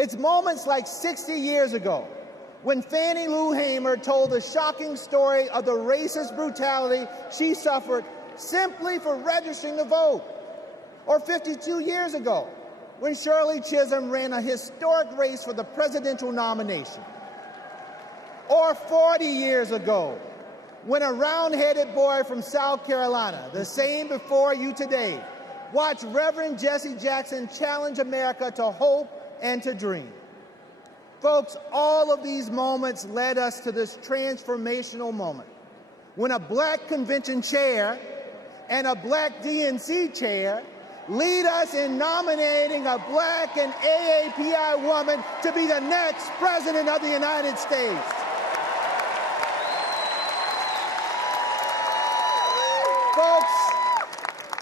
It's moments like 60 years ago when Fannie Lou Hamer told the shocking story of the racist brutality she suffered simply for registering to vote. Or 52 years ago when Shirley Chisholm ran a historic race for the presidential nomination. Or 40 years ago when a round-headed boy from South Carolina, the same before you today, watched Reverend Jesse Jackson challenge America to hope and to dream. Folks, all of these moments led us to this transformational moment when a black convention chair and a black DNC chair lead us in nominating a black and AAPI woman to be the next president of the United States. Folks,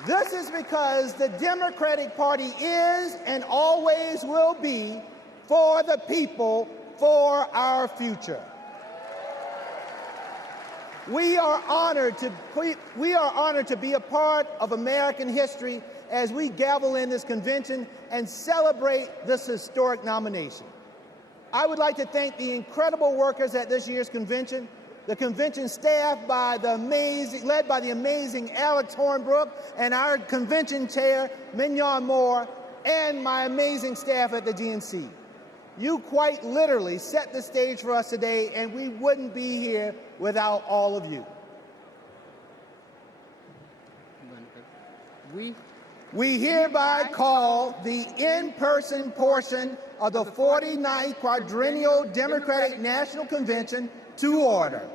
this is because the Democratic Party is and always will be for the people, for our future. We are honored to be a part of American history as we gavel in this convention and celebrate this historic nomination. I would like to thank the incredible workers at this year's convention, the convention staff led by the amazing Alex Hornbrook, and our convention chair, Mignon Moore, and my amazing staff at the DNC. You quite literally set the stage for us today, and we wouldn't be here without all of you. We hereby call the in-person portion of the 49th Quadrennial Democratic National Convention to order.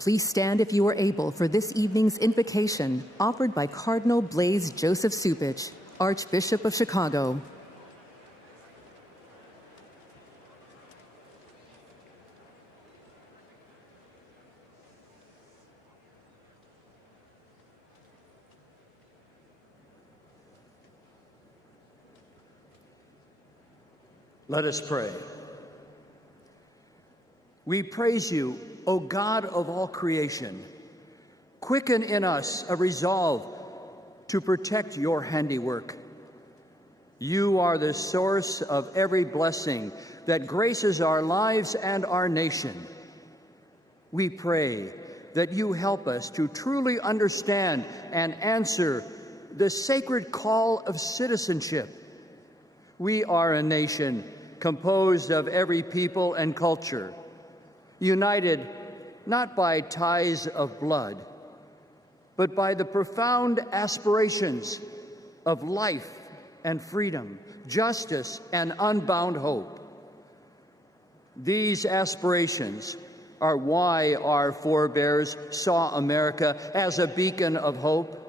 Please stand if you are able for this evening's invocation offered by Cardinal Blaise Joseph Supich, Archbishop of Chicago. Let us pray. We praise you, O God of all creation. Quicken in us a resolve to protect your handiwork. You are the source of every blessing that graces our lives and our nation. We pray that you help us to truly understand and answer the sacred call of citizenship. We are a nation composed of every people and culture, united not by ties of blood, but by the profound aspirations of life and freedom, justice and unbound hope. These aspirations are why our forebears saw America as a beacon of hope.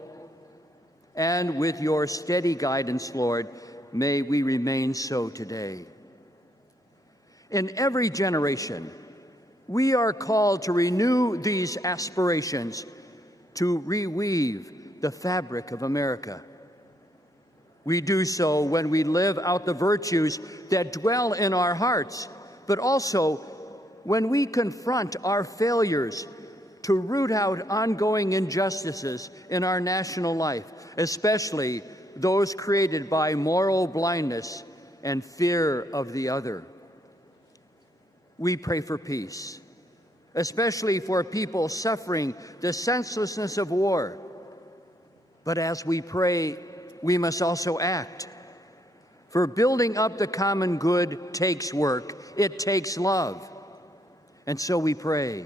And with your steady guidance, Lord, may we remain so today. In every generation, we are called to renew these aspirations, to reweave the fabric of America. We do so when we live out the virtues that dwell in our hearts, but also when we confront our failures to root out ongoing injustices in our national life, especially those created by moral blindness and fear of the other. We pray for peace, especially for people suffering the senselessness of war. But as we pray, we must also act. For building up the common good takes work, it takes love. And so we pray,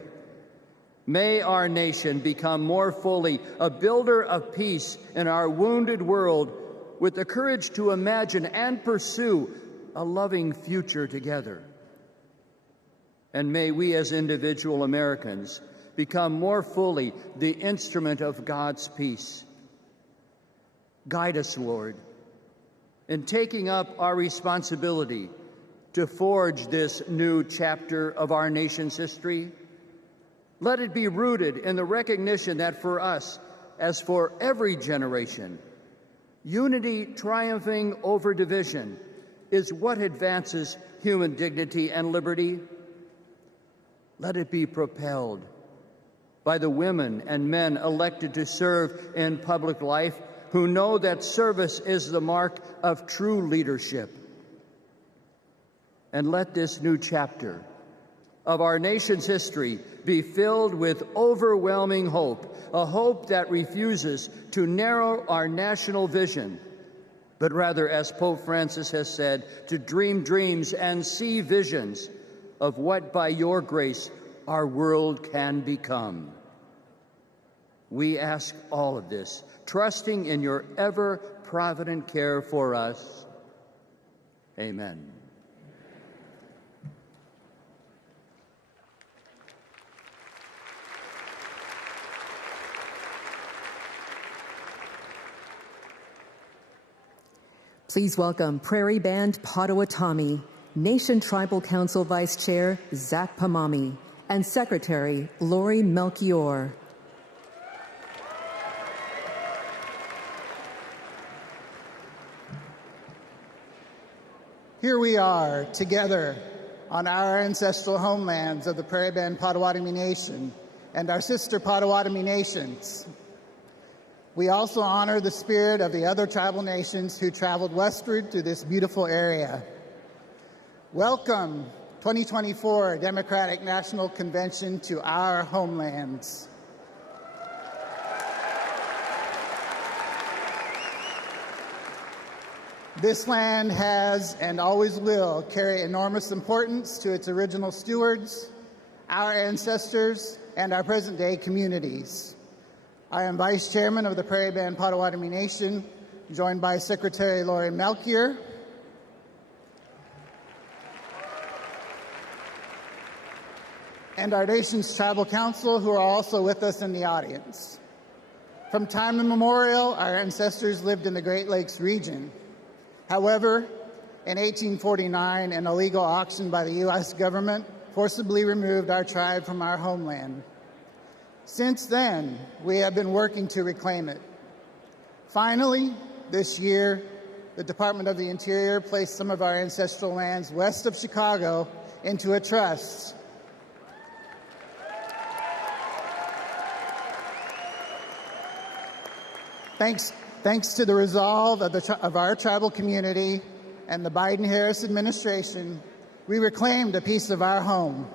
may our nation become more fully a builder of peace in our wounded world with the courage to imagine and pursue a loving future together. And may we as individual Americans become more fully the instrument of God's peace. Guide us, Lord, in taking up our responsibility to forge this new chapter of our nation's history. Let it be rooted in the recognition that for us, as for every generation, unity triumphing over division is what advances human dignity and liberty. Let it be propelled by the women and men elected to serve in public life, who know that service is the mark of true leadership. And let this new chapter of our nation's history be filled with overwhelming hope, a hope that refuses to narrow our national vision, but rather, as Pope Francis has said, to dream dreams and see visions of what, by your grace, our world can become. We ask all of this, trusting in your ever-provident care for us. Amen. Please welcome Prairie Band Potawatomi, Nation Tribal Council Vice Chair Zach Pamami, and Secretary Lori Melchior. Here we are together on our ancestral homelands of the Prairie Band Potawatomi Nation and our sister Potawatomi nations. We also honor the spirit of the other tribal nations who traveled westward to this beautiful area. Welcome, 2024 Democratic National Convention, to our homelands. This land has and always will carry enormous importance to its original stewards, our ancestors, and our present-day communities. I am Vice Chairman of the Prairie Band Potawatomi Nation, joined by Secretary Lori Melchior, and our nation's Tribal Council, who are also with us in the audience. From time immemorial, our ancestors lived in the Great Lakes region. However, in 1849, an illegal auction by the U.S. government forcibly removed our tribe from our homeland. Since then, we have been working to reclaim it. Finally, this year, the Department of the Interior placed some of our ancestral lands west of Chicago into a trust. Thanks to the resolve of our tribal community and the Biden-Harris administration, we reclaimed a piece of our home.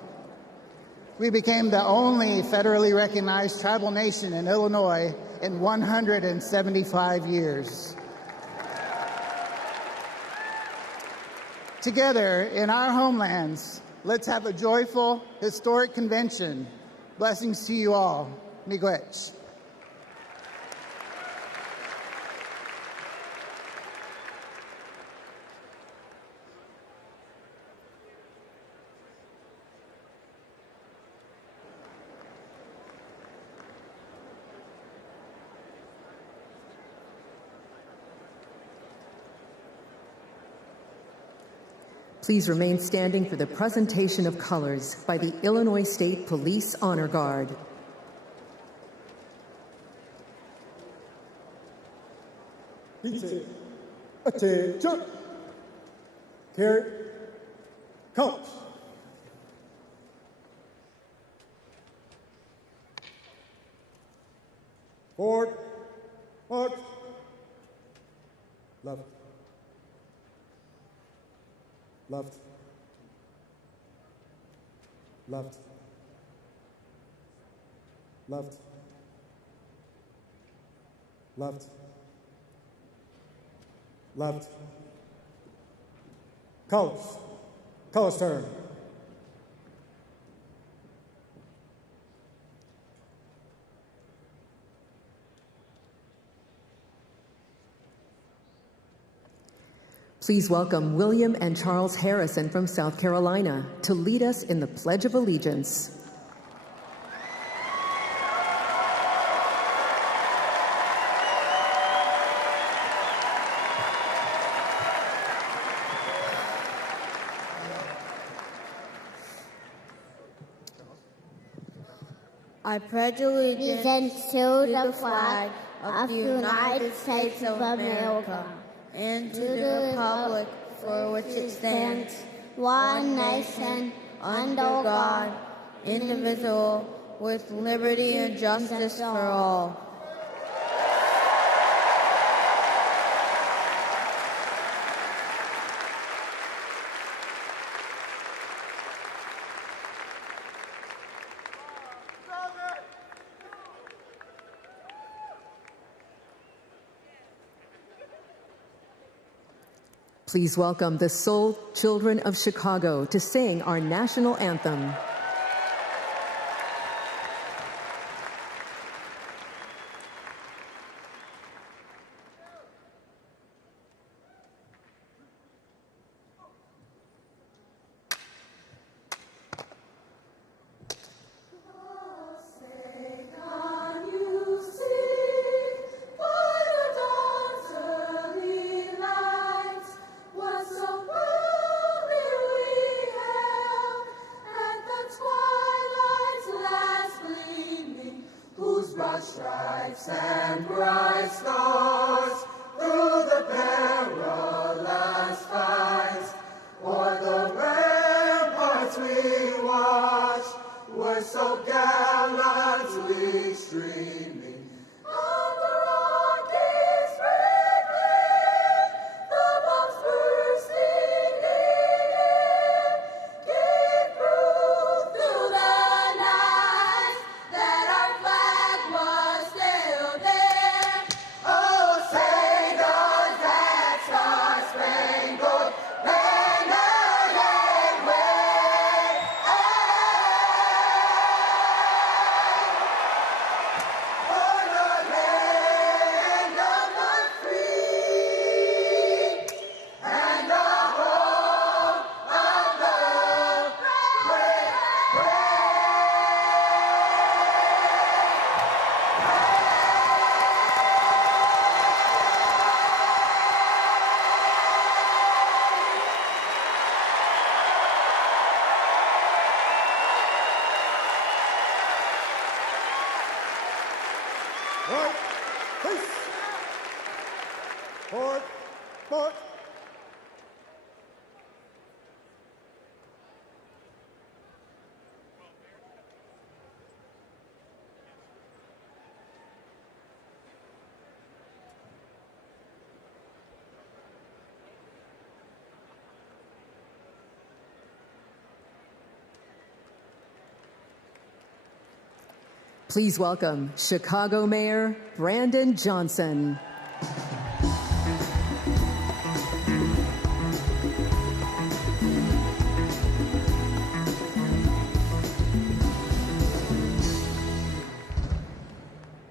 We became the only federally recognized tribal nation in Illinois in 175 years. Together, in our homelands, let's have a joyful, historic convention. Blessings to you all. Miigwech. Please remain standing for the presentation of colors by the Illinois State Police Honor Guard. Attention! Kerr, coach. Forward, march, left. Left. Left. Left. Left. Left. Colors. Colors turn. Please welcome William and Charles Harrison from South Carolina to lead us in the Pledge of Allegiance. I pledge allegiance to the flag of the United States of America and to the republic for which it stands, one nation, under God, indivisible, with liberty and justice for all. Please welcome the Soul Children of Chicago to sing our national anthem. Stripes and bright stars through the perilous fights, o'er the ramparts we watched, were so gallantly streaming. On the rocky sprinkling, the bombs bursting in air, gave proof through the night that our flag was still there. Oh, say does that star-spangled banner yet wave? For the land of the free and the home of the brave. Right. Peace. Forward. Forward. Please welcome Chicago Mayor Brandon Johnson.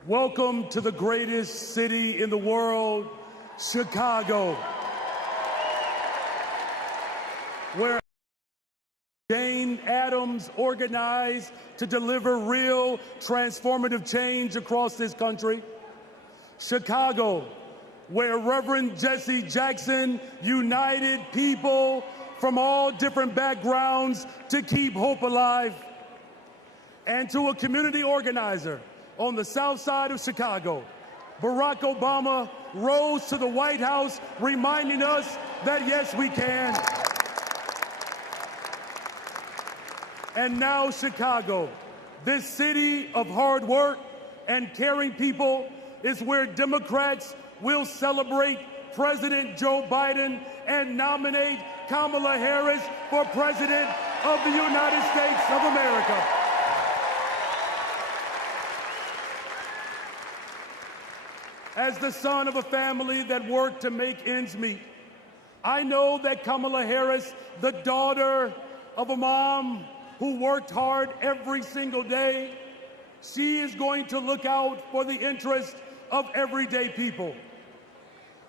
Welcome to the greatest city in the world, Chicago, where Jane Addams organized to deliver real transformative change across this country. Chicago, where Reverend Jesse Jackson united people from all different backgrounds to keep hope alive. And to a community organizer on the south side of Chicago, Barack Obama rose to the White House reminding us that yes, we can. And now Chicago, this city of hard work and caring people, is where Democrats will celebrate President Joe Biden and nominate Kamala Harris for President of the United States of America. As the son of a family that worked to make ends meet, I know that Kamala Harris, the daughter of a mom who worked hard every single day, she is going to look out for the interests of everyday people.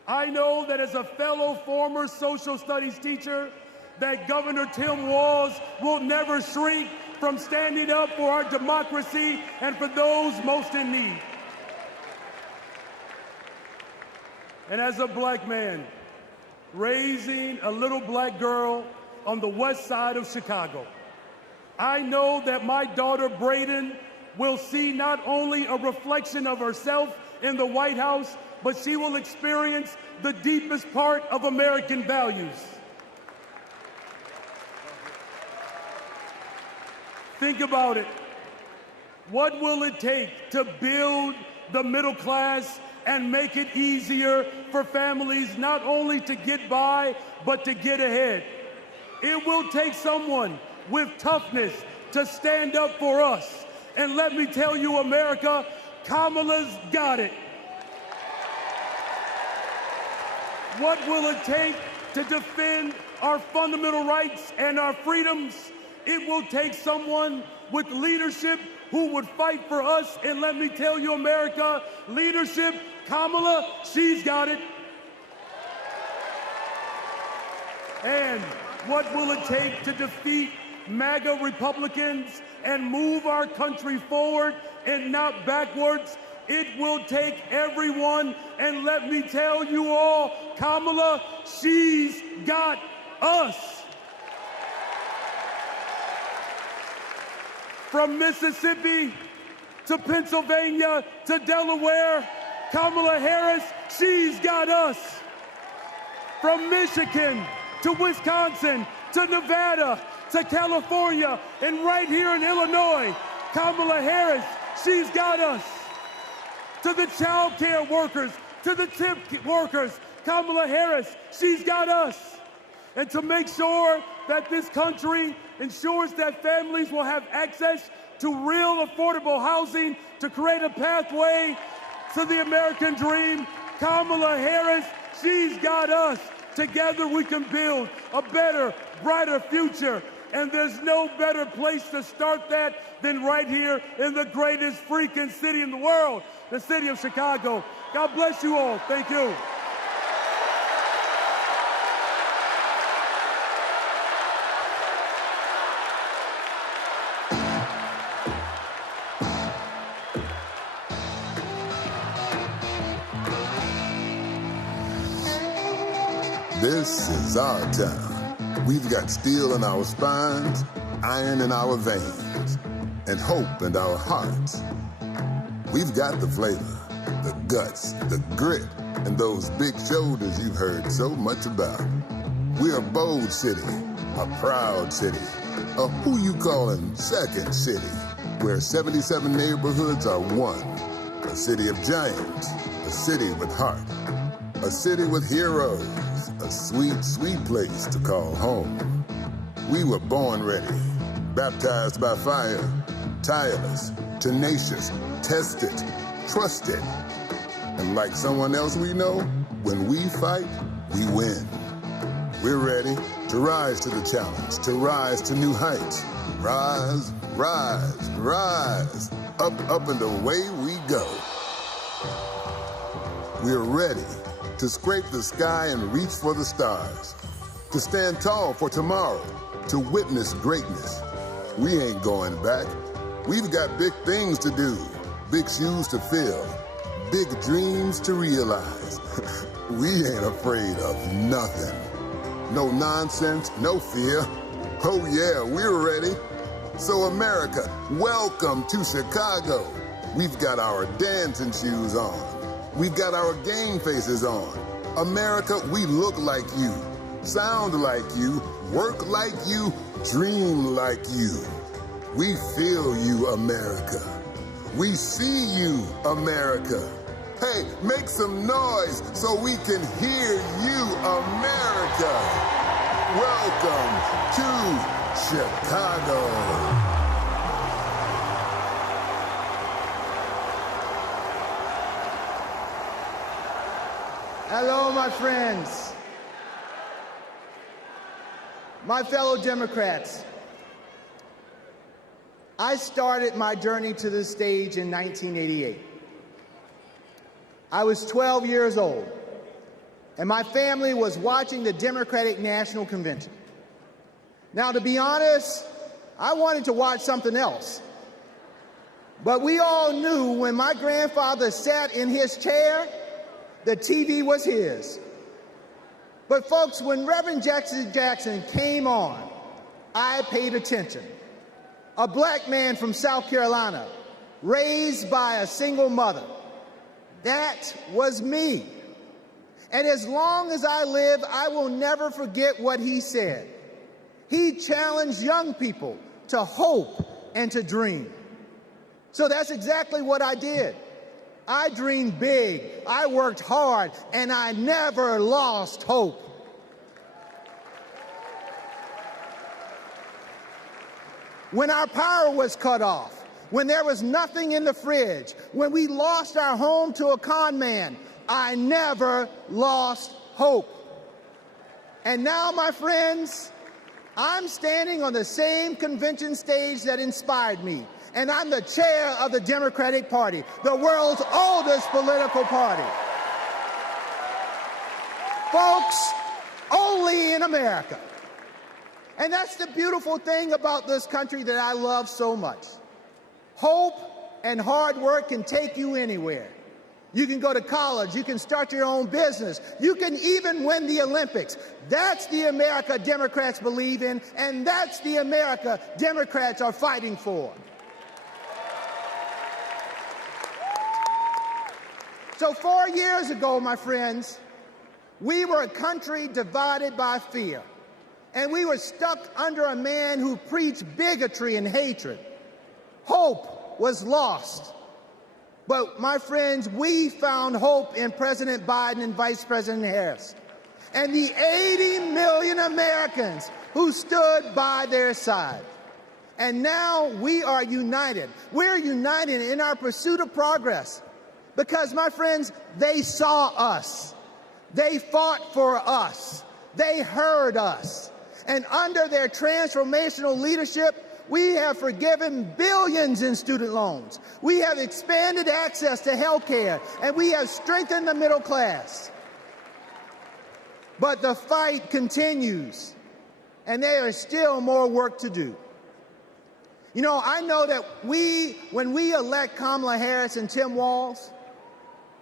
I know that as a fellow former social studies teacher, that Governor Tim Walz will never shrink from standing up for our democracy and for those most in need. And as a black man, raising a little black girl on the west side of Chicago, I know that my daughter Brayden will see not only a reflection of herself in the White House, but she will experience the deepest part of American values, Think about it. What will it take to build the middle class and make it easier for families not only to get by, but to get ahead? It will take someone with toughness to stand up for us. And let me tell you, America, Kamala's got it. What will it take to defend our fundamental rights and our freedoms? It will take someone with leadership who would fight for us. And let me tell you, America, leadership, Kamala, she's got it. And what will it take to defeat MAGA Republicans and move our country forward and not backwards? It will take everyone, and let me tell you all, Kamala, she's got us. From Mississippi to Pennsylvania to Delaware, Kamala Harris, she's got us. From Michigan to Wisconsin to Nevada to California and right here in Illinois, Kamala Harris, she's got us. To the child care workers, to the tip workers, Kamala Harris, she's got us. And to make sure that this country ensures that families will have access to real affordable housing, to create a pathway to the American dream, Kamala Harris, she's got us. Together we can build a better, brighter future. And there's no better place to start that than right here in the greatest freaking city in the world, the city of Chicago. God bless you all. Thank you. This is our time. We've got steel in our spines, iron in our veins, and hope in our hearts. We've got the flavor, the guts, the grit, and those big shoulders you've heard so much about. We're a bold city, a proud city, a who you callin' second city, where 77 neighborhoods are one. A city of giants, a city with heart, a city with heroes, a sweet, sweet place to call home. We were born ready, baptized by fire, tireless, tenacious, tested, trusted. And like someone else we know, when we fight, we win. We're ready to rise to the challenge, to rise to new heights. Rise, rise, rise, up, up and away we go. We're ready to scrape the sky and reach for the stars, to stand tall for tomorrow, to witness greatness. We ain't going back. We've got big things to do, big shoes to fill, big dreams to realize. We ain't afraid of nothing. No nonsense, no fear. Oh yeah, we're ready. So America, welcome to Chicago. We've got our dancing shoes on. We've got our game faces on. America, we look like you, sound like you, work like you, dream like you. We feel you, America. We see you, America. Hey, make some noise so we can hear you, America. Welcome to Chicago. Hello, my friends. My fellow Democrats, I started my journey to this stage in 1988. I was 12 years old, and my family was watching the Democratic National Convention. Now, to be honest, I wanted to watch something else. But we all knew when my grandfather sat in his chair, the TV was his. But folks, when Reverend Jackson came on, I paid attention. A black man from South Carolina, raised by a single mother. That was me. And as long as I live, I will never forget what he said. He challenged young people to hope, and to dream. So that's exactly what I did. I dreamed big, I worked hard, and I never lost hope. When our power was cut off, when there was nothing in the fridge, when we lost our home to a con man, I never lost hope. And now, my friends, I'm standing on the same convention stage that inspired me, and I'm the chair of the Democratic Party, the world's oldest political party. Folks, only in America. And that's the beautiful thing about this country that I love so much. Hope and hard work can take you anywhere. You can go to college, you can start your own business, you can even win the Olympics. That's the America Democrats believe in, and that's the America Democrats are fighting for. So 4 years ago, my friends, we were a country divided by fear, and we were stuck under a man who preached bigotry and hatred. Hope was lost. But, my friends, we found hope in President Biden and Vice President Harris and the 80 million Americans who stood by their side. And now we are united. We're united in our pursuit of progress because, my friends, they saw us. They fought for us. They heard us. And under their transformational leadership, we have forgiven billions in student loans. We have expanded access to health care, and we have strengthened the middle class. But the fight continues, and there is still more work to do. You know, I know that when we elect Kamala Harris and Tim Walz,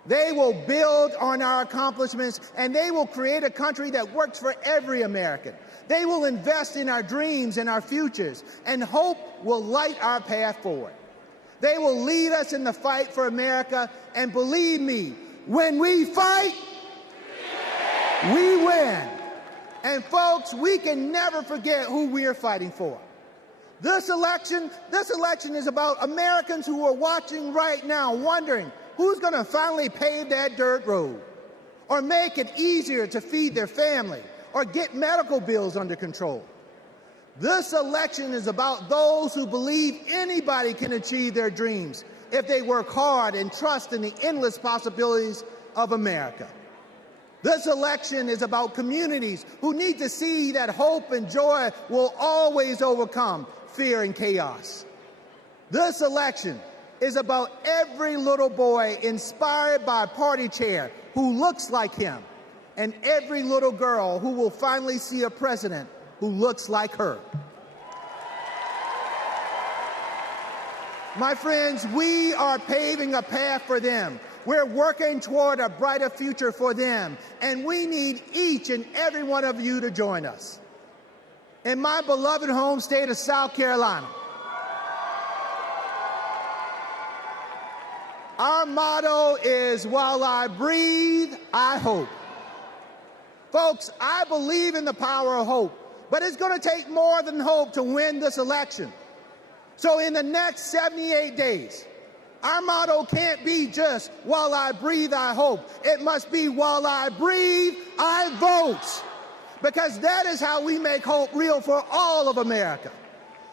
they will build on our accomplishments, and they will create a country that works for every American. They will invest in our dreams and our futures, and hope will light our path forward. They will lead us in the fight for America, and believe me, when we fight, we win. And folks, we can never forget who we are fighting for. This election is about Americans who are watching right now, wondering who's going to finally pave that dirt road or make it easier to feed their family or get medical bills under control. This election is about those who believe anybody can achieve their dreams if they work hard and trust in the endless possibilities of America. This election is about communities who need to see that hope and joy will always overcome fear and chaos. This election is about every little boy inspired by a party chair who looks like him, and every little girl who will finally see a president who looks like her. My friends, we are paving a path for them. We're working toward a brighter future for them, and we need each and every one of you to join us. In my beloved home state of South Carolina, our motto is, while I breathe, I hope. Folks, I believe in the power of hope, but it's going to take more than hope to win this election. So in the next 78 days, our motto can't be just, while I breathe, I hope. It must be, while I breathe, I vote. Because that is how we make hope real for all of America.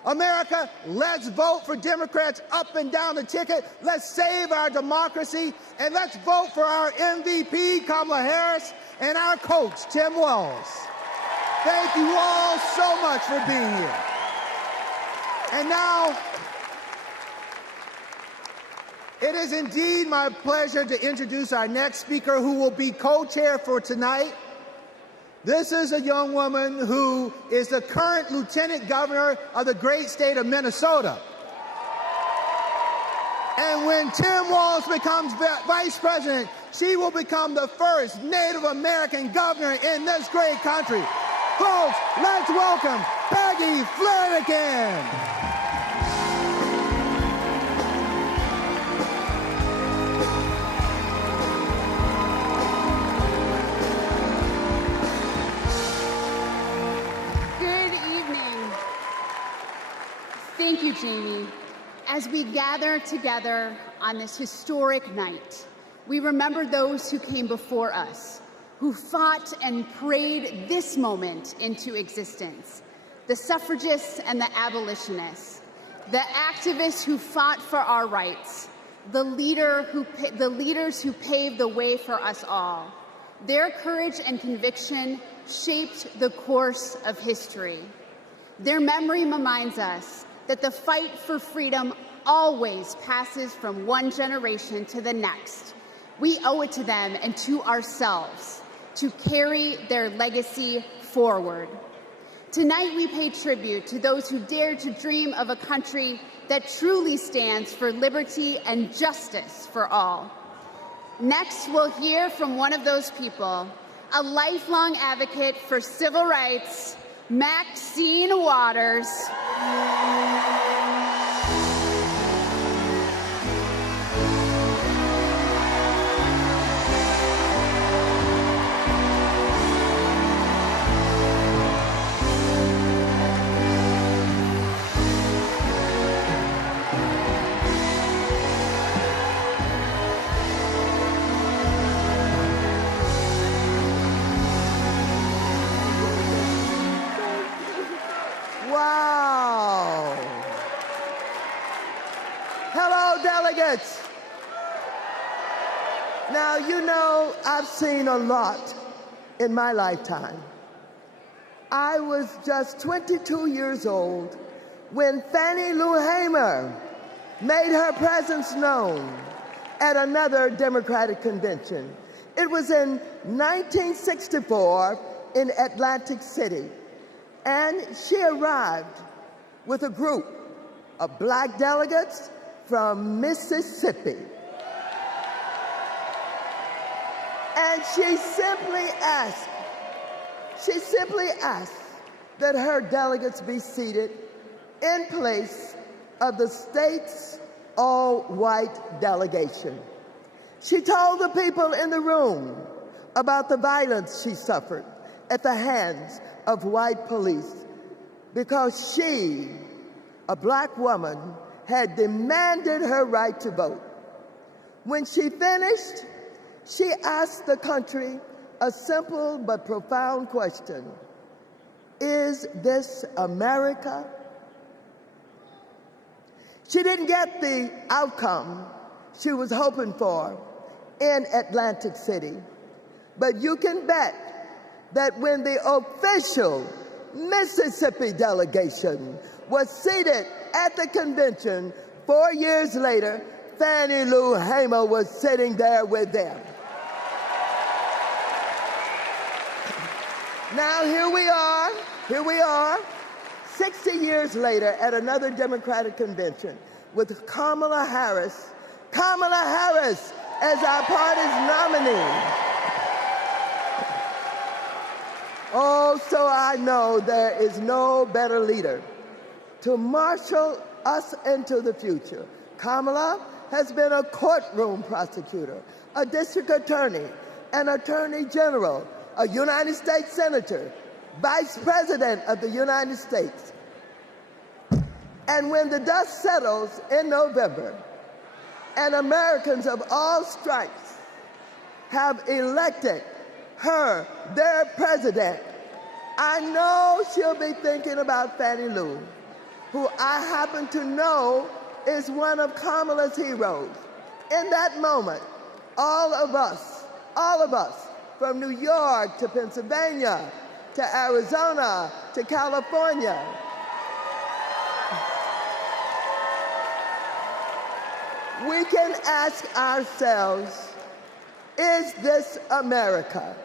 America, let's vote for Democrats up and down the ticket. Let's save our democracy, and let's vote for our MVP, Kamala Harris, and our coach, Tim Walz. Thank you all so much for being here. And now, it is indeed my pleasure to introduce our next speaker, who will be co-chair for tonight. This is a young woman who is the current lieutenant governor of the great state of Minnesota. And when Tim Walz becomes vice president, she will become the first Native American governor in this great country. Folks, let's welcome Peggy Flanagan. Thank you, Jamie. As we gather together on this historic night, we remember those who came before us, who fought and prayed this moment into existence. The suffragists and the abolitionists, the activists who fought for our rights, the leaders who paved the way for us all. Their courage and conviction shaped the course of history. Their memory reminds us that the fight for freedom always passes from one generation to the next. We owe it to them and to ourselves to carry their legacy forward. Tonight we pay tribute to those who dared to dream of a country that truly stands for liberty and justice for all. Next, we'll hear from one of those people, a lifelong advocate for civil rights, Maxine Waters. Wow. Hello, delegates. Now, you know, I've seen a lot in my lifetime. I was just 22 years old when Fannie Lou Hamer made her presence known at another Democratic convention. It was in 1964 in Atlantic City. And she arrived with a group of black delegates from Mississippi. And she simply asked that her delegates be seated in place of the state's all-white delegation. She told the people in the room about the violence she suffered at the hands of white police because she, a black woman, had demanded her right to vote. When she finished, she asked the country a simple but profound question: is this America? She didn't get the outcome she was hoping for in Atlantic City, but you can bet that when the official Mississippi delegation was seated at the convention 4 years later, Fannie Lou Hamer was sitting there with them. Now here we are, 60 years later at another Democratic convention with Kamala Harris as our party's nominee. Oh, so I know there is no better leader to marshal us into the future. Kamala has been a courtroom prosecutor, a district attorney, an attorney general, a United States senator, vice president of the United States. And when the dust settles in November, and Americans of all stripes have elected her, their president, I know she'll be thinking about Fannie Lou, who I happen to know is one of Kamala's heroes. In that moment, all of us, from New York to Pennsylvania to Arizona to California, we can ask ourselves, is this America?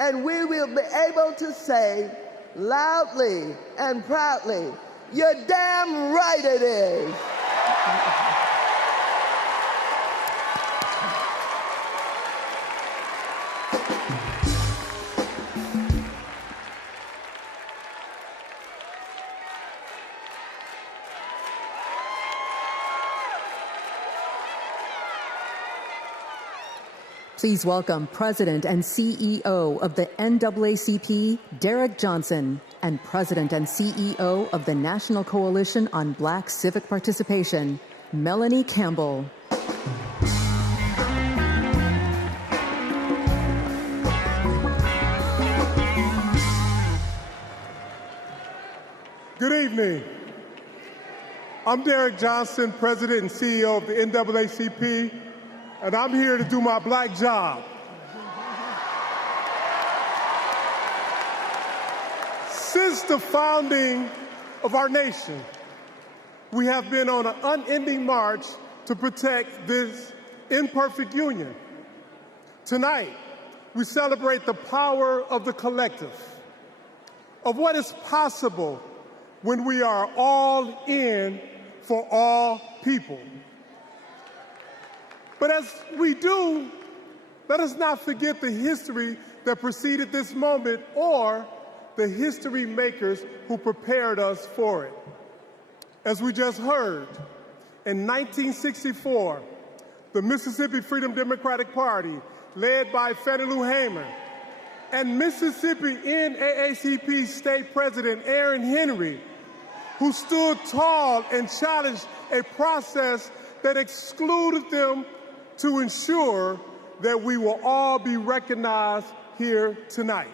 And we will be able to say loudly and proudly, you're damn right it is. Please welcome President and CEO of the NAACP, Derek Johnson, and President and CEO of the National Coalition on Black Civic Participation, Melanie Campbell. Good evening. I'm Derek Johnson, President and CEO of the NAACP, and I'm here to do my black job. Since the founding of our nation, we have been on an unending march to protect this imperfect union. Tonight, we celebrate the power of the collective, of what is possible when we are all in for all people. But as we do, let us not forget the history that preceded this moment or the history makers who prepared us for it. As we just heard, in 1964, the Mississippi Freedom Democratic Party, led by Fannie Lou Hamer, and Mississippi NAACP State President Aaron Henry, who stood tall and challenged a process that excluded them to ensure that we will all be recognized here tonight.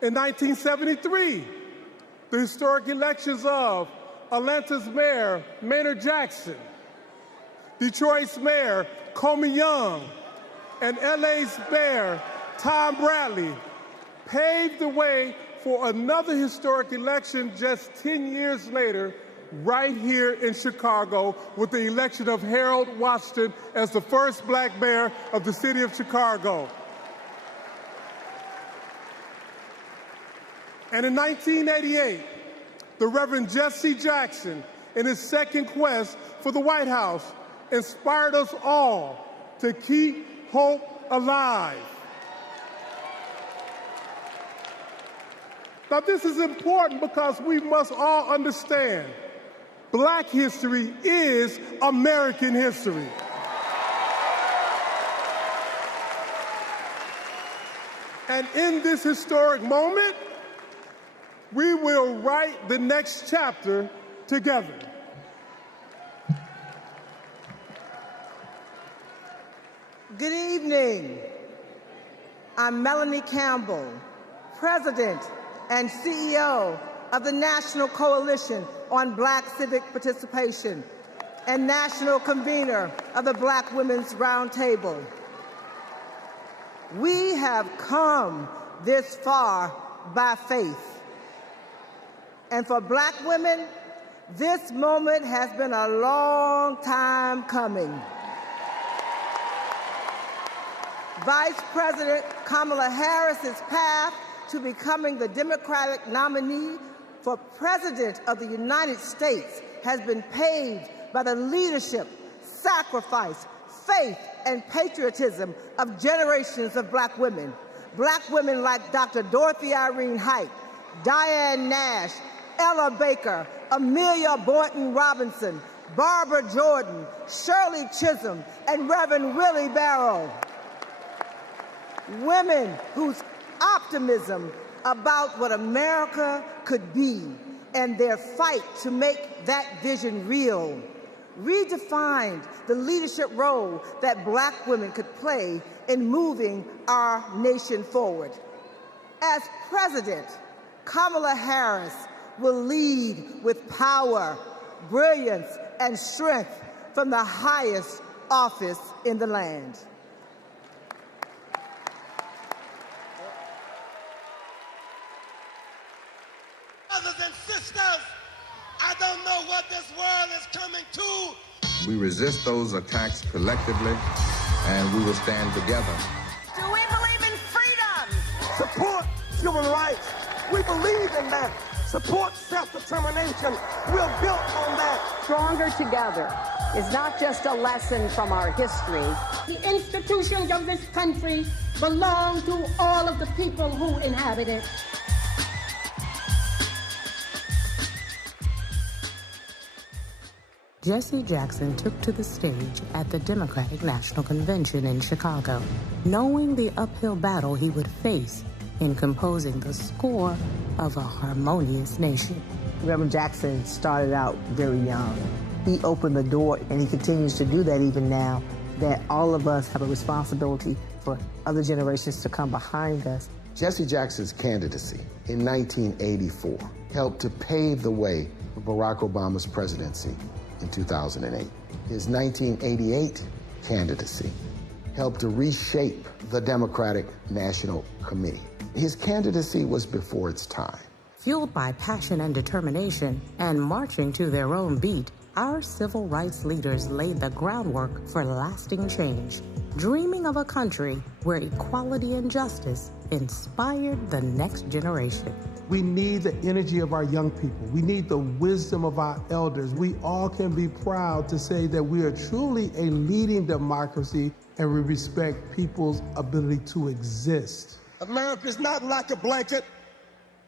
In 1973, the historic elections of Atlanta's Mayor Maynard Jackson, Detroit's Mayor Comey Young, and LA's Mayor Tom Bradley paved the way for another historic election just 10 years later, right here in Chicago, with the election of Harold Washington as the first black mayor of the city of Chicago. And in 1988, the Reverend Jesse Jackson, in his second quest for the White House, inspired us all to keep hope alive. Now, this is important because we must all understand Black history is American history. And in this historic moment, we will write the next chapter together. Good evening. I'm Melanie Campbell, President and CEO of the National Coalition on Black Civic Participation and National Convener of the Black Women's Roundtable. We have come this far by faith. And for Black women, this moment has been a long time coming. Vice President Kamala Harris's path to becoming the Democratic nominee for President of the United States has been paved by the leadership, sacrifice, faith, and patriotism of generations of Black women like Dr. Dorothy Irene Height, Diane Nash, Ella Baker, Amelia Boynton Robinson, Barbara Jordan, Shirley Chisholm, and Reverend Willie Barrow. Women whose optimism about what America could be and their fight to make that vision real redefined the leadership role that Black women could play in moving our nation forward. As President, Kamala Harris will lead with power, brilliance, and strength from the highest office in the land. Brothers and sisters, I don't know what this world is coming to. We resist those attacks collectively, and we will stand together. Do we believe in freedom? Support human rights. We believe in that. Support self-determination. We're built on that. Stronger together is not just a lesson from our history. The institutions of this country belong to all of the people who inhabit it. Jesse Jackson took to the stage at the Democratic National Convention in Chicago, knowing the uphill battle he would face in composing the score of a harmonious nation. Reverend Jackson started out very young. He opened the door, and he continues to do that even now, that all of us have a responsibility for other generations to come behind us. Jesse Jackson's candidacy in 1984 helped to pave the way for Barack Obama's presidency in 2008. His 1988 candidacy helped to reshape the Democratic National Committee. His candidacy was before its time. Fueled by passion and determination and marching to their own beat, our civil rights leaders laid the groundwork for lasting change, dreaming of a country where equality and justice inspired the next generation. We need the energy of our young people. We need the wisdom of our elders. We all can be proud to say that we are truly a leading democracy and we respect people's ability to exist. America is not like a blanket,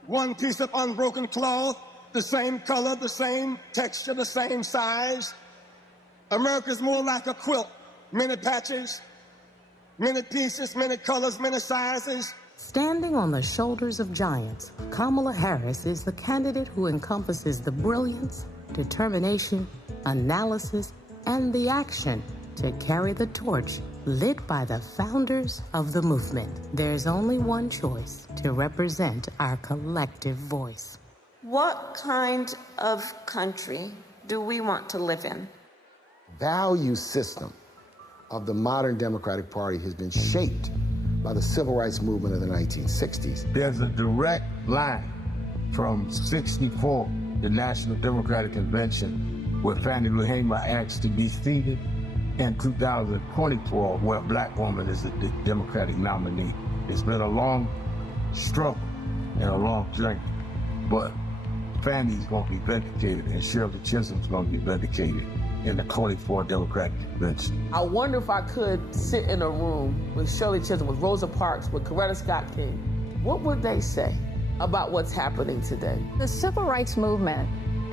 one piece of unbroken cloth, the same color, the same texture, the same size. America is more like a quilt, many patches, many pieces, many colors, many sizes. Standing on the shoulders of giants, Kamala Harris is the candidate who encompasses the brilliance, determination, analysis, and the action to carry the torch lit by the founders of the movement. There's only one choice to represent our collective voice. What kind of country do we want to live in? Value system of the modern Democratic Party has been shaped by the civil rights movement of the 1960s. There's a direct line from 64, the National Democratic Convention, where Fannie Lou Hamer asked to be seated, and 2024, where a black woman is the Democratic nominee. It's been a long struggle and a long journey, but Fannie's going to be vindicated, and Shirley Chisholm's going to be vindicated in the 24 Democratic Convention. I wonder if I could sit in a room with Shirley Chisholm, with Rosa Parks, with Coretta Scott King. What would they say about what's happening today? The civil rights movement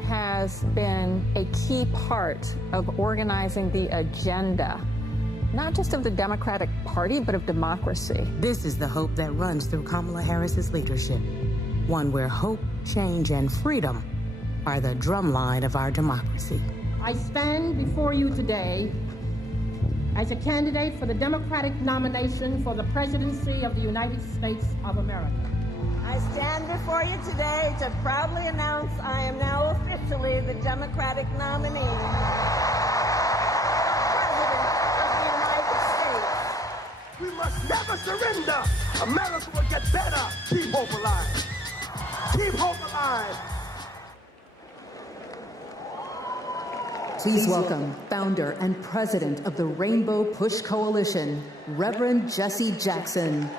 has been a key part of organizing the agenda, not just of the Democratic Party, but of democracy. This is the hope that runs through Kamala Harris's leadership, one where hope, change, and freedom are the drumline of our democracy. I stand before you today as a candidate for the Democratic nomination for the presidency of the United States of America. I stand before you today to proudly announce I am now officially the Democratic nominee for President of the United States. We must never surrender. America will get better. Keep hope alive. Keep hope alive. Please welcome founder and president of the Rainbow Push Coalition, Reverend Jesse Jackson.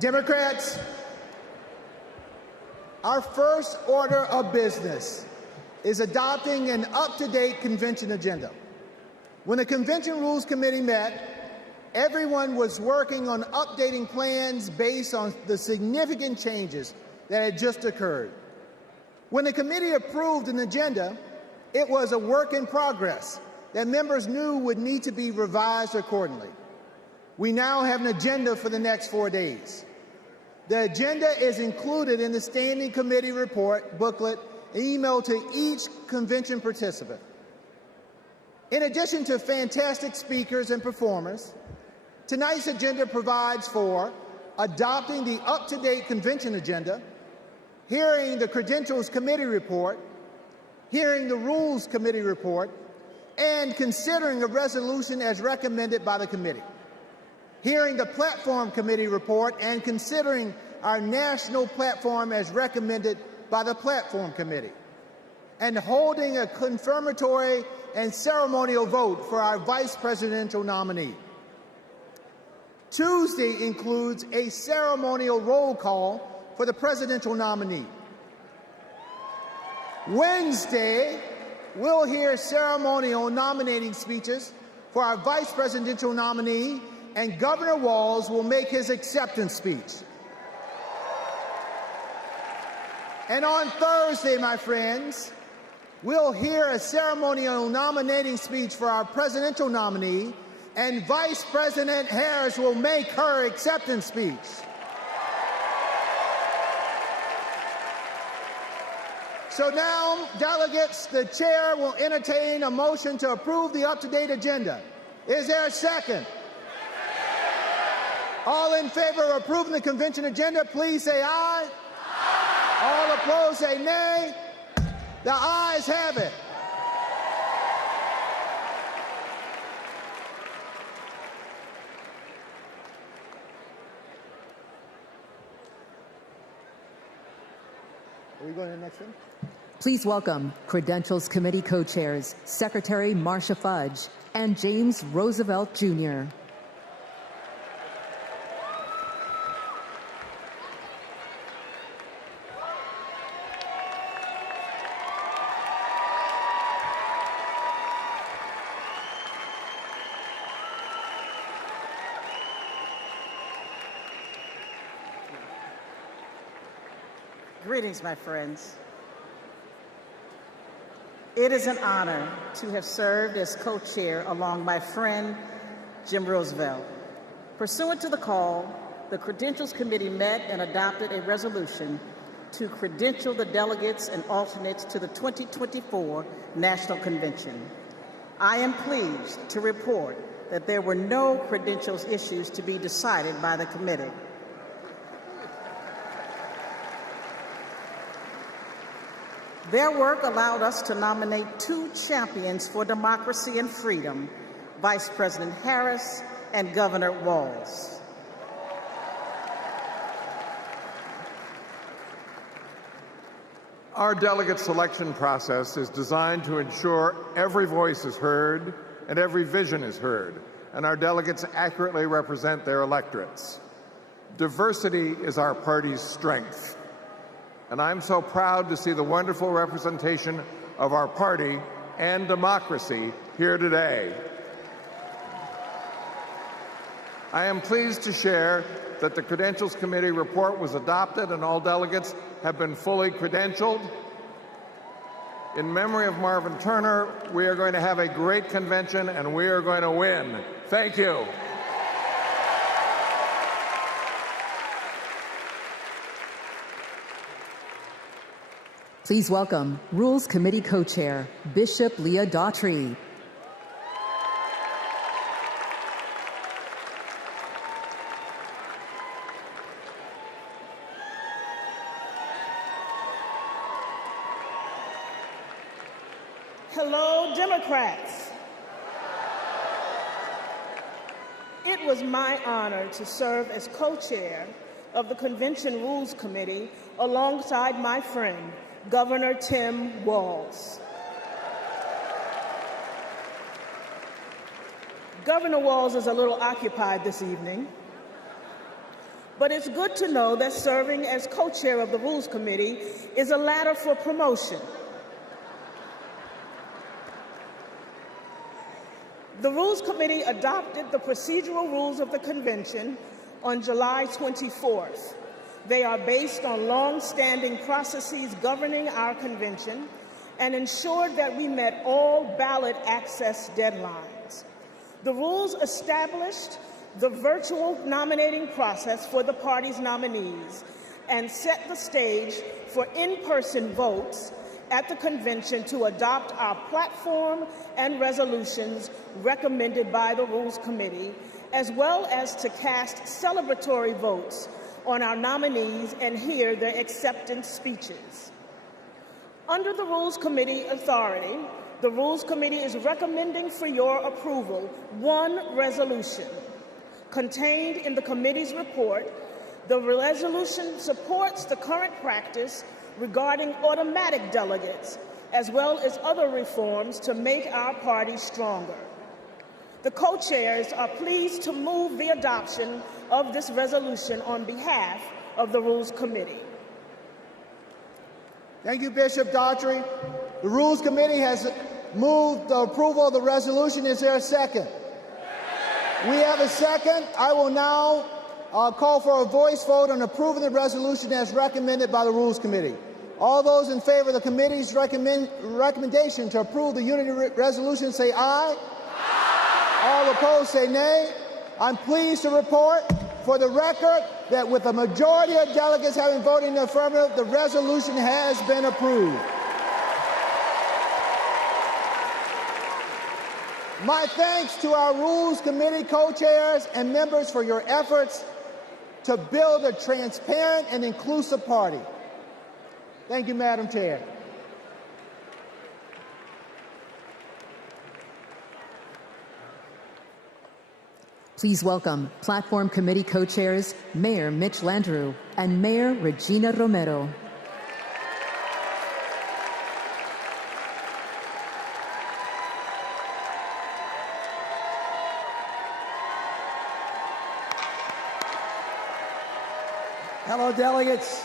Democrats, our first order of business is adopting an up-to-date convention agenda. When the Convention Rules Committee met, everyone was working on updating plans based on the significant changes that had just occurred. When the committee approved an agenda, it was a work in progress that members knew would need to be revised accordingly. We now have an agenda for the next 4 days. The agenda is included in the Standing Committee report booklet emailed to each convention participant. In addition to fantastic speakers and performers, tonight's agenda provides for adopting the up-to-date convention agenda, hearing the Credentials Committee report, hearing the Rules Committee report, and considering a resolution as recommended by the committee, hearing the Platform Committee report and considering our national platform as recommended by the Platform Committee, and holding a confirmatory and ceremonial vote for our vice presidential nominee. Tuesday includes a ceremonial roll call for the presidential nominee. Wednesday, we'll hear ceremonial nominating speeches for our vice presidential nominee, and Governor Walz will make his acceptance speech. And on Thursday, my friends, we'll hear a ceremonial nominating speech for our presidential nominee, and Vice President Harris will make her acceptance speech. So now, delegates, the chair will entertain a motion to approve the up-to-date agenda. Is there a second? All in favor of approving the convention agenda, please say aye. All opposed, say nay. The ayes have it. Are we going to the next one? Please welcome Credentials Committee co-chairs, Secretary Marcia Fudge and James Roosevelt, Jr. Greetings, my friends. It is an honor to have served as co-chair along my friend, Jim Roosevelt. Pursuant to the call, the Credentials Committee met and adopted a resolution to credential the delegates and alternates to the 2024 National Convention. I am pleased to report that there were no credentials issues to be decided by the committee. Their work allowed us to nominate 2 champions for democracy and freedom, Vice President Harris and Governor Walz. Our delegate selection process is designed to ensure every voice is heard and every vision is heard, and our delegates accurately represent their electorates. Diversity is our party's strength. And I'm so proud to see the wonderful representation of our party and democracy here today. I am pleased to share that the Credentials Committee report was adopted and all delegates have been fully credentialed. In memory of Marvin Turner, we are going to have a great convention and we are going to win. Thank you. Please welcome Rules Committee co-chair, Bishop Leah Daughtry. Hello, Democrats. It was my honor to serve as co-chair of the Convention Rules Committee alongside my friend, Governor Tim Walz. Governor Walz is a little occupied this evening, but it's good to know that serving as co-chair of the Rules Committee is a ladder for promotion. The Rules Committee adopted the procedural rules of the convention on July 24th. They are based on long-standing processes governing our convention and ensured that we met all ballot access deadlines. The rules established the virtual nominating process for the party's nominees and set the stage for in-person votes at the convention to adopt our platform and resolutions recommended by the Rules Committee, as well as to cast celebratory votes on our nominees and hear their acceptance speeches. Under the Rules Committee authority, the Rules Committee is recommending for your approval one resolution. Contained in the committee's report, the resolution supports the current practice regarding automatic delegates, as well as other reforms to make our party stronger. The co-chairs are pleased to move the adoption of this resolution on behalf of the Rules Committee. Thank you, Bishop Daughtry. The Rules Committee has moved the approval of the resolution. Is there a second? We have a second. I will now call for a voice vote on approving the resolution as recommended by the Rules Committee. All those in favor of the committee's recommendation to approve the unity resolution say aye. Aye. All opposed say nay. I'm pleased to report for the record that with a majority of delegates having voted in the affirmative, the resolution has been approved. My thanks to our Rules Committee co-chairs and members for your efforts to build a transparent and inclusive party. Thank you, Madam Chair. Please welcome Platform Committee co-chairs Mayor Mitch Landrieu and Mayor Regina Romero. Hello, delegates.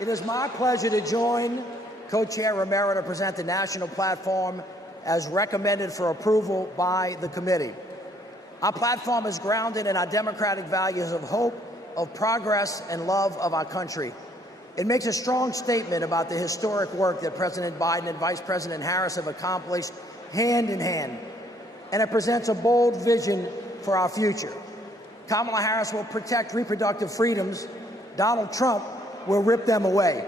It is my pleasure to join Co-Chair Romero to present the national platform as recommended for approval by the committee. Our platform is grounded in our democratic values of hope, of progress, and love of our country. It makes a strong statement about the historic work that President Biden and Vice President Harris have accomplished hand in hand, and it presents a bold vision for our future. Kamala Harris will protect reproductive freedoms. Donald Trump will rip them away.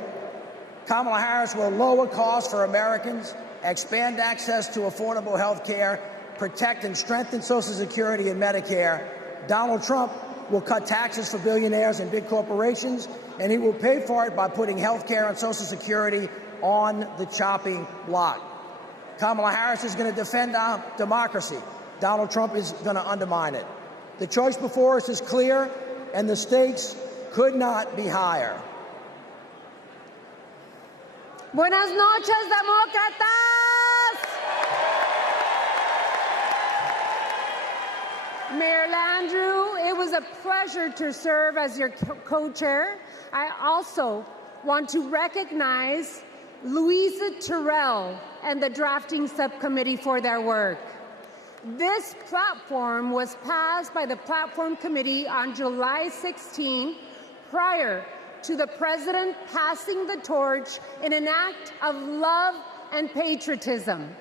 Kamala Harris will lower costs for Americans, expand access to affordable health care, protect and strengthen Social Security and Medicare. Donald Trump will cut taxes for billionaires and big corporations, and he will pay for it by putting health care and Social Security on the chopping block. Kamala Harris is going to defend our democracy. Donald Trump is going to undermine it. The choice before us is clear, and the stakes could not be higher. Buenas noches, demócratas. Mayor Landrieu, it was a pleasure to serve as your co-chair. I also want to recognize Louisa Terrell and the drafting subcommittee for their work. This platform was passed by the Platform Committee on July 16, prior to the President passing the torch in an act of love and patriotism.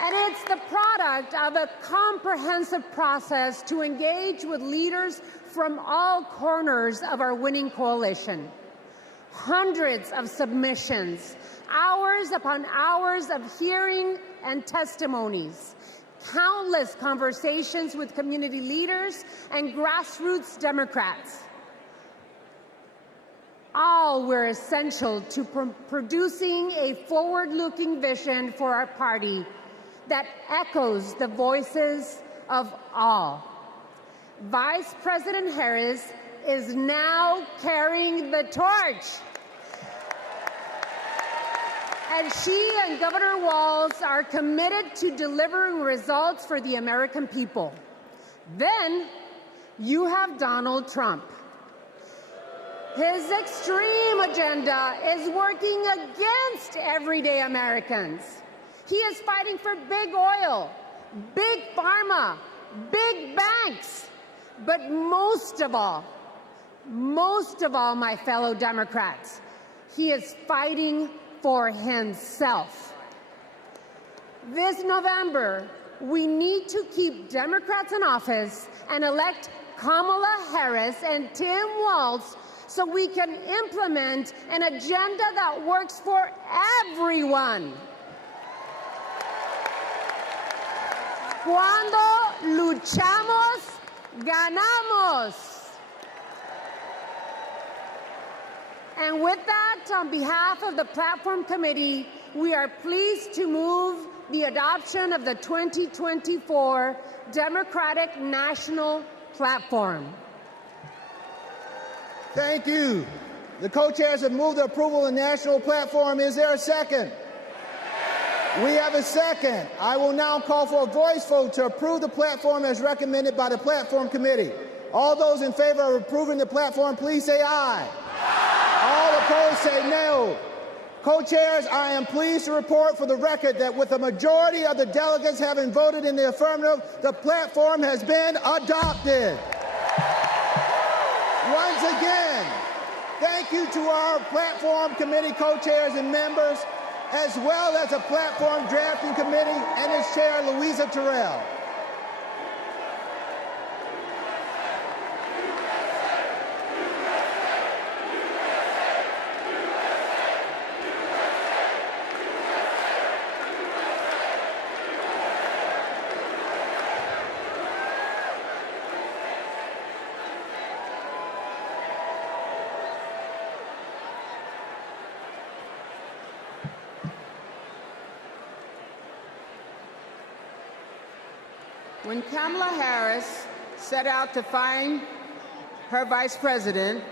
And it's the product of a comprehensive process to engage with leaders from all corners of our winning coalition. Hundreds of submissions, hours upon hours of hearing and testimonies, countless conversations with community leaders and grassroots Democrats. All were essential to producing a forward-looking vision for our party that echoes the voices of all. Vice President Harris is now carrying the torch. And she and Governor Walz are committed to delivering results for the American people. Then you have Donald Trump. His extreme agenda is working against everyday Americans. He is fighting for big oil, big pharma, big banks. But most of all, my fellow Democrats, he is fighting for himself. This November, we need to keep Democrats in office and elect Kamala Harris and Tim Walz so we can implement an agenda that works for everyone. Cuando luchamos, ganamos. And with that, on behalf of the Platform Committee, we are pleased to move the adoption of the 2024 Democratic National Platform. Thank you. The co-chairs have moved the approval of the national platform. Is there a second? We have a second. I will now call for a voice vote to approve the platform as recommended by the Platform Committee. All those in favor of approving the platform, please say aye. All opposed, say no. Co-chairs, I am pleased to report for the record that with a majority of the delegates having voted in the affirmative, the platform has been adopted. Once again, thank you to our Platform Committee co-chairs and members, as well as the Platform Drafting Committee and its chair, Louisa Terrell. When Kamala Harris set out to find her vice president,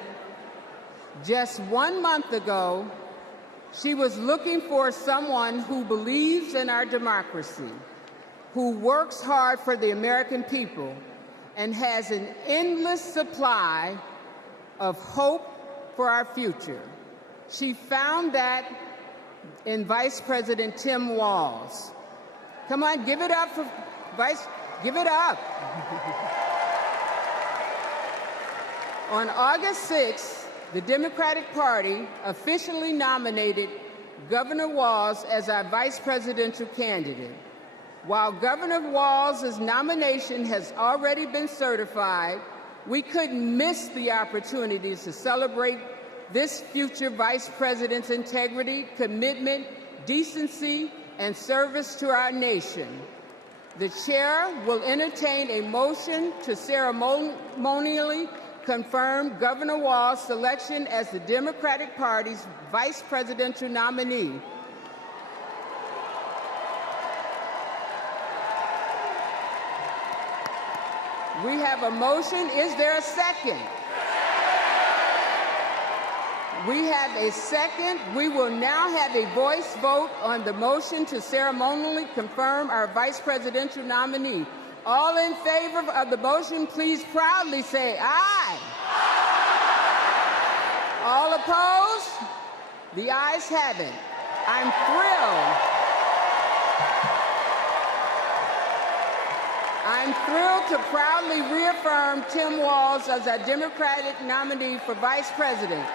just 1 month ago, she was looking for someone who believes in our democracy, who works hard for the American people, and has an endless supply of hope for our future. She found that in Vice President Tim Walz. Come on, give it up for give it up. On August 6th, the Democratic Party officially nominated Governor Walz as our vice presidential candidate. While Governor Walz's nomination has already been certified, we couldn't miss the opportunity to celebrate this future vice president's integrity, commitment, decency, and service to our nation. The chair will entertain a motion to ceremonially confirm Governor Walz's selection as the Democratic Party's vice presidential nominee. We have a motion. Is there a second? We have a second. We will now have a voice vote on the motion to ceremonially confirm our vice presidential nominee. All in favor of the motion, please proudly say aye. All opposed? The ayes have it. I'm thrilled to proudly reaffirm Tim Walz as our Democratic nominee for vice president.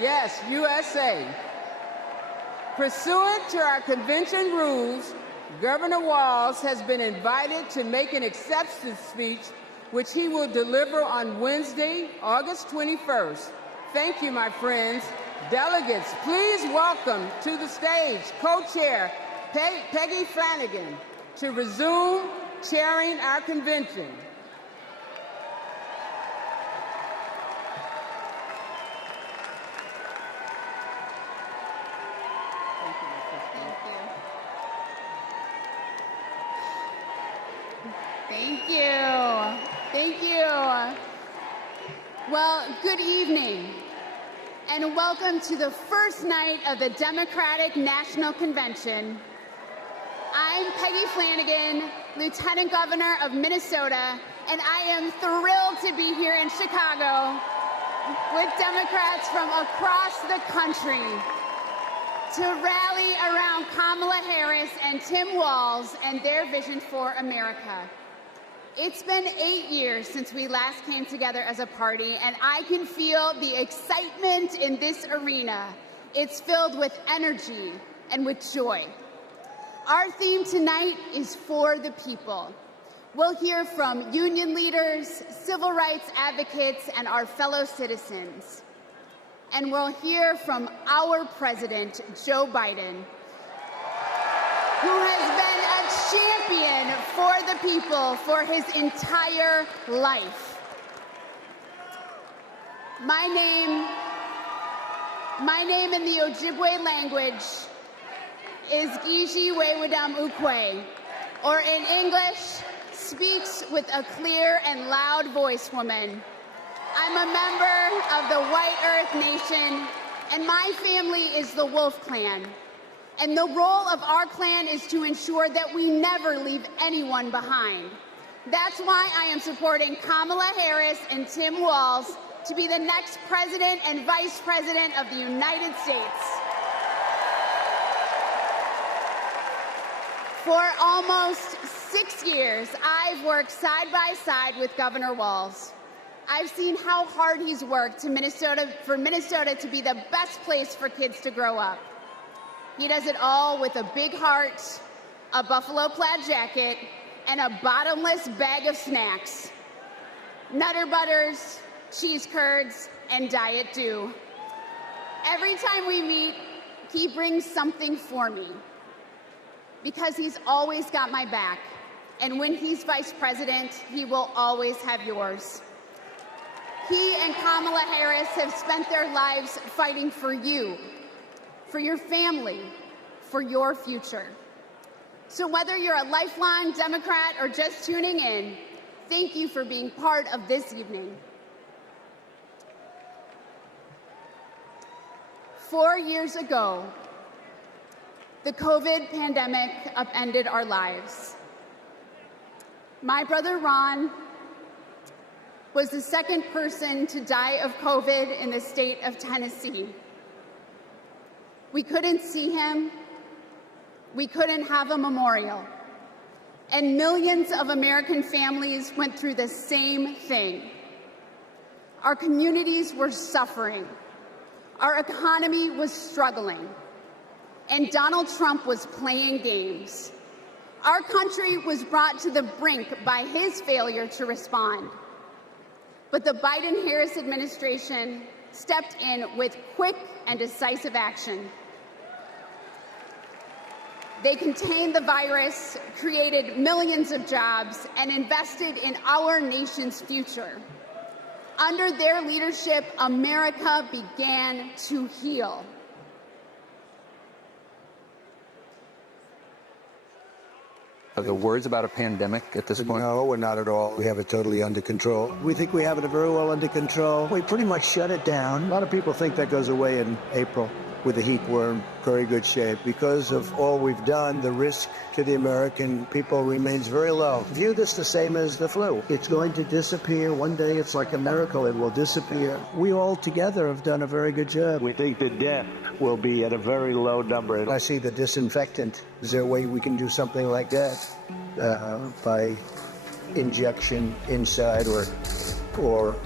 Yes, USA. Pursuant to our convention rules, Governor Walz has been invited to make an acceptance speech, which he will deliver on Wednesday, August 21st. Thank you, my friends. Delegates, please welcome to the stage co-chair Peggy Flanagan to resume chairing our convention. Well, good evening, and welcome to the first night of the Democratic National Convention. I'm Peggy Flanagan, Lieutenant Governor of Minnesota, and I am thrilled to be here in Chicago with Democrats from across the country to rally around Kamala Harris and Tim Walz and their vision for America. It's been 8 years since we last came together as a party, and I can feel the excitement in this arena. It's filled with energy and with joy. Our theme tonight is for the people. We'll hear from union leaders, civil rights advocates, and our fellow citizens. And we'll hear from our president, Joe Biden, who has been a champion for the people for his entire life. My name in the Ojibwe language is Gigi Wewedam Ukwe, or in English, speaks with a clear and loud voice woman. I'm a member of the White Earth Nation, and my family is the Wolf Clan. And the role of our clan is to ensure that we never leave anyone behind. That's why I am supporting Kamala Harris and Tim Walz to be the next president and vice president of the United States. For almost 6 years, I've worked side by side with Governor Walz. I've seen how hard he's worked for Minnesota to be the best place for kids to grow up. He does it all with a big heart, a buffalo plaid jacket, and a bottomless bag of snacks. Nutter Butters, cheese curds, and Diet Dew. Every time we meet, he brings something for me, because he's always got my back. And when he's vice president, he will always have yours. He and Kamala Harris have spent their lives fighting for you, for your family, for your future. So whether you're a lifelong Democrat or just tuning in, thank you for being part of this evening. 4 years ago, the COVID pandemic upended our lives. My brother Ron was the second person to die of COVID in the state of Tennessee. We couldn't see him. We couldn't have a memorial. And millions of American families went through the same thing. Our communities were suffering. Our economy was struggling. And Donald Trump was playing games. Our country was brought to the brink by his failure to respond. But the Biden-Harris administration stepped in with quick and decisive action. They contained the virus, created millions of jobs, and invested in our nation's future. Under their leadership, America began to heal. Are there words about a pandemic at this point? No, we're not at all. We have it totally under control. We think we have it very well under control. We pretty much shut it down. A lot of people think that goes away in April with the heat. We're in very good shape. Because of all we've done, the risk to the American people remains very low. View this the same as the flu. It's going to disappear. One day it's like a miracle. It will disappear. We all together have done a very good job. We think the death will be at a very low number. I see the disinfectant. Is there a way we can do something like that? By injection inside or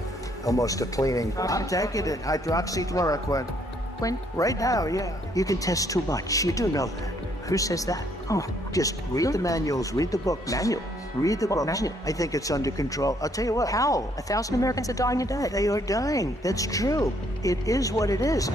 almost a cleaning. I'm taking it. Hydroxychloroquine. When? Right now, yeah. You can test too much. You do know that. Who says that? Oh, just read the manuals, read the books. Manuals? Read the books. Manual? I think it's under control. I'll tell you what. How? 1,000 Americans are dying a day. They are dying. That's true. It is what it is.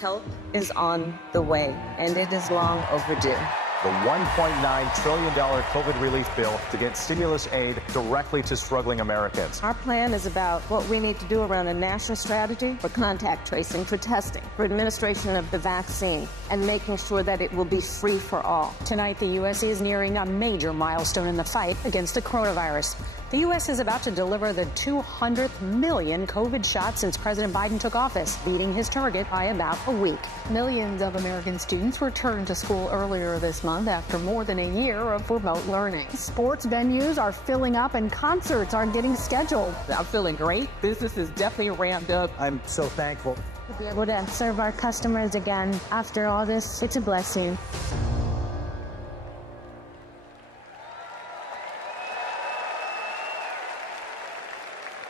Help is on the way, and it is long overdue. The $1.9 trillion COVID relief bill to get stimulus aid directly to struggling Americans. Our plan is about what we need to do around a national strategy for contact tracing, for testing, for administration of the vaccine, and making sure that it will be free for all. Tonight, the U.S. is nearing a major milestone in the fight against the coronavirus. The U.S. is about to deliver the 200th million COVID shots since President Biden took office, beating his target by about a week. Millions of American students returned to school earlier this month after more than a year of remote learning. Sports venues are filling up and concerts are getting scheduled. I'm feeling great. Business is definitely ramped up. I'm so thankful. To be able to serve our customers again after all this, it's a blessing.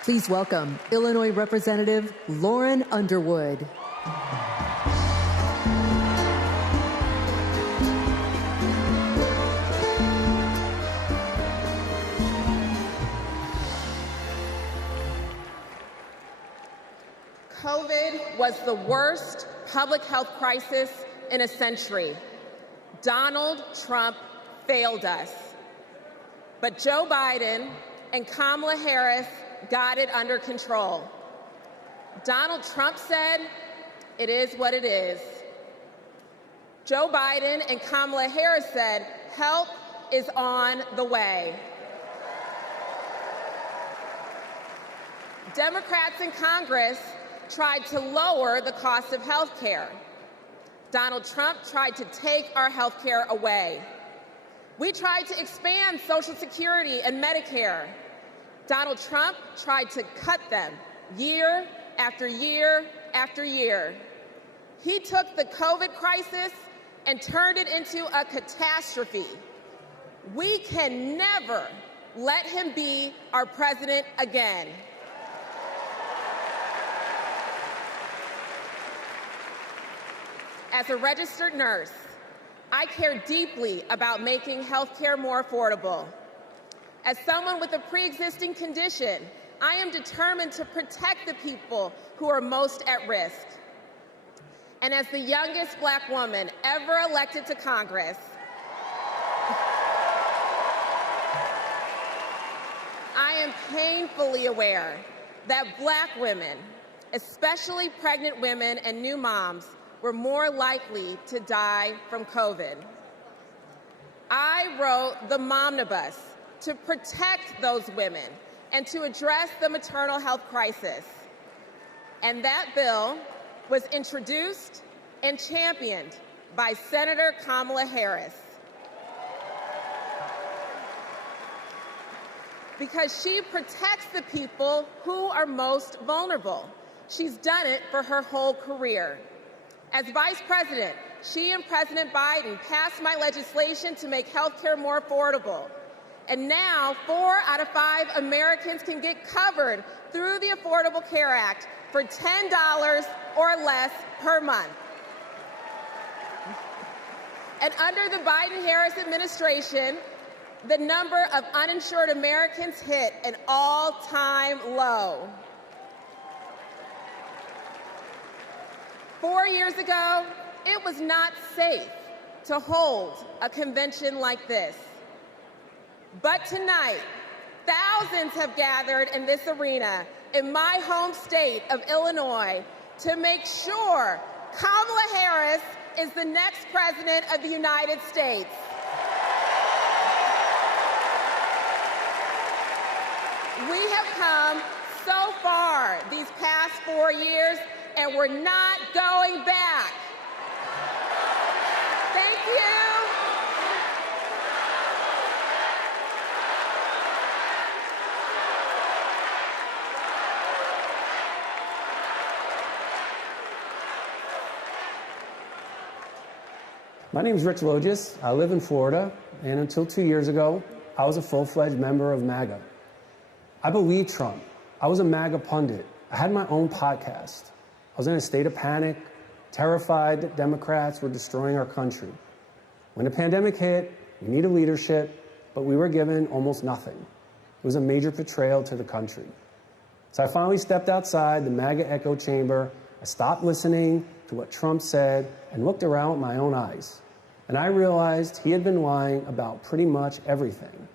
Please welcome Illinois Representative Lauren Underwood. COVID was the worst public health crisis in a century. Donald Trump failed us. But Joe Biden and Kamala Harris got it under control. Donald Trump said, "It is what it is." Joe Biden and Kamala Harris said, "Help is on the way." Democrats in Congress tried to lower the cost of health care. Donald Trump tried to take our health care away. We tried to expand Social Security and Medicare. Donald Trump tried to cut them year after year after year. He took the COVID crisis and turned it into a catastrophe. We can never let him be our president again. As a registered nurse, I care deeply about making health care more affordable. As someone with a pre-existing condition, I am determined to protect the people who are most at risk. And as the youngest Black woman ever elected to Congress, I am painfully aware that Black women, especially pregnant women and new moms, were more likely to die from COVID. I wrote the Momnibus to protect those women and to address the maternal health crisis. And that bill was introduced and championed by Senator Kamala Harris. Because she protects the people who are most vulnerable. She's done it for her whole career. As Vice President, she and President Biden passed my legislation to make health care more affordable. And now, 4 out of 5 Americans can get covered through the Affordable Care Act for $10 or less per month. And under the Biden-Harris administration, the number of uninsured Americans hit an all-time low. 4 years ago, it was not safe to hold a convention like this. But tonight, thousands have gathered in this arena in my home state of Illinois to make sure Kamala Harris is the next president of the United States. We have come so far these past 4 years, and we're not going back. Thank you. My name is Rich Logis. I live in Florida, and until 2 years ago, I was a full-fledged member of MAGA. I believed Trump. I was a MAGA pundit. I had my own podcast. I was in a state of panic, terrified that Democrats were destroying our country. When the pandemic hit, we needed leadership, but we were given almost nothing. It was a major betrayal to the country. So I finally stepped outside the MAGA echo chamber. I stopped listening to what Trump said and looked around with my own eyes. And I realized he had been lying about pretty much everything.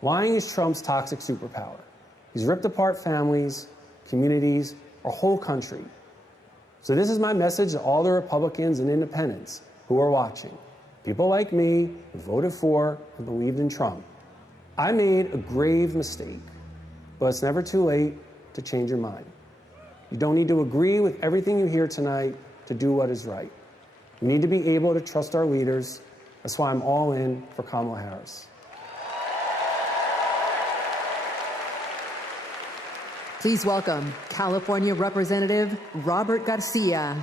Lying is Trump's toxic superpower. He's ripped apart families, communities, our whole country. So this is my message to all the Republicans and independents who are watching. People like me who voted for and believed in Trump. I made a grave mistake, but it's never too late to change your mind. You don't need to agree with everything you hear tonight to do what is right. We need to be able to trust our leaders. That's why I'm all in for Kamala Harris. Please welcome California Representative Robert Garcia.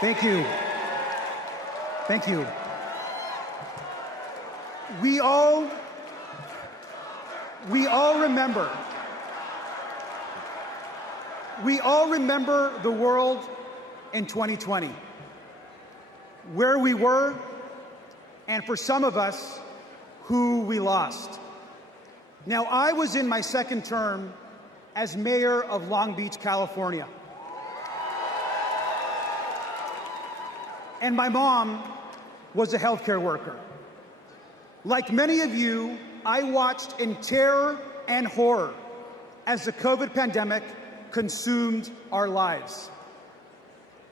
Thank you. Thank you. We all remember the world in 2020, where we were, and for some of us, who we lost. Now, I was in my second term as mayor of Long Beach, California. And my mom was a healthcare worker. Like many of you, I watched in terror and horror as the COVID pandemic consumed our lives.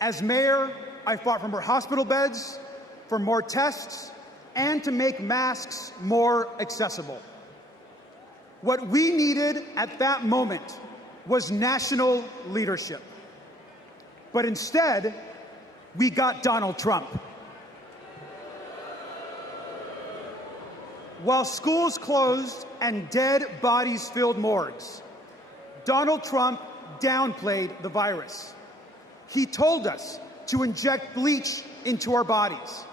As mayor, I fought for more hospital beds, for more tests, and to make masks more accessible. What we needed at that moment was national leadership. But instead, we got Donald Trump. While schools closed and dead bodies filled morgues, Donald Trump downplayed the virus. He told us to inject bleach into our bodies.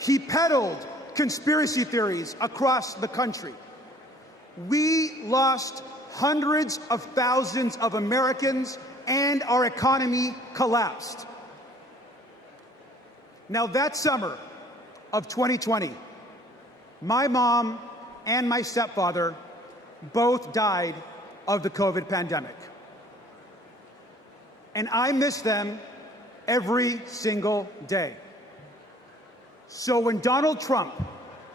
He peddled conspiracy theories across the country. We lost hundreds of thousands of Americans and our economy collapsed. Now, that summer of 2020, my mom and my stepfather both died of the COVID pandemic. And I miss them every single day. So when Donald Trump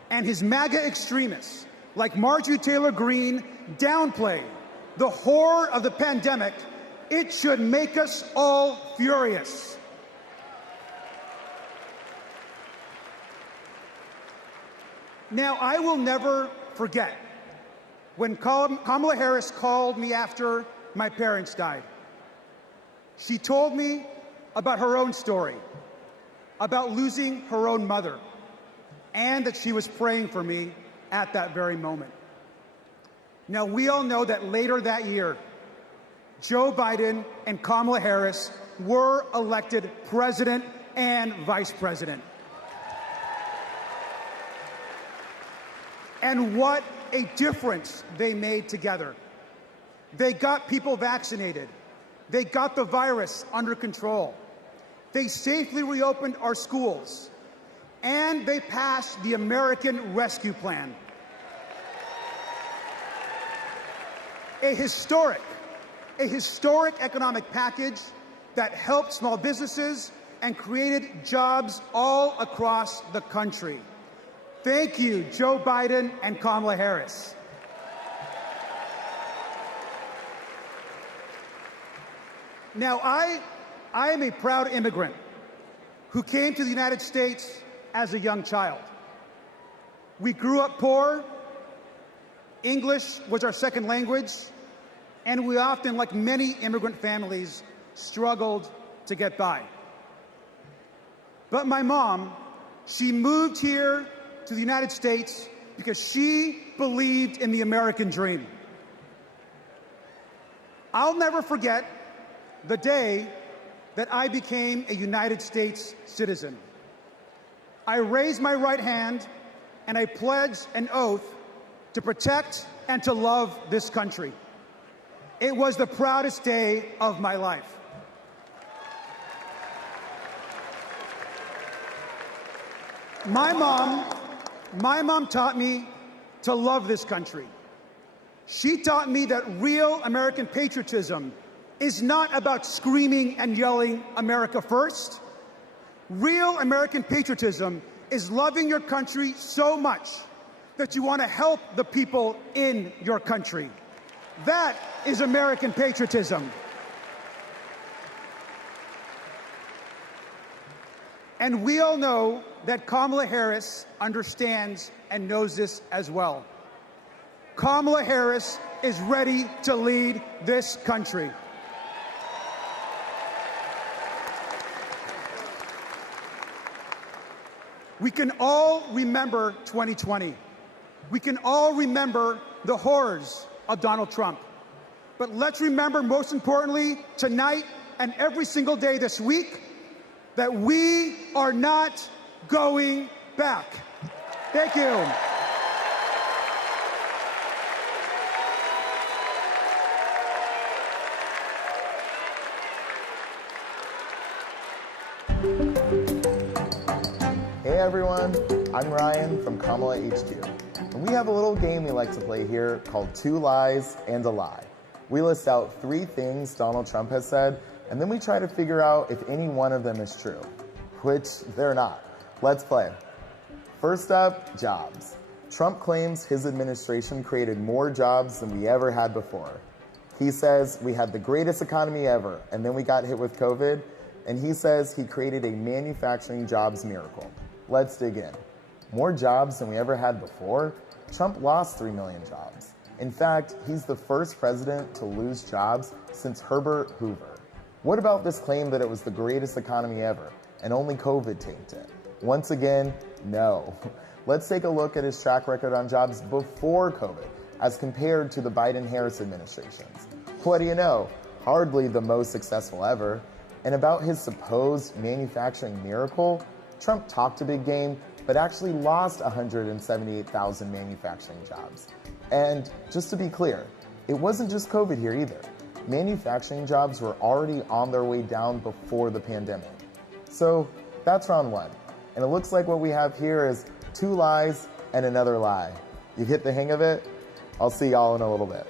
and his MAGA extremists like Marjorie Taylor Greene downplay the horror of the pandemic, it should make us all furious. Now, I will never forget when Kamala Harris called me after my parents died. She told me about her own story, about losing her own mother, and that she was praying for me at that very moment. Now, we all know that later that year, Joe Biden and Kamala Harris were elected president and vice president. And what a difference they made together. They got people vaccinated. They got the virus under control. They safely reopened our schools. And they passed the American Rescue Plan. A historic economic package that helped small businesses and created jobs all across the country. Thank you, Joe Biden and Kamala Harris. Now, I am a proud immigrant who came to the United States as a young child. We grew up poor. English was our second language, and we often, like many immigrant families, struggled to get by. But my mom, she moved here to the United States because she believed in the American dream. I'll never forget the day that I became a United States citizen. I raised my right hand and I pledged an oath to protect and to love this country. It was the proudest day of my life. My mom taught me to love this country. She taught me that real American patriotism is not about screaming and yelling America first. Real American patriotism is loving your country so much that you want to help the people in your country. That is American patriotism. And we all know that Kamala Harris understands and knows this as well. Kamala Harris is ready to lead this country. We can all remember 2020. We can all remember the horrors of Donald Trump. But let's remember, most importantly, tonight and every single day this week, that we are not going back. Thank you. Hey everyone, I'm Ryan from Kamala HQ, and we have a little game we like to play here called Two Lies and a Lie. We list out 3 things Donald Trump has said, and then we try to figure out if any one of them is true, which they're not. Let's play. First up, jobs. Trump claims his administration created more jobs than we ever had before. He says we had the greatest economy ever, and then we got hit with COVID, and he says he created a manufacturing jobs miracle. Let's dig in. More jobs than we ever had before? Trump lost 3 million jobs. In fact, he's the first president to lose jobs since Herbert Hoover. What about this claim that it was the greatest economy ever and only COVID tanked it? Once again, no. Let's take a look at his track record on jobs before COVID as compared to the Biden-Harris administrations. What do you know? Hardly the most successful ever. And about his supposed manufacturing miracle, Trump talked a big game, but actually lost 178,000 manufacturing jobs. And just to be clear, it wasn't just COVID here either. Manufacturing jobs were already on their way down before the pandemic. So that's round 1. And it looks like what we have here is 2 lies and another lie. You get the hang of it? I'll see y'all in a little bit.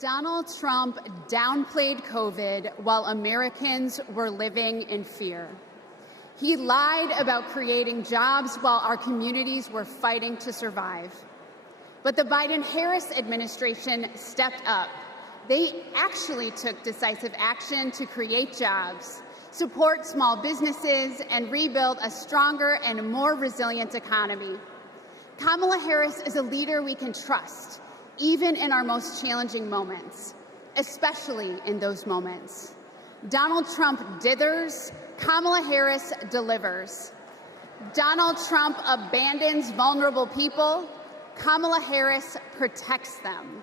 Donald Trump downplayed COVID while Americans were living in fear. He lied about creating jobs while our communities were fighting to survive. But the Biden-Harris administration stepped up. They actually took decisive action to create jobs, support small businesses, and rebuild a stronger and more resilient economy. Kamala Harris is a leader we can trust, even in our most challenging moments, especially in those moments. Donald Trump dithers, Kamala Harris delivers. Donald Trump abandons vulnerable people, Kamala Harris protects them.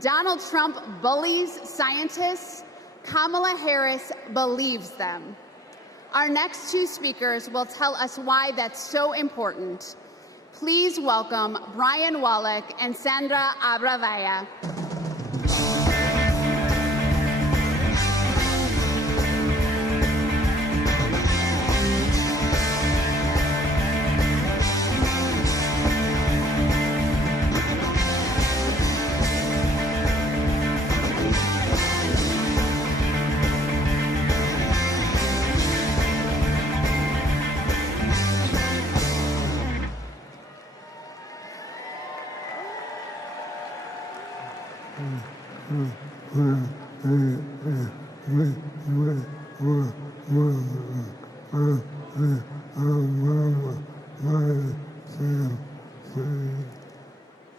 Donald Trump bullies scientists, Kamala Harris believes them. Our next 2 speakers will tell us why that's so important. Please welcome Brian Wallach and Sandra Abravaya.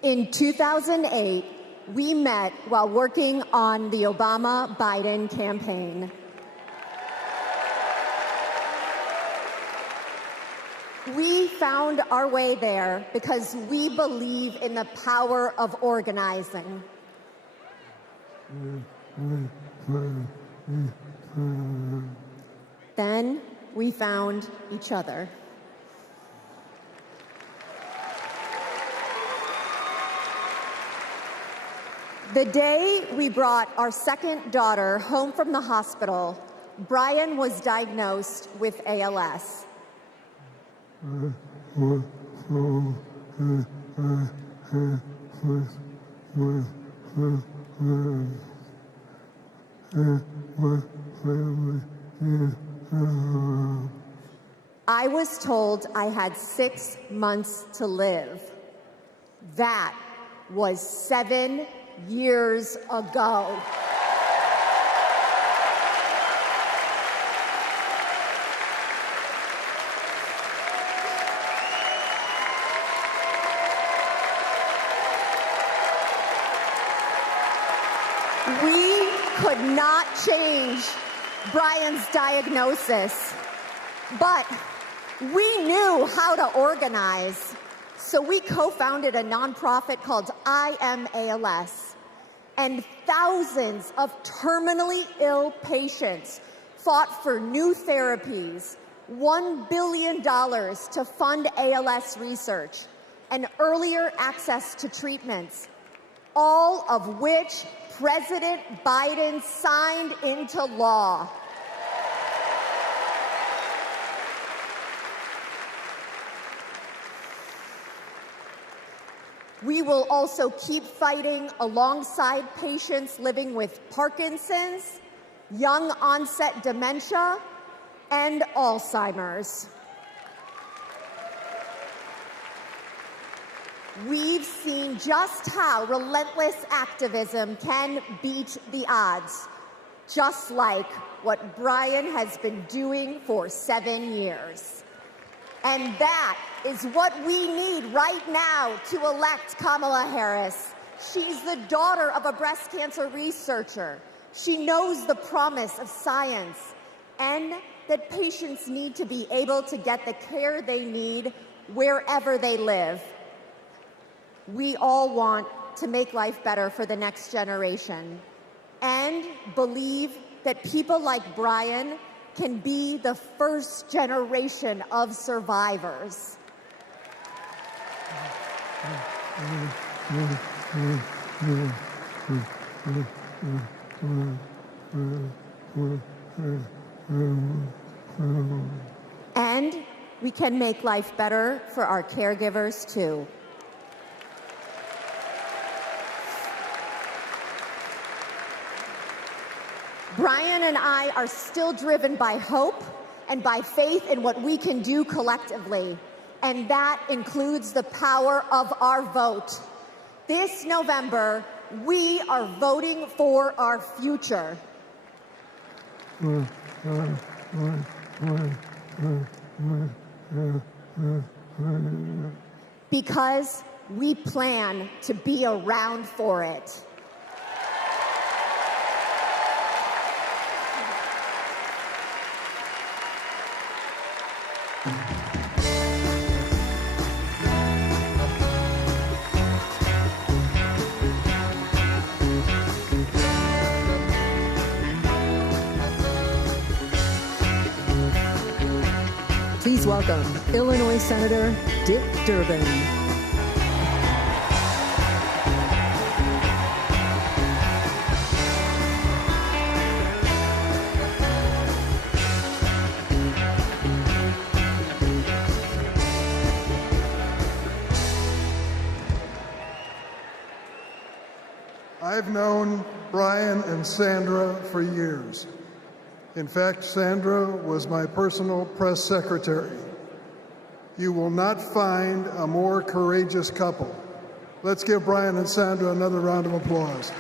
In 2008, we met while working on the Obama-Biden campaign. We found our way there because we believe in the power of organizing. Then we found each other. The day we brought our second daughter home from the hospital, Brian was diagnosed with ALS. I was told I had 6 months to live. That was 7 years ago. We could not change Brian's diagnosis, but we knew how to organize. So we co-founded a nonprofit called I Am ALS, and thousands of terminally ill patients fought for new therapies, $1 billion to fund ALS research, and earlier access to treatments, all of which President Biden signed into law. We will also keep fighting alongside patients living with Parkinson's, young onset dementia, and Alzheimer's. We've seen just how relentless activism can beat the odds, just like what Brian has been doing for 7 years. And that is what we need right now to elect Kamala Harris. She's the daughter of a breast cancer researcher. She knows the promise of science and that patients need to be able to get the care they need wherever they live. We all want to make life better for the next generation and believe that people like Brian can be the first generation of survivors. And we can make life better for our caregivers, too. Brian and I are still driven by hope and by faith in what we can do collectively, and that includes the power of our vote. This November, we are voting for our future. Because we plan to be around for it. Please welcome Illinois Senator Dick Durbin. I've known Brian and Sandra for years. In fact, Sandra was my personal press secretary. You will not find a more courageous couple. Let's give Brian and Sandra another round of applause.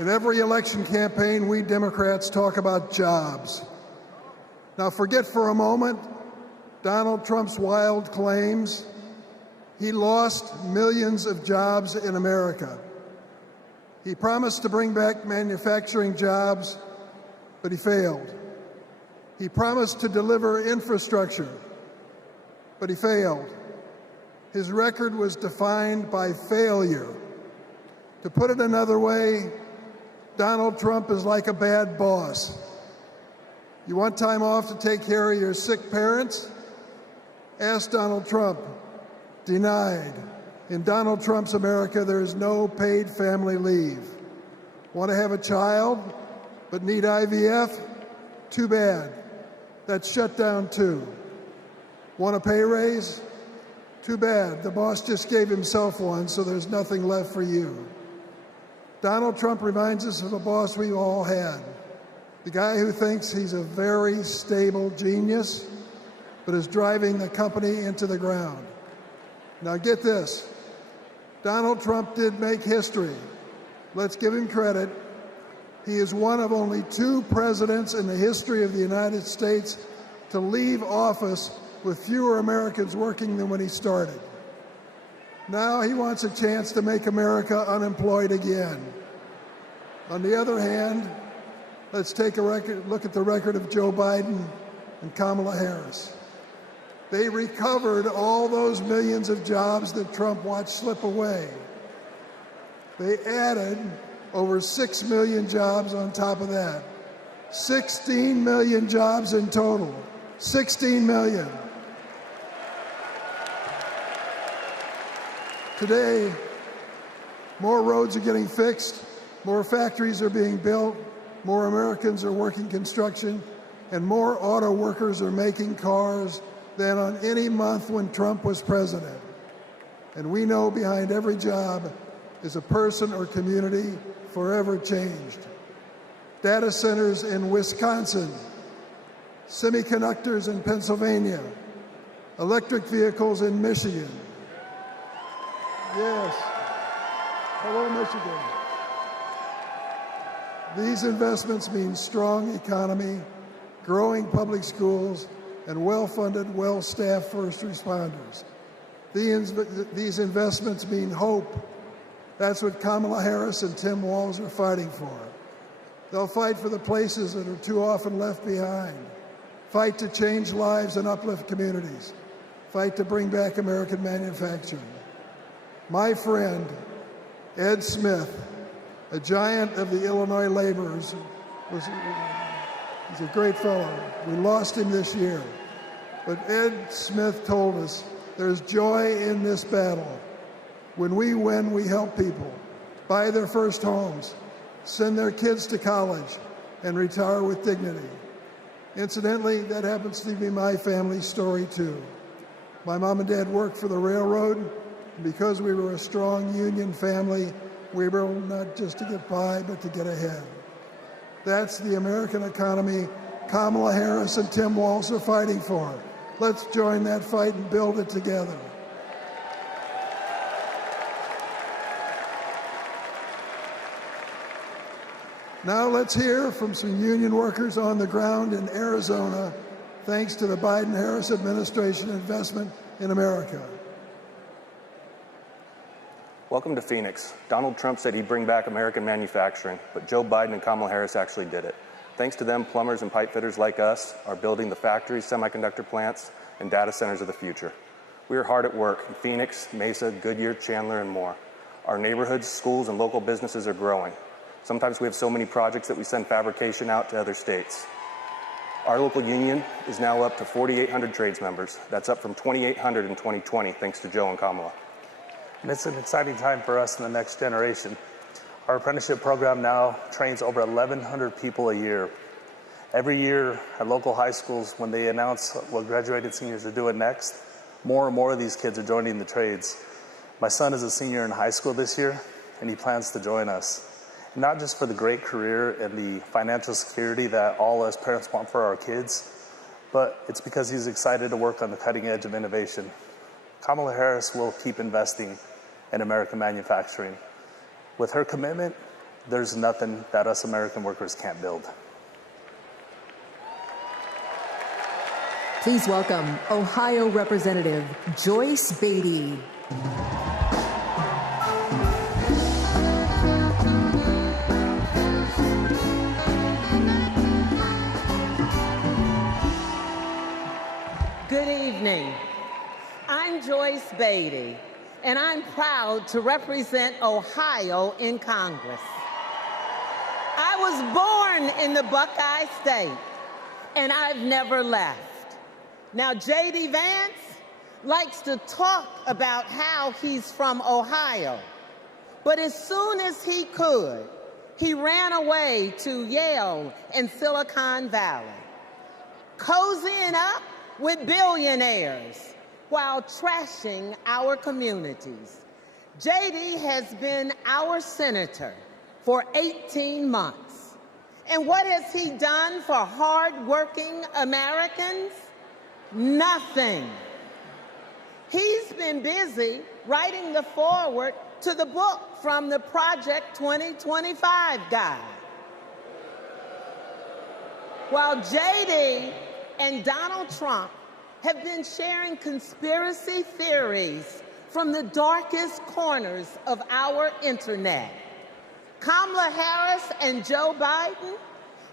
In every election campaign, we Democrats talk about jobs. Now forget for a moment Donald Trump's wild claims. He lost millions of jobs in America. He promised to bring back manufacturing jobs, but he failed. He promised to deliver infrastructure, but he failed. His record was defined by failure. To put it another way, Donald Trump is like a bad boss. You want time off to take care of your sick parents? Ask Donald Trump. Denied. In Donald Trump's America, there is no paid family leave. Want to have a child, but need IVF? Too bad. That's shut down too. Want a pay raise? Too bad. The boss just gave himself one, so there's nothing left for you. Donald Trump reminds us of a boss we all had. The guy who thinks he's a very stable genius, but is driving the company into the ground. Now get this, Donald Trump did make history. Let's give him credit. He is one of only 2 presidents in the history of the United States to leave office with fewer Americans working than when he started. Now he wants a chance to make America unemployed again. On the other hand, let's take a look at the record of Joe Biden and Kamala Harris. They recovered all those millions of jobs that Trump watched slip away. They added over 6 million jobs on top of that. 16 million jobs in total. 16 million. Today, more roads are getting fixed, more factories are being built, more Americans are working construction, and more auto workers are making cars than on any month when Trump was president. And we know behind every job is a person or community forever changed. Data centers in Wisconsin, semiconductors in Pennsylvania, electric vehicles in Michigan. Yes. Hello, Michigan. These investments mean strong economy, growing public schools, and well-funded, well-staffed first responders. These investments mean hope. That's what Kamala Harris and Tim Walz are fighting for. They'll fight for the places that are too often left behind. Fight to change lives and uplift communities. Fight to bring back American manufacturing. My friend, Ed Smith, a giant of the Illinois laborers, he's a great fellow. We lost him this year. But Ed Smith told us there's joy in this battle. When we win, we help people buy their first homes, send their kids to college, and retire with dignity. Incidentally, that happens to be my family's story, too. My mom and dad worked for the railroad, and because we were a strong union family, we were able not just to get by, but to get ahead. That's the American economy Kamala Harris and Tim Walz are fighting for. Let's join that fight and build it together. Now let's hear from some union workers on the ground in Arizona, thanks to the Biden-Harris administration investment in America. Welcome to Phoenix. Donald Trump said he'd bring back American manufacturing, but Joe Biden and Kamala Harris actually did it. Thanks to them, plumbers and pipe fitters like us are building the factories, semiconductor plants, and data centers of the future. We are hard at work in Phoenix, Mesa, Goodyear, Chandler, and more. Our neighborhoods, schools, and local businesses are growing. Sometimes we have so many projects that we send fabrication out to other states. Our local union is now up to 4,800 trades members. That's up from 2,800 in 2020, thanks to Joe and Kamala. And it's an exciting time for us in the next generation. Our apprenticeship program now trains over 1,100 people a year. Every year at local high schools, when they announce what graduated seniors are doing next, more and more of these kids are joining the trades. My son is a senior in high school this year, and he plans to join us. Not just for the great career and the financial security that all us parents want for our kids, but it's because he's excited to work on the cutting edge of innovation. Kamala Harris will keep investing in American manufacturing. With her commitment, there's nothing that us American workers can't build. Please welcome Ohio Representative Joyce Beatty. Good evening. I'm Joyce Beatty, and I'm proud to represent Ohio in Congress. I was born in the Buckeye State, and I've never left. Now, J.D. Vance likes to talk about how he's from Ohio, but as soon as he could, he ran away to Yale and Silicon Valley, cozying up with billionaires while trashing our communities. J.D. has been our senator for 18 months. And what has he done for hard-working Americans? Nothing. He's been busy writing the foreword to the book from the Project 2025 guy. While J.D. and Donald Trump have been sharing conspiracy theories from the darkest corners of our internet. Kamala Harris and Joe Biden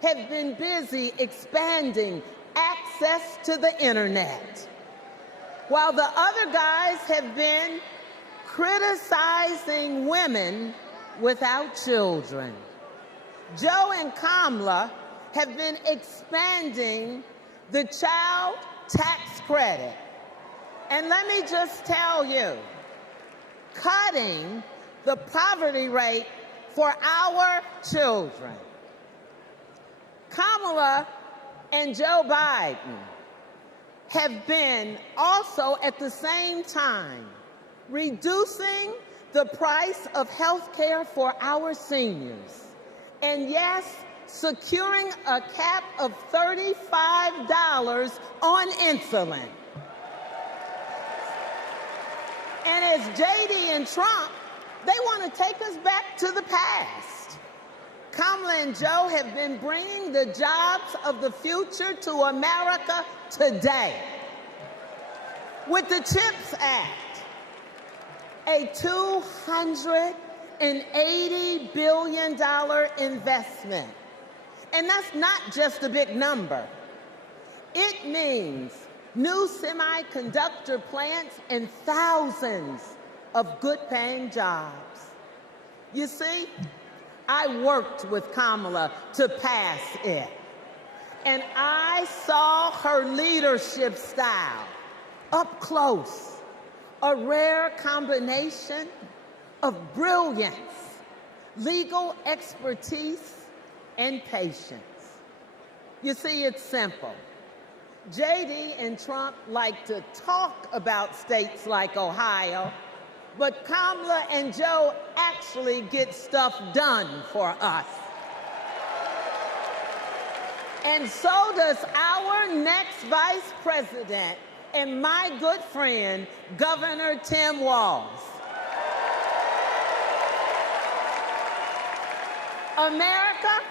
have been busy expanding access to the internet, while the other guys have been criticizing women without children. Joe and Kamala have been expanding the child tax credit. And let me just tell you, cutting the poverty rate for our children. Kamala and Joe Biden have been also at the same time reducing the price of health care for our seniors. And yes, securing a cap of $35 on insulin. And as JD and Trump, they want to take us back to the past. Kamala and Joe have been bringing the jobs of the future to America today. With the CHIPS Act, a $280 billion investment. And that's not just a big number. It means new semiconductor plants and thousands of good-paying jobs. You see, I worked with Kamala to pass it, and I saw her leadership style up close, a rare combination of brilliance, legal expertise, and patience. You see, it's simple. JD and Trump like to talk about states like Ohio, but Kamala and Joe actually get stuff done for us. And so does our next vice president and my good friend, Governor Tim Walz. America,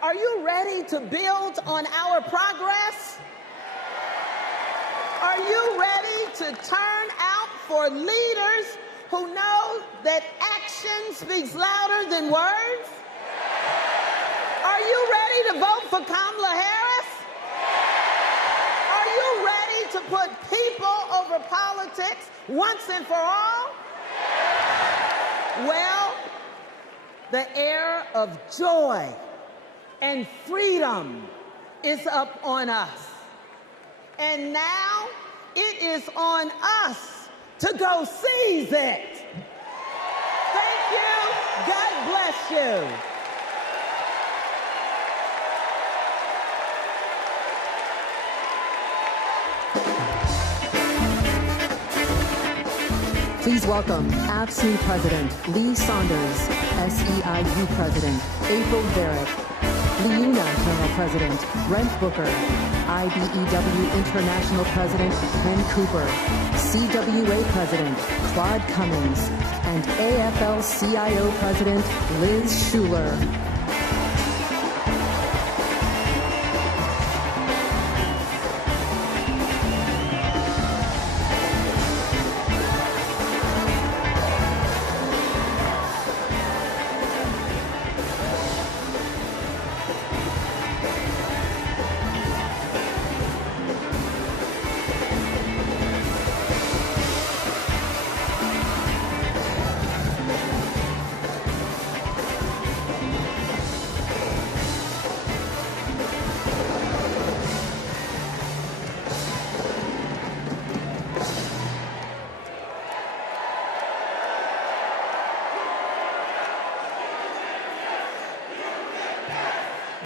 are you ready to build on our progress? Are you ready to turn out for leaders who know that action speaks louder than words? Are you ready to vote for Kamala Harris? Are you ready to put people over politics once and for all? Well, the era of joy and freedom is up on us. And now it is on us to go seize it. Thank you. God bless you. Please welcome AFSCME President Lee Saunders, SEIU President April Barrett, LIUNA General President Brent Booker, IBEW International President Ken Cooper, CWA President Claude Cummings, and AFL-CIO President Liz Schuler.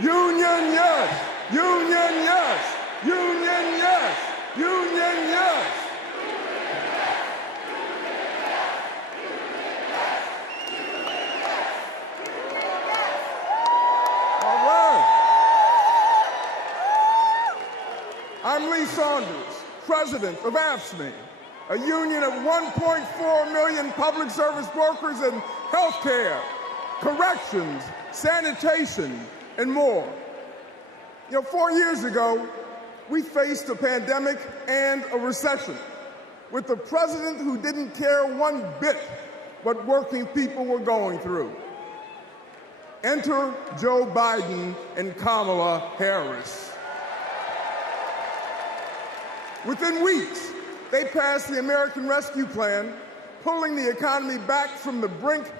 Union, yes! Union, yes! Union, yes! Union, yes! All right. I'm Lee Saunders, president of AFSCME, a union of 1.4 million public service workers in healthcare, corrections, sanitation, and more. You know, 4 years ago, we faced a pandemic and a recession. with the president who didn't care one bit what working people were going through. Enter Joe Biden and Kamala Harris. Within weeks, they passed the American Rescue Plan, pulling the economy back from the brink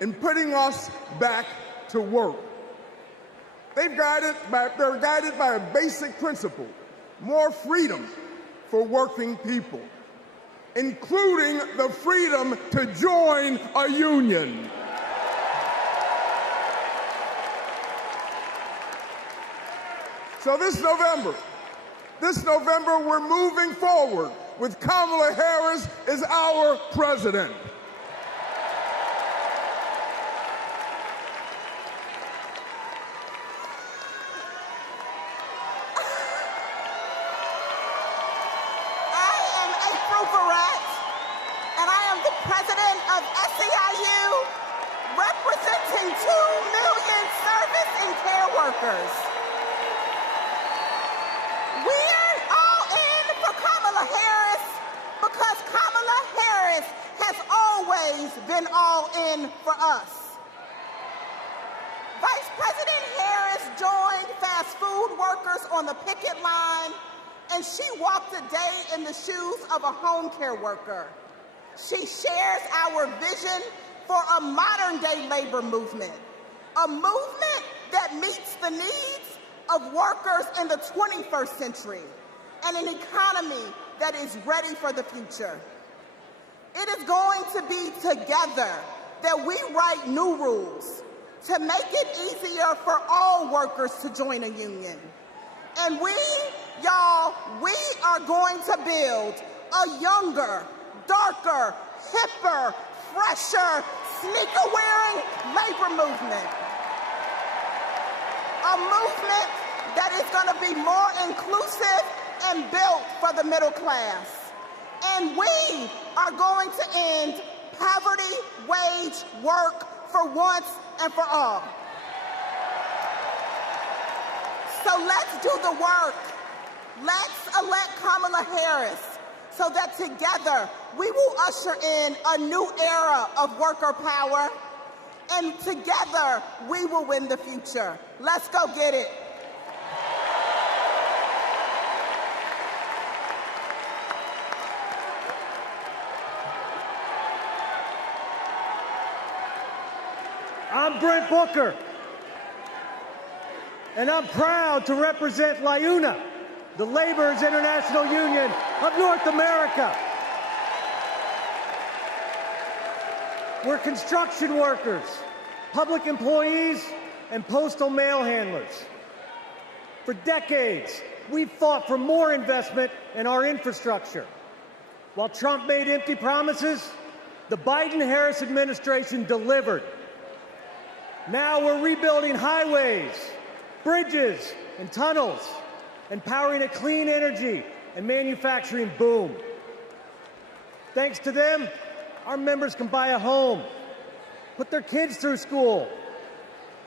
and putting us back to work. They're guided by a basic principle: more freedom for working people, including the freedom to join a union. So this November, we're moving forward with Kamala Harris as our president. And I am the president of SEIU, representing 2 million service and care workers. We're all in for Kamala Harris because Kamala Harris has always been all in for us. Vice President Harris joined fast food workers on the picket line, and she walked a day in the shoes of a home care worker. She shares our vision for a modern-day labor movement, a movement that meets the needs of workers in the 21st century, and an economy that is ready for the future. It is going to be together that we write new rules to make it easier for all workers to join a union. And we are going to build a younger, darker, hipper, fresher, sneaker-wearing labor movement. A movement that is going to be more inclusive and built for the middle class. And we are going to end poverty wage work for once and for all. So let's do the work. Let's elect Kamala Harris so that together we will usher in a new era of worker power, and together we will win the future. Let's go get it. I'm Brent Booker, and I'm proud to represent LIUNA, the Laborers International Union of North America. We're construction workers, public employees, and postal mail handlers. For decades, we've fought for more investment in our infrastructure. While Trump made empty promises, the Biden-Harris administration delivered. Now we're rebuilding highways, bridges, and tunnels, and powering a clean energy and manufacturing boom. Thanks to them, our members can buy a home, put their kids through school,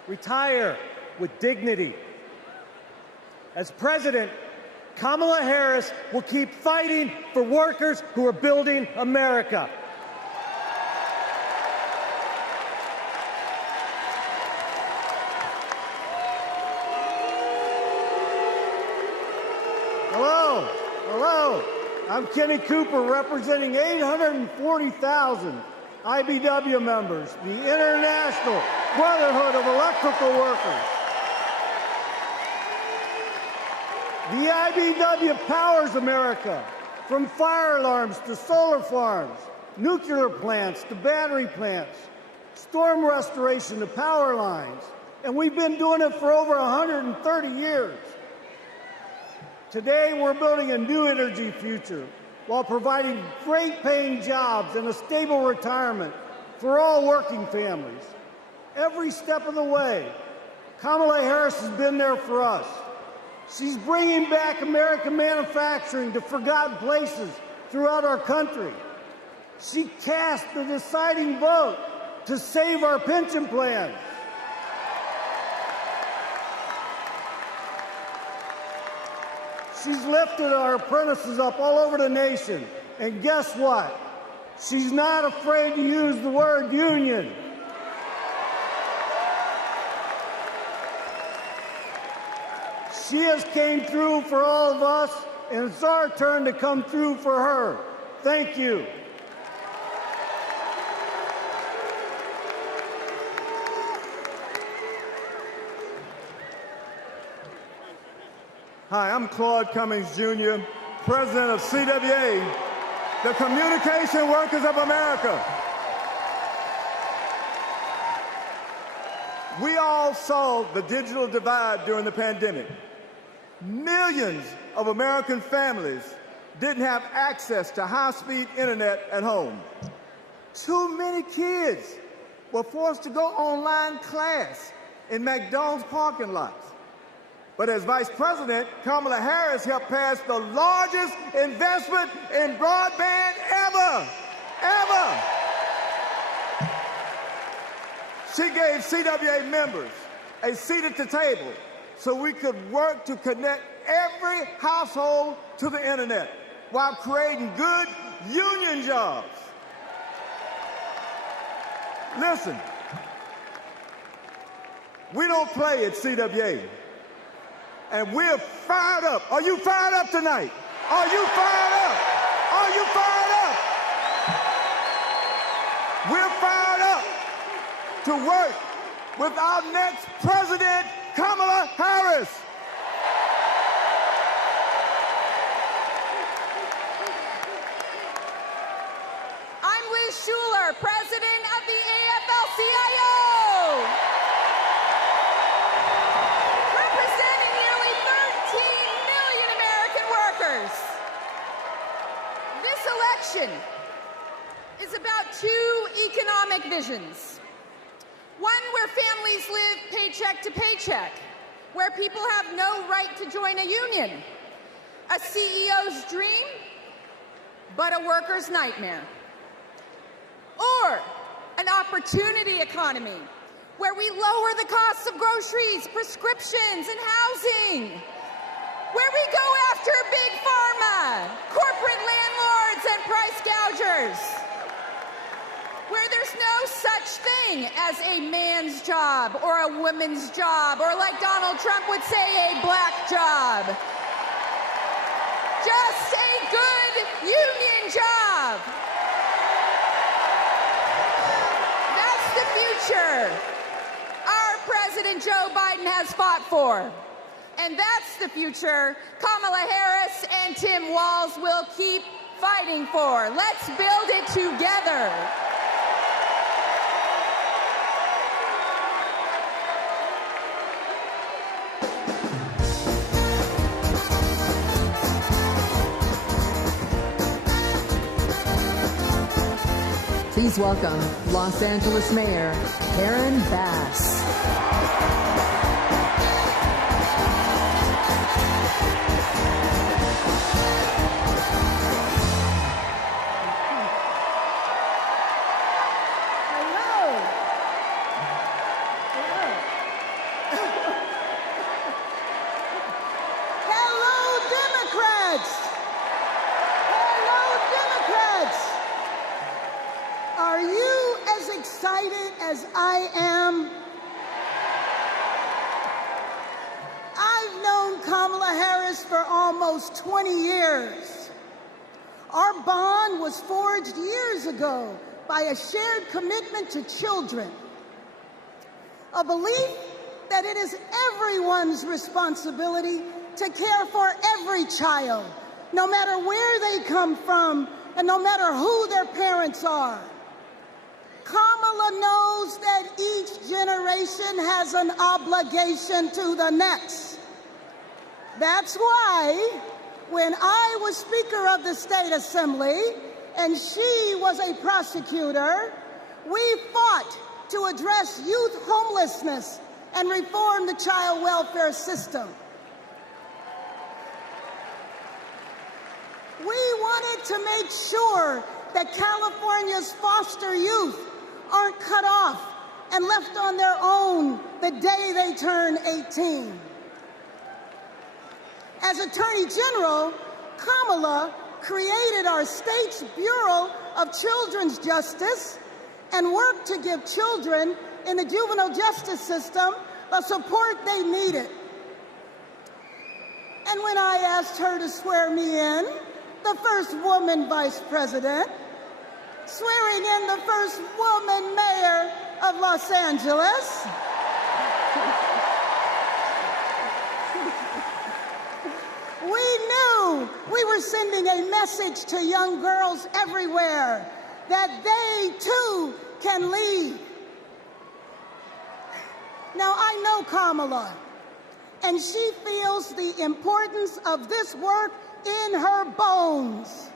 retire with dignity. As president, Kamala Harris will keep fighting for workers who are building America. Hello, I'm Kenny Cooper, representing 840,000 IBW members, the International Brotherhood of Electrical Workers. The IBW powers America, from fire alarms to solar farms, nuclear plants to battery plants, storm restoration to power lines, and we've been doing it for over 130 years. Today, we're building a new energy future while providing great-paying jobs and a stable retirement for all working families. Every step of the way, Kamala Harris has been there for us. She's bringing back American manufacturing to forgotten places throughout our country. She cast the deciding vote to save our pension plans. She's lifted our apprentices up all over the nation And guess what? She's not afraid to use the word union. She has came through for all of us, and it's our turn to come through for her. Thank you. Hi, I'm Claude Cummings, Jr., president of CWA, the Communication Workers of America. We all saw the digital divide during the pandemic. Millions of American families didn't have access to high-speed internet at home. Too many kids were forced to go online class in McDonald's parking lots. But as Vice President, Kamala Harris helped pass the largest investment in broadband ever. She gave CWA members a seat at the table so we could work to connect every household to the internet while creating good union jobs. Listen, we don't play at CWA. And we're fired up. Are you fired up tonight? Are you fired up? Are you fired up? We're fired up to work with our next president, Kamala Harris. I'm Liz Schuler, president of the AFL-CIO. Representing nearly 13 million American workers. This election is about two economic visions. One where families live paycheck to paycheck, where people have no right to join a union. A CEO's dream, but a worker's nightmare. Or an opportunity economy, where we lower the costs of groceries, prescriptions, and housing. Where we go after big pharma, corporate landlords, and price gougers. Where there's no such thing as a man's job or a woman's job, or like Donald Trump would say, a black job. Just a good union job. That's the future our President Joe Biden has fought for. And that's the future Kamala Harris and Tim Walz will keep fighting for. Let's build it together. Please welcome Los Angeles Mayor Karen Bass. As I am. I've known Kamala Harris for almost 20 years. Our bond was forged years ago by a shared commitment to children, a belief that it is everyone's responsibility to care for every child, no matter where they come from and no matter who their parents are. Kamala knows that each generation has an obligation to the next. That's why, when I was Speaker of the State Assembly and she was a prosecutor, we fought to address youth homelessness and reform the child welfare system. We wanted to make sure that California's foster youth aren't cut off and left on their own the day they turn 18. As Attorney General, Kamala created our state's Bureau of Children's Justice and worked to give children in the juvenile justice system the support they needed. And when I asked her to swear me in, the first woman vice president, swearing in the first woman mayor of Los Angeles, we knew we were sending a message to young girls everywhere that they too can lead. Now, I know Kamala, and she feels the importance of this work in her bones.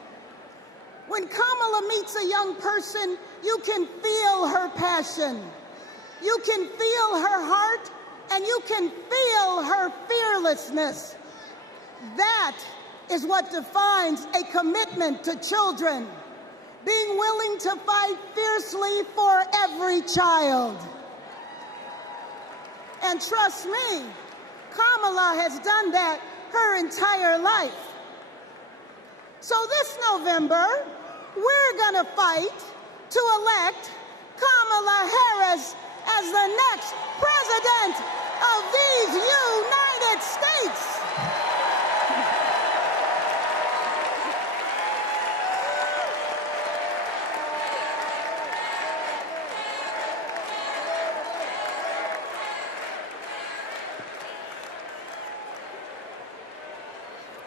When Kamala meets a young person, you can feel her passion. You can feel her heart, and you can feel her fearlessness. That is what defines a commitment to children, being willing to fight fiercely for every child. And trust me, Kamala has done that her entire life. So this November, we're gonna fight to elect Kamala Harris as the next president of these United States.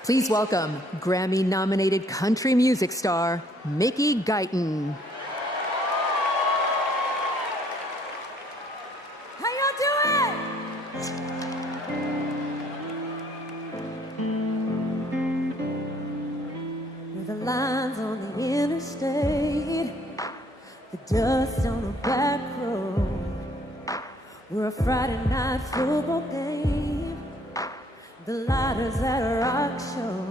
Please welcome Grammy-nominated country music star, Mickey Guyton. How y'all doing? With the lines on the interstate, the dust on the back road, we're a Friday night football game, the lighters at a rock show,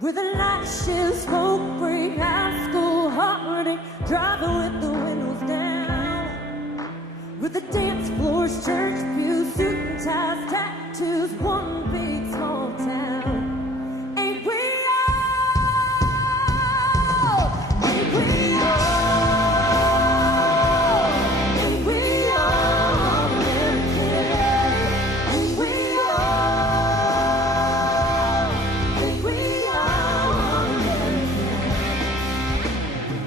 with a night shift, smoke break, high school heartache, driving with the windows down, with the dance floors, church pews, suit and ties, tattoos, one big small town. Ain't we all? Ain't we all? Ain't we all American? Ain't we all? Ain't we all American?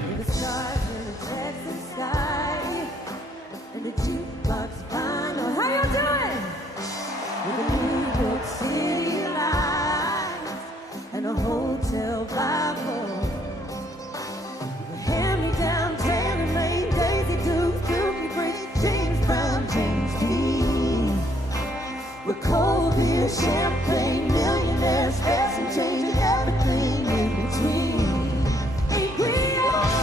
With the stars in the Texas sky and the jukebox vinyl. How y'all doing? With the New York City lights and a hotel Bible. The hand-me-down, Taylor Made, Daisy Dukes, Dookie Bricks, James Brown, James Dean. With cold beer, champagne, millionaires, fast and change, and everything in between. Ain't we all?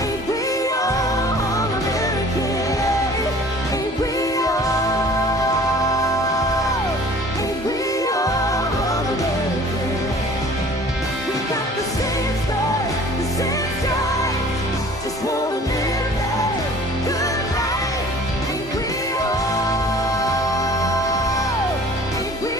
Ain't we all American? Ain't we all? Ain't we all American? We got the same stars, the same skies, just wanna live that good life. Ain't we all? Ain't we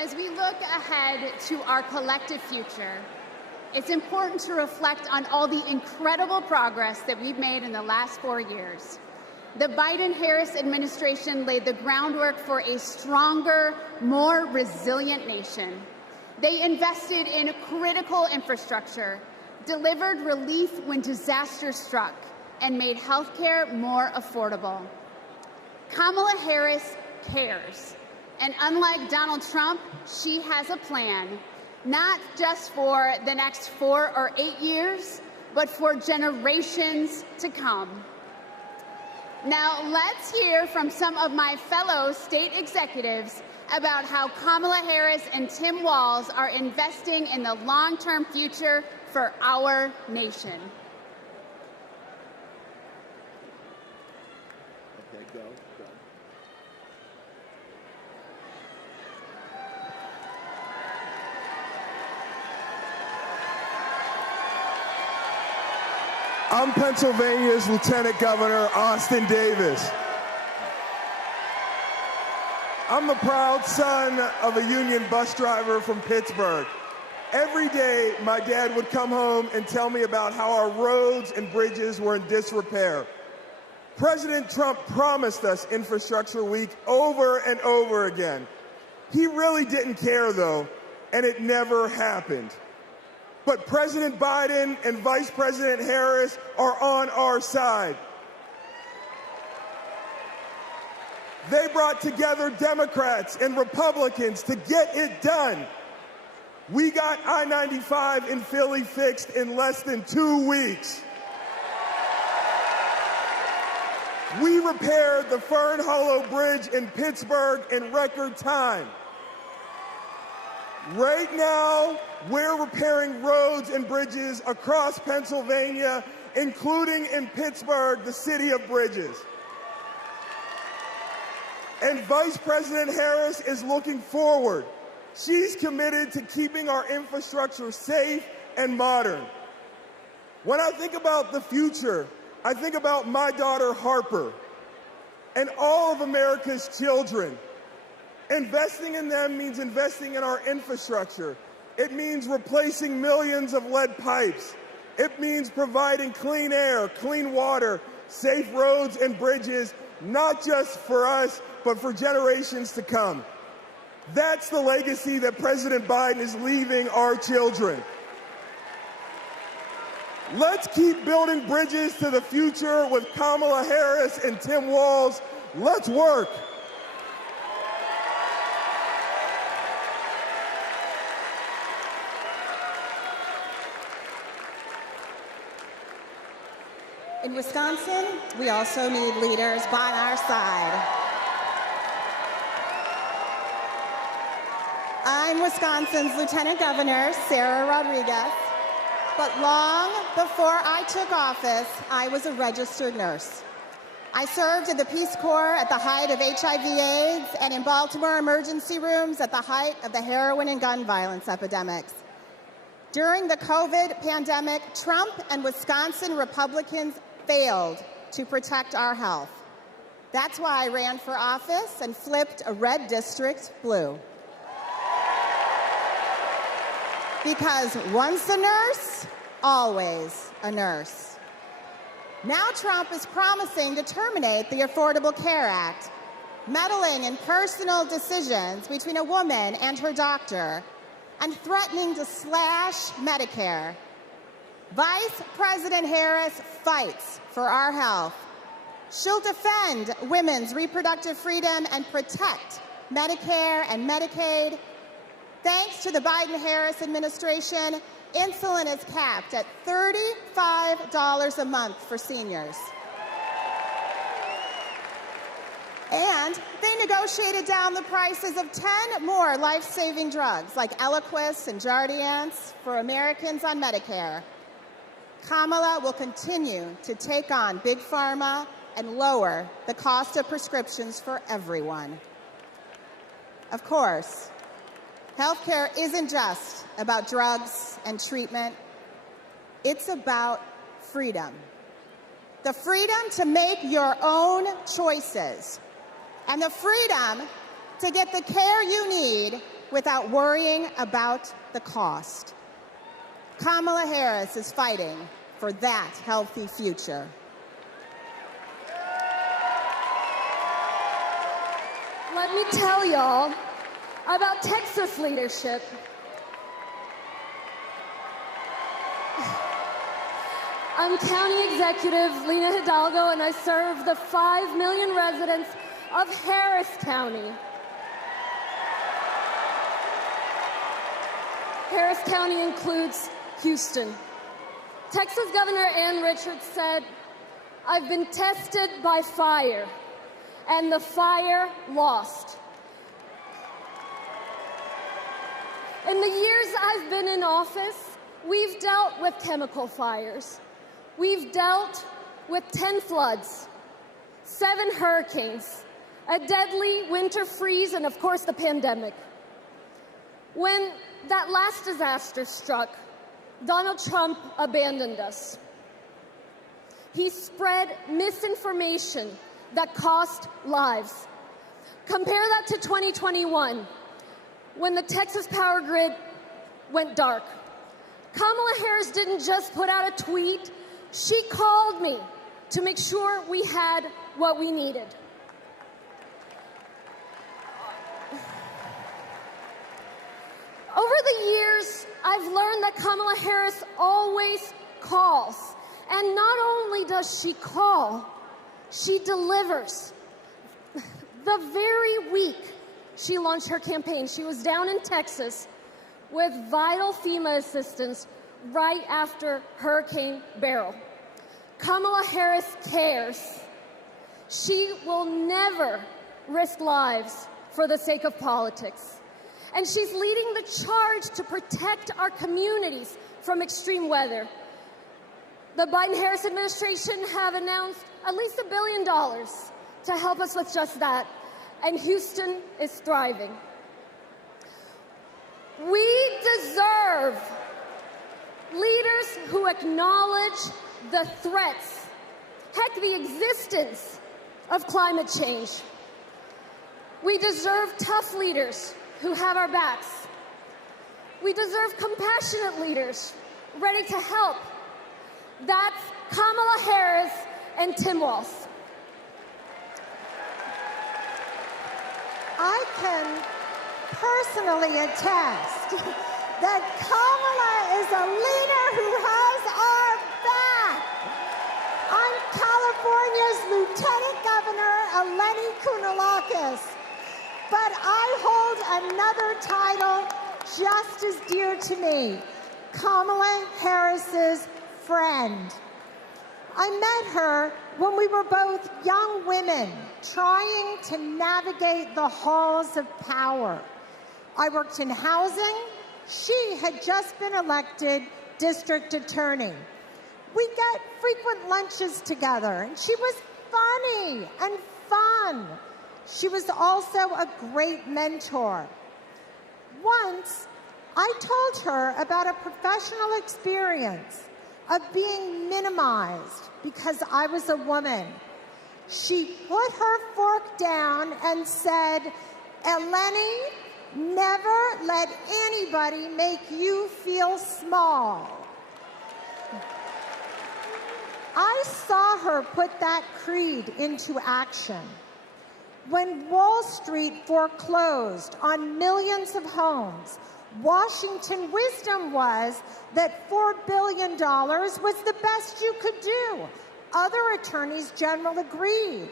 As we look ahead to our collective future, it's important to reflect on all the incredible progress that we've made in the last 4 years. The Biden-Harris administration laid the groundwork for a stronger, more resilient nation. They invested in critical infrastructure, delivered relief when disaster struck, and made healthcare more affordable. Kamala Harris cares. And unlike Donald Trump, she has a plan, not just for the next 4 or 8 years, but for generations to come. Now, let's hear from some of my fellow state executives about how Kamala Harris and Tim Walz are investing in the long-term future for our nation. Okay, go. I'm Pennsylvania's Lieutenant Governor Austin Davis. I'm the proud son of a union bus driver from Pittsburgh. Every day, my dad would come home and tell me about how our roads and bridges were in disrepair. President Trump promised us Infrastructure Week over and over again. He really didn't care, though, and it never happened. But President Biden and Vice President Harris are on our side. They brought together Democrats and Republicans to get it done. We got I-95 in Philly fixed in less than 2 weeks. We repaired the Fern Hollow Bridge in Pittsburgh in record time. Right now, we're repairing roads and bridges across Pennsylvania, including in Pittsburgh, the city of bridges. And Vice President Harris is looking forward. She's committed to keeping our infrastructure safe and modern. When I think about the future, I think about my daughter Harper and all of America's children. Investing in them means investing in our infrastructure. It means replacing millions of lead pipes. It means providing clean air, clean water, safe roads and bridges, not just for us, but for generations to come. That's the legacy that President Biden is leaving our children. Let's keep building bridges to the future with Kamala Harris and Tim Walz. Let's work. In Wisconsin, we also need leaders by our side. I'm Wisconsin's Lieutenant Governor, Sarah Rodriguez, but long before I took office, I was a registered nurse. I served in the Peace Corps at the height of HIV/AIDS and in Baltimore emergency rooms at the height of the heroin and gun violence epidemics. During the COVID pandemic, Trump and Wisconsin Republicans failed to protect our health. That's why I ran for office and flipped a red district blue. Because once a nurse, always a nurse. Now Trump is promising to terminate the Affordable Care Act, meddling in personal decisions between a woman and her doctor, and threatening to slash Medicare. Vice President Harris fights for our health. She'll defend women's reproductive freedom and protect Medicare and Medicaid. Thanks to the Biden-Harris administration, insulin is capped at $35 a month for seniors. And they negotiated down the prices of 10 more life-saving drugs like Eliquis and Jardiance for Americans on Medicare. Kamala will continue to take on Big Pharma and lower the cost of prescriptions for everyone. Of course, healthcare isn't just about drugs and treatment. It's about freedom. The freedom to make your own choices and the freedom to get the care you need without worrying about the cost. Kamala Harris is fighting for that healthy future. Let me tell y'all about Texas leadership. I'm County Executive Lena Hidalgo, and I serve the 5 million residents of Harris County. Harris County includes Houston. Texas Governor Ann Richards said, "I've been tested by fire, and the fire lost." In the years I've been in office, we've dealt with chemical fires. We've dealt with 10 floods, 7 hurricanes, a deadly winter freeze, and of course the pandemic. When that last disaster struck, Donald Trump abandoned us. He spread misinformation that cost lives. Compare that to 2021, when the Texas power grid went dark. Kamala Harris didn't just put out a tweet, she called me to make sure we had what we needed. Over the years, I've learned that Kamala Harris always calls. And not only does she call, she delivers. The very week she launched her campaign, she was down in Texas with vital FEMA assistance right after Hurricane Beryl. Kamala Harris cares. She will never risk lives for the sake of politics. And she's leading the charge to protect our communities from extreme weather. The Biden-Harris administration have announced at least $1 billion to help us with just that, and Houston is thriving. We deserve leaders who acknowledge the threats, heck, the existence of climate change. We deserve tough leaders who have our backs. We deserve compassionate leaders ready to help. That's Kamala Harris and Tim Walz. I can personally attest that Kamala is a leader who has our back. I'm California's Lieutenant Governor, Eleni Kounalakis, but I hold another title just as dear to me, Kamala Harris's friend. I met her when we were both young women trying to navigate the halls of power. I worked in housing. She had just been elected district attorney. We got frequent lunches together, and she was funny and fun. She was also a great mentor. Once, I told her about a professional experience of being minimized because I was a woman. She put her fork down and said, "Eleni, never let anybody make you feel small." I saw her put that creed into action. When Wall Street foreclosed on millions of homes, Washington wisdom was that $4 billion was the best you could do. Other attorneys general agreed.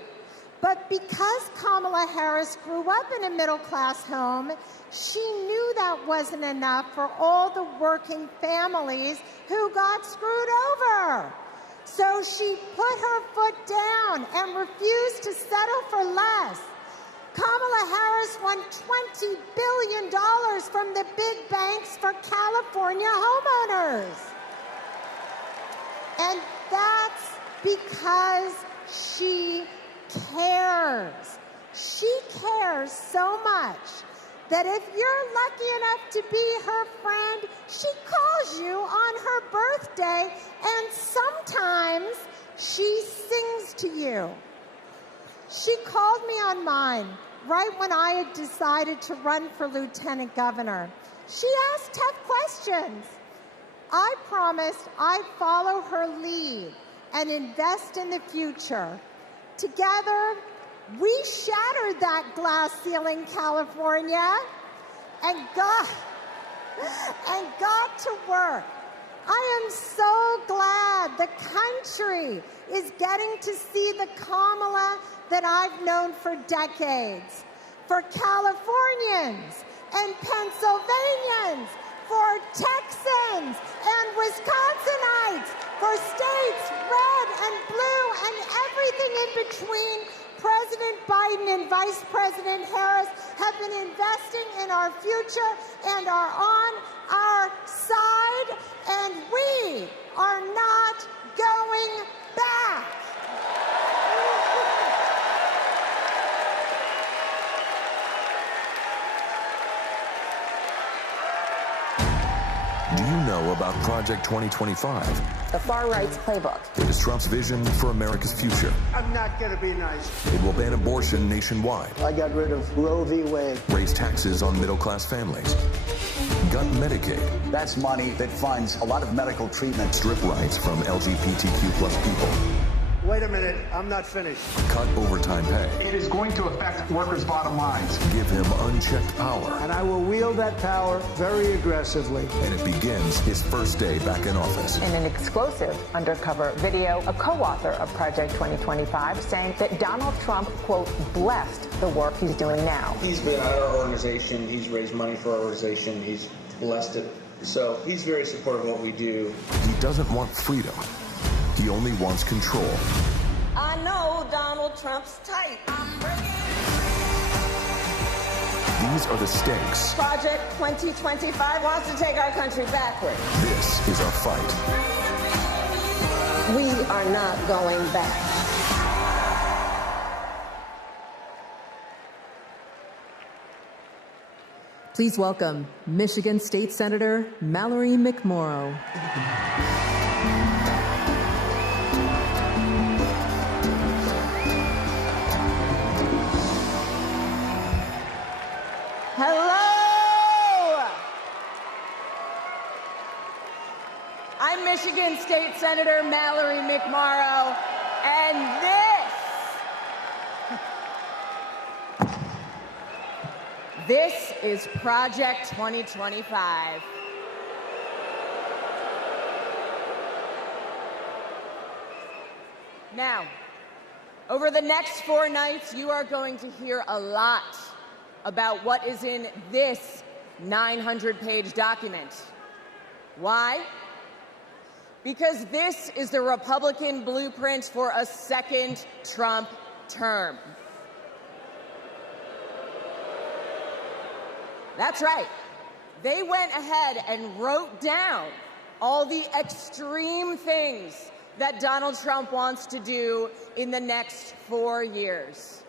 But because Kamala Harris grew up in a middle-class home, she knew that wasn't enough for all the working families who got screwed over. So she put her foot down and refused to settle for less. Kamala Harris won $20 billion from the big banks for California homeowners. And that's because she cares. She cares so much that if you're lucky enough to be her friend, she calls you on her birthday, and sometimes she sings to you. She called me on mine right when I had decided to run for lieutenant governor. She asked tough questions. I promised I'd follow her lead and invest in the future. Together, we shattered that glass ceiling, California, and got to work. I am so glad the country is getting to see the Kamala that I've known for decades. For Californians and Pennsylvanians, for Texans and Wisconsinites, for states red and blue and everything in between, President Biden and Vice President Harris have been investing in our future and are on our side, and we are not going back. Do you know about Project 2025? The far right's playbook. It is Trump's vision for America's future. I'm not going to be nice. It will ban abortion nationwide, I got rid of Roe v. Wade. raise taxes on middle-class families, gut Medicaid, That's money that funds a lot of medical treatment. strip rights from LGBTQ plus people, Wait a minute, I'm not finished. cut overtime pay, It is going to affect workers' bottom lines. give him unchecked power, And I will wield that power very aggressively. and it begins his first day back in office. In an explosive undercover video, a co-author of Project 2025 saying that Donald Trump, quote, blessed the work he's doing now. He's been at our organization. He's raised money for our organization. He's blessed it. So he's very supportive of what we do. He doesn't want freedom. He only wants control. I know Donald Trump's tight. These are the stakes. Project 2025 wants to take our country backward. This is our fight. We are not going back. Please welcome Michigan State Senator Mallory McMorrow. Hello! I'm Michigan State Senator Mallory McMorrow, and this is Project 2025. Now, over the next 4 nights, you are going to hear a lot about what is in this 900-page document. Why? Because this is the Republican blueprint for a second Trump term. That's right. They went ahead and wrote down all the extreme things that Donald Trump wants to do in the next 4 years.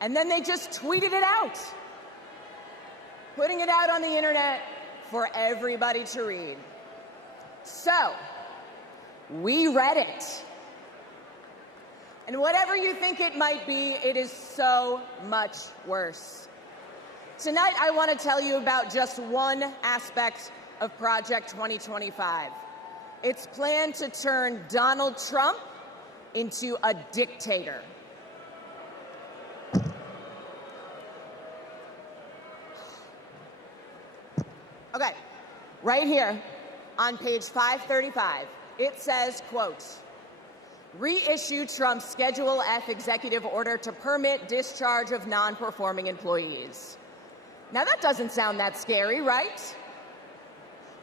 And then they just tweeted it out, putting it out on the internet for everybody to read. So, we read it. And whatever you think it might be, it is so much worse. Tonight, I want to tell you about just one aspect of Project 2025. Its plan to turn Donald Trump into a dictator. Okay, right here on page 535, it says, quote, reissue Trump's Schedule F executive order to permit discharge of non-performing employees. Now that doesn't sound that scary, right?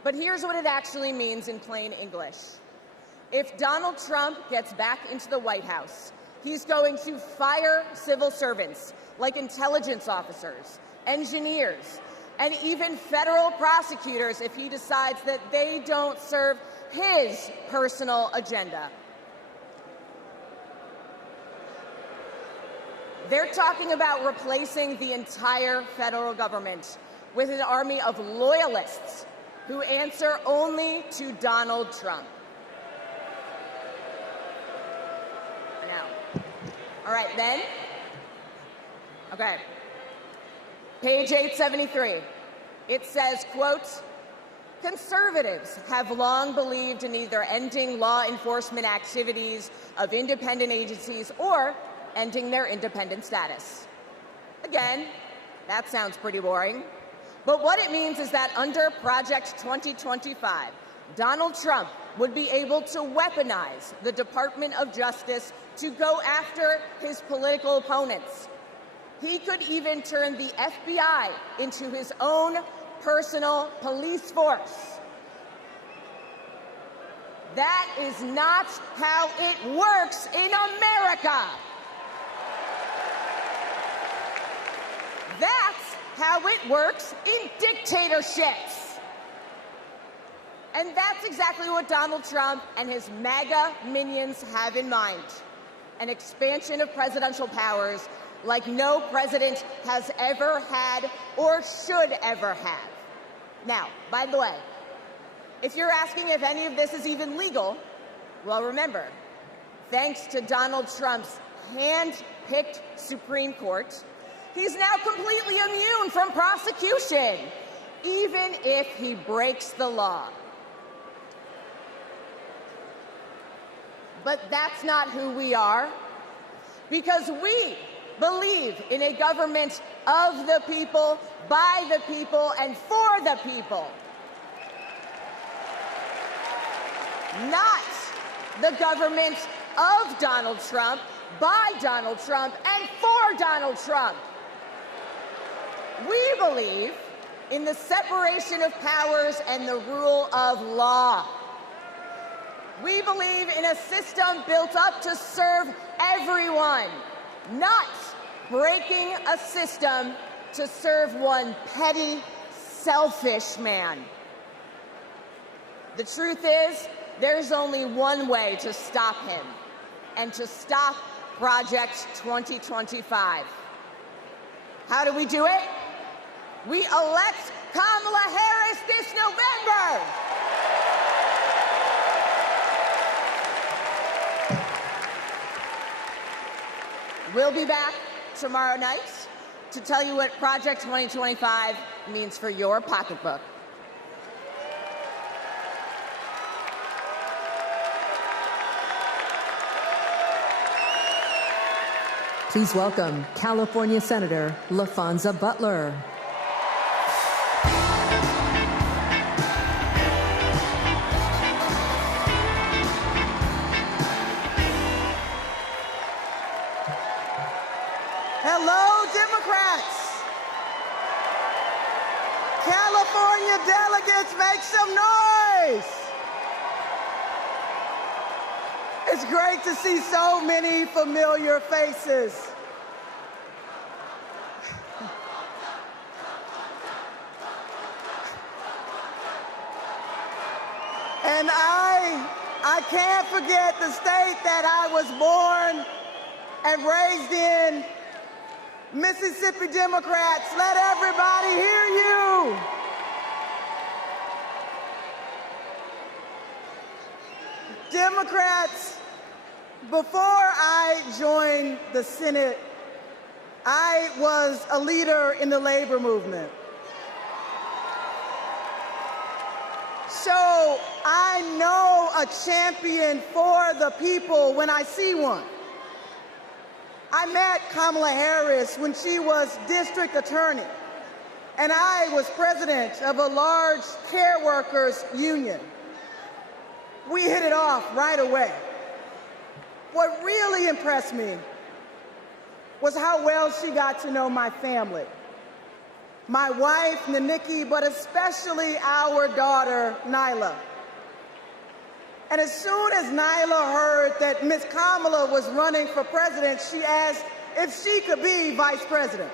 But here's what it actually means in plain English. If Donald Trump gets back into the White House, he's going to fire civil servants like intelligence officers, engineers, and even federal prosecutors if he decides that they don't serve his personal agenda. They're talking about replacing the entire federal government with an army of loyalists who answer only to Donald Trump. Now, all right, then. Okay, Page 873. It says, quote, conservatives have long believed in either ending law enforcement activities of independent agencies or ending their independent status. Again, that sounds pretty boring. But what it means is that under Project 2025, Donald Trump would be able to weaponize the Department of Justice to go after his political opponents. He could even turn the FBI into his own personal police force. That is not how it works in America. That's how it works in dictatorships. And that's exactly what Donald Trump and his MAGA minions have in mind. An expansion of presidential powers like no president has ever had or should ever have. Now, by the way, if you're asking if any of this is even legal, well, remember, thanks to Donald Trump's hand-picked Supreme Court, he's now completely immune from prosecution, even if he breaks the law. But that's not who we are, because we believe in a government of the people, by the people, and for the people. Not the government of Donald Trump, by Donald Trump, and for Donald Trump. We believe in the separation of powers and the rule of law. We believe in a system built up to serve everyone, not breaking a system to serve one petty, selfish man. The truth is, there's only one way to stop him, and to stop Project 2025. How do we do it? We elect Kamala Harris this November. We'll be back tomorrow night to tell you what Project 2025 means for your pocketbook. Please welcome California Senator LaFonza Butler. Hello, Democrats. California delegates, make some noise. It's great to see so many familiar faces. And I can't forget the state that I was born and raised in. Mississippi Democrats, let everybody hear you. Democrats, before I joined the Senate, I was a leader in the labor movement. So I know a champion for the people when I see one. I met Kamala Harris when she was district attorney, and I was president of a large care workers union. We hit it off right away. What really impressed me was how well she got to know my family. My wife, Naniki, but especially our daughter, Nyla. And as soon as Nyla heard that Miss Kamala was running for president, she asked if she could be vice president.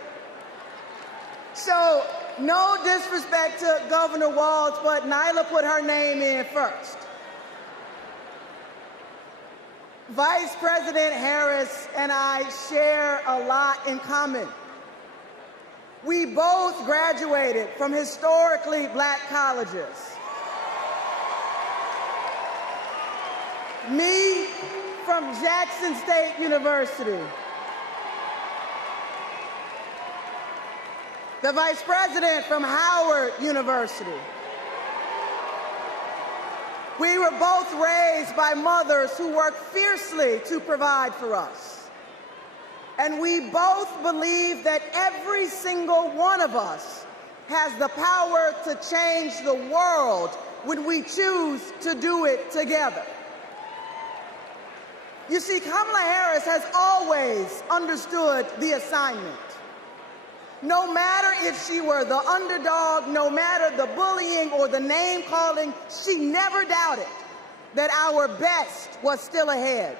So, no disrespect to Governor Walz, but Nyla put her name in first. Vice President Harris and I share a lot in common. We both graduated from historically black colleges. Me from Jackson State University. the Vice President from Howard University. We were both raised by mothers who worked fiercely to provide for us. And we both believe that every single one of us has the power to change the world when we choose to do it together. You see, Kamala Harris has always understood the assignment. No matter if she were the underdog, no matter the bullying or the name calling, she never doubted that our best was still ahead.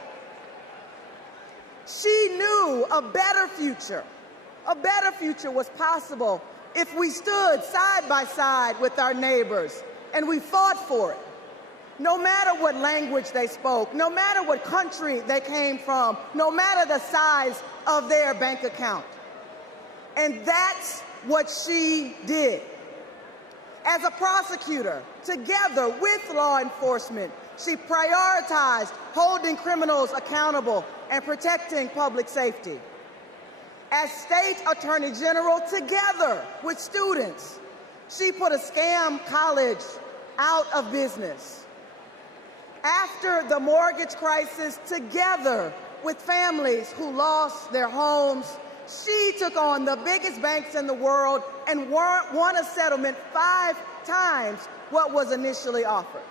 She knew a better future was possible if we stood side by side with our neighbors and we fought for it. No matter what language they spoke, no matter what country they came from, no matter the size of their bank account. And that's what she did. As a prosecutor, together with law enforcement, she prioritized holding criminals accountable and protecting public safety. As state attorney general, together with students, she put a scam college out of business. After the mortgage crisis, together with families who lost their homes, she took on the biggest banks in the world and won a settlement 5 times what was initially offered.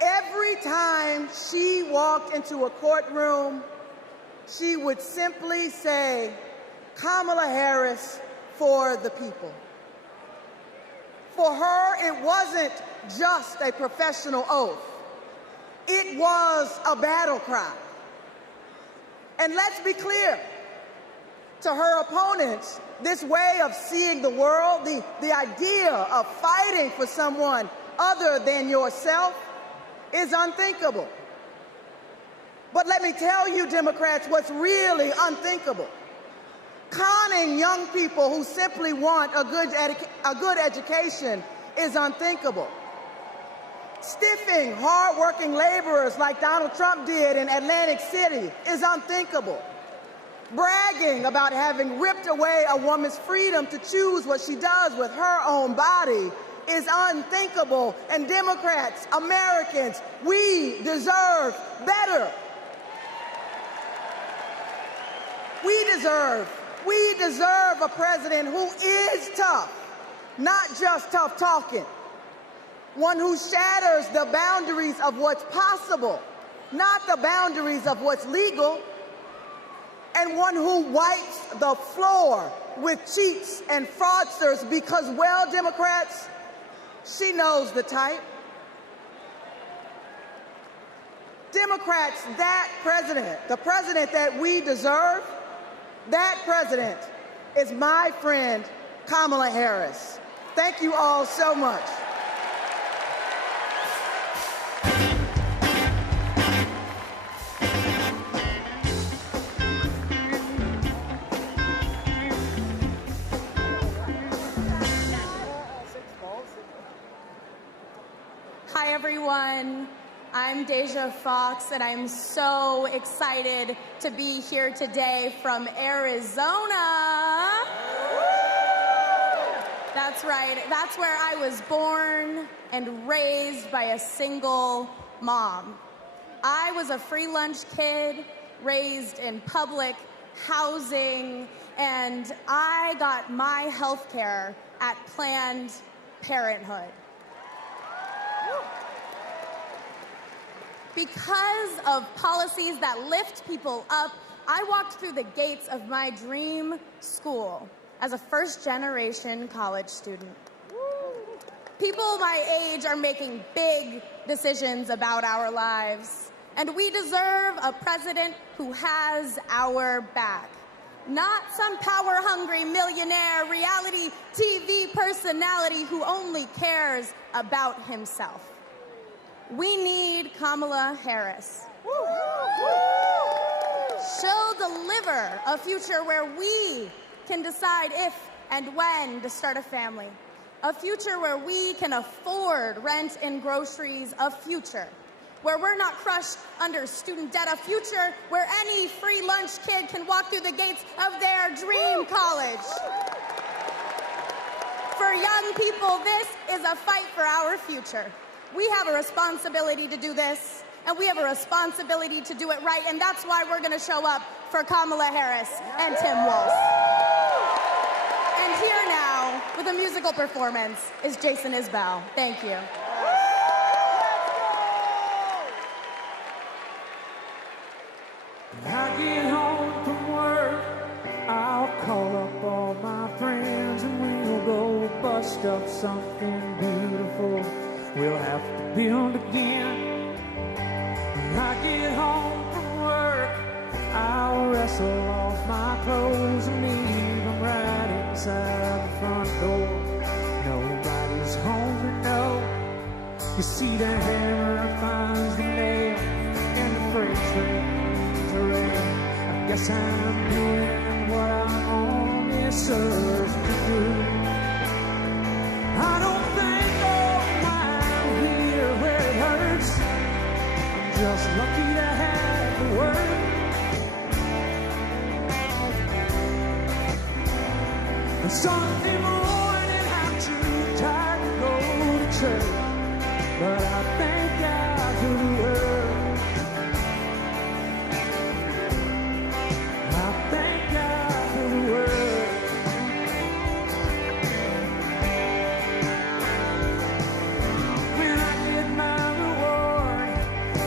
Every time she walked into a courtroom, she would simply say, "Kamala Harris for the people." For her, it wasn't just a professional oath. It was a battle cry. And let's be clear, to her opponents, this way of seeing the world, the idea of fighting for someone other than yourself, is unthinkable. But let me tell you, Democrats, what's really unthinkable. Conning young people who simply want a good education is unthinkable. Stiffing hardworking laborers like Donald Trump did in Atlantic City is unthinkable. Bragging about having ripped away a woman's freedom to choose what she does with her own body is unthinkable. And Democrats, Americans, we deserve better. We deserve a president who is tough, not just tough talking. One who shatters the boundaries of what's possible, not the boundaries of what's legal. And one who wipes the floor with cheats and fraudsters because, well, Democrats, she knows the type. Democrats, that president, the president that we deserve, that president is my friend, Kamala Harris. Thank you all so much. Hi, everyone. I'm Deja Fox, and I'm so excited to be here today from Arizona. That's right. That's where I was born and raised by a single mom. I was a free lunch kid, raised in public housing, and I got my health care at Planned Parenthood. Because of policies that lift people up, I walked through the gates of my dream school as a first-generation college student. People my age are making big decisions about our lives, and we deserve a president who has our back. Not some power-hungry millionaire reality TV personality who only cares about himself. We need Kamala Harris. She'll deliver a future where we can decide if and when to start a family. A future where we can afford rent and groceries. A future where we're not crushed under student debt, a future where any free lunch kid can walk through the gates of their dream college. For young people, this is a fight for our future. We have a responsibility to do this, and we have a responsibility to do it right, and that's why we're going to show up for Kamala Harris and Tim Walz. And here now, with a musical performance, is Jason Isbell. Thank you. When I get home from work, I'll call up all my friends and we'll go bust up something beautiful we'll have to build again. When I get home from work, I'll wrestle off my clothes and leave them right inside the front door. Nobody's home to know. You see the hammer finds the nail and the freight train's a rail. I guess I'm doing what I'm on this earth to do. I don't think I'm here where it hurts. I'm just lucky to have the word. And Sunday morning I'm too tired to go to church, but I thank God for the word. I thank God for the word. When I get my reward,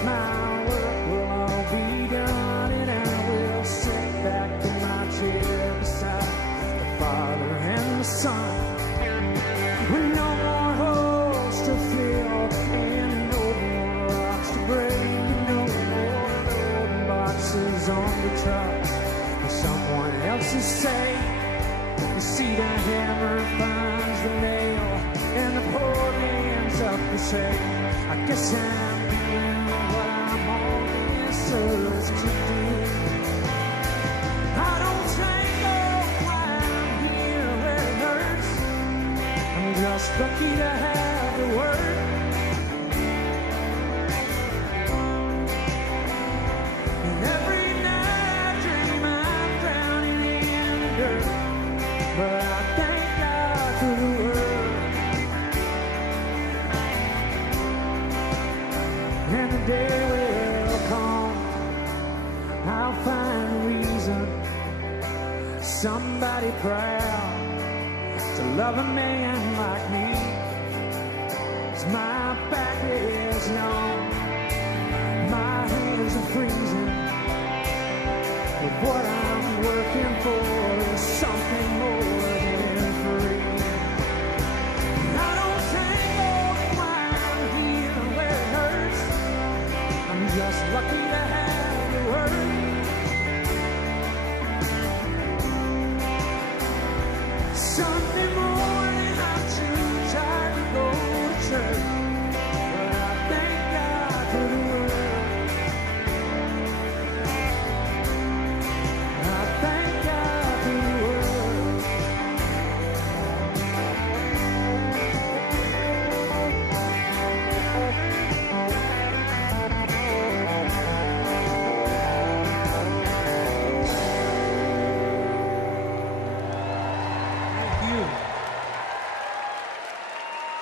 my work will all be done, and I will sit back in my chair beside the Father and the Son. With no more holes to fill and no more rocks to break, and no more golden boxes on the truck for someone else's sake. You see the hammer finds the nail and the poor man's up to say, I guess I'm doing what I'm on this earth to do. I don't think why I'm here where it hurts. I'm just lucky to have the word. And every night I dream I'm drowning in the dirt, but I thank God for the word. And the day will come, I'll find a reason, somebody proud to love a man like me. 'Cause my back is numb, my hands are freezing, but what I'm working for is something more than free. I don't think why I'm here where it hurts. I'm just lucky to have the word. Sunday morning I'm too tired to go to church, but I thank God for the word. I thank God for the word. Thank you.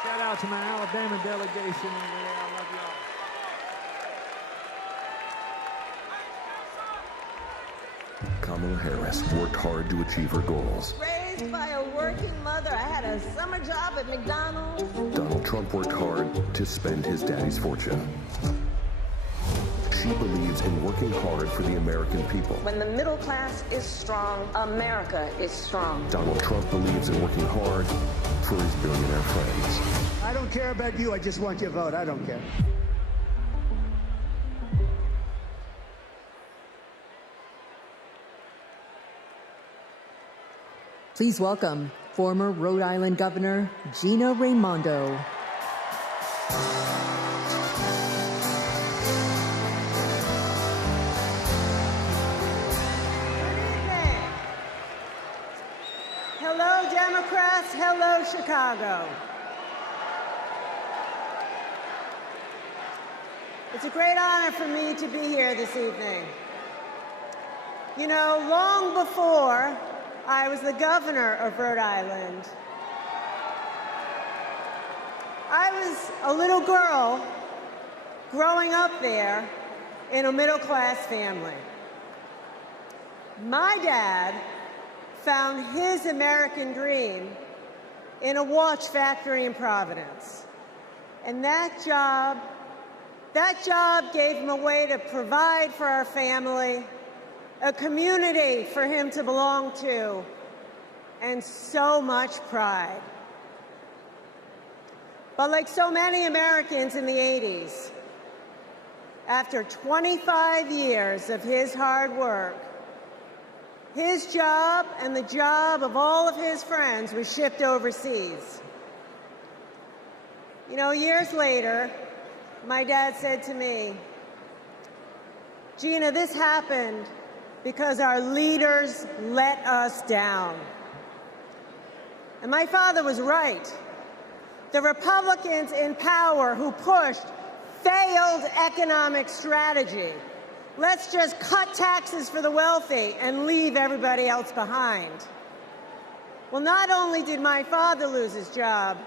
Shout out to my Alabama delegation over there. I love y'all. Kamala Harris worked hard to achieve her goals. Raised by a working mother, I had a summer job at McDonald's. Donald Trump worked hard to spend his daddy's fortune. She believes in working hard for the American people. When the middle class is strong, America is strong. Donald Trump believes in working hard for his billionaire friends. I don't care about you. I just want your vote. I don't care. Please welcome former Rhode Island Governor Gina Raimondo. Hello, Democrats. Hello, Chicago. It's a great honor for me to be here this evening. You know, long before I was the governor of Rhode Island, I was a little girl growing up there in a middle-class family. My dad found his American dream in a watch factory in Providence. And that job gave him a way to provide for our family, a community for him to belong to, and so much pride. But like so many Americans in the 80s, after 25 years of his hard work, his job and the job of all of his friends was shipped overseas. You know, years later, my dad said to me, "Gina, this happened because our leaders let us down." And my father was right. The Republicans in power who pushed failed economic strategy. Let's just cut taxes for the wealthy and leave everybody else behind. Well, not only did my father lose his job,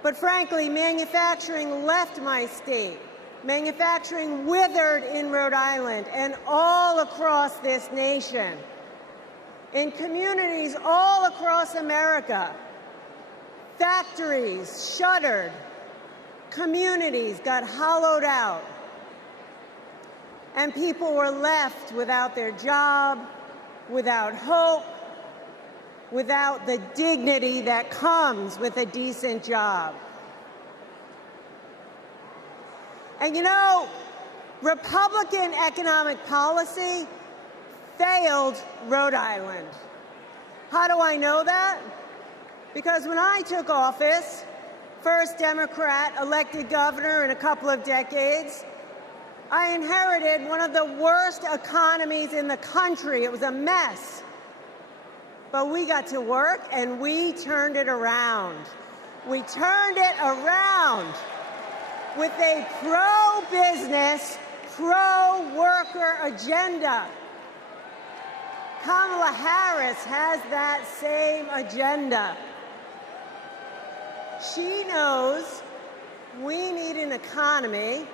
but frankly, manufacturing left my state. Manufacturing withered in Rhode Island and all across this nation. In communities all across America, factories shuttered, communities got hollowed out, and people were left without their job, without hope, without the dignity that comes with a decent job. And you know, Republican economic policy failed Rhode Island. How do I know that? Because when I took office, first Democrat elected governor in a couple of decades, I inherited one of the worst economies in the country. It was a mess. But we got to work and we turned it around. We turned it around with a pro-business, pro-worker agenda. Kamala Harris has that same agenda. She knows we need an economy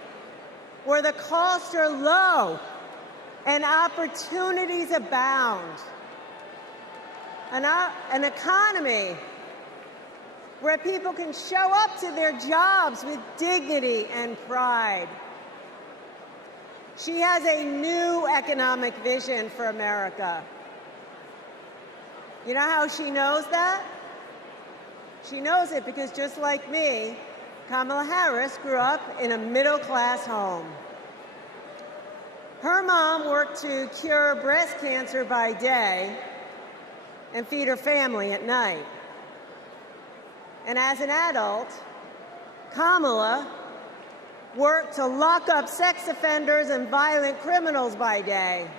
where the costs are low and opportunities abound. An economy where people can show up to their jobs with dignity and pride. She has a new economic vision for America. You know how she knows that? She knows it because just like me, Kamala Harris grew up in a middle-class home. Her mom worked to cure breast cancer by day and feed her family at night. And as an adult, Kamala worked to lock up sex offenders and violent criminals by day.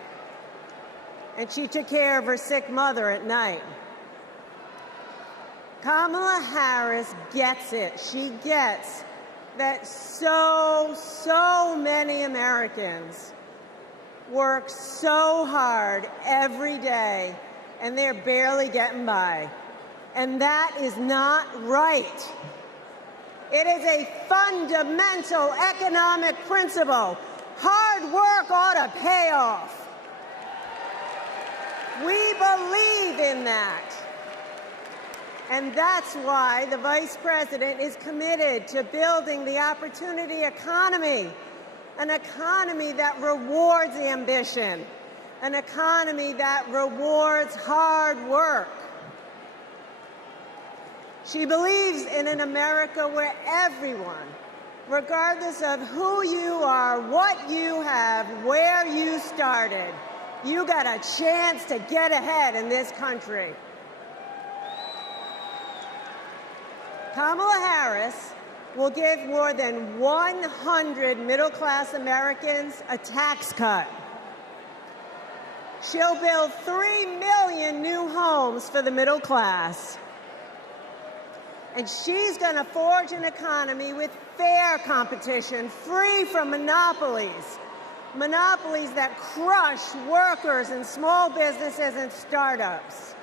And she took care of her sick mother at night. Kamala Harris gets it. She gets that so many Americans work so hard every day and they're barely getting by. And that is not right. It is a fundamental economic principle. Hard work ought to pay off. We believe in that. And that's why the Vice President is committed to building the opportunity economy, an economy that rewards ambition, an economy that rewards hard work. She believes in an America where everyone, regardless of who you are, what you have, where you started, you got a chance to get ahead in this country. Kamala Harris will give more than 100 middle-class Americans a tax cut. She'll build 3 million new homes for the middle class. And she's going to forge an economy with fair competition, free from monopolies. Monopolies that crush workers and small businesses and startups.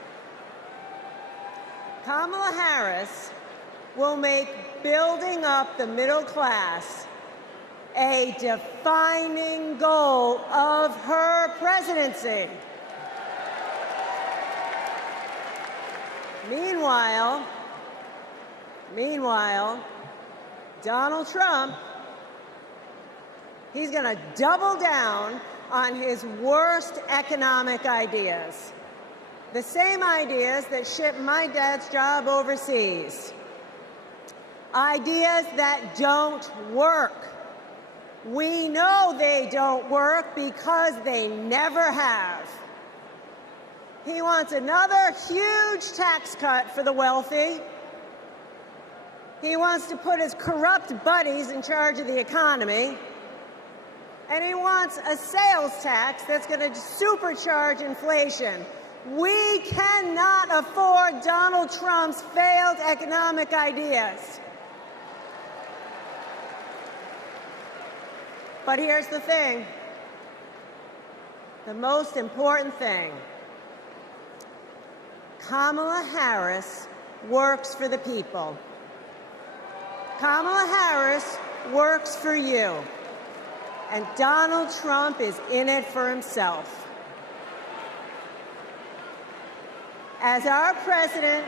Kamala Harris will make building up the middle class a defining goal of her presidency. Meanwhile, Donald Trump, he's going to double down on his worst economic ideas. The same ideas that shipped my dad's job overseas. Ideas that don't work. We know they don't work because they never have. He wants another huge tax cut for the wealthy. He wants to put his corrupt buddies in charge of the economy. And he wants a sales tax that's going to supercharge inflation. We cannot afford Donald Trump's failed economic ideas. But here's the thing, the most important thing. Kamala Harris works for the people. Kamala Harris works for you. And Donald Trump is in it for himself. As our president,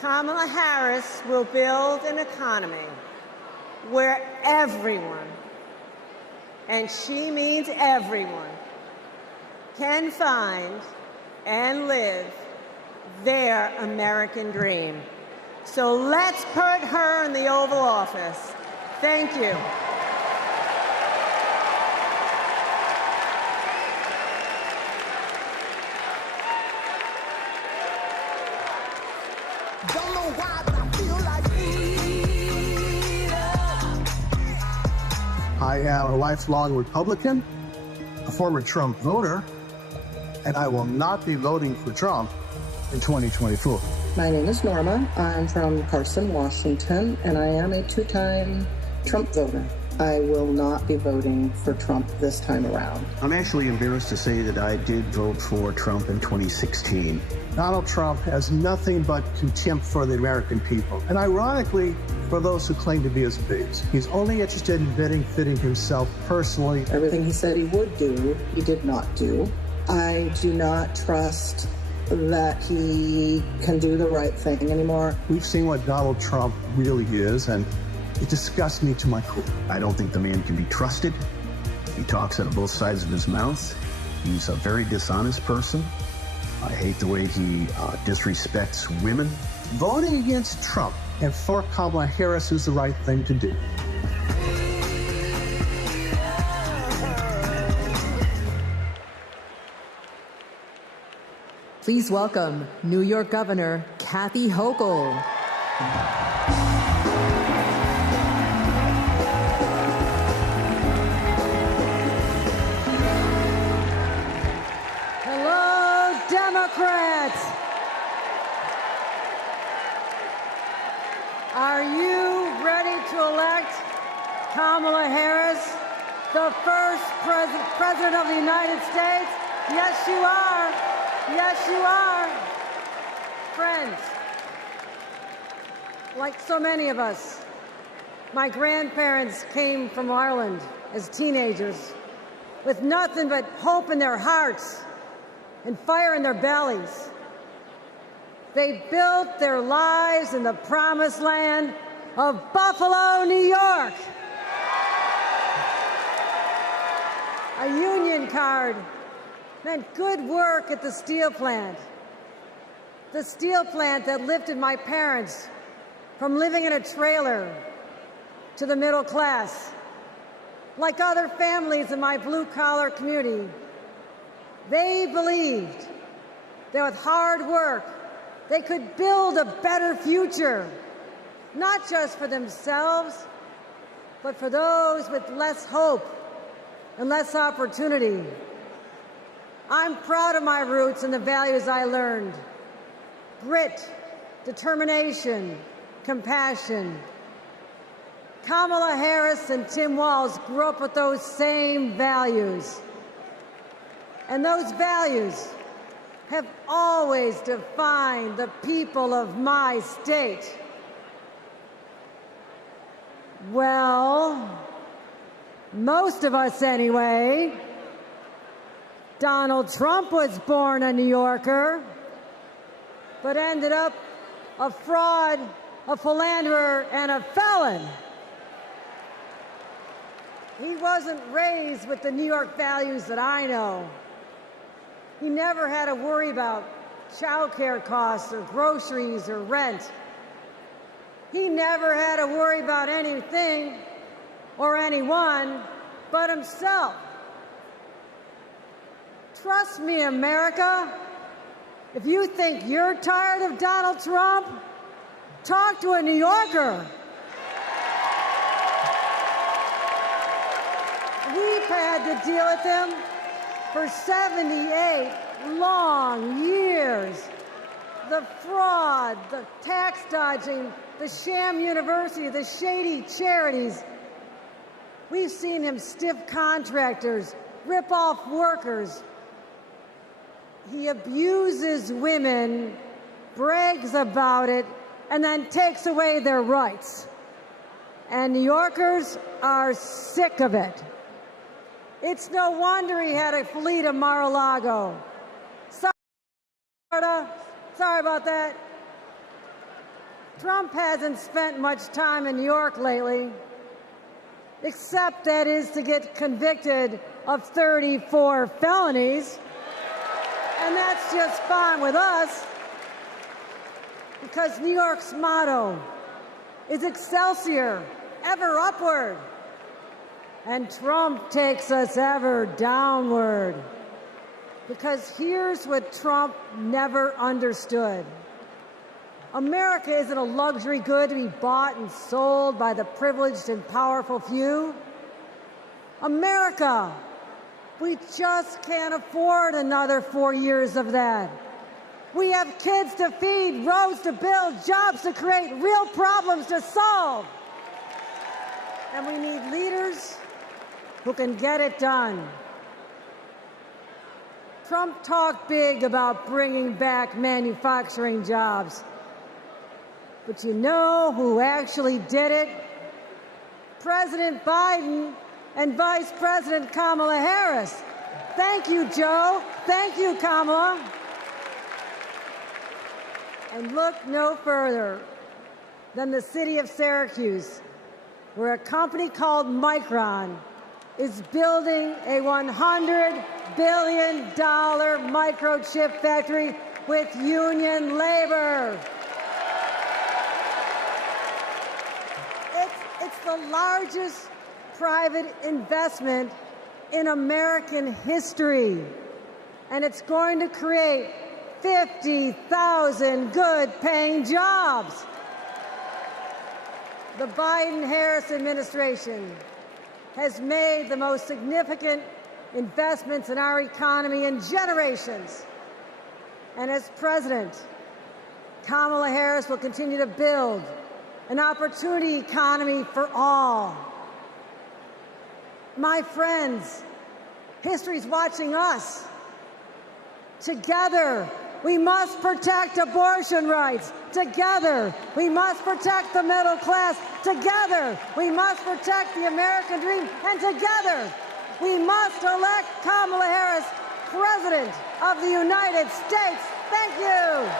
Kamala Harris will build an economy where everyone, and she means everyone, can find and live their American dream. So let's put her in the Oval Office. Thank you. Don't know why, but I feel like I am a lifelong Republican, a former Trump voter, and I will not be voting for Trump in 2024. My name is Norma. I'm from Carson, Washington, and I am a two-time Trump voter. I will not be voting for Trump this time around. I'm actually embarrassed to say that I did vote for Trump in 2016. Donald Trump has nothing but contempt for the American people, and ironically, for those who claim to be his base. He's only interested in benefiting himself personally. Everything he said he would do, he did not do. I do not trust that he can do the right thing anymore. We've seen what Donald Trump really is, and it disgusts me to my core. I don't think the man can be trusted. He talks out of both sides of his mouth. He's a very dishonest person. I hate the way he disrespects women. Voting against Trump and for Kamala Harris is the right thing to do. Please welcome New York Governor Kathy Hochul. Hello, Democrats. Are you ready to elect Kamala Harris, the first president of the United States? Yes, you are. Yes, you are. Friends, like so many of us, my grandparents came from Ireland as teenagers with nothing but hope in their hearts and fire in their bellies. They built their lives in the promised land of Buffalo, New York. A union card meant good work at the steel plant. The steel plant that lifted my parents from living in a trailer to the middle class. Like other families in my blue-collar community, they believed that with hard work, they could build a better future, not just for themselves, but for those with less hope and less opportunity. I'm proud of my roots and the values I learned. Grit, determination, compassion. Kamala Harris and Tim Walz grew up with those same values. And those values have always defined the people of my state. Well, most of us anyway. Donald Trump was born a New Yorker, but ended up a fraud, a philanderer, and a felon. He wasn't raised with the New York values that I know. He never had to worry about child care costs or groceries or rent. He never had to worry about anything or anyone but himself. Trust me, America, if you think you're tired of Donald Trump, talk to a New Yorker. We've had to deal with him for 78 long years. The fraud, the tax dodging, the sham university, the shady charities. We've seen him stiff contractors, rip off workers. He abuses women, brags about it, and then takes away their rights. And New Yorkers are sick of it. It's no wonder he had to flee to Mar-a-Lago. Sorry about that. Trump hasn't spent much time in New York lately, except that is to get convicted of 34 felonies. And that's just fine with us, because New York's motto is Excelsior, ever upward. And Trump takes us ever downward. Because here's what Trump never understood. America isn't a luxury good to be bought and sold by the privileged and powerful few. America, we just can't afford another 4 years of that. We have kids to feed, roads to build, jobs to create, real problems to solve. And we need leaders who can get it done. Trump talked big about bringing back manufacturing jobs. But you know who actually did it? President Biden and Vice President Kamala Harris. Thank you, Joe. Thank you, Kamala. And look no further than the city of Syracuse, where a company called Micron is building a $100 billion microchip factory with union labor. It's the largest private investment in American history, and it's going to create 50,000 good-paying jobs. The Biden-Harris administration has made the most significant investments in our economy in generations. And as president, Kamala Harris will continue to build an opportunity economy for all. My friends, history's watching us. Together, we must protect abortion rights. Together, we must protect the middle class. Together, we must protect the American dream. And together, we must elect Kamala Harris President of the United States. Thank you.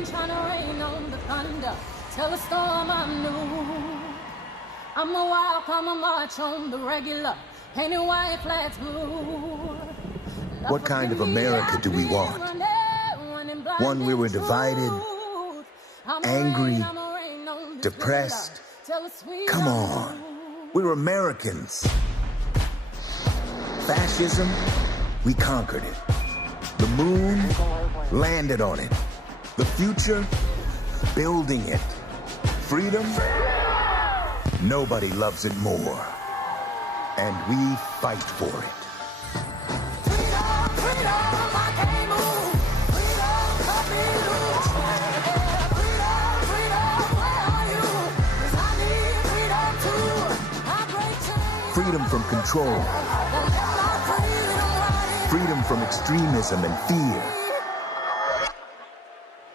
Tryna rain on the thunder, tell a storm I'm new. I'm a wild, come a march on the regular, painted white flags blue. What kind of America do we want? One where we're divided, angry, depressed? Come on, we're Americans. Fascism, we conquered it. The moon, landed on it. The future, building it. Freedom, Nobody loves it more. And we fight for it. Freedom from control. Freedom from extremism and fear.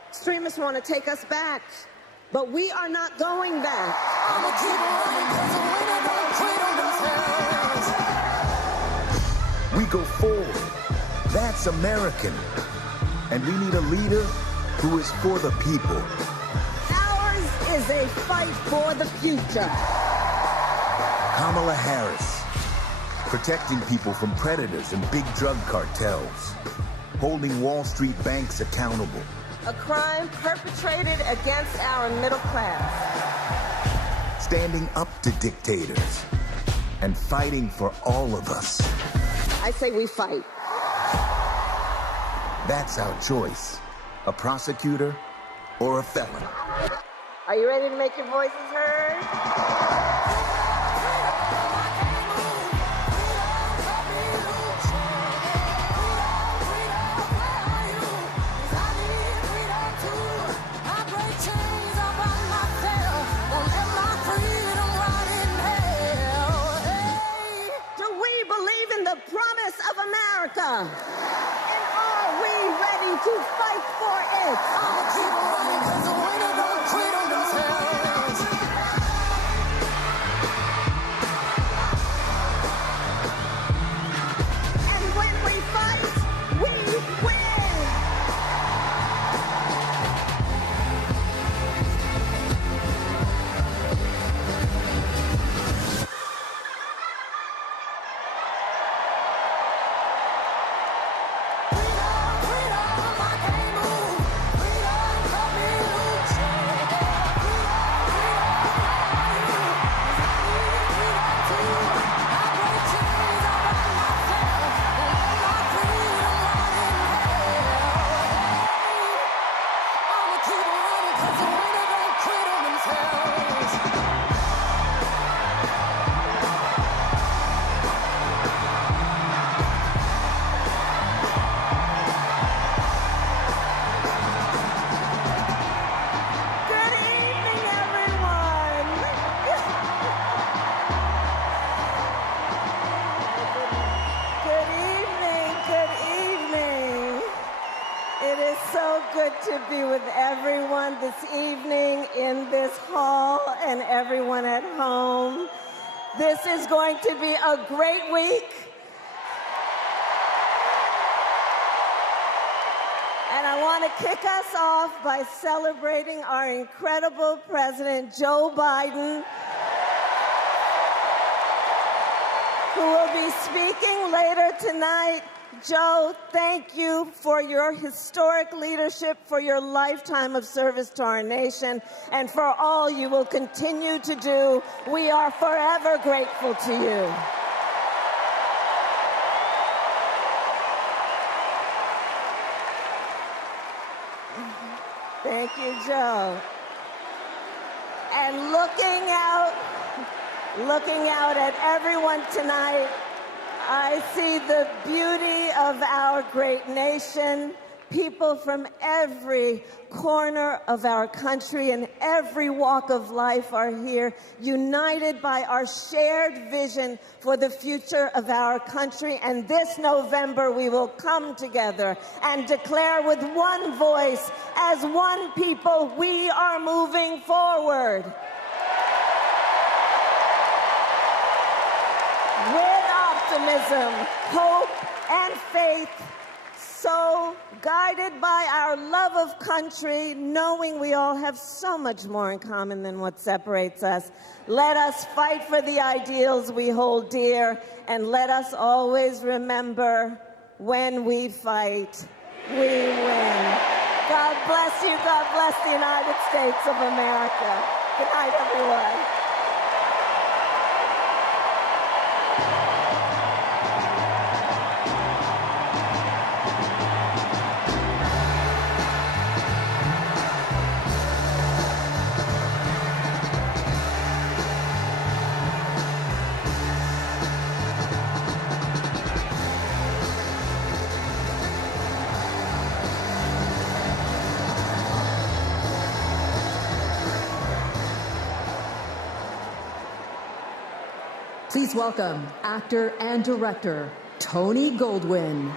Extremists want to take us back, but we are not going back. We go forward. That's American. And we need a leader who is for the people. Ours is a fight for the future. Kamala Harris, protecting people from predators and big drug cartels, holding Wall Street banks accountable. A crime perpetrated against our middle class. Standing up to dictators and fighting for all of us. I say we fight. That's our choice, a prosecutor or a felon. Are you ready to make your voices heard? Promise of America. And are we ready to fight for it? And when we fight, we win. To be with everyone this evening in this hall and everyone at home. This is going to be a great week. And I want to kick us off by celebrating our incredible President Joe Biden, who will be speaking later tonight. Joe, thank you for your historic leadership, for your lifetime of service to our nation, and for all you will continue to do. We are forever grateful to you. Thank you, Joe. And looking out at everyone tonight, I see the beauty of our great nation. People from every corner of our country and every walk of life are here, united by our shared vision for the future of our country. And this November, we will come together and declare with one voice, as one people, we are moving forward. With optimism, hope, and faith, so guided by our love of country, knowing we all have so much more in common than what separates us, let us fight for the ideals we hold dear, and let us always remember, when we fight, we win. God bless you. God bless the United States of America. Good night, everyone. Please welcome actor and director Tony Goldwin.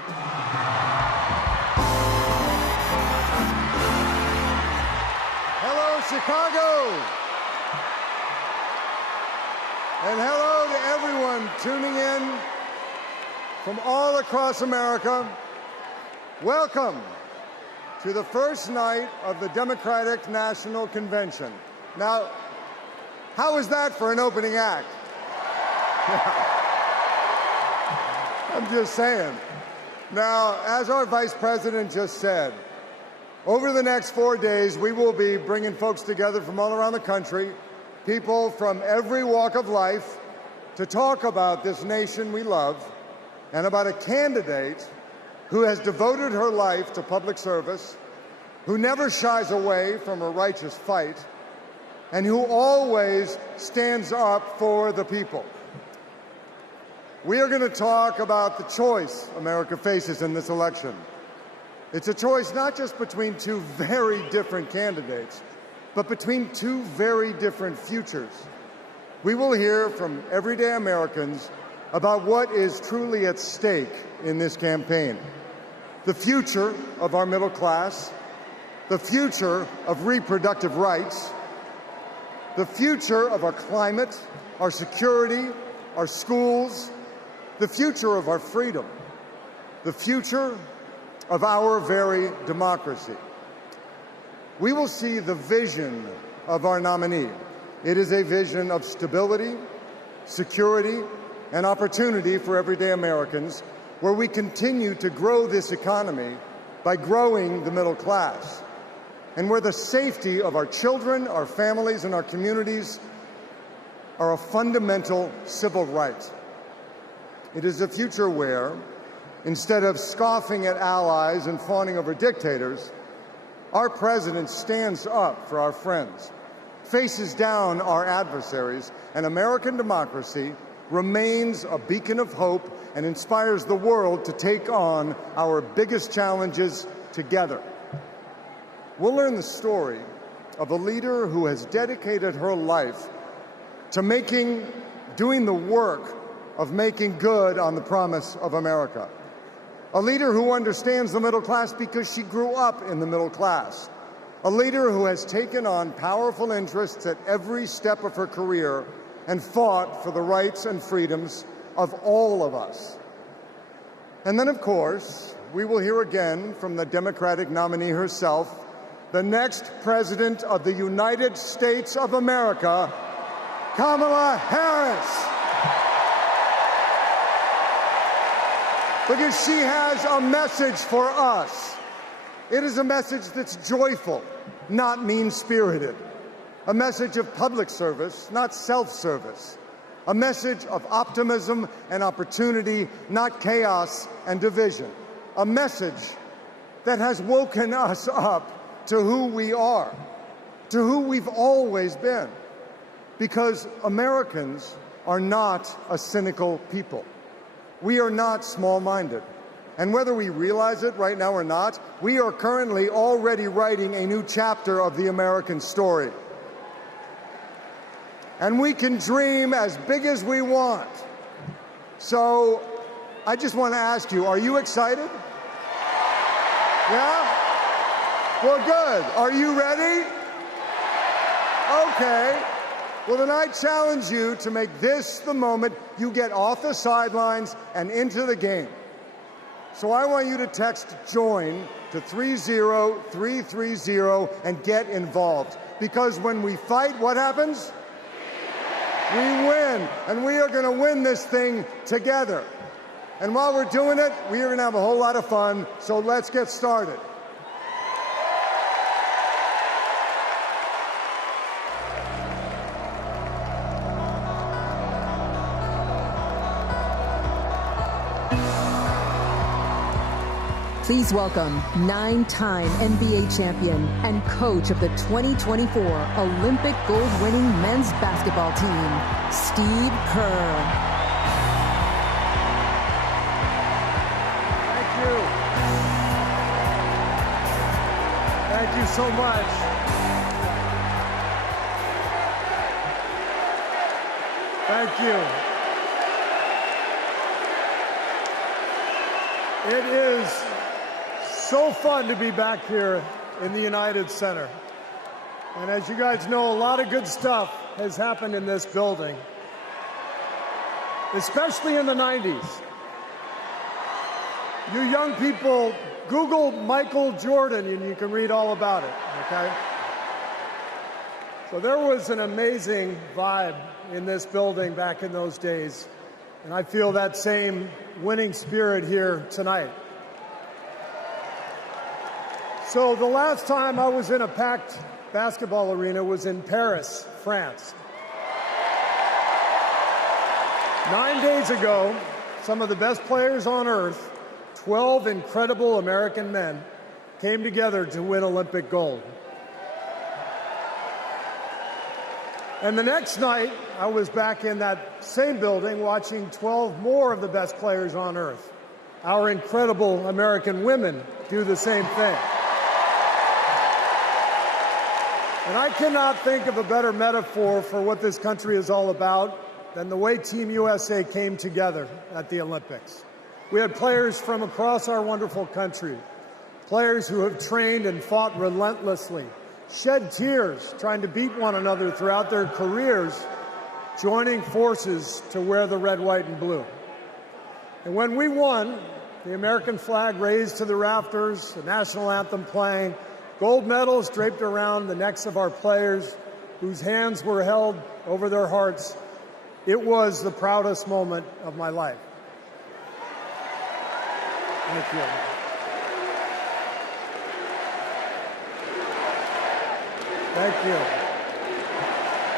Hello, Chicago. And hello to everyone tuning in from all across America. Welcome to the first night of the Democratic National Convention. Now, how was that for an opening act? I'm just saying. Now, as our Vice President just said, over the next 4 days, we will be bringing folks together from all around the country, people from every walk of life, to talk about this nation we love and about a candidate who has devoted her life to public service, who never shies away from a righteous fight, and who always stands up for the people. We are going to talk about the choice America faces in this election. It's a choice not just between two very different candidates, but between two very different futures. We will hear from everyday Americans about what is truly at stake in this campaign. The future of our middle class, the future of reproductive rights, the future of our climate, our security, our schools, the future of our freedom, the future of our very democracy. We will see the vision of our nominee. It is a vision of stability, security, and opportunity for everyday Americans, where we continue to grow this economy by growing the middle class, and where the safety of our children, our families, and our communities are a fundamental civil right. It is a future where, instead of scoffing at allies and fawning over dictators, our president stands up for our friends, faces down our adversaries, and American democracy remains a beacon of hope and inspires the world to take on our biggest challenges together. We'll learn the story of a leader who has dedicated her life to doing the work of making good on the promise of America. A leader who understands the middle class because she grew up in the middle class. A leader who has taken on powerful interests at every step of her career and fought for the rights and freedoms of all of us. And then, of course, we will hear again from the Democratic nominee herself, the next President of the United States of America, Kamala Harris. Because she has a message for us. It is a message that's joyful, not mean-spirited. A message of public service, not self-service. A message of optimism and opportunity, not chaos and division. A message that has woken us up to who we are, to who we've always been. Because Americans are not a cynical people. We are not small-minded. And whether we realize it right now or not, we are currently already writing a new chapter of the American story. And we can dream as big as we want. So I just want to ask you, are you excited? Yeah? Well, good. Are you ready? Okay. Well, then I challenge you to make this the moment you get off the sidelines and into the game. So I want you to text JOIN to 30330 and get involved. Because when we fight, what happens? We win. And we are going to win this thing together. And while we're doing it, we are going to have a whole lot of fun. So let's get started. Please welcome 9-time NBA champion and coach of the 2024 Olympic gold-winning men's basketball team, Steve Kerr. Thank you. Thank you so much. Thank you. It is so fun to be back here in the United Center. And as you guys know, a lot of good stuff has happened in this building, especially in the 90s. You young people, Google Michael Jordan and you can read all about it, okay? So there was an amazing vibe in this building back in those days, and I feel that same winning spirit here tonight. So the last time I was in a packed basketball arena was in Paris, France. 9 days ago, some of the best players on earth, 12 incredible American men, came together to win Olympic gold. And the next night, I was back in that same building watching 12 more of the best players on earth. Our incredible American women do the same thing. And I cannot think of a better metaphor for what this country is all about than the way Team USA came together at the Olympics. We had players from across our wonderful country, players who have trained and fought relentlessly, shed tears trying to beat one another throughout their careers, joining forces to wear the red, white, and blue. And when we won, the American flag raised to the rafters, the national anthem playing, gold medals draped around the necks of our players, whose hands were held over their hearts. It was the proudest moment of my life. Thank you. Thank you.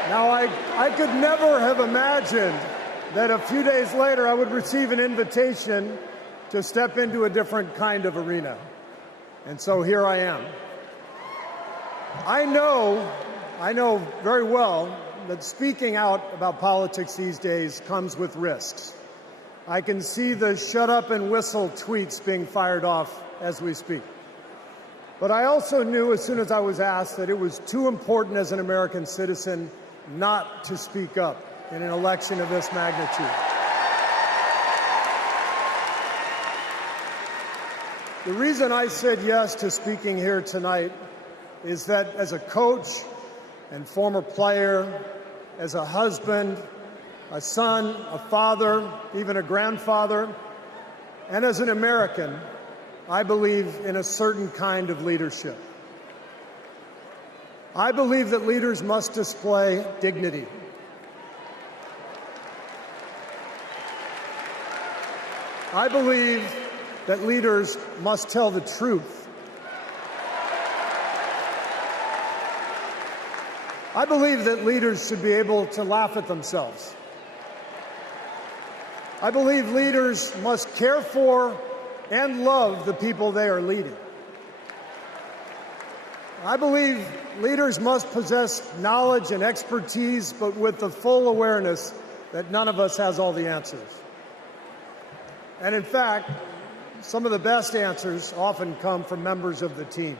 Now, I could never have imagined that a few days later I would receive an invitation to step into a different kind of arena. And so here I am. I know very well that speaking out about politics these days comes with risks. I can see the shut up and whistle tweets being fired off as we speak. But I also knew as soon as I was asked that it was too important as an American citizen not to speak up in an election of this magnitude. The reason I said yes to speaking here tonight is that as a coach and former player, as a husband, a son, a father, even a grandfather, and as an American, I believe in a certain kind of leadership. I believe that leaders must display dignity. I believe that leaders must tell the truth. I believe that leaders should be able to laugh at themselves. I believe leaders must care for and love the people they are leading. I believe leaders must possess knowledge and expertise, but with the full awareness that none of us has all the answers. And in fact, some of the best answers often come from members of the team.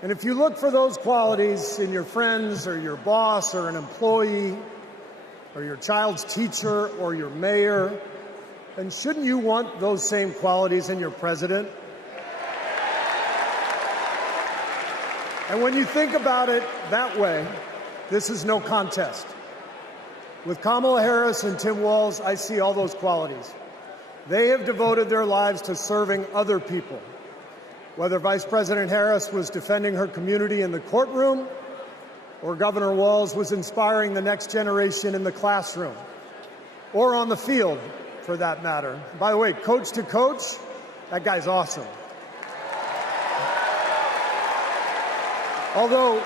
And if you look for those qualities in your friends or your boss or an employee or your child's teacher or your mayor, then shouldn't you want those same qualities in your president? And when you think about it that way, this is no contest. With Kamala Harris and Tim Walz, I see all those qualities. They have devoted their lives to serving other people. Whether Vice President Harris was defending her community in the courtroom, or Governor Walz was inspiring the next generation in the classroom, or on the field, for that matter. By the way, coach to coach, that guy's awesome. Although,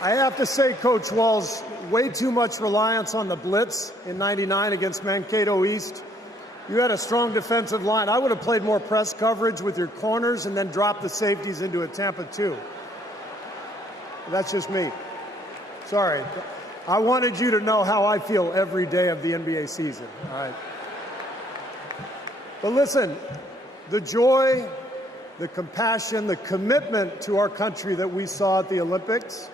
I have to say, Coach Walz, way too much reliance on the blitz in '99 against Mankato East. You had a strong defensive line. I would have played more press coverage with your corners and then dropped the safeties into a Tampa 2. That's just me. Sorry. I wanted you to know how I feel every day of the NBA season. All right. But listen, the joy, the compassion, the commitment to our country that we saw at the Olympics,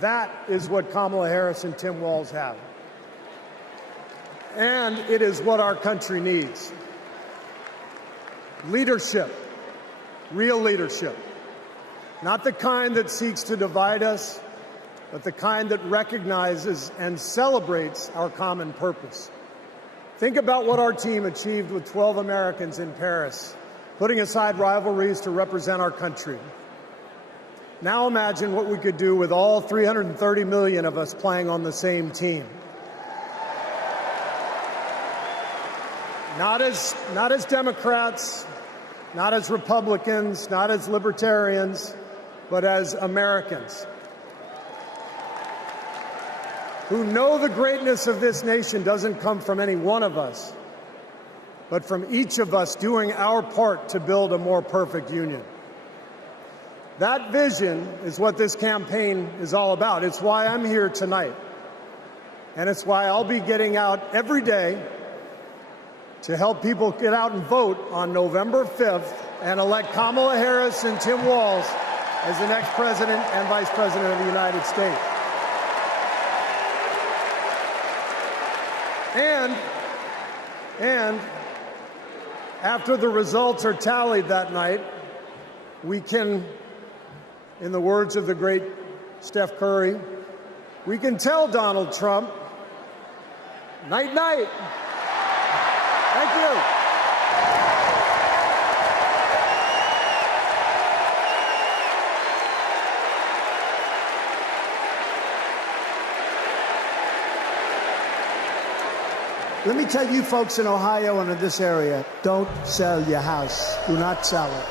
that is what Kamala Harris and Tim Walz have. And it is what our country needs. Leadership, real leadership. Not the kind that seeks to divide us, but the kind that recognizes and celebrates our common purpose. Think about what our team achieved with 12 Americans in Paris, putting aside rivalries to represent our country. Now imagine what we could do with all 330 million of us playing on the same team. Not as Democrats, not as Republicans, not as libertarians, but as Americans who know the greatness of this nation doesn't come from any one of us, but from each of us doing our part to build a more perfect union. That vision is what this campaign is all about. It's why I'm here tonight. And it's why I'll be getting out every day to help people get out and vote on November 5th and elect Kamala Harris and Tim Walz as the next president and vice president of the United States. And after the results are tallied that night, we can, in the words of the great Steph Curry, we can tell Donald Trump, night, night. Thank you. Let me tell you folks in Ohio and in this area, don't sell your house. Do not sell it.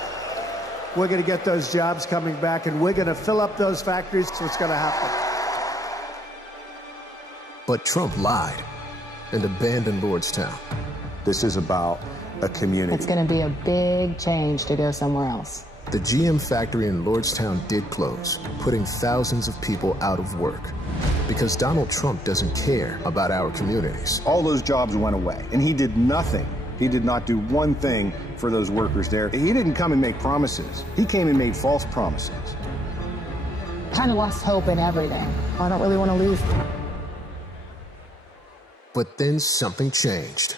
We're going to get those jobs coming back, and we're going to fill up those factories, so it's going to happen. But Trump lied and abandoned Lordstown. This is about a community. It's going to be a big change to go somewhere else. The GM factory in Lordstown did close, putting thousands of people out of work. Because Donald Trump doesn't care about our communities. All those jobs went away, and he did nothing. He did not do one thing for those workers there. He didn't come and make promises. He came and made false promises. Kind of lost hope in everything. I don't really want to lose. But then something changed.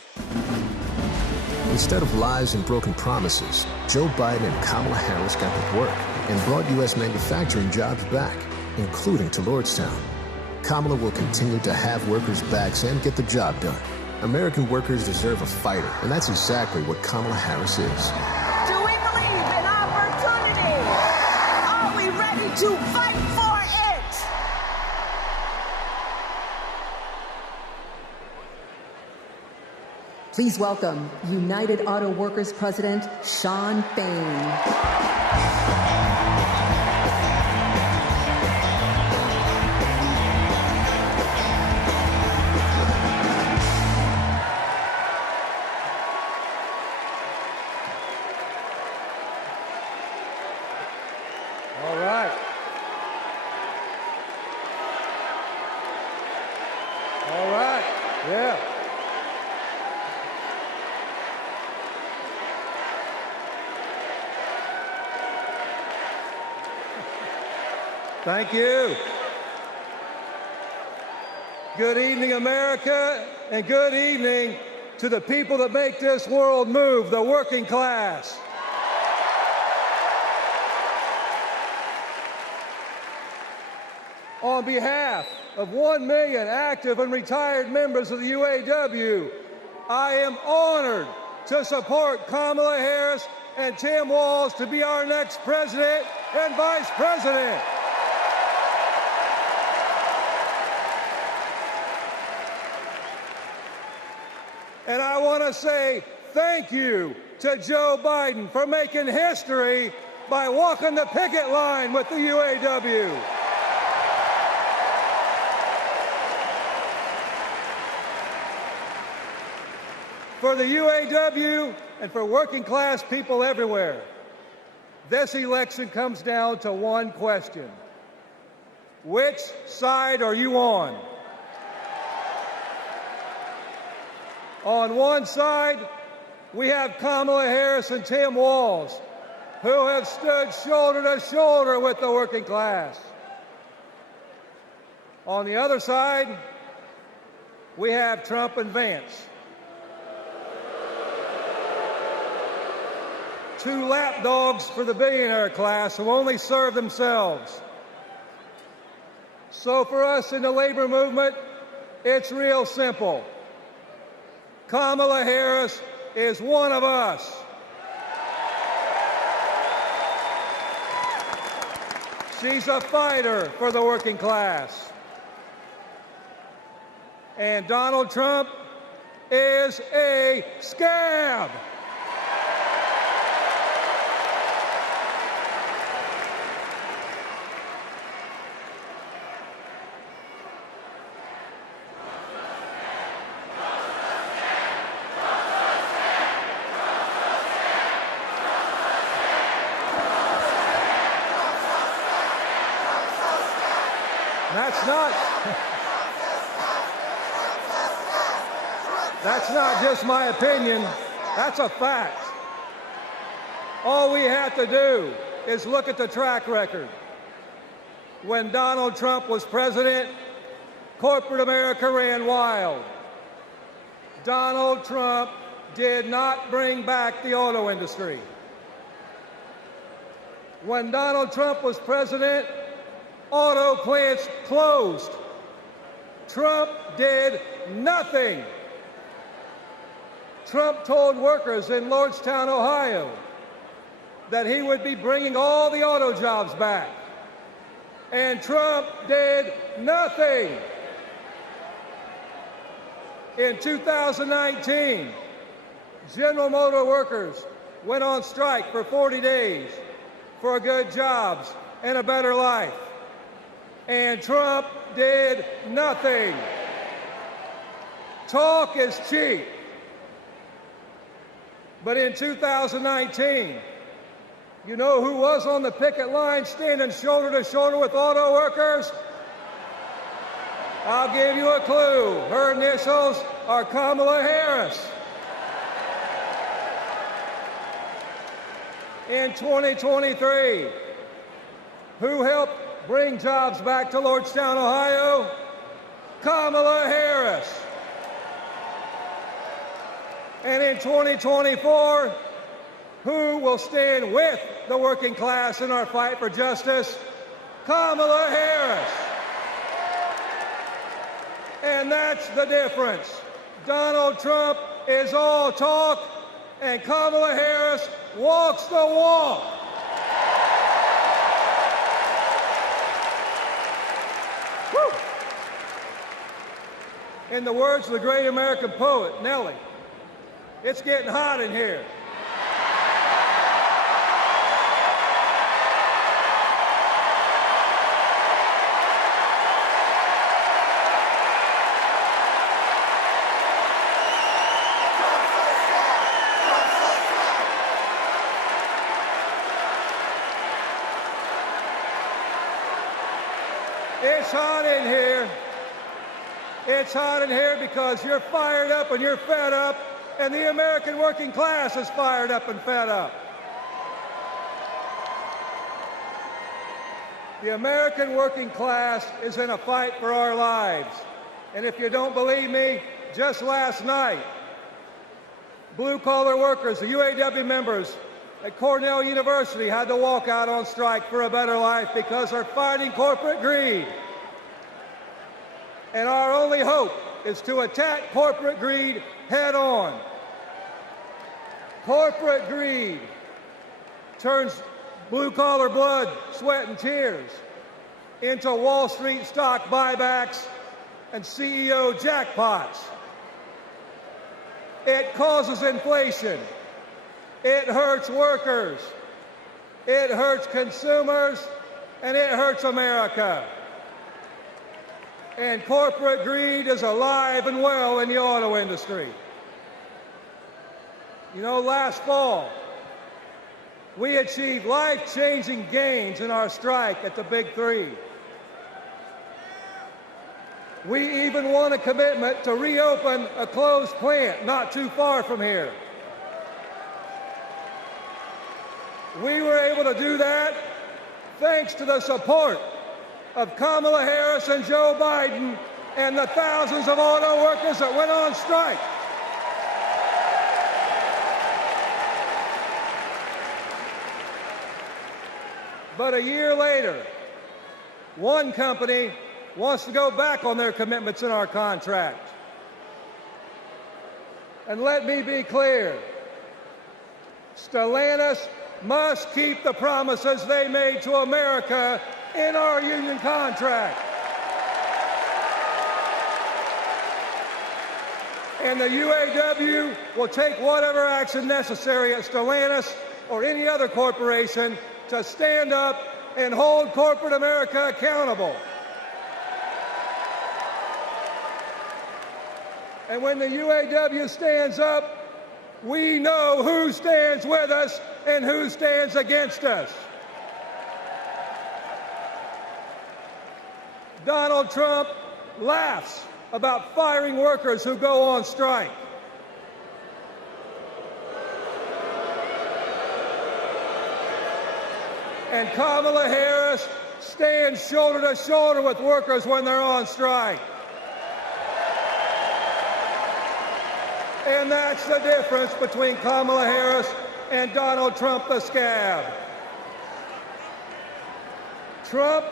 Instead of lies and broken promises, Joe Biden and Kamala Harris got to work and brought U.S. manufacturing jobs back, including to Lordstown. Kamala will continue to have workers' backs and get the job done. American workers deserve a fighter, and that's exactly what Kamala Harris is. Do we believe in opportunity? Are we ready to fight for it? Please welcome United Auto Workers President Shawn Fain. Thank you. Good evening, America, and good evening to the people that make this world move, the working class. On behalf of 1 million active and retired members of the UAW, I am honored to support Kamala Harris and Tim Walz to be our next president and vice president. And I want to say thank you to Joe Biden for making history by walking the picket line with the UAW. For the UAW and for working class people everywhere, this election comes down to one question. Which side are you on? On one side, we have Kamala Harris and Tim Walz, who have stood shoulder to shoulder with the working class. On the other side, we have Trump and Vance. two lapdogs for the billionaire class who only serve themselves. So for us in the labor movement, it's real simple. Kamala Harris is one of us. She's a fighter for the working class. And Donald Trump is a scab. That's not just my opinion, that's a fact. All we have to do is look at the track record. When Donald Trump was president, corporate America ran wild. Donald Trump did not bring back the auto industry. When Donald Trump was president, auto plants closed. Trump did nothing. Trump told workers in Lordstown, Ohio, that he would be bringing all the auto jobs back. And Trump did nothing. In 2019, General Motor workers went on strike for 40 days for good jobs and a better life. And Trump did nothing. Talk is cheap. But in 2019, you know who was on the picket line standing shoulder to shoulder with auto workers? I'll give you a clue. Her initials are Kamala Harris. In 2023, who helped bring jobs back to Lordstown, Ohio? Kamala Harris. And in 2024, who will stand with the working class in our fight for justice? Kamala Harris. And that's the difference. Donald Trump is all talk, and Kamala Harris walks the walk. Woo. In the words of the great American poet, Nellie, it's getting hot in here. It's hot in here. It's hot in here because you're fired up and you're fed up. And the American working class is fired up and fed up. The American working class is in a fight for our lives. And if you don't believe me, just last night, blue-collar workers, the UAW members at Cornell University had to walk out on strike for a better life because they're fighting corporate greed. And our only hope is to attack corporate greed head on. Corporate greed turns blue-collar blood, sweat, and tears into Wall Street stock buybacks and CEO jackpots. It causes inflation. It hurts workers. It hurts consumers, and it hurts America. And corporate greed is alive and well in the auto industry. You know, last fall, we achieved life-changing gains in our strike at the Big Three. We even won a commitment to reopen a closed plant not too far from here. We were able to do that thanks to the support of Kamala Harris and Joe Biden and the thousands of auto workers that went on strike. But a year later, one company wants to go back on their commitments in our contract. And let me be clear, Stellantis must keep the promises they made to America in our union contract. And the UAW will take whatever action necessary at Stellantis or any other corporation to stand up and hold corporate America accountable. And when the UAW stands up, we know who stands with us and who stands against us. Donald Trump laughs about firing workers who go on strike. And Kamala Harris stands shoulder to shoulder with workers when they're on strike. And that's the difference between Kamala Harris and Donald Trump the scab. Trump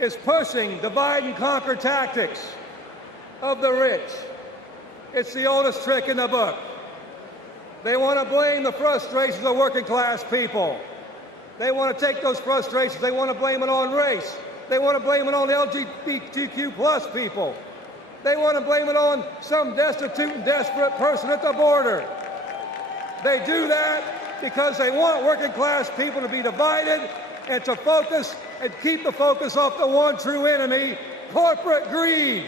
is pushing divide and conquer tactics of the rich. It's the oldest trick in the book. They want to blame the frustrations of working class people. They want to take those frustrations, they want to blame it on race. They want to blame it on LGBTQ plus people. They want to blame it on some destitute and desperate person at the border. They do that because they want working class people to be divided and to focus and keep the focus off the one true enemy, corporate greed.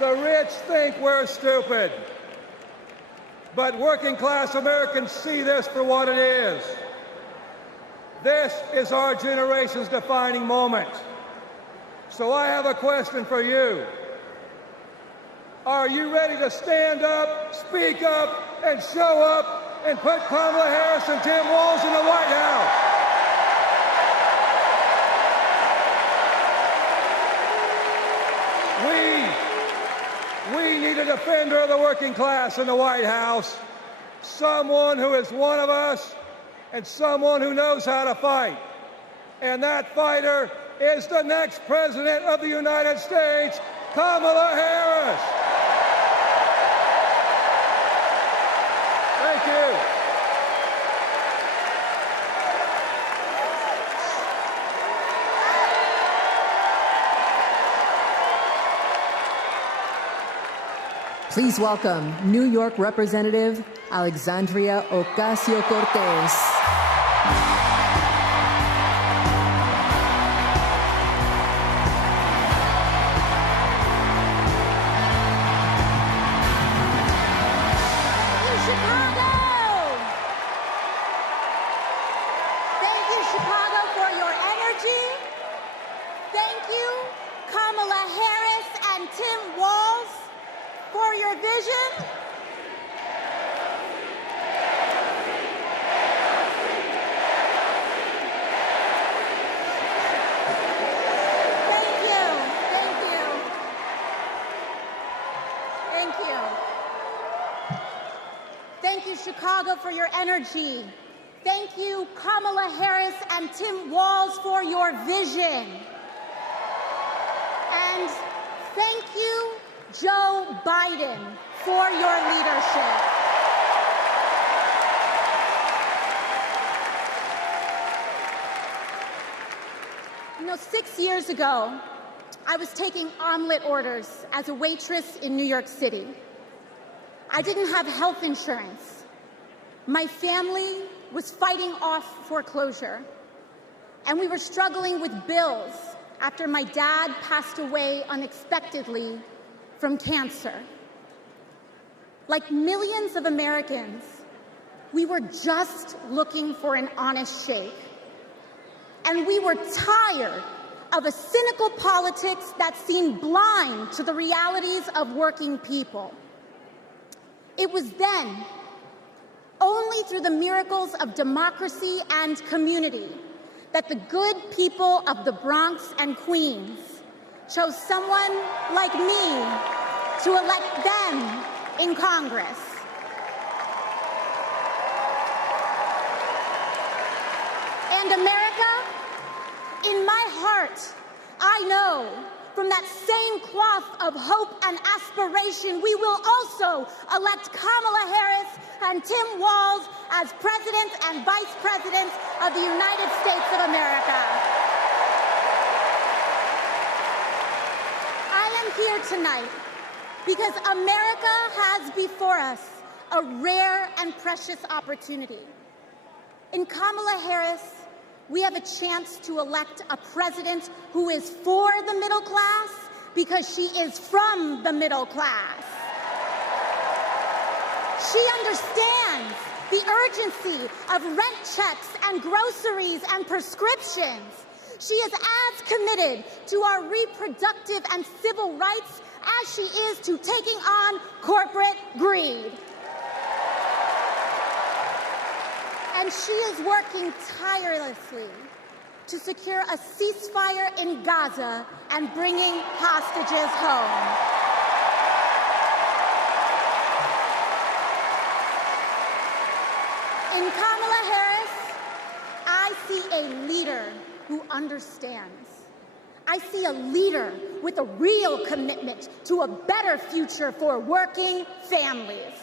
The rich think we're stupid, but working class Americans see this for what it is. This is our generation's defining moment. So I have a question for you. Are you ready to stand up, speak up, and show up and put Kamala Harris and Tim Walz in the White House? We need a defender of the working class in the White House, someone who is one of us and someone who knows how to fight. And that fighter is the next President of the United States, Kamala Harris. Thank you. Please welcome New York Representative Alexandria Ocasio-Cortez. Chicago for your energy. Thank you, Kamala Harris and Tim Walz, for your vision. And thank you, Joe Biden, for your leadership. You know, 6 years ago, I was taking omelet orders as a waitress in New York City. I didn't have health insurance. My family was fighting off foreclosure, and we were struggling with bills after my dad passed away unexpectedly from cancer. Like millions of Americans, we were just looking for an honest shake. And we were tired of a cynical politics that seemed blind to the realities of working people. It was then, only through the miracles of democracy and community, that the good people of the Bronx and Queens chose someone like me to elect them in Congress. in my heart, I know from that same cloth of hope and aspiration, we will also elect Kamala Harris and Tim Walz as President and Vice President of the United States of America. I am here tonight because America has before us a rare and precious opportunity. In Kamala Harris, we have a chance to elect a president who is for the middle class because she is from the middle class. She understands the urgency of rent checks and groceries and prescriptions. She is as committed to our reproductive and civil rights as she is to taking on corporate greed. And she is working tirelessly to secure a ceasefire in Gaza and bringing hostages home. In Kamala Harris, I see a leader who understands. I see a leader with a real commitment to a better future for working families.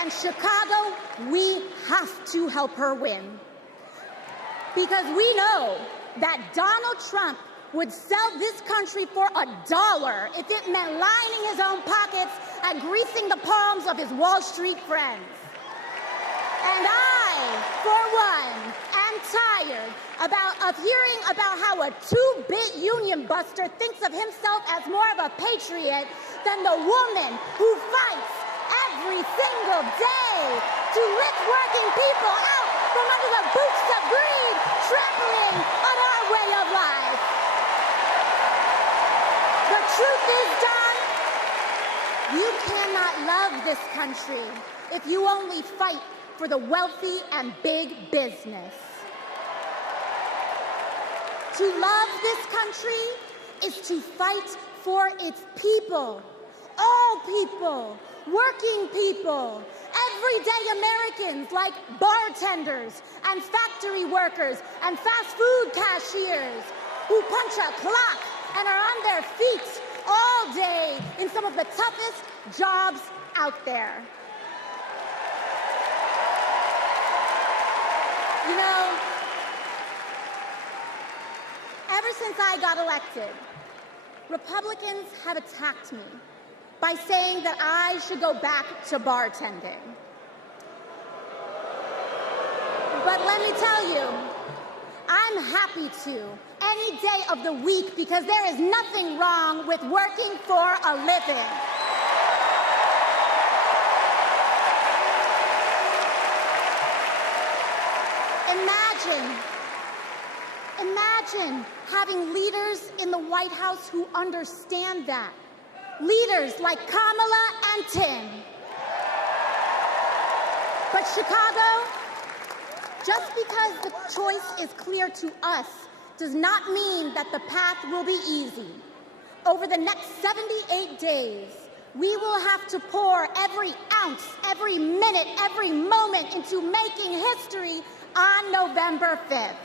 And Chicago, we have to help her win. Because we know that Donald Trump would sell this country for $1 if it meant lining his own pockets and greasing the palms of his Wall Street friends. And I, for one, am tired of hearing about how a two-bit union buster thinks of himself as more of a patriot than the woman who fights every single day to lift working people out from under the boots of greed, trampling on our way of life. The truth is, Don, you cannot love this country if you only fight for the wealthy and big business. To love this country is to fight for its people, all people, working people, everyday Americans like bartenders and factory workers and fast food cashiers who punch a clock and are on their feet all day in some of the toughest jobs out there. You know, ever since I got elected, Republicans have attacked me by saying that I should go back to bartending. But let me tell you, I'm happy to any day of the week because there is nothing wrong with working for a living. Imagine having leaders in the White House who understand that. Leaders like Kamala and Tim. But Chicago, just because the choice is clear to us does not mean that the path will be easy. Over the next 78 days, we will have to pour every ounce, every minute, every moment into making history on November 5th.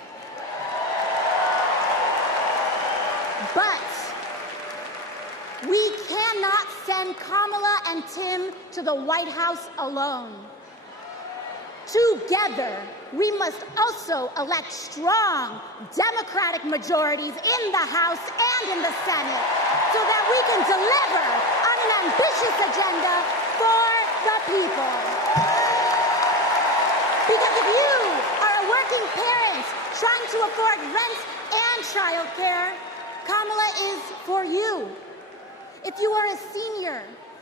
But we cannot send Kamala and Tim to the White House alone. Together, we must also elect strong Democratic majorities in the House and in the Senate so that we can deliver on an ambitious agenda for the people. Because if you are a working parent trying to afford rent and childcare, Kamala is for you. If you are a senior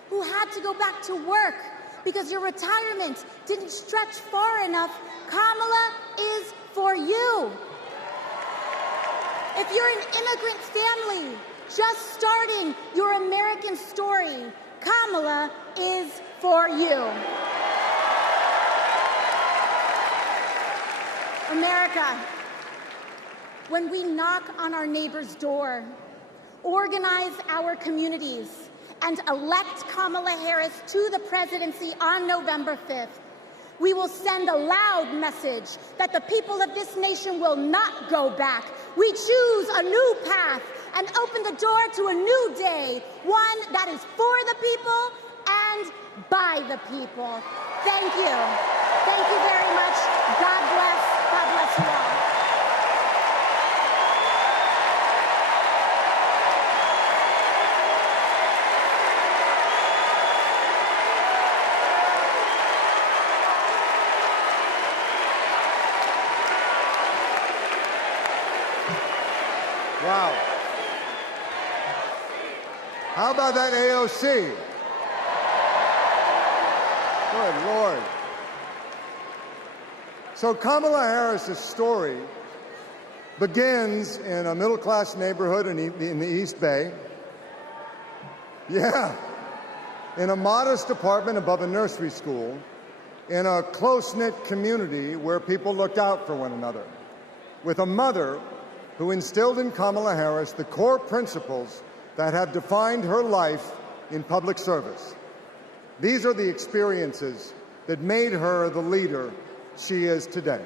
who had to go back to work because your retirement didn't stretch far enough, Kamala is for you. If you're an immigrant family just starting your American story, Kamala is for you. America, when we knock on our neighbor's door, organize our communities, and elect Kamala Harris to the presidency on November 5th, We will send a loud message that the people of this nation will not go back. We choose a new path and open the door to a new day, one that is for the people and by the people. Thank you. Thank you very much. God bless. God bless you all. Wow. How about that AOC? Good Lord. So Kamala Harris's story begins in a middle-class neighborhood in the East Bay. Yeah. In a modest apartment above a nursery school, in a close-knit community where people looked out for one another, with a mother who instilled in Kamala Harris the core principles that have defined her life in public service. These are the experiences that made her the leader she is today.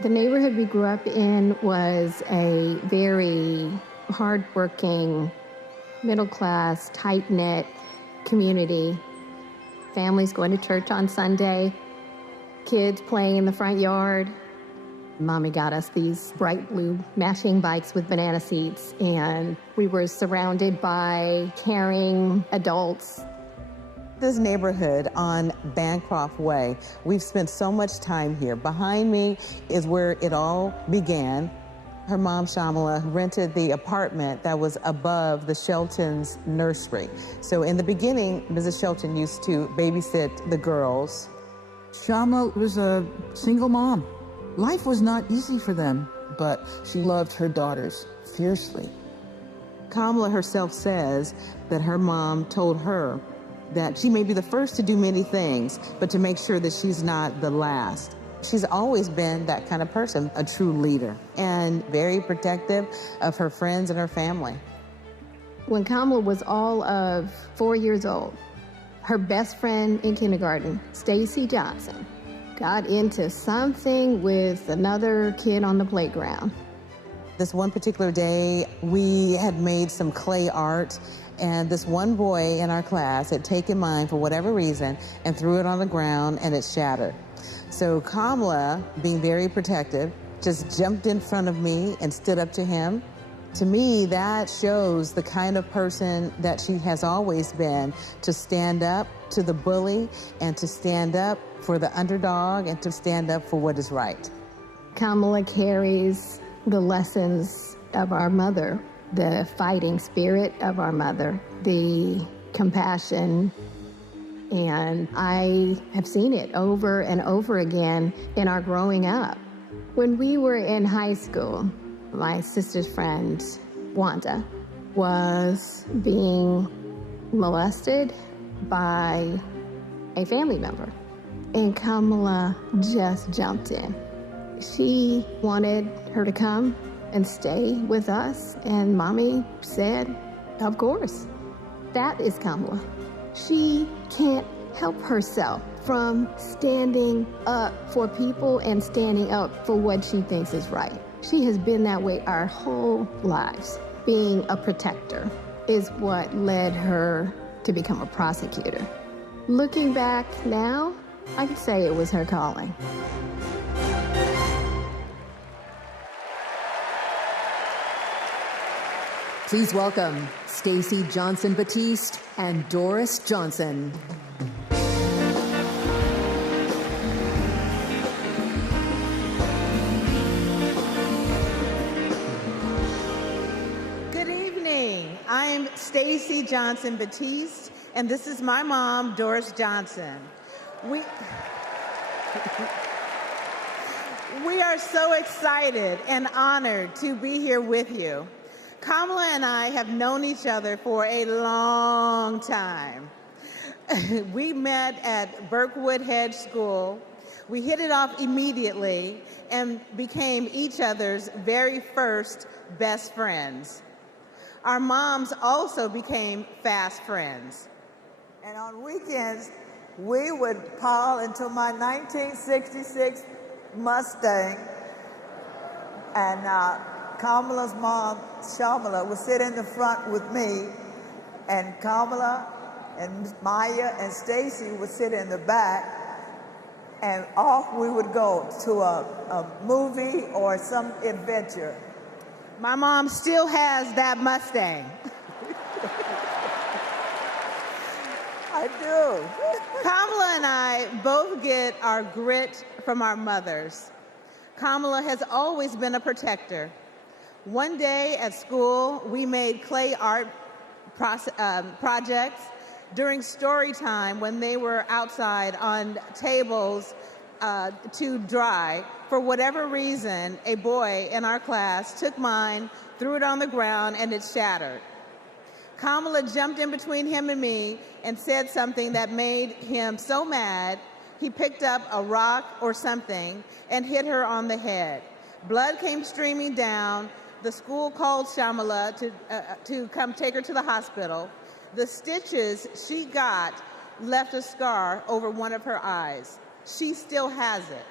The neighborhood we grew up in was a very hardworking, middle-class, tight-knit community. Families going to church on Sunday, kids playing in the front yard. Mommy got us these bright blue mashing bikes with banana seats, and we were surrounded by caring adults. This neighborhood on Bancroft Way, we've spent so much time here. Behind me is where it all began. Her mom, Shamala, rented the apartment that was above the Shelton's nursery. So in the beginning, Mrs. Shelton used to babysit the girls. Shama was a single mom. Life was not easy for them, but she loved her daughters fiercely. Kamala herself says that her mom told her that she may be the first to do many things, but to make sure that she's not the last. She's always been that kind of person, a true leader, and very protective of her friends and her family. When Kamala was all of 4 years old, her best friend in kindergarten, Stacy Johnson, got into something with another kid on the playground. This one particular day, we had made some clay art, and this one boy in our class had taken mine for whatever reason and threw it on the ground, and it shattered. So Kamala, being very protective, just jumped in front of me and stood up to him. To me, that shows the kind of person that she has always been, to stand up to the bully and to stand up for the underdog and to stand up for what is right. Kamala carries the lessons of our mother, the fighting spirit of our mother, the compassion, and I have seen it over and over again in our growing up. When we were in high school, my sister's friend, Wanda, was being molested by a family member, and Kamala just jumped in. She wanted her to come and stay with us, and Mommy said, of course. That is Kamala. She can't help herself from standing up for people and standing up for what she thinks is right. She has been that way our whole lives. Being a protector is what led her to become a prosecutor. Looking back now, I could say it was her calling. Please welcome Stacey Johnson Batiste and Doris Johnson. Good evening. I'm Stacey Johnson Batiste, and this is my mom, Doris Johnson. We are so excited and honored to be here with you. Kamala and I have known each other for a long time. We met at Berkwood Hedge School. We hit it off immediately and became each other's very first best friends. Our moms also became fast friends. And on weekends, we would pile into my 1966 Mustang, and Kamala's mom, Shamala, would sit in the front with me, and Kamala and Maya and Stacy would sit in the back, and off we would go to a movie or some adventure. My mom still has that Mustang. I do. Kamala and I both get our grit from our mothers. Kamala has always been a protector. One day at school, we made clay art projects during story time when they were outside on tables to dry. For whatever reason, a boy in our class took mine, threw it on the ground, and it shattered. Kamala jumped in between him and me and said something that made him so mad, he picked up a rock or something and hit her on the head. Blood came streaming down. The school called Shamala to come take her to the hospital. The stitches she got left a scar over one of her eyes. She still has it.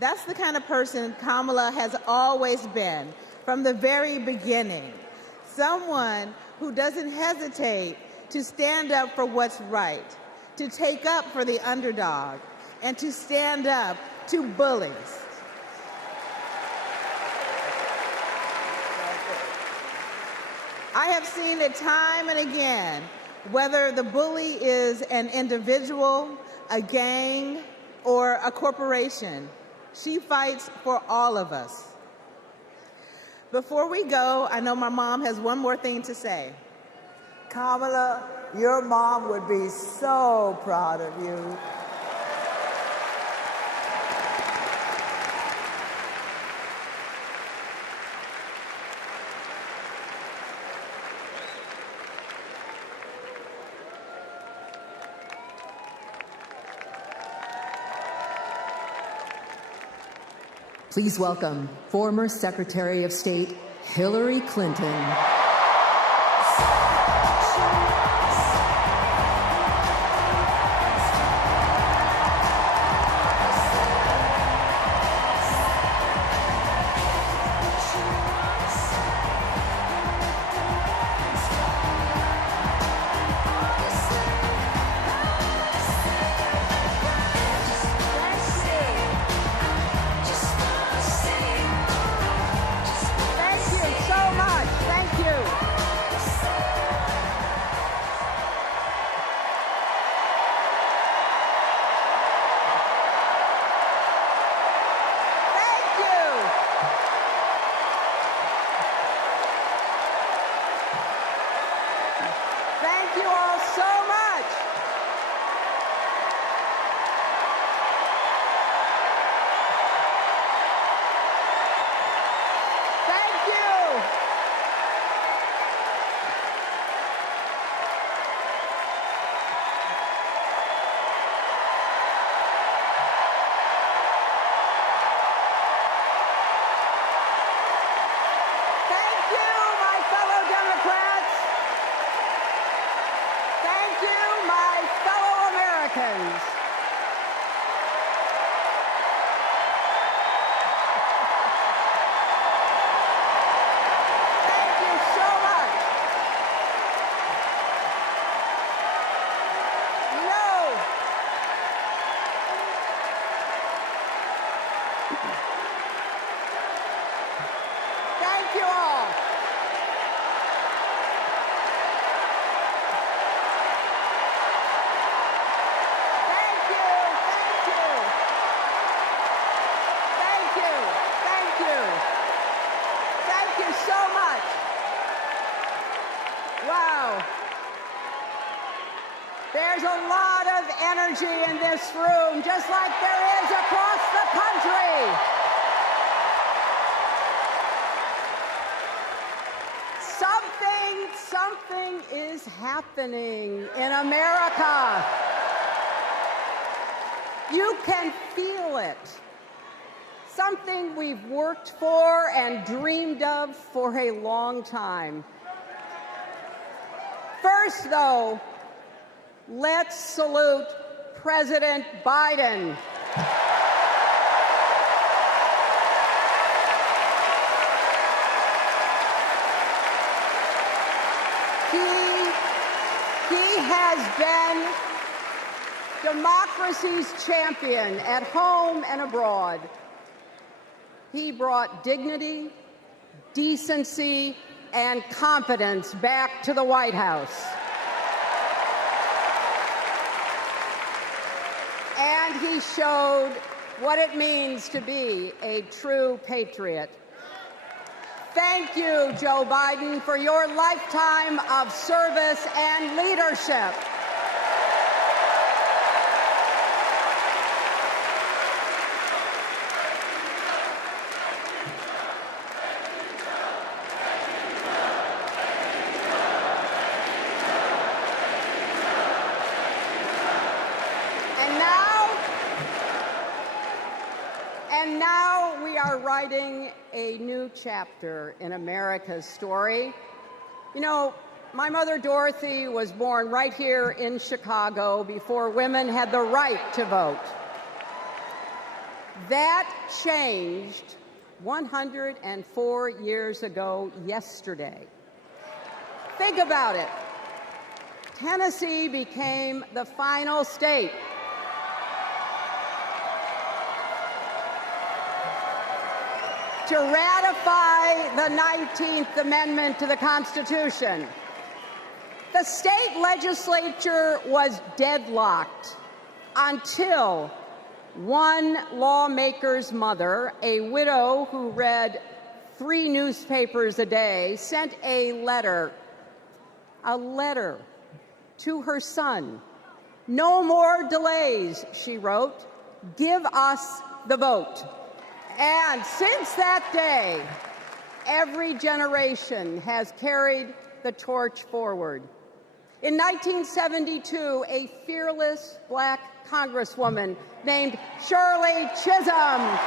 That's the kind of person Kamala has always been from the very beginning. Someone who doesn't hesitate to stand up for what's right, to take up for the underdog, and to stand up to bullies. I have seen it time and again, whether the bully is an individual, a gang, or a corporation. She fights for all of us. Before we go, I know my mom has one more thing to say. Kamala, your mom would be so proud of you. Please welcome former Secretary of State Hillary Clinton. There's a lot of energy in this room, just like there is across the country. Something is happening in America. You can feel it. Something we've worked for and dreamed of for a long time. First, though, let's salute President Biden. He has been democracy's champion at home and abroad. He brought dignity, decency, and confidence back to the White House. And he showed what it means to be a true patriot. Thank you, Joe Biden, for your lifetime of service and leadership. And now we are writing a new chapter in America's story. You know, my mother Dorothy was born right here in Chicago before women had the right to vote. That changed 104 years ago yesterday. Think about it. Tennessee became the final state to ratify the 19th Amendment to the Constitution. The state legislature was deadlocked until one lawmaker's mother, a widow who read 3 newspapers a day, sent a letter to her son. "No more delays," she wrote. "Give us the vote." And since that day, every generation has carried the torch forward. In 1972, a fearless black congresswoman named Shirley Chisholm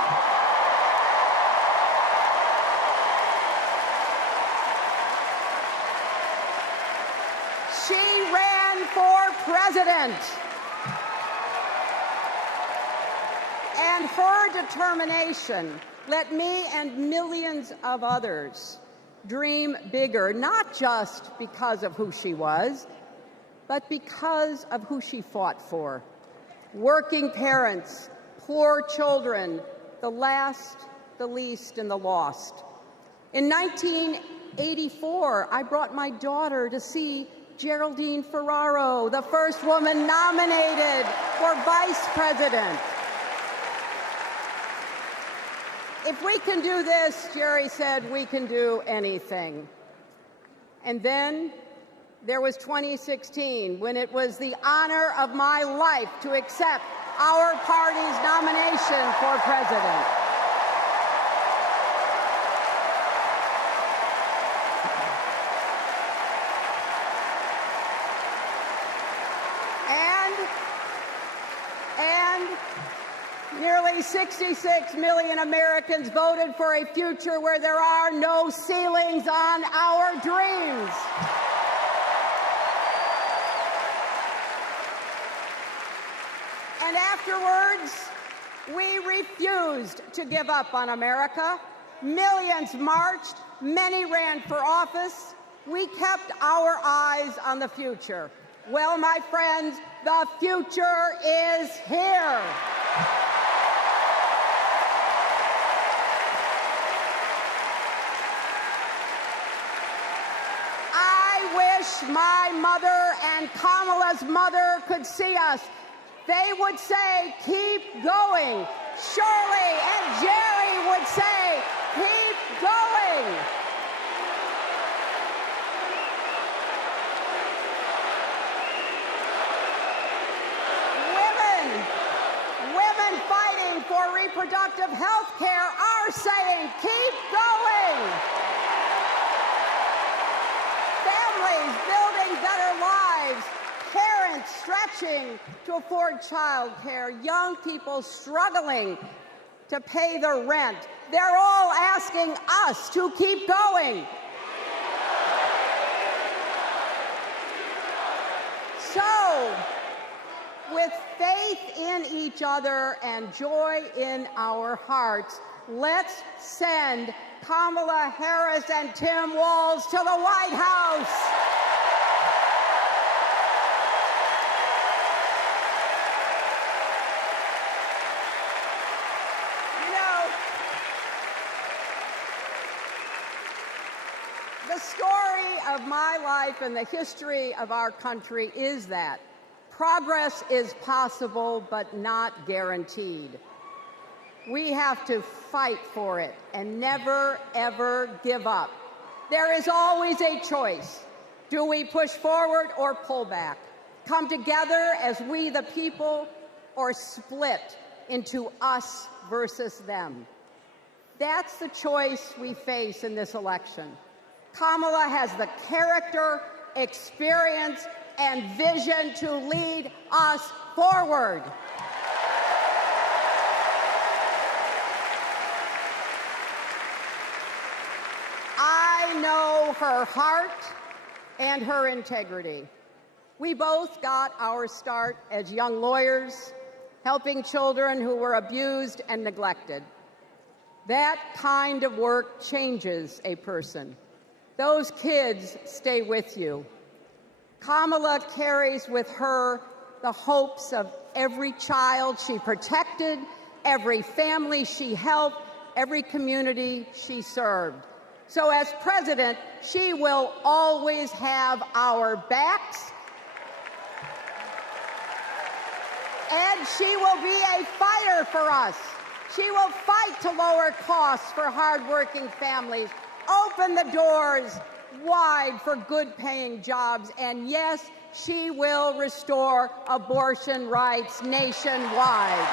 she ran for president. And her determination let me and millions of others dream bigger, not just because of who she was, but because of who she fought for. Working parents, poor children, the last, the least, and the lost. In 1984, I brought my daughter to see Geraldine Ferraro, the first woman nominated for vice president. If we can do this, Jerry said, we can do anything. And then there was 2016, when it was the honor of my life to accept our party's nomination for president. And nearly 66 million Americans voted for a future where there are no ceilings on our dreams. And afterwards, we refused to give up on America. Millions marched, many ran for office. We kept our eyes on the future. Well, my friends, the future is here. I wish my mother and Kamala's mother could see us. They would say, keep going. Shirley and Jerry would say, keep going. Women fighting for reproductive health care are saying, keep going. Families building better lives, parents stretching matching to afford child care, young people struggling to pay their rent. They're all asking us to keep going. So, with faith in each other and joy in our hearts, let's send Kamala Harris and Tim Walz to the White House. You know, the story of my life and the history of our country is that progress is possible, but not guaranteed. We have to fight for it and never, ever give up. There is always a choice. Do we push forward or pull back? Come together as we the people, or split into us versus them? That's the choice we face in this election. Kamala has the character, experience, and vision to lead us forward. I know her heart and her integrity. We both got our start as young lawyers, helping children who were abused and neglected. That kind of work changes a person. Those kids stay with you. Kamala carries with her the hopes of every child she protected, every family she helped, every community she served. So as president, she will always have our backs, and she will be a fighter for us. She will fight to lower costs for hardworking families, open the doors wide for good-paying jobs, and yes, she will restore abortion rights nationwide.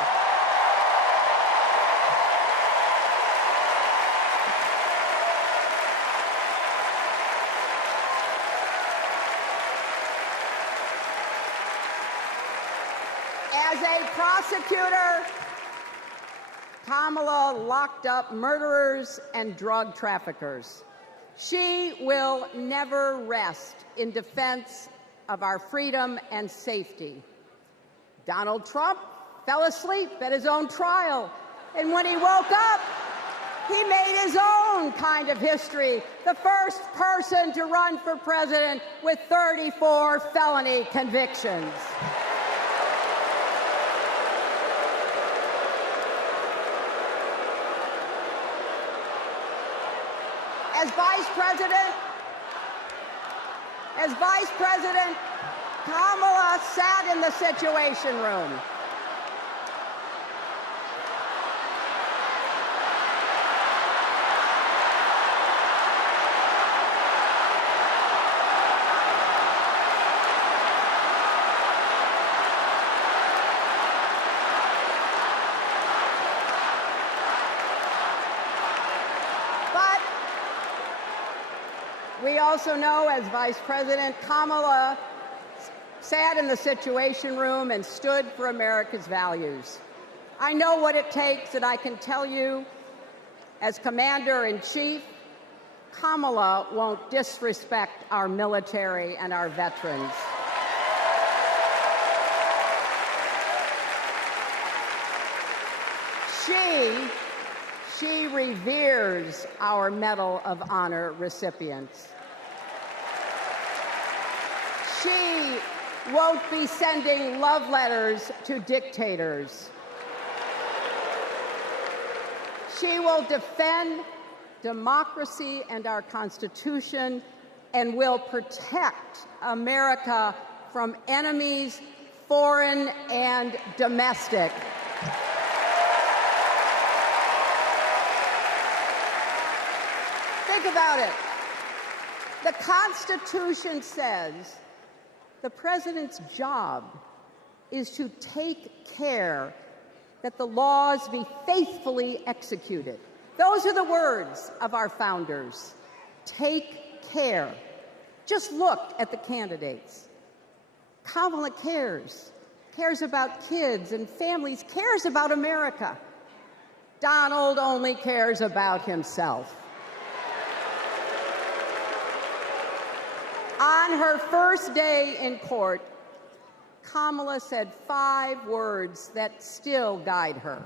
As a prosecutor, Kamala locked up murderers and drug traffickers. She will never rest in defense of our freedom and safety. Donald Trump fell asleep at his own trial, and when he woke up, he made his own kind of history, the first person to run for president with 34 felony convictions. As Vice President, Kamala sat in the Situation Room. We also know, as Vice President, Kamala sat in the Situation Room and stood for America's values. I know what it takes, and I can tell you, as Commander-in-Chief, Kamala won't disrespect our military and our veterans. She reveres our Medal of Honor recipients. She won't be sending love letters to dictators. She will defend democracy and our Constitution and will protect America from enemies, foreign and domestic. Think about it. The Constitution says the president's job is to take care that the laws be faithfully executed. Those are the words of our founders. Take care. Just look at the candidates. Kamala cares about kids and families, cares about America. Donald only cares about himself. On her first day in court, Kamala said 5 words that still guide her.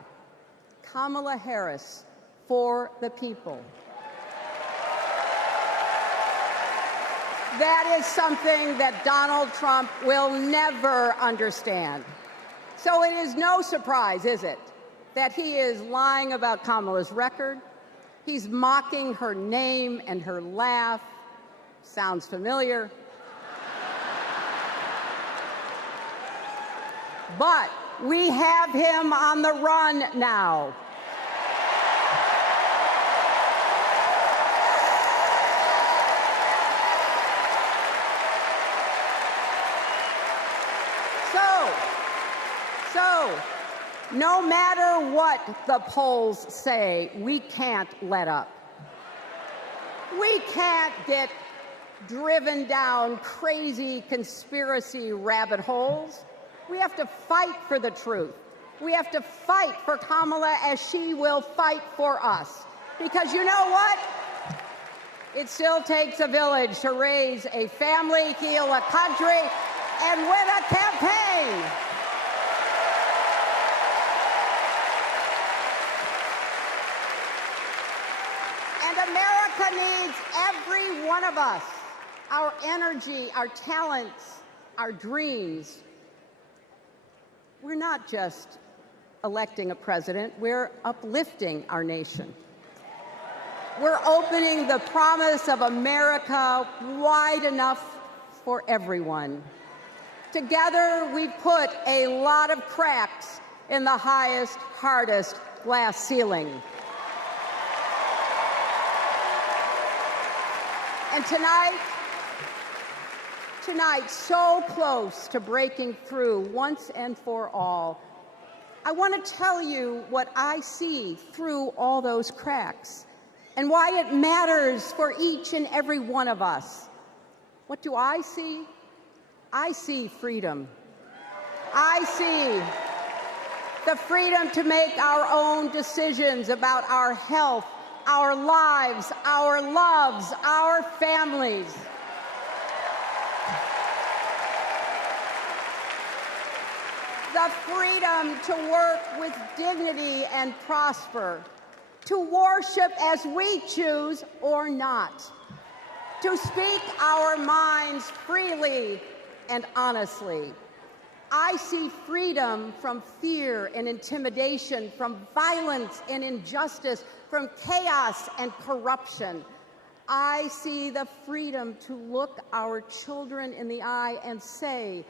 Kamala Harris, for the people. That is something that Donald Trump will never understand. So it is no surprise, is it, that he is lying about Kamala's record. He's mocking her name and her laugh. Sounds familiar. But we have him on the run now. So, no matter what the polls say, we can't let up. We can't get driven down crazy conspiracy rabbit holes. We have to fight for the truth. We have to fight for Kamala as she will fight for us. Because you know what? It still takes a village to raise a family, heal a country, and win a campaign. And America needs every one of us, our energy, our talents, our dreams. We're not just electing a president, we're uplifting our nation. We're opening the promise of America wide enough for everyone. Together, we put a lot of cracks in the highest, hardest glass ceiling. And tonight, so close to breaking through once and for all, I want to tell you what I see through all those cracks and why it matters for each and every one of us. What do I see? I see freedom. I see the freedom to make our own decisions about our health, our lives, our loves, our families. The freedom to work with dignity and prosper, to worship as we choose or not, to speak our minds freely and honestly. I see freedom from fear and intimidation, from violence and injustice, from chaos and corruption. I see the freedom to look our children in the eye and say,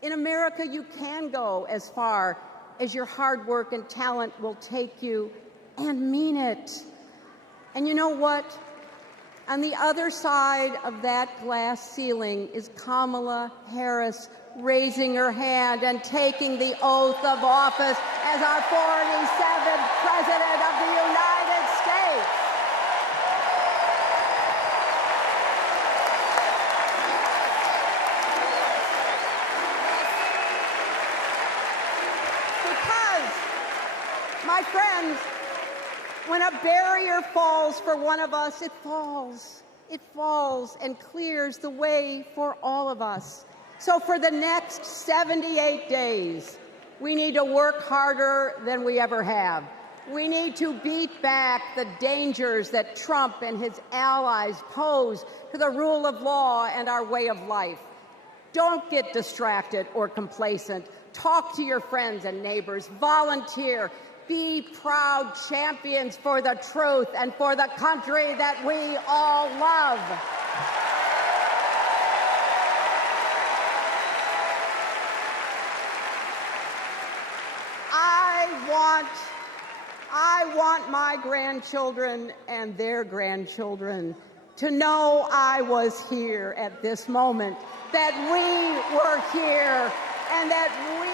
in America, you can go as far as your hard work and talent will take you, and mean it. And you know what? On the other side of that glass ceiling is Kamala Harris raising her hand and taking the oath of office as our 47th President of the United States. Because, my friends, when a barrier falls for one of us, it falls. It falls and clears the way for all of us. So for the next 78 days, we need to work harder than we ever have. We need to beat back the dangers that Trump and his allies pose to the rule of law and our way of life. Don't get distracted or complacent. Talk to your friends and neighbors. Volunteer. Be proud champions for the truth and for the country that we all love. I want my grandchildren and their grandchildren to know I was here at this moment, that we were here, and that we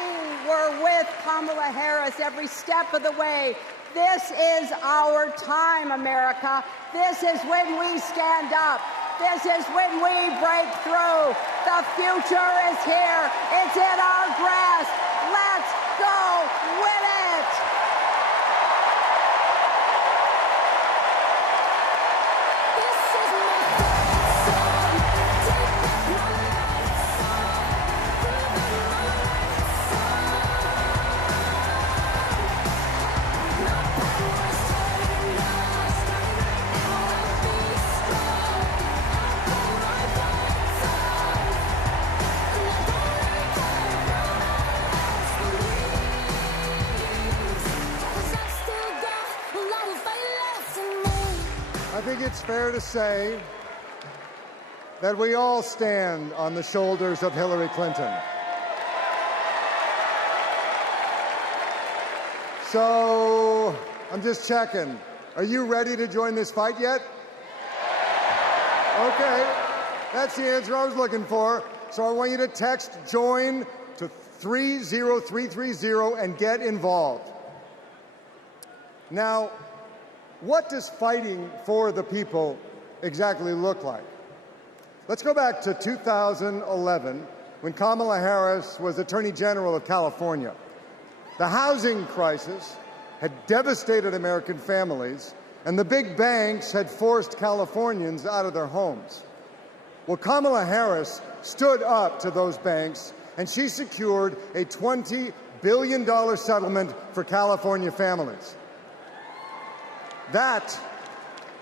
were with Kamala Harris every step of the way. This is our time, America. This is when we stand up. This is when we break through. The future is here. It's in our grasp. Let's go win it. I think it's fair to say that we all stand on the shoulders of Hillary Clinton. So, I'm just checking. Are you ready to join this fight yet? Okay, that's the answer I was looking for. So I want you to text JOIN to 30330 and get involved. Now, what does fighting for the people exactly look like? Let's go back to 2011 when Kamala Harris was Attorney General of California. The housing crisis had devastated American families, and the big banks had forced Californians out of their homes. Well, Kamala Harris stood up to those banks, and she secured a $20 billion settlement for California families. That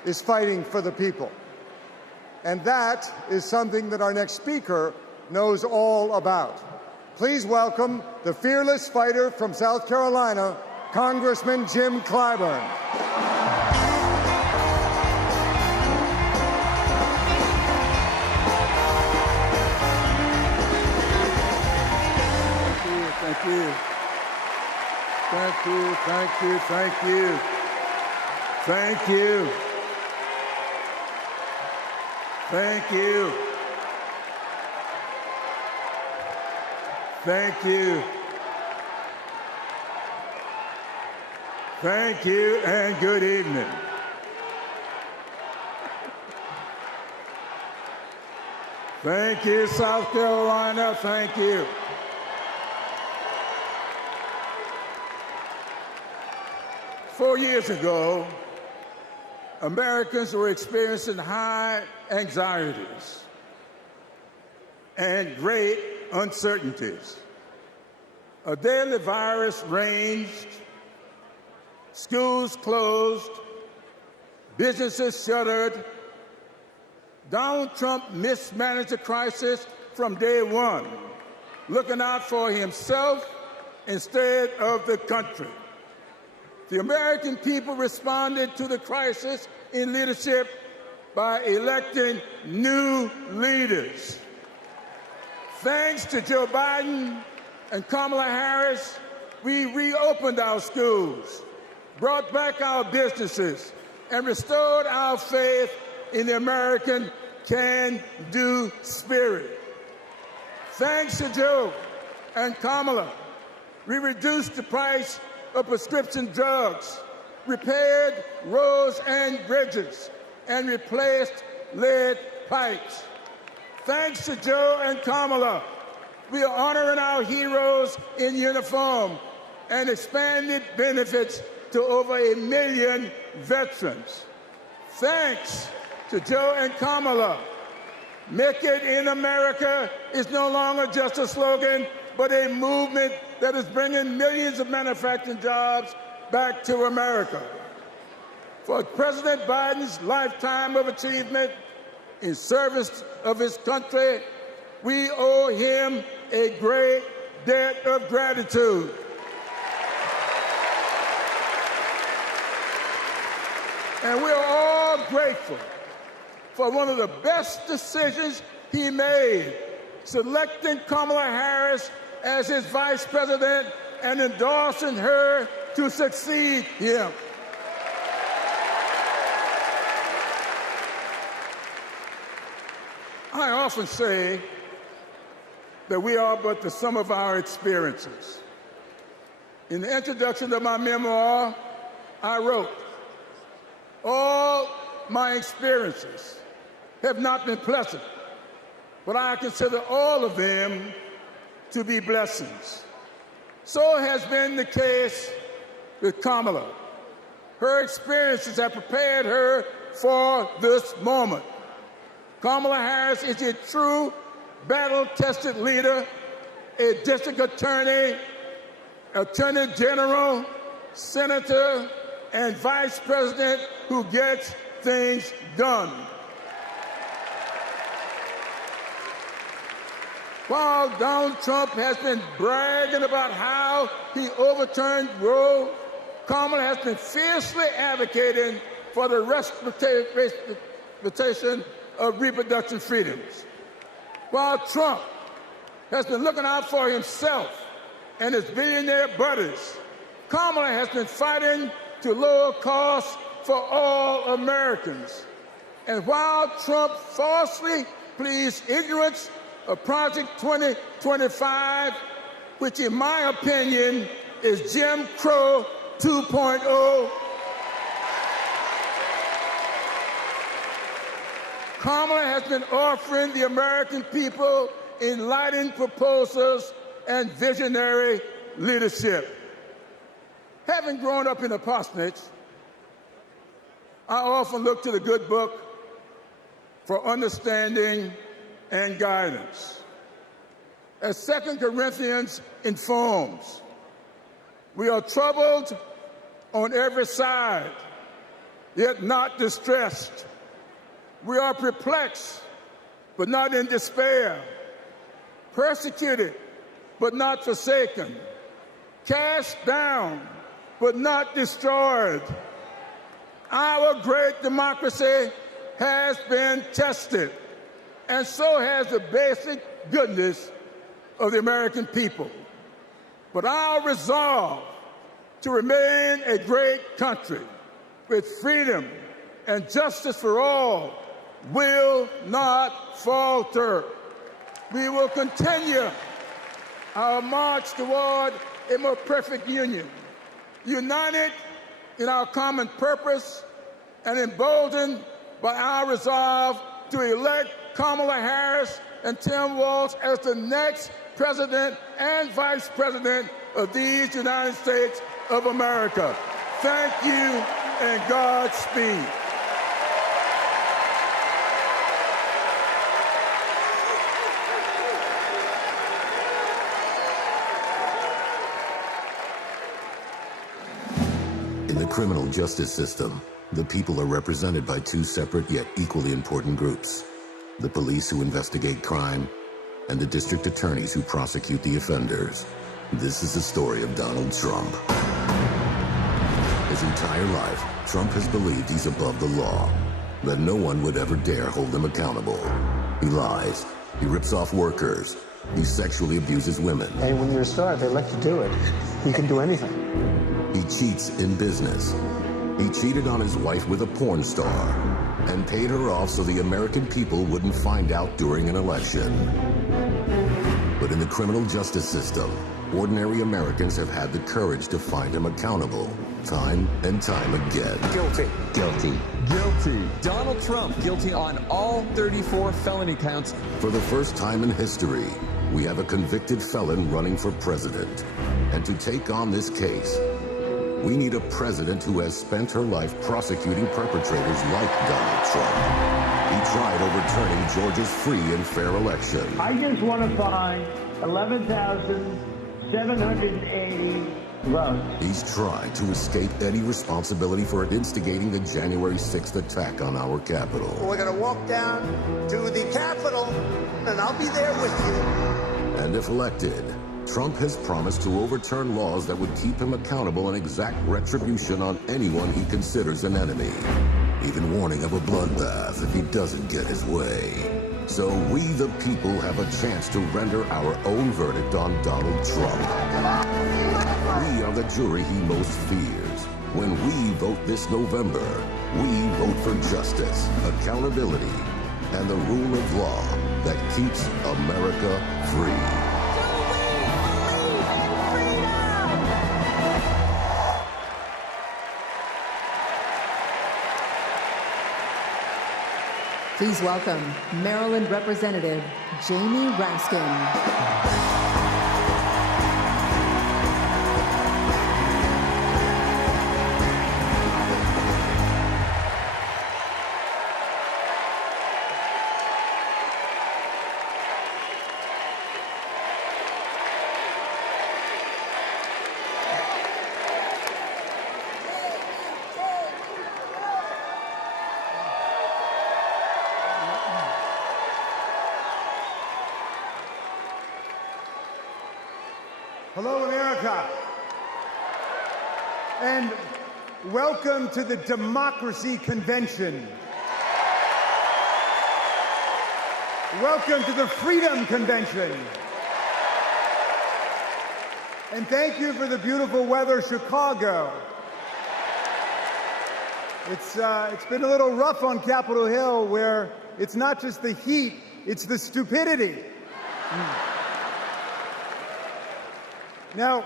is fighting for the people. And that is something that our next speaker knows all about. Please welcome the fearless fighter from South Carolina, Congressman Jim Clyburn. Thank you. Thank you, thank you, thank you. Thank you. Thank you. Thank you. Thank you, and good evening. Thank you, South Carolina. Thank you. Four years ago, Americans were experiencing high anxieties and great uncertainties. A deadly virus raged, schools closed, businesses shuttered. Donald Trump mismanaged the crisis from day one, looking out for himself instead of the country. The American people responded to the crisis in leadership by electing new leaders. Thanks to Joe Biden and Kamala Harris, we reopened our schools, brought back our businesses, and restored our faith in the American can-do spirit. Thanks to Joe and Kamala, we reduced the price of prescription drugs, repaired roads and bridges, and replaced lead pipes. Thanks to Joe and Kamala, we are honoring our heroes in uniform and expanded benefits to over 1 million veterans. Thanks to Joe and Kamala, Make It in America is no longer just a slogan, but a movement that is bringing millions of manufacturing jobs back to America. For President Biden's lifetime of achievement in service of his country, we owe him a great debt of gratitude. And we are all grateful for one of the best decisions he made, selecting Kamala Harris as his vice president and endorsing her to succeed him. I often say that we are but the sum of our experiences. In the introduction to my memoir, I wrote, all my experiences have not been pleasant, but I consider all of them to be blessings. So has been the case with Kamala. Her experiences have prepared her for this moment. Kamala Harris is a true battle-tested leader, a district attorney, attorney general, senator, and vice president who gets things done. While Donald Trump has been bragging about how he overturned Roe, Kamala has been fiercely advocating for the respectation of reproductive freedoms. While Trump has been looking out for himself and his billionaire buddies, Kamala has been fighting to lower costs for all Americans. And while Trump falsely pleads ignorance of Project 2025, which in my opinion is Jim Crow 2.0, Kamala has been offering the American people enlightening proposals and visionary leadership. Having grown up in a parsonage, I often look to the good book for understanding and guidance. As 2 Corinthians informs, we are troubled on every side, yet not distressed. We are perplexed, but not in despair. Persecuted, but not forsaken. Cast down, but not destroyed. Our great democracy has been tested, and so has the basic goodness of the American people. But our resolve to remain a great country with freedom and justice for all will not falter. We will continue our march toward a more perfect union, united in our common purpose and emboldened by our resolve to elect Kamala Harris and Tim Walz as the next president and vice president of these United States of America. Thank you and Godspeed. In the criminal justice system, the people are represented by two separate yet equally important groups: the police who investigate crime and the district attorneys who prosecute the offenders. This is the story of Donald Trump. His entire life, Trump has believed he's above the law, that no one would ever dare hold him accountable. He lies, he rips off workers, he sexually abuses women. Hey, when you're a star, they let you do it. You can do anything. He cheats in business. He cheated on his wife with a porn star and paid her off so the American people wouldn't find out during an election. But in the criminal justice system, ordinary Americans have had the courage to find him accountable, time and time again. Guilty. Guilty. Guilty. Donald Trump, guilty on all 34 felony counts. For the first time in history, we have a convicted felon running for president. And to take on this case, we need a president who has spent her life prosecuting perpetrators like Donald Trump. He tried overturning Georgia's free and fair election. I just want to find 11,780 votes. He's tried to escape any responsibility for instigating the January 6th attack on our Capitol. We're going to walk down to the Capitol, and I'll be there with you. And if elected, Trump has promised to overturn laws that would keep him accountable and exact retribution on anyone he considers an enemy, even warning of a bloodbath if he doesn't get his way. So we, the people, have a chance to render our own verdict on Donald Trump. We are the jury he most fears. When we vote this November, we vote for justice, accountability, and the rule of law that keeps America free. Please welcome Maryland Representative Jamie Raskin. Hello, America. And welcome to the Democracy Convention. Welcome to the Freedom Convention. And thank you for the beautiful weather, Chicago. It's been a little rough on Capitol Hill, where it's not just the heat, it's the stupidity. Now,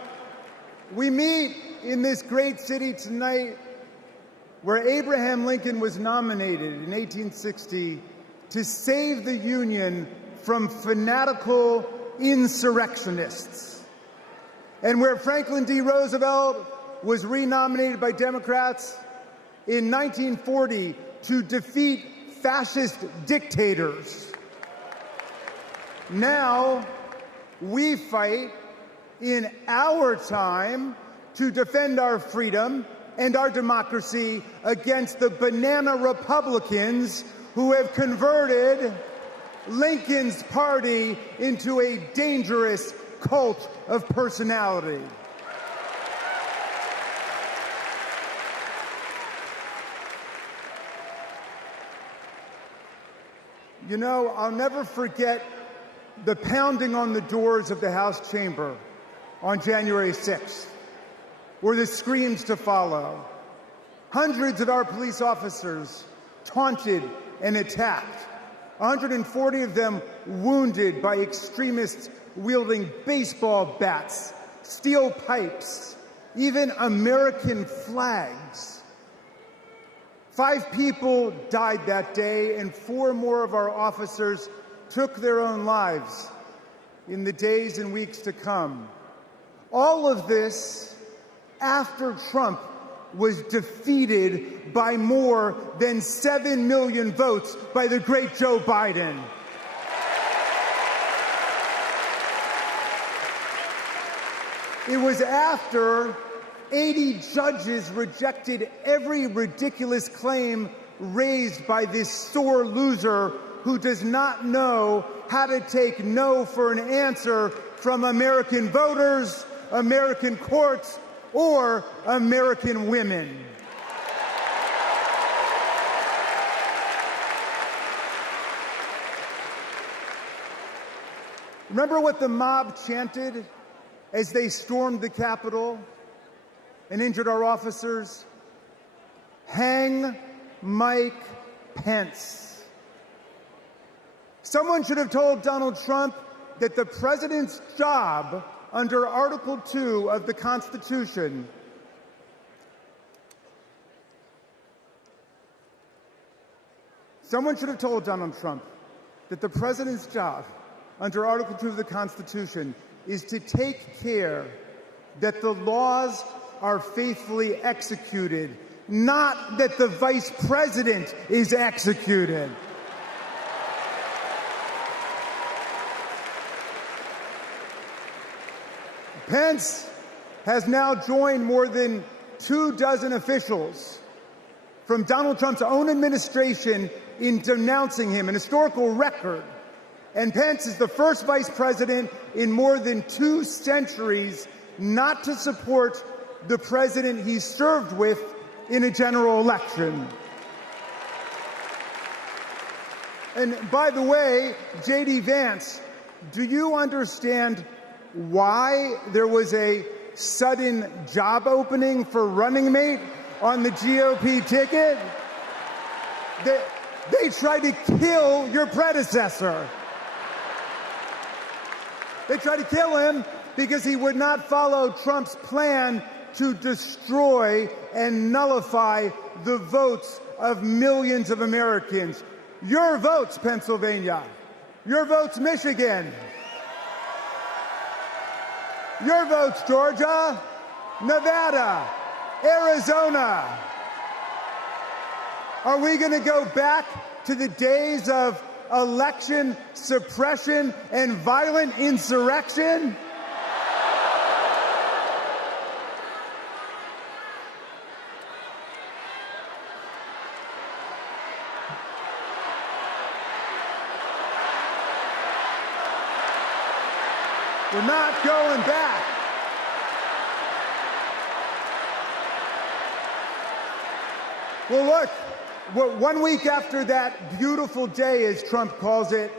we meet in this great city tonight where Abraham Lincoln was nominated in 1860 to save the Union from fanatical insurrectionists, and where Franklin D. Roosevelt was renominated by Democrats in 1940 to defeat fascist dictators. Now, we fight in our time to defend our freedom and our democracy against the banana Republicans who have converted Lincoln's party into a dangerous cult of personality. You know, I'll never forget the pounding on the doors of the House chamber on January 6th, were the screams to follow. Hundreds of our police officers taunted and attacked, 140 of them wounded by extremists wielding baseball bats, steel pipes, even American flags. 5 people died that day, and 4 more of our officers took their own lives in the days and weeks to come. All of this after Trump was defeated by more than 7 million votes by the great Joe Biden. It was after 80 judges rejected every ridiculous claim raised by this sore loser who does not know how to take no for an answer from American voters, American courts, or American women. Remember what the mob chanted as they stormed the Capitol and injured our officers? Hang Mike Pence. Someone should have told Donald Trump that the president's job under Article 2 of the Constitution Someone should have told Donald Trump that the president's job under Article 2 of the Constitution is to take care that the laws are faithfully executed, not that the vice president is executed. Pence has now joined more than 24 officials from Donald Trump's own administration in denouncing him, an historical record. And Pence is the first vice president in more than 2 centuries not to support the president he served with in a general election. And by the way, J.D. Vance, do you understand why there was a sudden job opening for running mate on the GOP ticket? They tried to kill your predecessor. They tried to kill him because he would not follow Trump's plan to destroy and nullify the votes of millions of Americans. Your votes, Pennsylvania. Your votes, Michigan. Your votes, Georgia, Nevada, Arizona. Are we going to go back to the days of election suppression and violent insurrection? We're not going back. Well, look, 1 week after that beautiful day, as Trump calls it,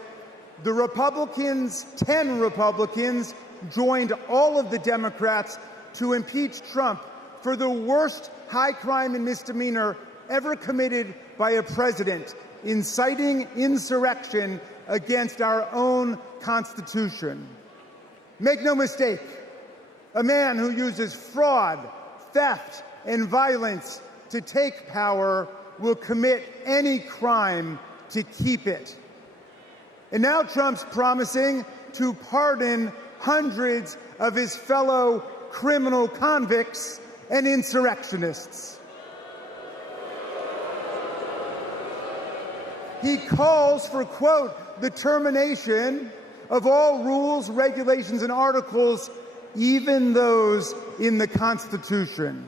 the Republicans, 10 Republicans, joined all of the Democrats to impeach Trump for the worst high crime and misdemeanor ever committed by a president, inciting insurrection against our own Constitution. Make no mistake, a man who uses fraud, theft, and violence to take power will commit any crime to keep it. And now Trump's promising to pardon hundreds of his fellow criminal convicts and insurrectionists. He calls for, quote, the termination of all rules, regulations, and articles, even those in the Constitution.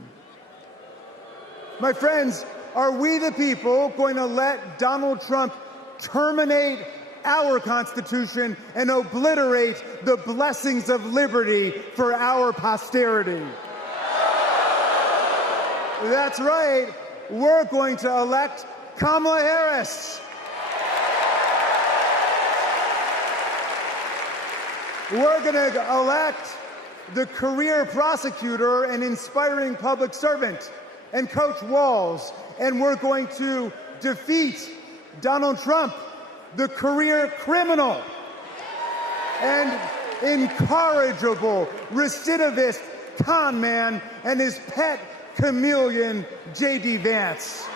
My friends, are we the people going to let Donald Trump terminate our Constitution and obliterate the blessings of liberty for our posterity? That's right. We're going to elect Kamala Harris. We're going to elect the career prosecutor and inspiring public servant and Coach Walls. And we're going to defeat Donald Trump, the career criminal and incorrigible recidivist con man, and his pet chameleon, J.D. Vance.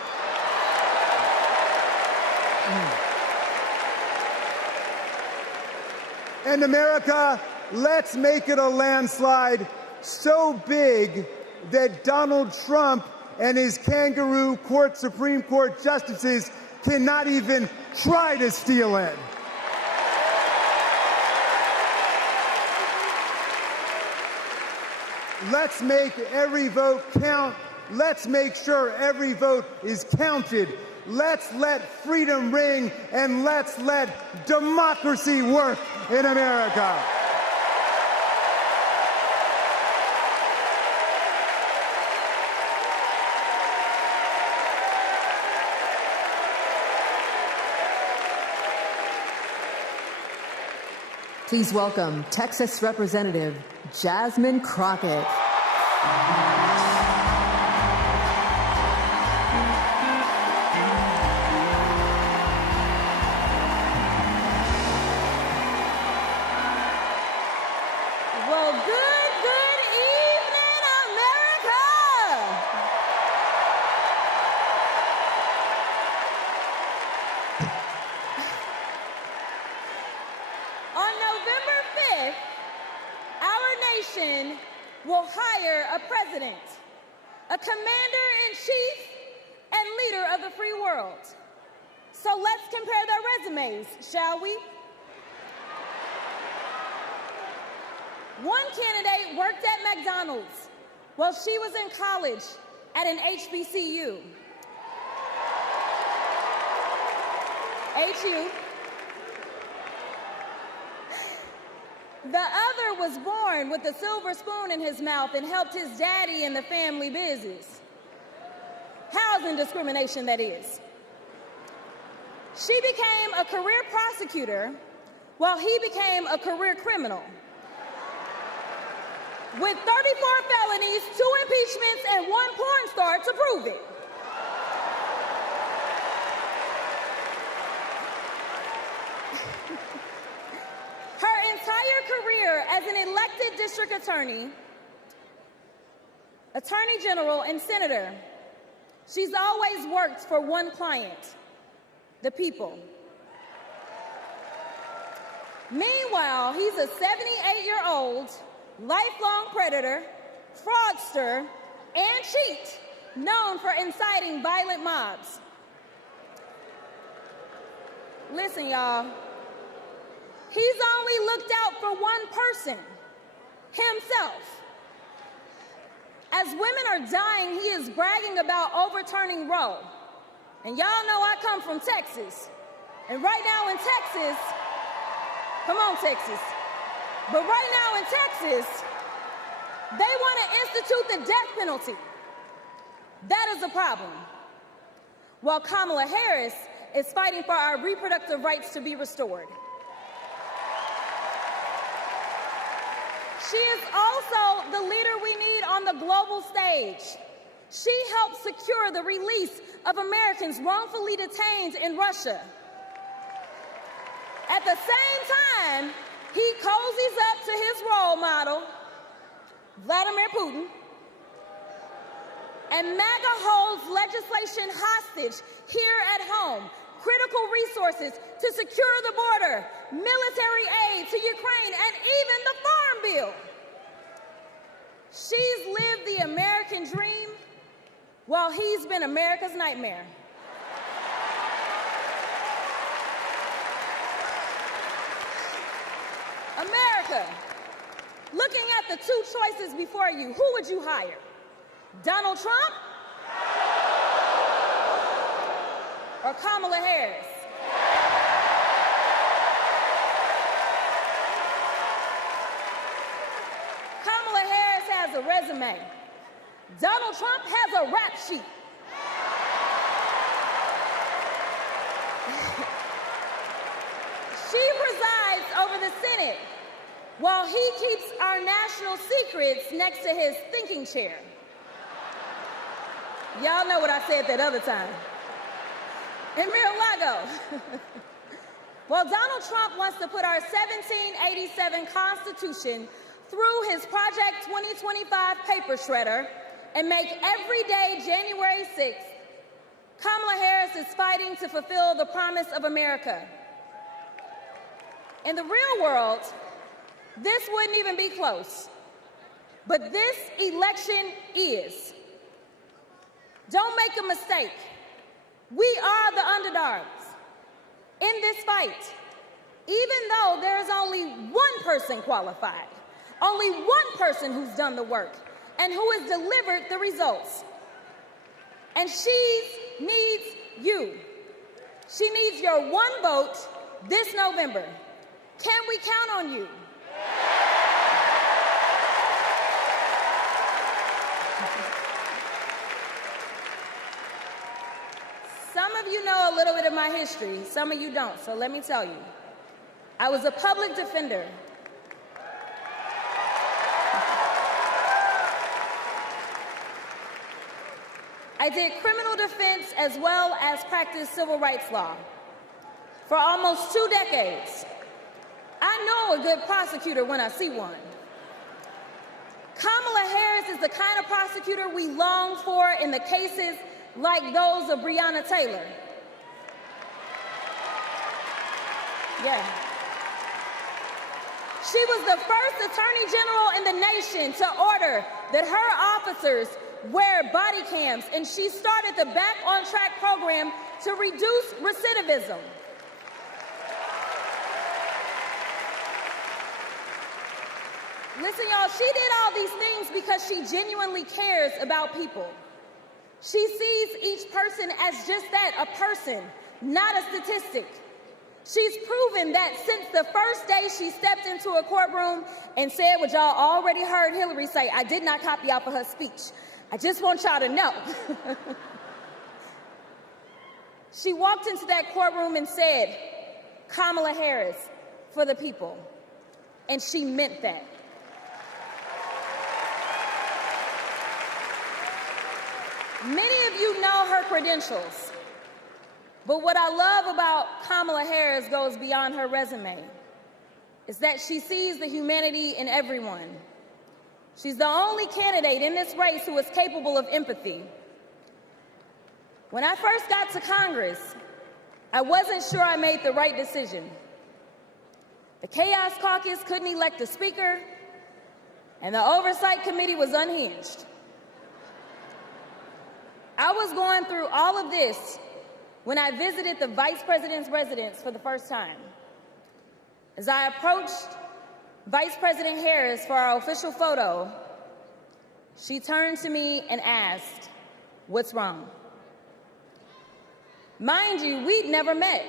And America, let's make it a landslide so big that Donald Trump and his kangaroo court Supreme Court justices cannot even try to steal it. Let's make every vote count. Let's make sure every vote is counted. Let's let freedom ring, and let's let democracy work in America. Please welcome Texas Representative Jasmine Crockett. Will hire a president, a commander-in-chief, and leader of the free world. So let's compare their resumes, shall we? One candidate worked at McDonald's while she was in college at an HBCU. HU. The other was born with a silver spoon in his mouth and helped his daddy in the family business. Housing discrimination, that is. She became a career prosecutor while he became a career criminal. With 34 felonies, 2 impeachments, and 1 porn star to prove it. Her entire career as an elected district attorney, attorney general, and senator, she's always worked for one client, the people. Meanwhile, he's a 78-year-old, lifelong predator, fraudster, and cheat, known for inciting violent mobs. Listen, y'all, he's only looked out for one person, himself. As women are dying, he is bragging about overturning Roe. And y'all know I come from Texas. And right now in Texas, come on, Texas. But right now in Texas, they want to institute the death penalty. That is a problem. While Kamala Harris is fighting for our reproductive rights to be restored. She is also the leader we need on the global stage. She helped secure the release of Americans wrongfully detained in Russia. At the same time, he cozies up to his role model, Vladimir Putin, and MAGA holds legislation hostage here at home, critical resources to secure the border, military aid to Ukraine, and even the Farm Bill. She's lived the American dream while he's been America's nightmare. America, looking at the two choices before you, who would you hire? Donald Trump or Kamala Harris? Kamala Harris has a resume. Donald Trump has a rap sheet. She presides over the Senate while he keeps our national secrets next to his thinking chair. Y'all know what I said that other time. In Mar-a-Lago. Well, Donald Trump wants to put our 1787 Constitution through his Project 2025 paper shredder and make every day January 6th, Kamala Harris is fighting to fulfill the promise of America. In the real world, this wouldn't even be close. But this election is. Don't make a mistake. We are the underdogs in this fight, even though there is only one person qualified, only one person who's done the work and who has delivered the results. And she needs you. She needs your one vote this November. Can we count on you? Some of you know a little bit of my history, some of you don't, so let me tell you. I was a public defender. I did criminal defense as well as practiced civil rights law for almost 2 decades. I know a good prosecutor when I see one. Kamala Harris is the kind of prosecutor we long for in the cases like those of Breonna Taylor. Yeah. She was the first attorney general in the nation to order that her officers wear body cams, and she started the Back on Track program to reduce recidivism. Listen, y'all, she did all these things because she genuinely cares about people. She sees each person as just that, a person, not a statistic. She's proven that since the first day she stepped into a courtroom and said what y'all already heard Hillary say, I did not copy off of her speech. I just want y'all to know. She walked into that courtroom and said, Kamala Harris for the people. And she meant that. Many of you know her credentials, but what I love about Kamala Harris goes beyond her resume, is that she sees the humanity in everyone. She's the only candidate in this race who is capable of empathy. When I first got to Congress, I wasn't sure I made the right decision. The Chaos Caucus couldn't elect a speaker, and the Oversight Committee was unhinged. I was going through all of this when I visited the Vice President's residence for the first time. As I approached Vice President Harris for our official photo, she turned to me and asked, "What's wrong?" Mind you, we'd never met,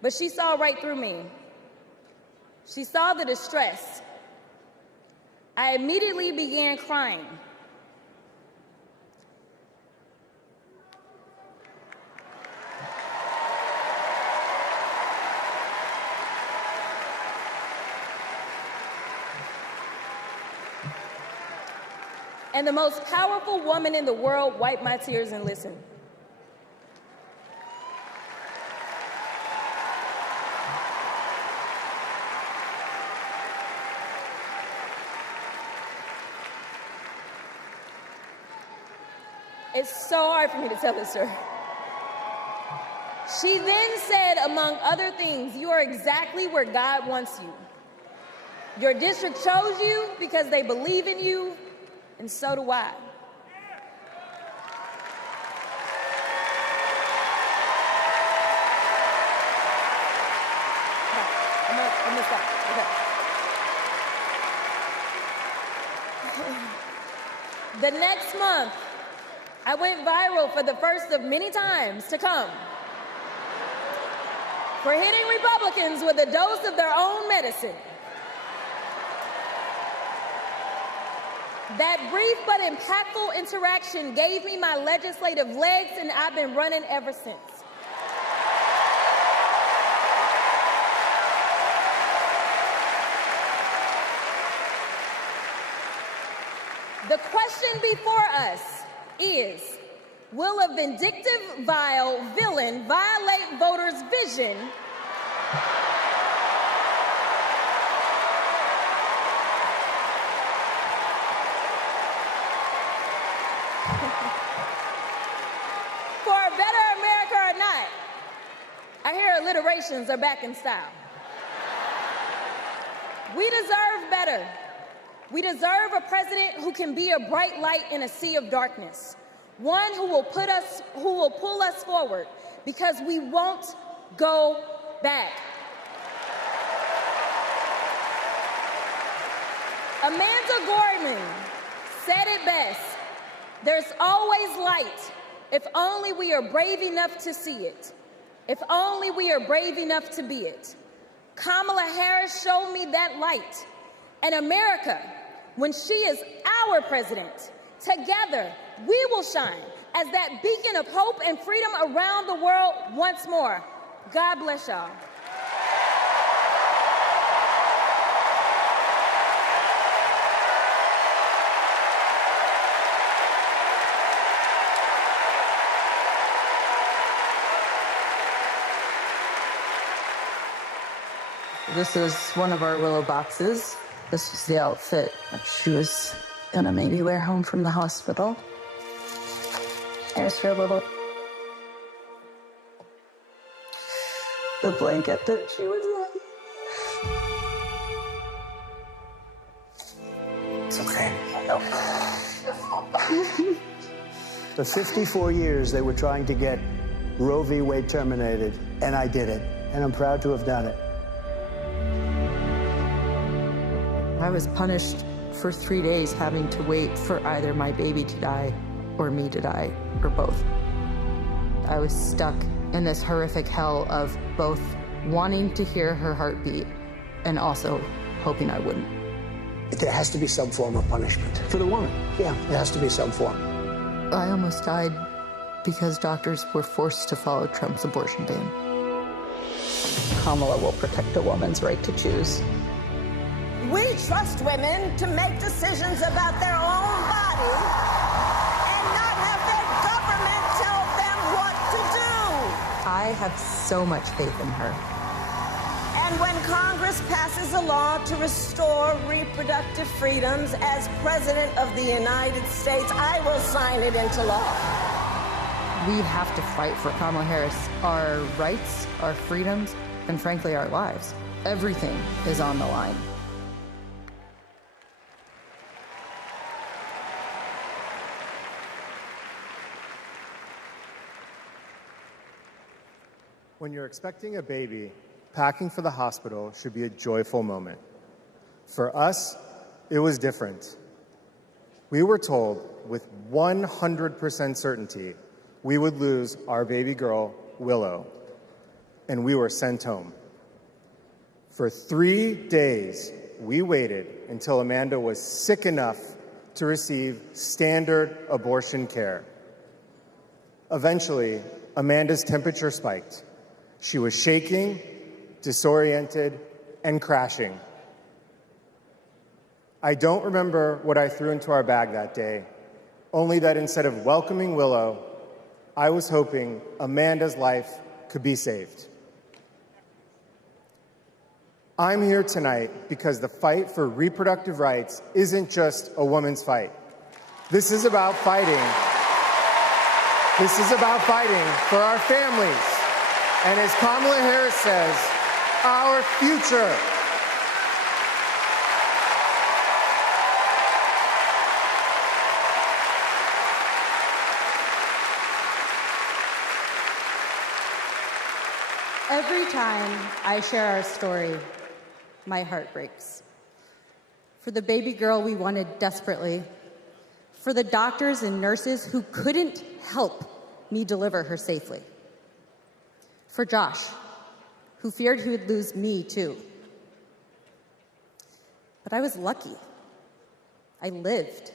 but she saw right through me. She saw the distress. I immediately began crying. And the most powerful woman in the world wiped my tears and listened. It's so hard for me to tell this story. She then said, among other things, "You are exactly where God wants you. Your district chose you because they believe in you, and so do I." I'm gonna stop. Okay. The next month, I went viral for the first of many times to come for hitting Republicans with a dose of their own medicine. That brief but impactful interaction gave me my legislative legs, and I've been running ever since. The question before us is, will a vindictive, vile villain violate voters' vision for a better America or not? I hear alliterations are back in style. We deserve better. We deserve a president who can be a bright light in a sea of darkness. One who will pull us forward, because we won't go back. Amanda Gorman said it best: "There's always light if only we are brave enough to see it, if only we are brave enough to be it." Kamala Harris showed me that light. And America, when she is our president, together we will shine as that beacon of hope and freedom around the world once more. God bless y'all. This is one of our willow boxes. This was the outfit that she was gonna maybe wear home from the hospital. Here's her little... the blanket that she was in. It's okay. For 54 years, they were trying to get Roe v. Wade terminated, and I did it. And I'm proud to have done it. I was punished for 3 days having to wait for either my baby to die or me to die, or both. I was stuck in this horrific hell of both wanting to hear her heartbeat and also hoping I wouldn't. There has to be some form of punishment. For the woman. Yeah, there has to be some form. I almost died because doctors were forced to follow Trump's abortion ban. Kamala will protect a woman's right to choose. We trust women to make decisions about their own body and not have their government tell them what to do. I have so much faith in her. And when Congress passes a law to restore reproductive freedoms as President of the United States, I will sign it into law. We have to fight for Kamala Harris, our rights, our freedoms, and frankly, our lives. Everything is on the line. When you're expecting a baby, packing for the hospital should be a joyful moment. For us, it was different. We were told with 100% certainty we would lose our baby girl, Willow, and we were sent home. For 3 days, we waited until Amanda was sick enough to receive standard abortion care. Eventually, Amanda's temperature spiked. She was shaking, disoriented, and crashing. I don't remember what I threw into our bag that day, only that instead of welcoming Willow, I was hoping Amanda's life could be saved. I'm here tonight because the fight for reproductive rights isn't just a woman's fight. This is about fighting. This is about fighting for our families. And as Kamala Harris says, our future. Every time I share our story, my heart breaks. For the baby girl we wanted desperately, for the doctors and nurses who couldn't help me deliver her safely, for Josh, who feared he would lose me too. But I was lucky. I lived.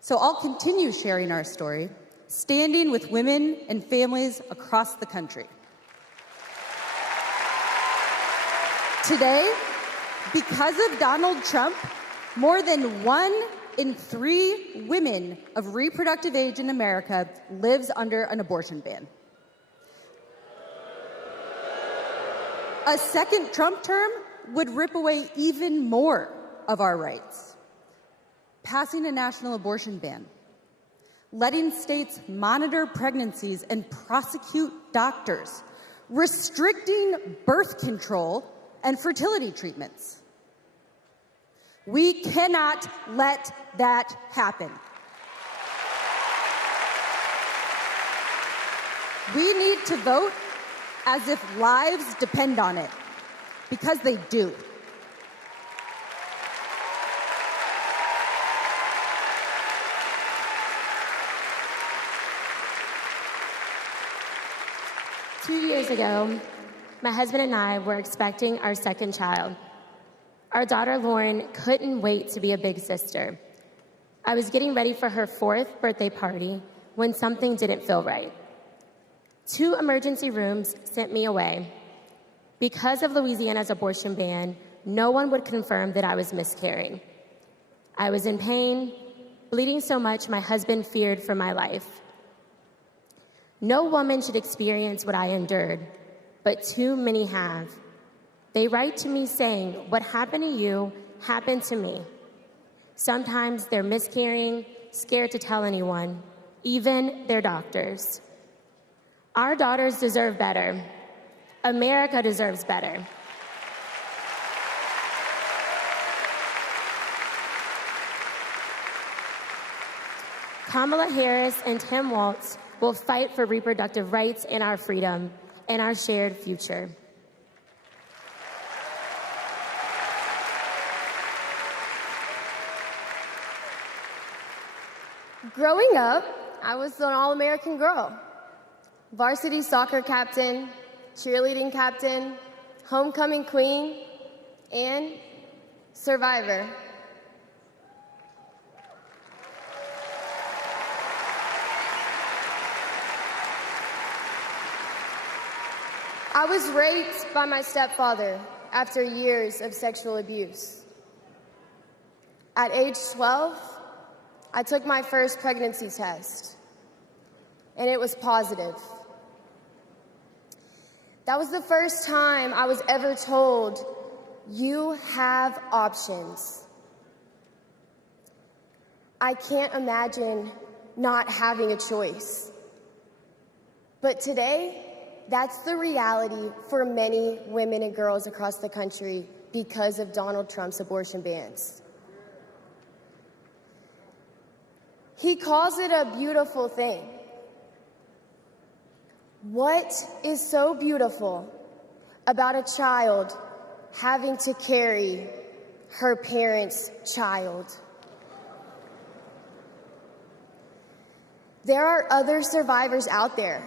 So I'll continue sharing our story, standing with women and families across the country. Today, because of Donald Trump, more than 1 in 3 women of reproductive age in America lives under an abortion ban. A second Trump term would rip away even more of our rights. Passing a national abortion ban, letting states monitor pregnancies and prosecute doctors, restricting birth control and fertility treatments. We cannot let that happen. We need to vote as if lives depend on it, because they do. Two years ago, my husband and I were expecting our second child. Our daughter, Lauren, couldn't wait to be a big sister. I was getting ready for her 4th birthday party when something didn't feel right. 2 emergency rooms sent me away. Because of Louisiana's abortion ban, no one would confirm that I was miscarrying. I was in pain, bleeding so much my husband feared for my life. No woman should experience what I endured, but too many have. They write to me saying, "What happened to you happened to me." Sometimes they're miscarrying, scared to tell anyone, even their doctors. Our daughters deserve better. America deserves better. Kamala Harris and Tim Walz will fight for reproductive rights and our freedom and our shared future. Growing up, I was an all-American girl. Varsity soccer captain, cheerleading captain, homecoming queen, and survivor. I was raped by my stepfather after years of sexual abuse. At age 12, I took my first pregnancy test, and it was positive. That was the first time I was ever told, "You have options." I can't imagine not having a choice. But today, That's the reality for many women and girls across the country because of Donald Trump's abortion bans. He calls it a beautiful thing. What is so beautiful about a child having to carry her parent's child? There are other survivors out there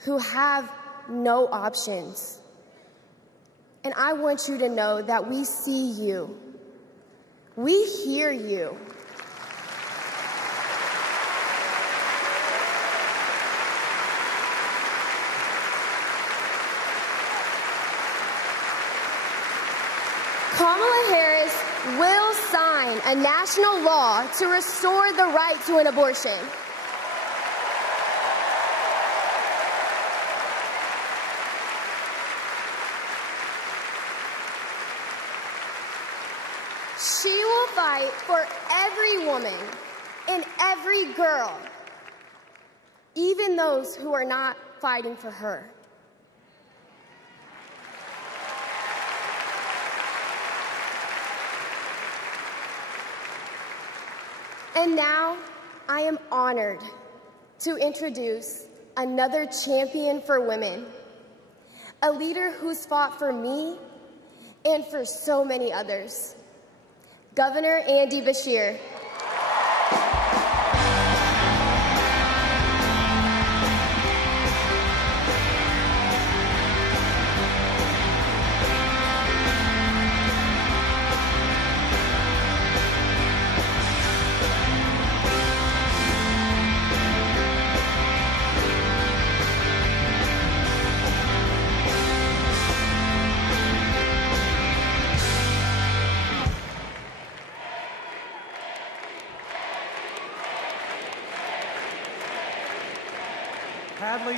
who have no options. And I want you to know that we see you. We hear you. Kamala Harris will sign a national law to restore the right to an abortion. She will fight for every woman and every girl, even those who are not fighting for her. And now, I am honored to introduce another champion for women, a leader who's fought for me and for so many others, Governor Andy Beshear.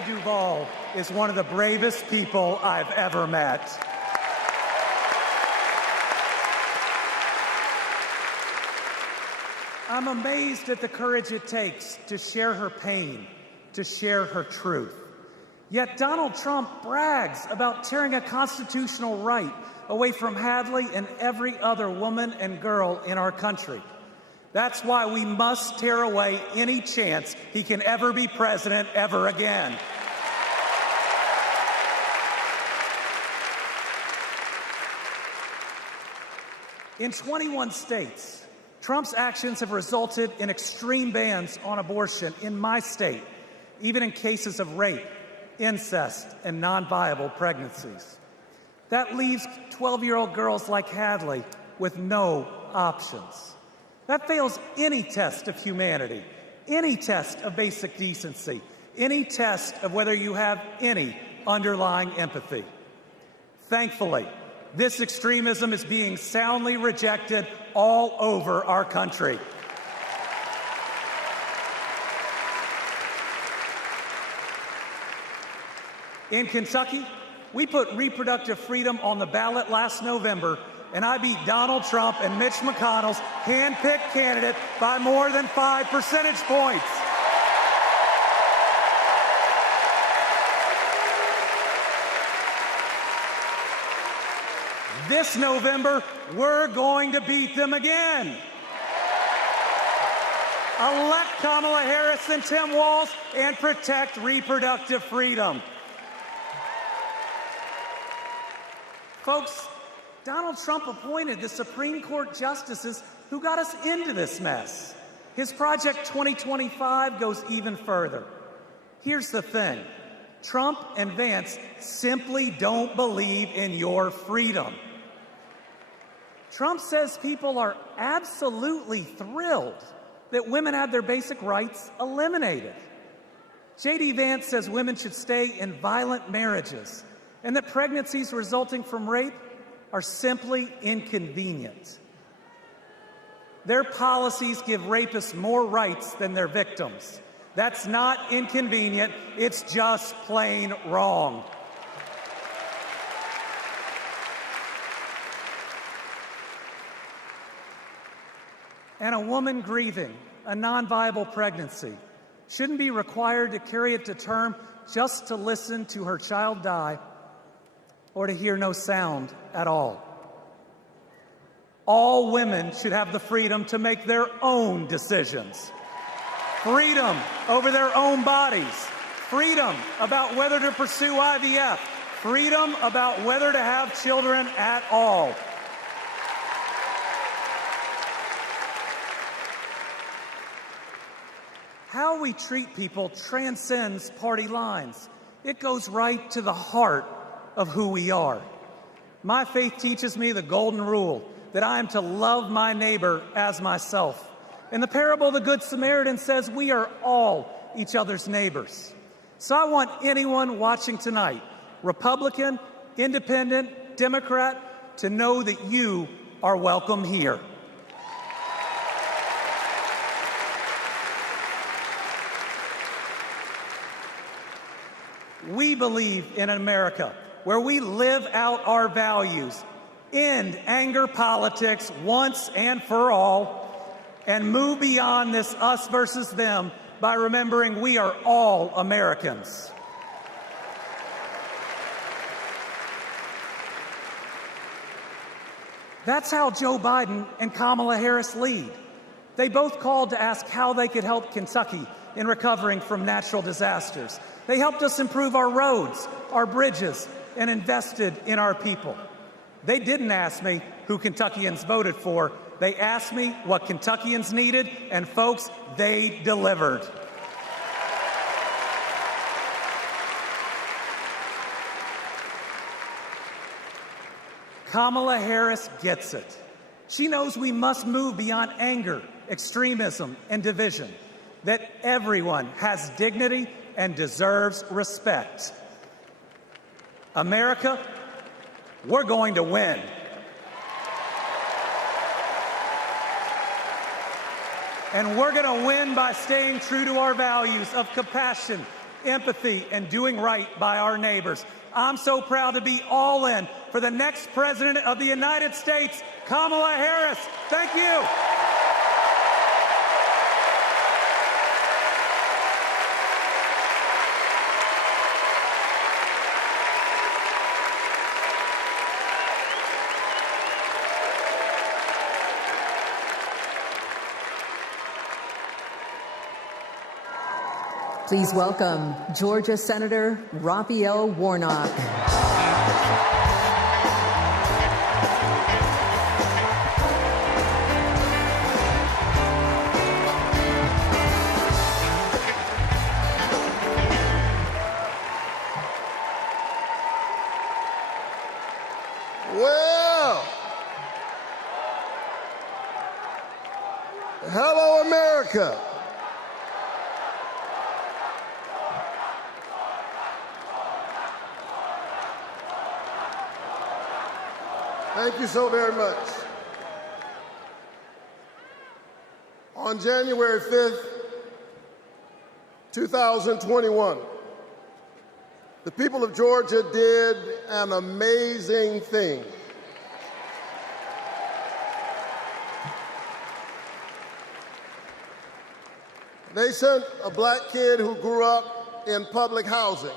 Duvall is one of the bravest people I've ever met. I'm amazed at the courage it takes to share her pain, to share her truth. Yet Donald Trump brags about tearing a constitutional right away from Hadley and every other woman and girl in our country. That's why we must tear away any chance he can ever be president ever again. In 21 states, Trump's actions have resulted in extreme bans on abortion in my state, even in cases of rape, incest, and non-viable pregnancies. That leaves 12-year-old girls like Hadley with no options. That fails any test of humanity, any test of basic decency, any test of whether you have any underlying empathy. Thankfully, this extremism is being soundly rejected all over our country. In Kentucky, we put reproductive freedom on the ballot last November, and I beat Donald Trump and Mitch McConnell's hand-picked candidate by more than 5 percentage points. This November, we're going to beat them again. Elect Kamala Harris and Tim Walz and protect reproductive freedom. Folks, Donald Trump appointed the Supreme Court justices who got us into this mess. His Project 2025 goes even further. Here's the thing. Trump and Vance simply don't believe in your freedom. Trump says people are absolutely thrilled that women have their basic rights eliminated. J.D. Vance says women should stay in violent marriages and that pregnancies resulting from rape are simply inconvenient. Their policies give rapists more rights than their victims. That's not inconvenient, it's just plain wrong. And a woman grieving a non-viable pregnancy shouldn't be required to carry it to term just to listen to her child die or to hear no sound at all. All women should have the freedom to make their own decisions. Freedom over their own bodies. Freedom about whether to pursue IVF. Freedom about whether to have children at all. How we treat people transcends party lines. It goes right to the heart of who we are. My faith teaches me the golden rule that I am to love my neighbor as myself. And the parable of the Good Samaritan says we are all each other's neighbors. So I want anyone watching tonight, Republican, Independent, Democrat, to know that you are welcome here. We believe in an America where we live out our values, end anger politics once and for all, and move beyond this us versus them by remembering we are all Americans. That's how Joe Biden and Kamala Harris lead. They both called to ask how they could help Kentucky in recovering from natural disasters. They helped us improve our roads, our bridges, and invested in our people. They didn't ask me who Kentuckians voted for. They asked me what Kentuckians needed, and folks, they delivered. Kamala Harris gets it. She knows we must move beyond anger, extremism, and division, that everyone has dignity and deserves respect. America, we're going to win. And we're going to win by staying true to our values of compassion, empathy, and doing right by our neighbors. I'm so proud to be all in for the next President of the United States, Kamala Harris. Thank you. Please welcome Georgia Senator Raphael Warnock. Well, hello, America. Thank you so very much. On January 5th, 2021, the people of Georgia did an amazing thing. They sent a black kid who grew up in public housing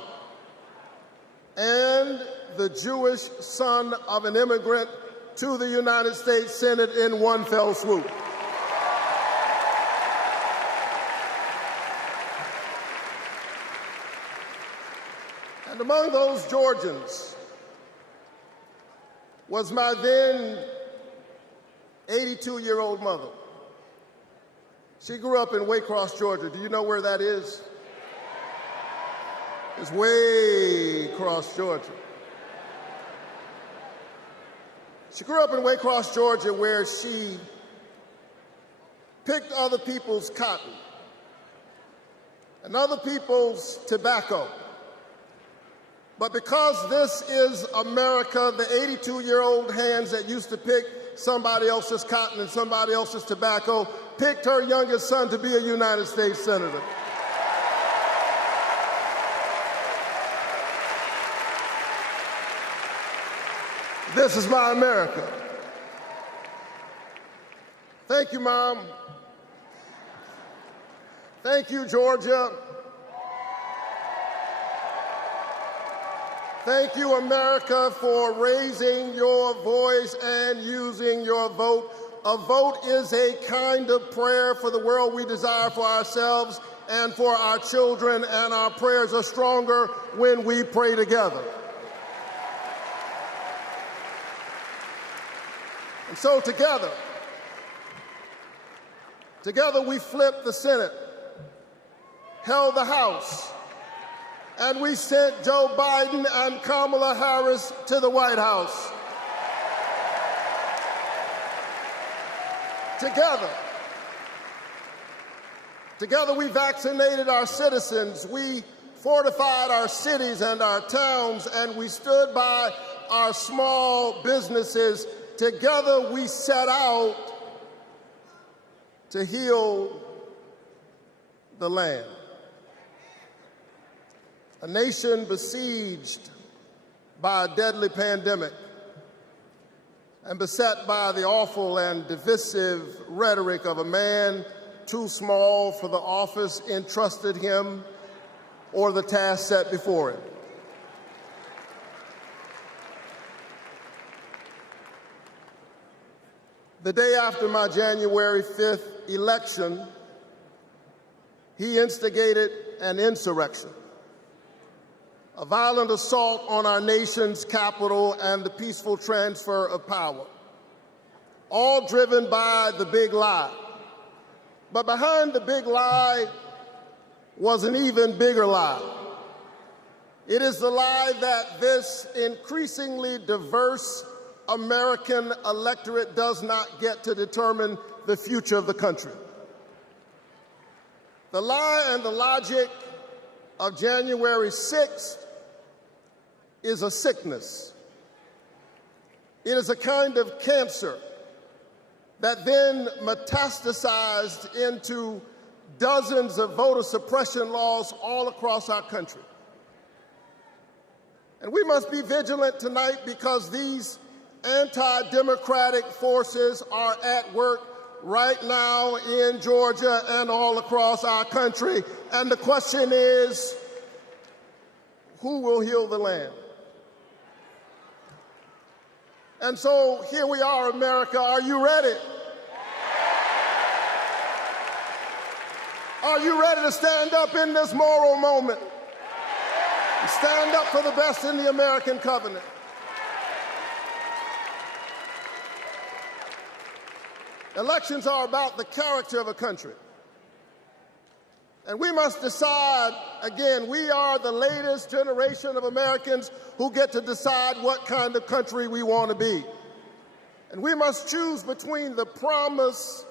and the Jewish son of an immigrant to the United States Senate in one fell swoop. And among those Georgians was my then 82-year-old mother. She grew up in Waycross, Georgia. Do you know where that is? It's way across Georgia. She grew up in Waycross, Georgia, where she picked other people's cotton and other people's tobacco. But because this is America, the 82-year-old hands that used to pick somebody else's cotton and somebody else's tobacco picked her youngest son to be a United States Senator. This is my America. Thank you, Mom. Thank you, Georgia. Thank you, America, for raising your voice and using your vote. A vote is a kind of prayer for the world we desire for ourselves and for our children, and our prayers are stronger when we pray together. And so together we flipped the Senate, held the House, and we sent Joe Biden and Kamala Harris to the White House. Together we vaccinated our citizens, we fortified our cities and our towns, and we stood by our small businesses. Together we set out to heal the land. A nation besieged by a deadly pandemic and beset by the awful and divisive rhetoric of a man too small for the office entrusted him or the task set before him. The day after my January 5th election, he instigated an insurrection, a violent assault on our nation's capital and the peaceful transfer of power, all driven by the big lie. But behind the big lie was an even bigger lie. It is the lie that this increasingly diverse American electorate does not get to determine the future of the country. The lie and the logic of January 6th is a sickness. It is a kind of cancer that then metastasized into dozens of voter suppression laws all across our country. And we must be vigilant tonight because these anti-democratic forces are at work right now in Georgia and all across our country. And the question is, who will heal the land? And so here we are, America. Are you ready? Are you ready to stand up in this moral moment? Stand up for the best in the American covenant. Elections are about the character of a country. And we must decide, again, we are the latest generation of Americans who get to decide what kind of country we want to be. And we must choose between the promise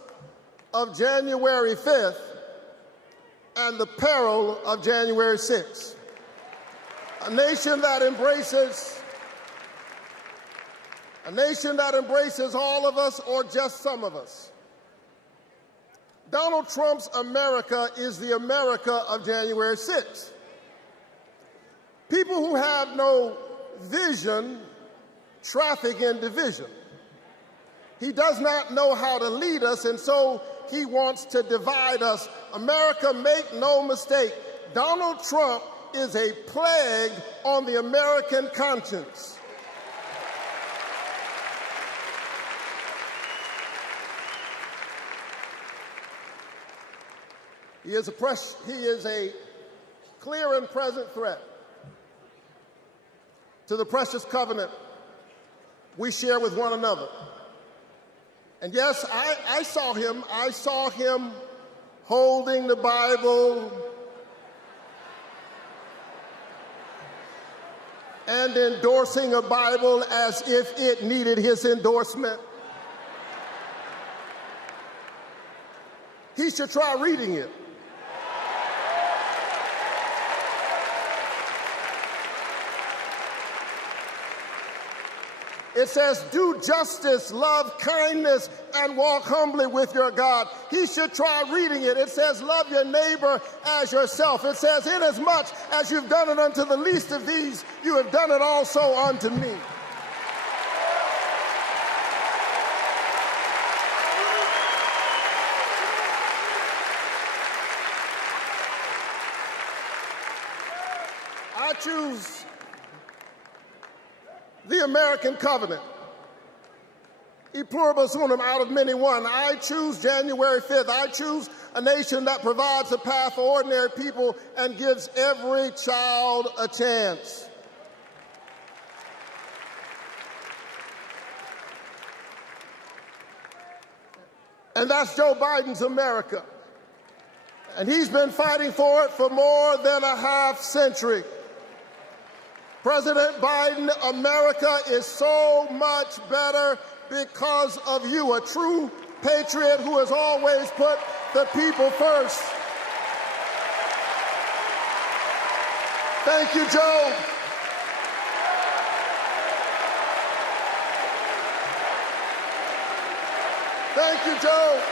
of January 5th and the peril of January 6th. A nation that embraces all of us or just some of us. Donald Trump's America is the America of January 6th. People who have no vision traffic in division. He does not know how to lead us, and so he wants to divide us. America, make no mistake, Donald Trump is a plague on the American conscience. He is a clear and present threat to the precious covenant we share with one another. And yes, I saw him holding the Bible and endorsing a Bible as if it needed his endorsement. He should try reading it. It says, do justice, love kindness, and walk humbly with your God. He should try reading it. It says, love your neighbor as yourself. It says, inasmuch as you've done it unto the least of these, you have done it also unto me. the American covenant. E pluribus unum, out of many one. I choose January 5th. I choose a nation that provides a path for ordinary people and gives every child a chance. And that's Joe Biden's America. And he's been fighting for it for more than a half century. President Biden, America is so much better because of you, a true patriot who has always put the people first. Thank you, Joe. Thank you, Joe.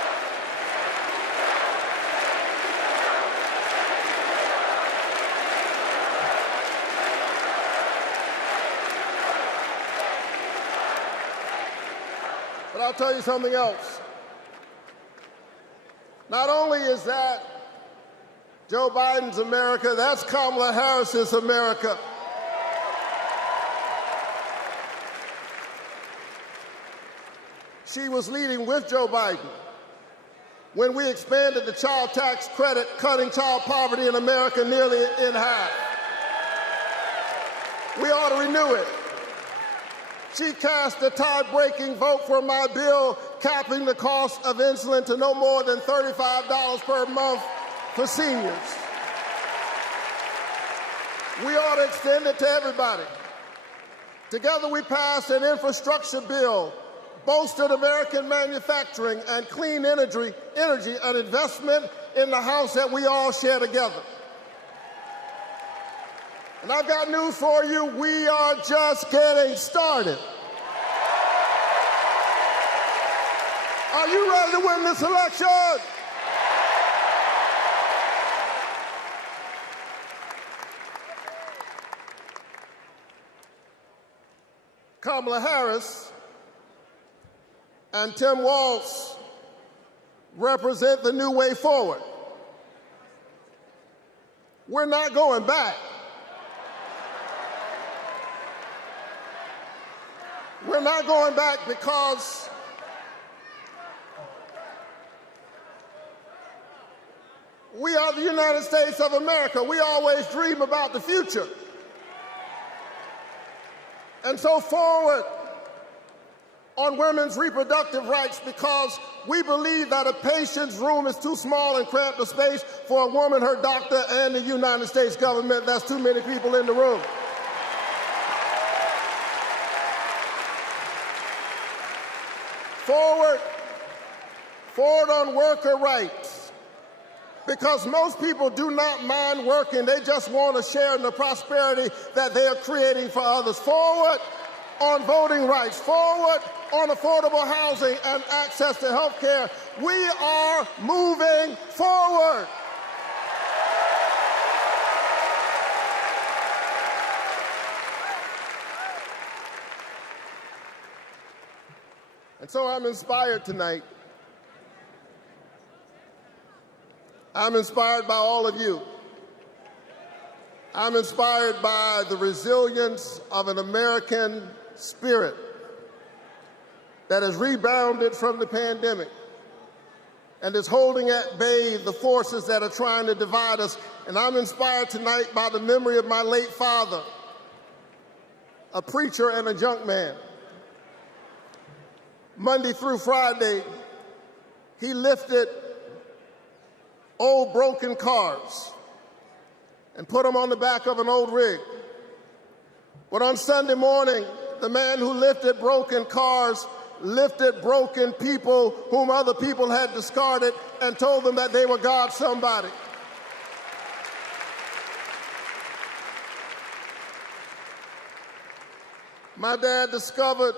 But I'll tell you something else. Not only is that Joe Biden's America, that's Kamala Harris's America. She was leading with Joe Biden when we expanded the child tax credit, cutting child poverty in America nearly in half. We ought to renew it. She cast a tie-breaking vote for my bill capping the cost of insulin to no more than $35 per month for seniors. We ought to extend it to everybody. Together we passed an infrastructure bill, bolstered American manufacturing and clean energy, an investment in the house that we all share together. And I've got news for you, we are just getting started. Are you ready to win this election? Kamala Harris and Tim Walz represent the new way forward. We're not going back. We're not going back because we are the United States of America. We always dream about the future. And so forward on women's reproductive rights, because we believe that a patient's room is too small and cramped a space for a woman, her doctor, and the United States government. That's too many people in the room. Forward on worker rights, because most people do not mind working. They just want to share in the prosperity that they are creating for others. Forward on voting rights, forward on affordable housing and access to health care. We are moving forward. And so I'm inspired tonight. I'm inspired by all of you. I'm inspired by the resilience of an American spirit that has rebounded from the pandemic and is holding at bay the forces that are trying to divide us. And I'm inspired tonight by the memory of my late father, a preacher and a junk man. Monday through Friday, he lifted old broken cars and put them on the back of an old rig. But on Sunday morning, the man who lifted broken cars lifted broken people whom other people had discarded and told them that they were God's somebody. My dad discovered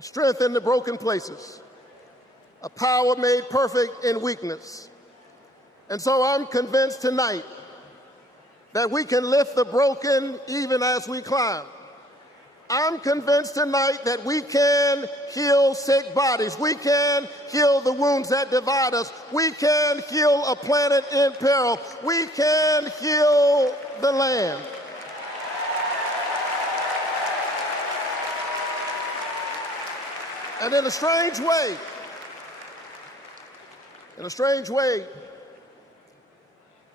strength in the broken places, a power made perfect in weakness. And so I'm convinced tonight that we can lift the broken even as we climb. I'm convinced tonight that we can heal sick bodies. We can heal the wounds that divide us. We can heal a planet in peril. We can heal the land. And in a strange way,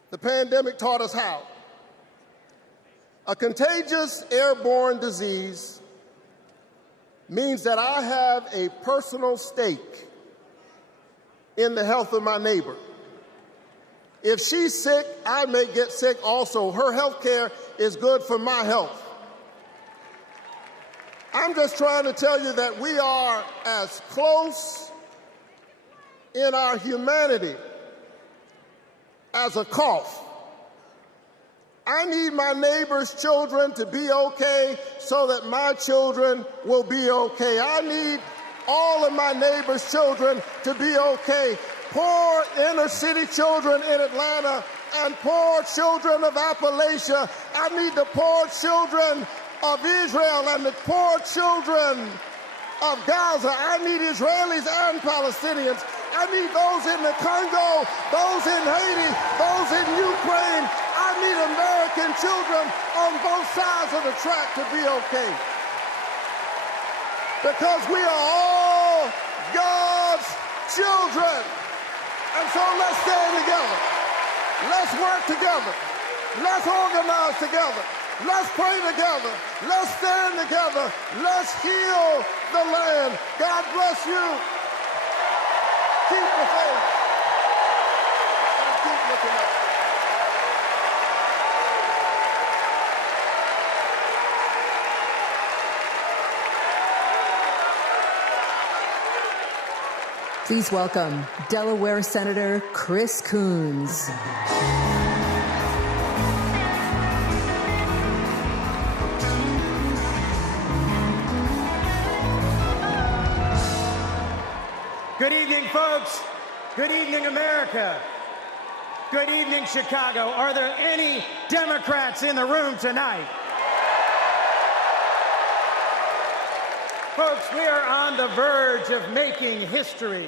the pandemic taught us how. A contagious airborne disease means that I have a personal stake in the health of my neighbor. If she's sick, I may get sick also. Her health care is good for my health. I'm just trying to tell you that we are as close in our humanity as a cough. I need my neighbor's children to be okay so that my children will be okay. I need all of my neighbor's children to be okay. Poor inner city children in Atlanta and poor children of Appalachia. I need the poor children of Israel and the poor children of Gaza. I need Israelis and Palestinians. I need those in the Congo, those in Haiti, those in Ukraine. I need American children on both sides of the track to be okay. Because we are all God's children. And so let's stand together. Let's work together. Let's organize together. Let's pray together. Let's stand together. Let's heal the land. God bless you. Keep the faith. And keep looking up. Please welcome Delaware Senator Chris Coons. Good evening, folks. Good evening, America. Good evening, Chicago. Are there any Democrats in the room tonight? Folks, we are on the verge of making history.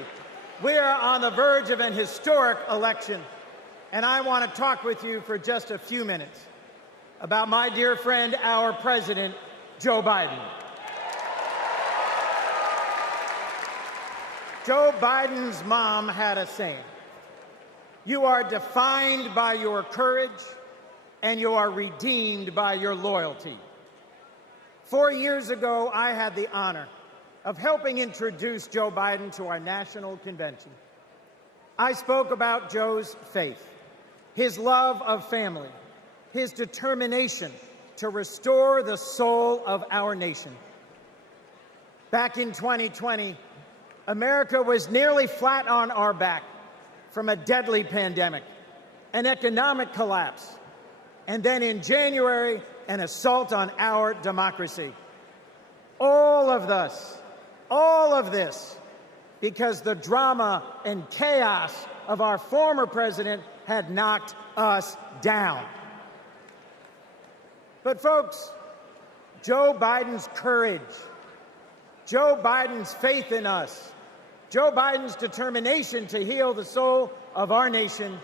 We are on the verge of an historic election. And I want to talk with you for just a few minutes about my dear friend, our president, Joe Biden. Joe Biden's mom had a saying: "You are defined by your courage, and you are redeemed by your loyalty." 4 years ago, I had the honor of helping introduce Joe Biden to our national convention. I spoke about Joe's faith, his love of family, his determination to restore the soul of our nation. Back in 2020, America was nearly flat on our back from a deadly pandemic, an economic collapse, and then in January, an assault on our democracy. All of this, because the drama and chaos of our former president had knocked us down. But folks, Joe Biden's courage, Joe Biden's faith in us, Joe Biden's determination to heal the soul of our nation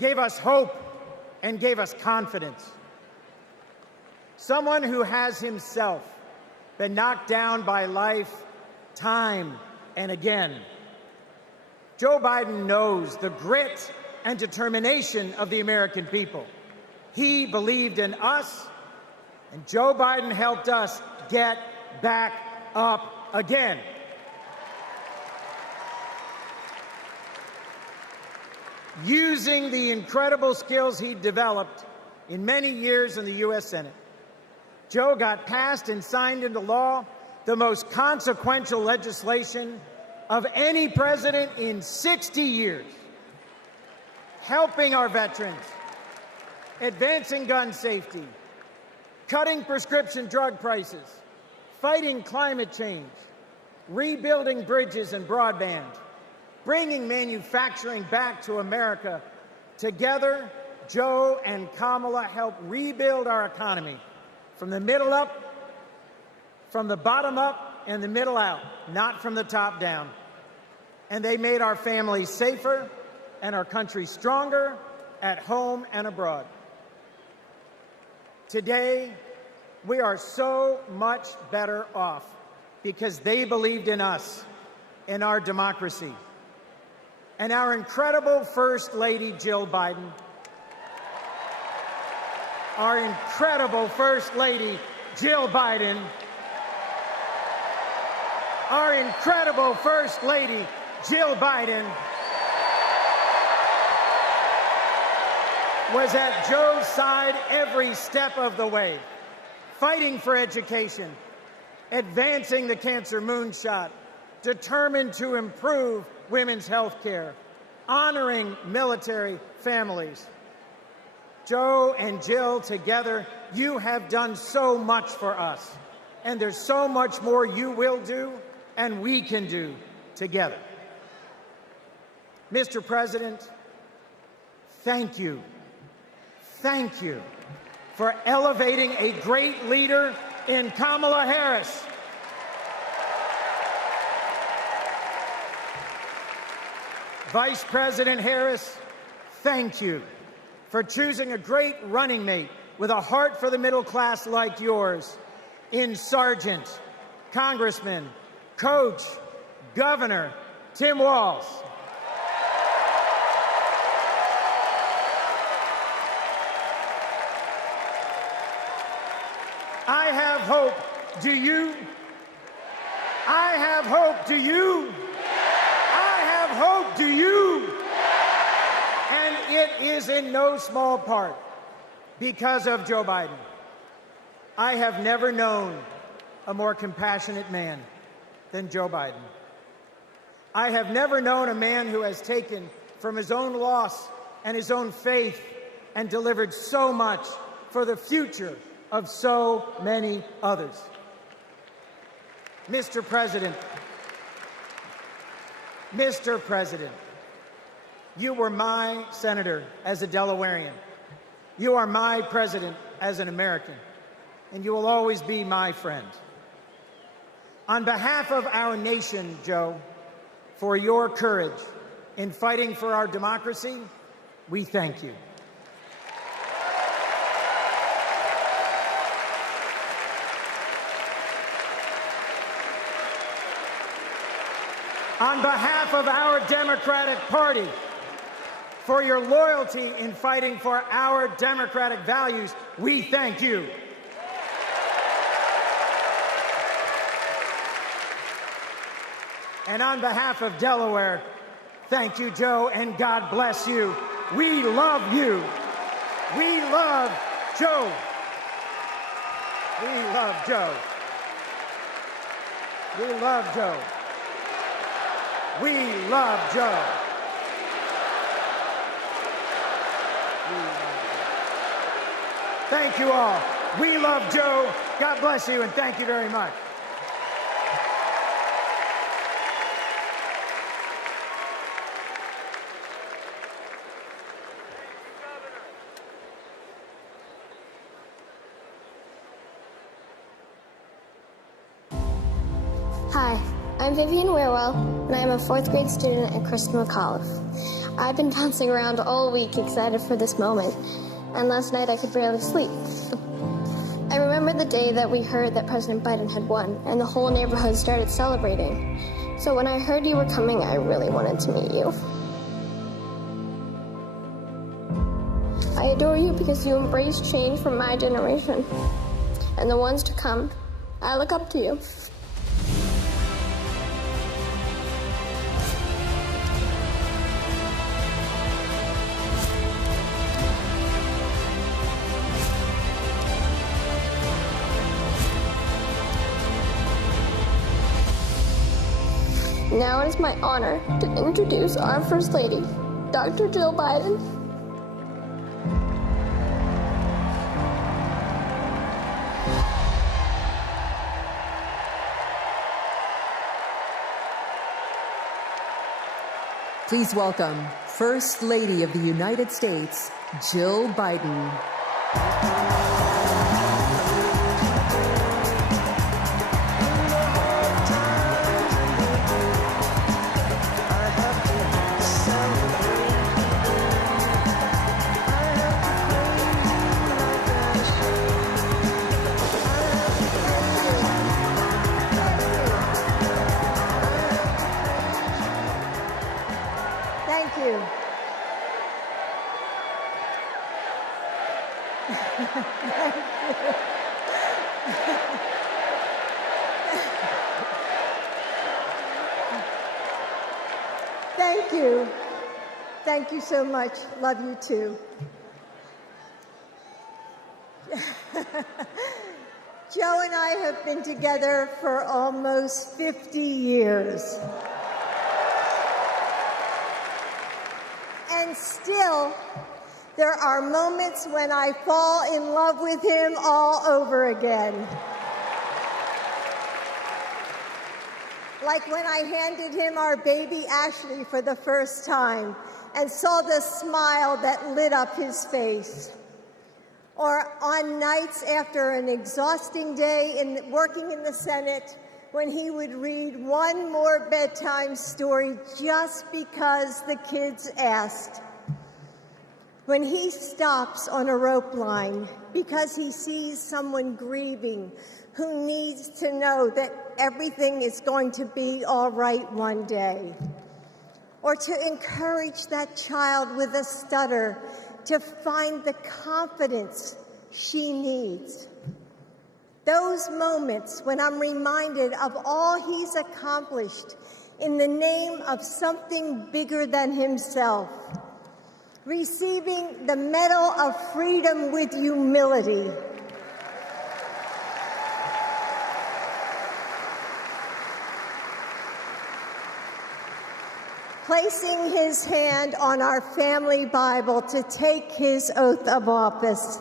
gave us hope and gave us confidence. Someone who has himself been knocked down by life time and again. Joe Biden knows the grit and determination of the American people. He believed in us, and Joe Biden helped us get back up again. Using the incredible skills he developed in many years in the U.S. Senate, Joe got passed and signed into law the most consequential legislation of any president in 60 years, helping our veterans, advancing gun safety, cutting prescription drug prices, fighting climate change, rebuilding bridges and broadband, bringing manufacturing back to America. Together, Joe and Kamala helped rebuild our economy from the middle up, from the bottom up, and the middle out, not from the top down. And they made our families safer and our country stronger at home and abroad. Today, we are so much better off because they believed in us. in our democracy. And our incredible First Lady, Jill Biden, our incredible First Lady, Jill Biden, our incredible First Lady, Jill Biden, was at Joe's side every step of the way, fighting for education, advancing the cancer moonshot, determined to improve women's health care, honoring military families. Joe and Jill together, you have done so much for us, and there's so much more you will do and we can do together. Mr. President, thank you. Thank you for elevating a great leader in Kamala Harris. Vice President Harris, thank you for choosing a great running mate with a heart for the middle class like yours in Sergeant, Congressman, Coach, Governor Tim Walz. I have hope. Do you? I have hope. Do you? I have hope. Do you? And it is in no small part because of Joe Biden. I have never known a more compassionate man than Joe Biden. I have never known a man who has taken from his own loss and his own faith and delivered so much for the future of so many others. Mr. President, you were my senator as a Delawarean. You are my president as an American, and you will always be my friend. On behalf of our nation, Joe, for your courage in fighting for our democracy, we thank you. On behalf of our Democratic Party, for your loyalty in fighting for our democratic values, we thank you. And on behalf of Delaware, thank you, Joe, and God bless you. We love you. We love Joe. We love Joe. We love Joe. We love Joe. Thank you all. We love Joe. God bless you, and thank you very much. Hi, I'm Vivian Weirwell, and I am a 4th grade student at Kristen McAuliffe. I've been bouncing around all week excited for this moment, and last night I could barely sleep. I remember the day that we heard that President Biden had won, and the whole neighborhood started celebrating. So when I heard you were coming, I really wanted to meet you. I adore you because you embrace change from my generation, and the ones to come. I look up to you. Now it is my honor to introduce our First Lady, Dr. Jill Biden. Please welcome First Lady of the United States, Jill Biden. Thank you. Thank you. Thank you so much. Love you too. Joe and I have been together for almost 50 years. And still, there are moments when I fall in love with him all over again. Like when I handed him our baby Ashley for the first time and saw the smile that lit up his face. Or on nights after an exhausting day working in the Senate, when he would read one more bedtime story just because the kids asked. When he stops on a rope line because he sees someone grieving who needs to know that everything is going to be all right one day. Or to encourage that child with a stutter to find the confidence she needs. Those moments when I'm reminded of all he's accomplished in the name of something bigger than himself. Receiving the Medal of Freedom with humility. Placing his hand on our family Bible to take his oath of office.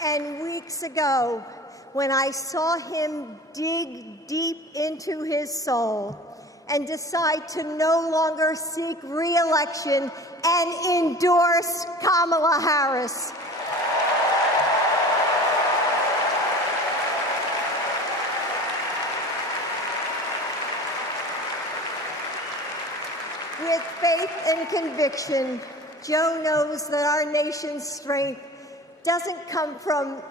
And weeks ago, when I saw him dig deep into his soul and decide to no longer seek re-election and endorse Kamala Harris. With faith and conviction, Joe knows that our nation's strength doesn't come from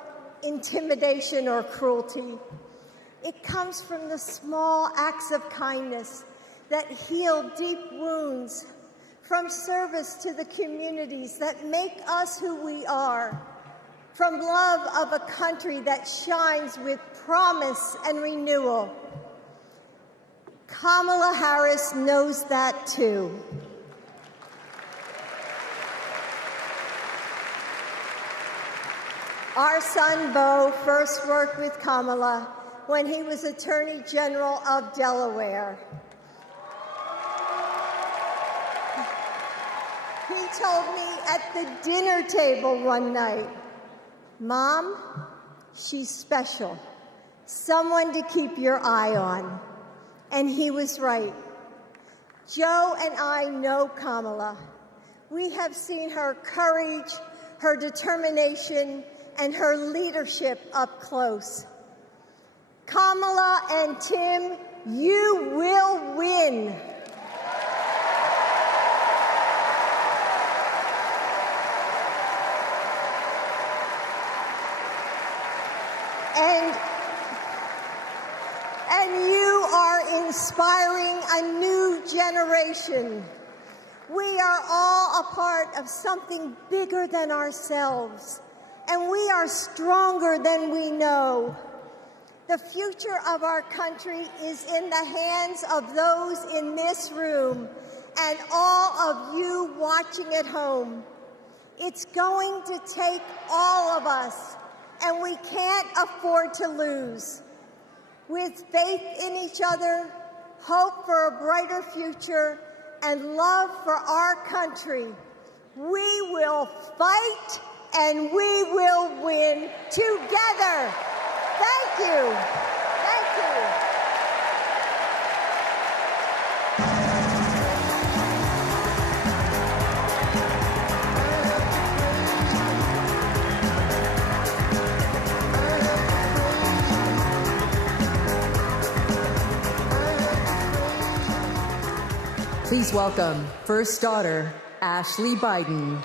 intimidation or cruelty. It comes from the small acts of kindness that heal deep wounds, from service to the communities that make us who we are, from love of a country that shines with promise and renewal. Kamala Harris knows that too. Our son, Beau, first worked with Kamala when he was Attorney General of Delaware. He told me at the dinner table one night, "Mom, she's special, someone to keep your eye on." And he was right. Joe and I know Kamala. We have seen her courage, her determination, and her leadership up close. Kamala and Tim, you will win. And you are inspiring a new generation. We are all a part of something bigger than ourselves, and we are stronger than we know. The future of our country is in the hands of those in this room and all of you watching at home. It's going to take all of us, and we can't afford to lose. With faith in each other, hope for a brighter future, and love for our country, we will fight and we will win together. Thank you. Thank you. Please welcome First Daughter, Ashley Biden.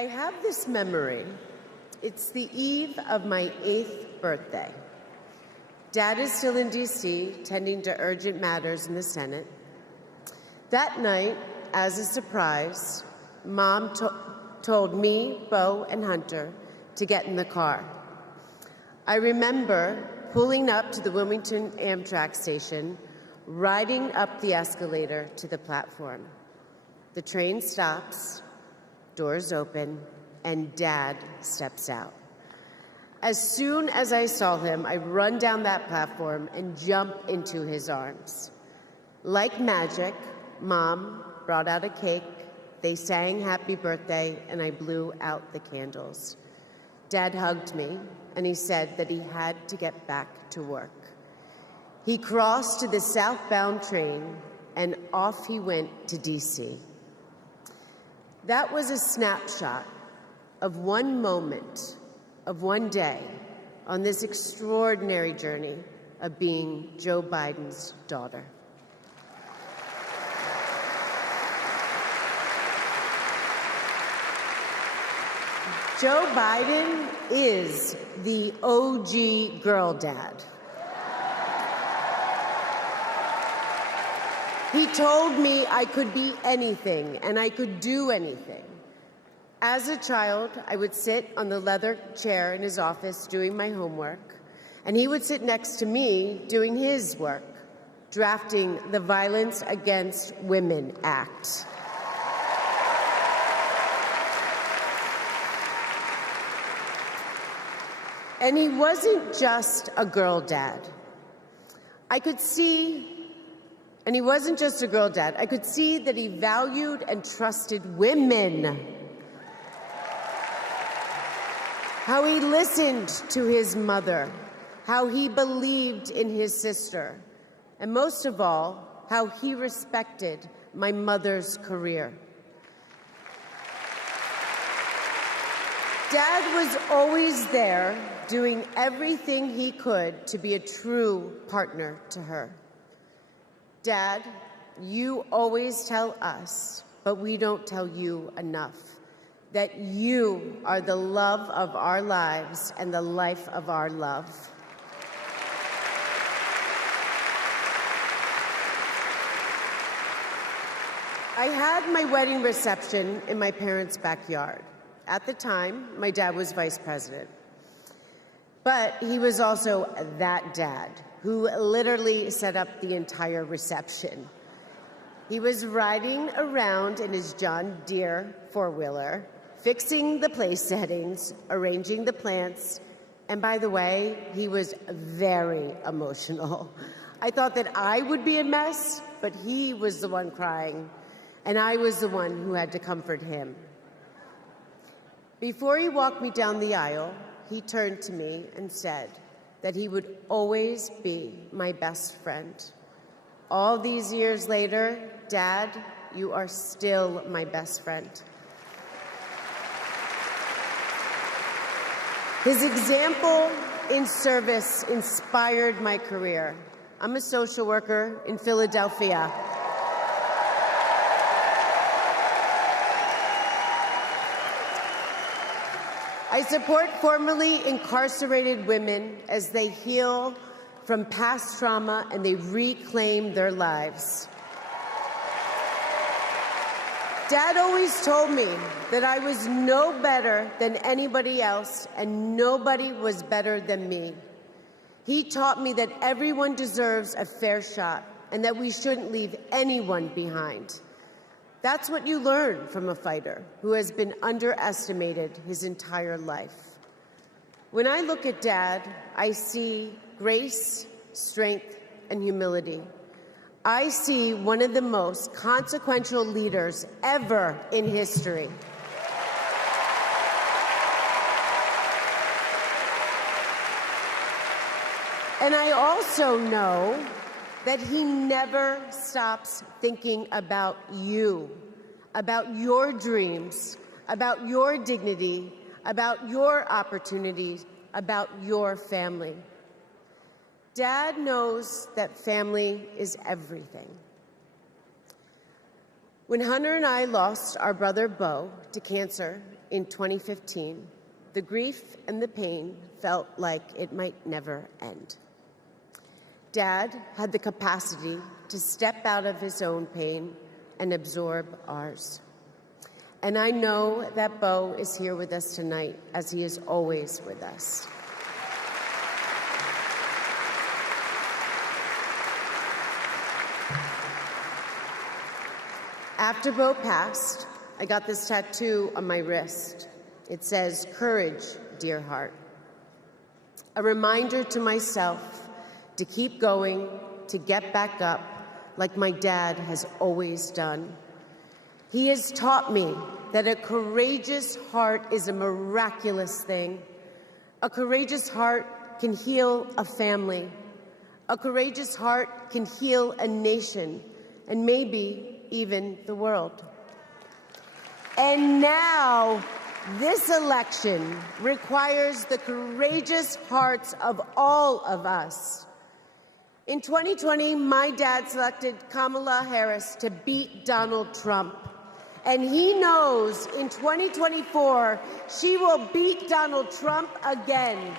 I have this memory. It's the eve of my 8th birthday. Dad is still in D.C., tending to urgent matters in the Senate. That night, as a surprise, Mom told me, Bo, and Hunter to get in the car. I remember pulling up to the Wilmington Amtrak station, riding up the escalator to the platform. The train stops, doors open, and Dad steps out. As soon as I saw him, I run down that platform and jump into his arms. Like magic, Mom brought out a cake, they sang happy birthday, and I blew out the candles. Dad hugged me, and he said that he had to get back to work. He crossed to the southbound train, and off he went to D.C. That was a snapshot of one moment, of one day, on this extraordinary journey of being Joe Biden's daughter. Joe Biden is the OG girl dad. He told me I could be anything and I could do anything. As a child, I would sit on the leather chair in his office doing my homework, and he would sit next to me doing his work, drafting the Violence Against Women Act. And he wasn't just a girl dad. And he wasn't just a girl dad. I could see that he valued and trusted women. How he listened to his mother, how he believed in his sister, and most of all, how he respected my mother's career. Dad was always there, doing everything he could to be a true partner to her. Dad, you always tell us, but we don't tell you enough, that you are the love of our lives and the life of our love. I had my wedding reception in my parents' backyard. At the time, my dad was vice president. But he was also that dad who literally set up the entire reception. He was riding around in his John Deere four-wheeler, fixing the place settings, arranging the plants, and by the way, he was very emotional. I thought that I would be a mess, but he was the one crying, and I was the one who had to comfort him. Before he walked me down the aisle, he turned to me and said that he would always be my best friend. All these years later, Dad, you are still my best friend. His example in service inspired my career. I'm a social worker in Philadelphia. I support formerly incarcerated women as they heal from past trauma and they reclaim their lives. Dad always told me that I was no better than anybody else and nobody was better than me. He taught me that everyone deserves a fair shot and that we shouldn't leave anyone behind. That's what you learn from a fighter who has been underestimated his entire life. When I look at Dad, I see grace, strength, and humility. I see one of the most consequential leaders ever in history. And I also know that he never stops thinking about you, about your dreams, about your dignity, about your opportunities, about your family. Dad knows that family is everything. When Hunter and I lost our brother Bo to cancer in 2015, the grief and the pain felt like it might never end. Dad had the capacity to step out of his own pain and absorb ours. And I know that Bo is here with us tonight, as he is always with us. After Bo passed, I got this tattoo on my wrist. It says, "Courage, dear heart." A reminder to myself to keep going, to get back up, like my dad has always done. He has taught me that a courageous heart is a miraculous thing. A courageous heart can heal a family. A courageous heart can heal a nation, and maybe even the world. And now, this election requires the courageous hearts of all of us. In 2020, my dad selected Kamala Harris to beat Donald Trump. And he knows in 2024, she will beat Donald Trump again.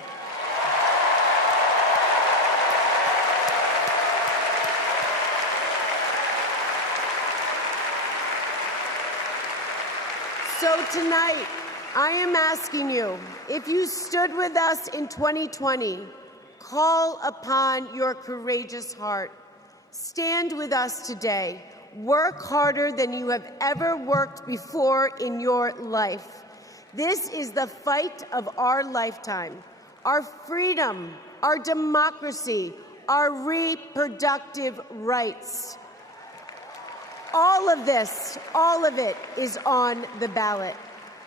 So tonight, I am asking you, if you stood with us in 2020, call upon your courageous heart. Stand with us today. Work harder than you have ever worked before in your life. This is the fight of our lifetime. Our freedom, our democracy, our reproductive rights. All of this, all of it is on the ballot.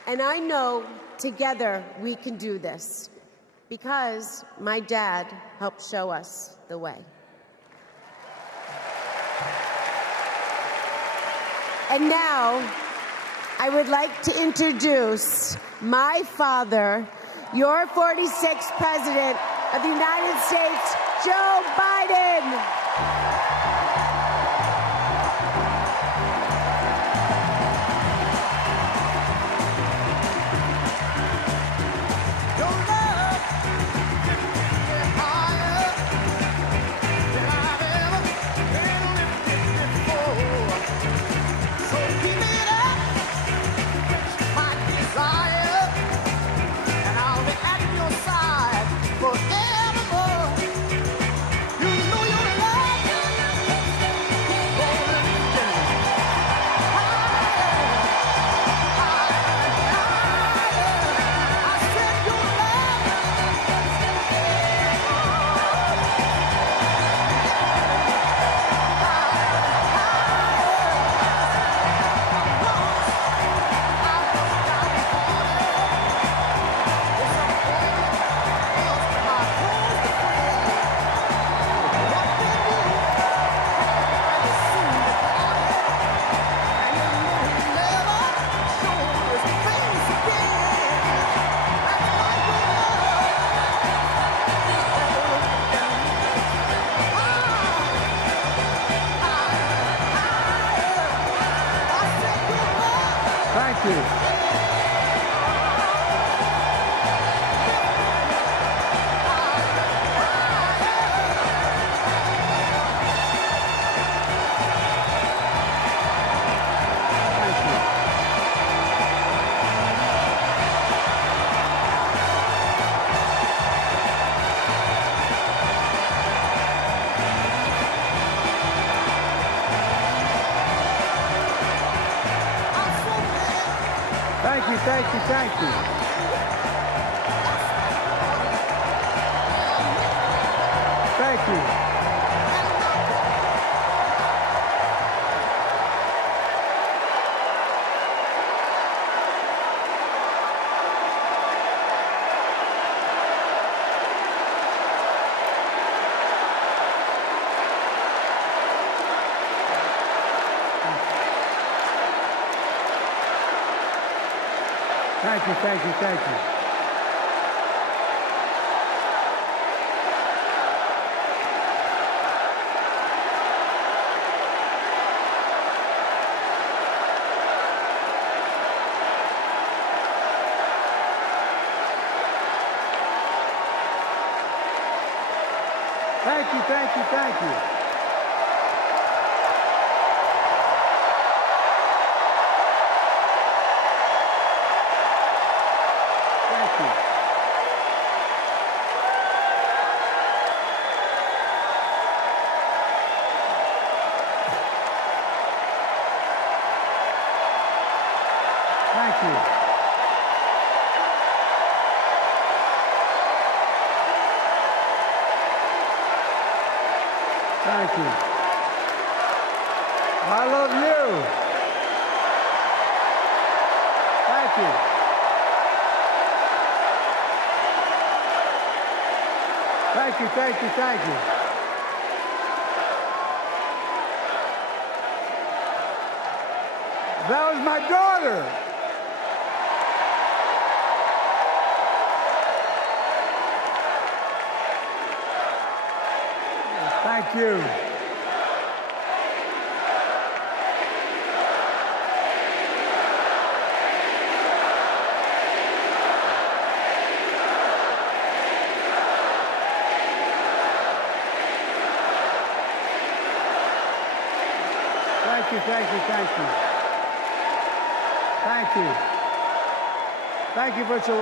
And I know together we can do this because my dad helped show us the way. And now I would like to introduce my father, your 46th President of the United States, Joe Biden. Thank you, thank you. Thank you. Thank you, thank you, thank you. thank you. Thank you. Thank you. Thank you. I love you. Thank you. Thank you, thank you, thank you. That was my daughter. Thank you. Thank you, thank you, thank you. Thank you. Thank you for so.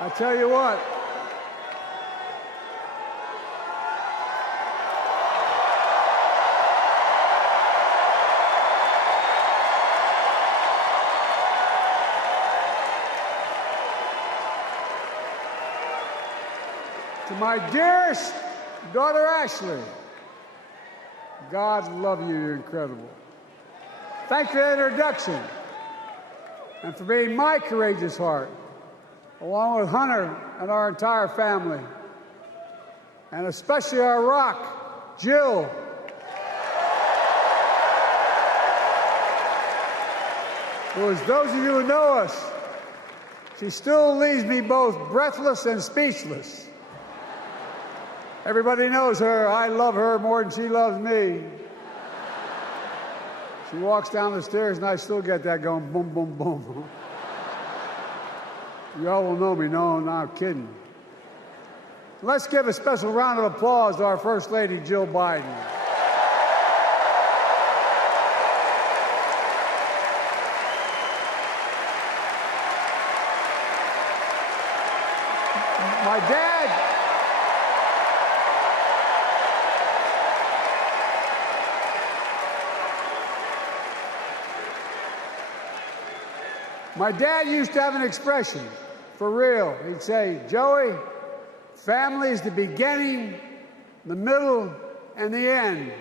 I tell you what. To my dearest daughter, Ashley, God love you, you're incredible. Thank you for the introduction and for being my courageous heart, along with Hunter and our entire family, and especially our rock, Jill. Who, as those of you who know us, she still leaves me both breathless and speechless. Everybody knows her. I love her more than she loves me. She walks down the stairs, and I still get that going, boom, boom, boom. Y'all will know me. No, I'm kidding. Let's give a special round of applause to our First Lady, Jill Biden. My dad used to have an expression, for real. He'd say, Joey, family is the beginning, the middle, and the end.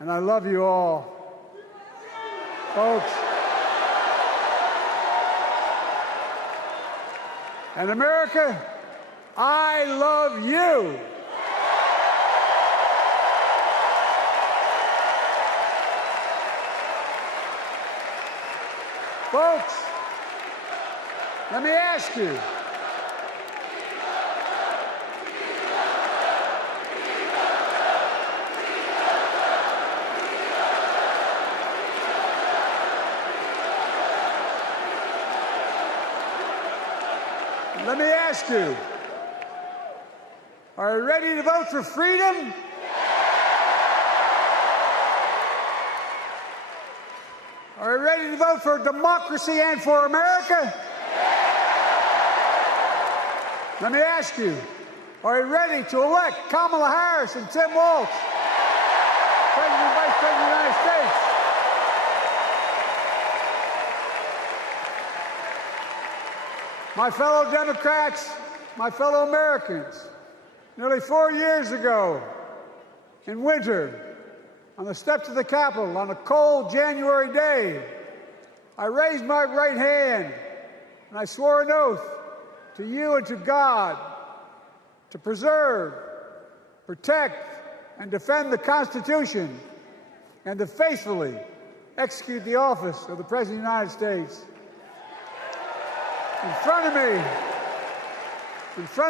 And I love you all. Folks. And America, I love you. Folks, let me ask you. Let me ask you. Are you ready to vote for freedom? Are you ready to vote for democracy and for America? Let me ask you, are you ready to elect Kamala Harris and Tim Walz, President and Vice President of the United States? My fellow Democrats, my fellow Americans, nearly 4 years ago, in winter, on the steps of the Capitol on a cold January day, I raised my right hand and I swore an oath to you and to God to preserve, protect, and defend the Constitution and to faithfully execute the office of the President of the United States. In front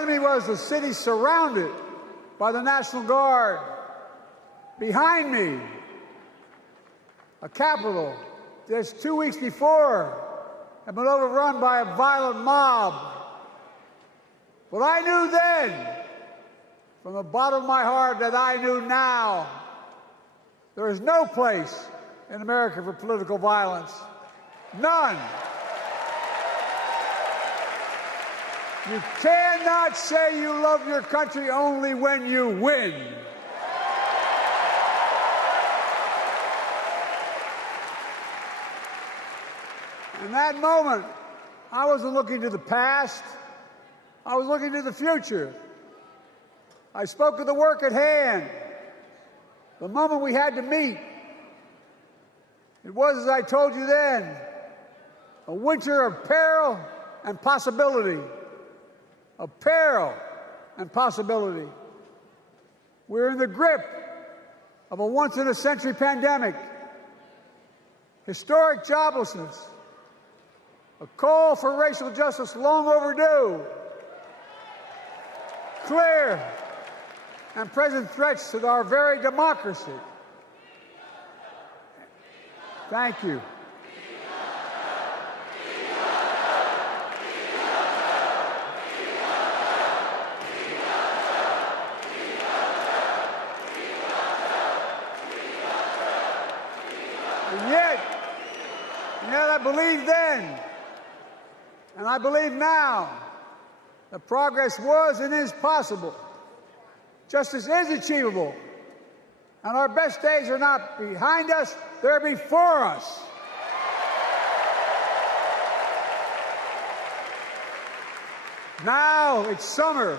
of me was the city surrounded by the National Guard. Behind me, a Capitol just 2 weeks before had been overrun by a violent mob. But I knew then from the bottom of my heart that I knew now there is no place in America for political violence. None. You cannot say you love your country only when you win. In that moment, I wasn't looking to the past. I was looking to the future. I spoke of the work at hand, the moment we had to meet. It was, as I told you then, a winter of peril and possibility. Of peril and possibility. We're in the grip of a once-in-a-century pandemic, historic joblessness, a call for racial justice long overdue, clear and present threats to our very democracy. Thank you. And yet I believed then, and I believe now, that progress was and is possible. Justice is achievable. And our best days are not behind us, they're before us. Now it's summer.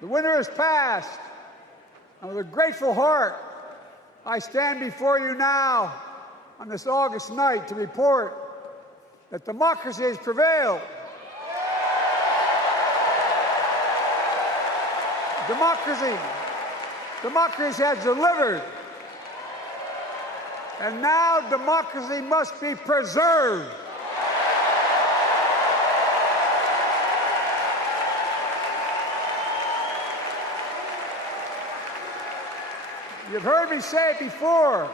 The winter has passed. And with a grateful heart, I stand before you now on this August night to report that democracy has prevailed. Democracy has delivered. And now democracy must be preserved. You've heard me say it before.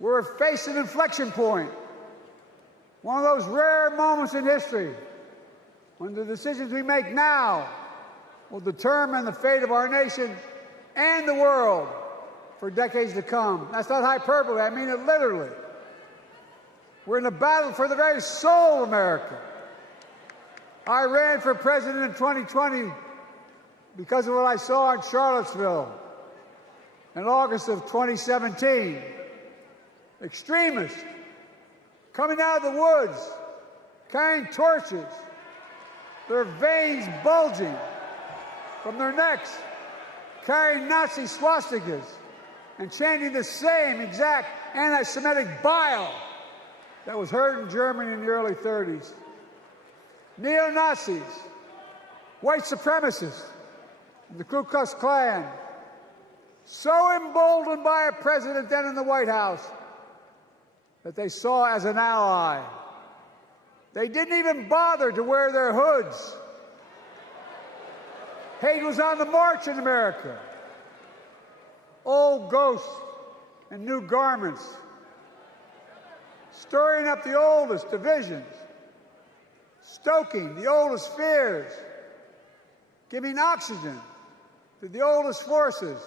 We're facing an inflection point. One of those rare moments in history when the decisions we make now will determine the fate of our nation and the world for decades to come. That's not hyperbole, I mean it literally. We're in a battle for the very soul of America. I ran for president in 2020 because of what I saw in Charlottesville in August of 2017. Extremists coming out of the woods, carrying torches, their veins bulging from their necks, carrying Nazi swastikas, and chanting the same exact anti-Semitic bile that was heard in Germany in the early 30s. Neo-Nazis, white supremacists, and the Ku Klux Klan, so emboldened by a president then in the White House that they saw as an ally. They didn't even bother to wear their hoods. Hate was on the march in America. Old ghosts and new garments, stirring up the oldest divisions, stoking the oldest fears, giving oxygen to the oldest forces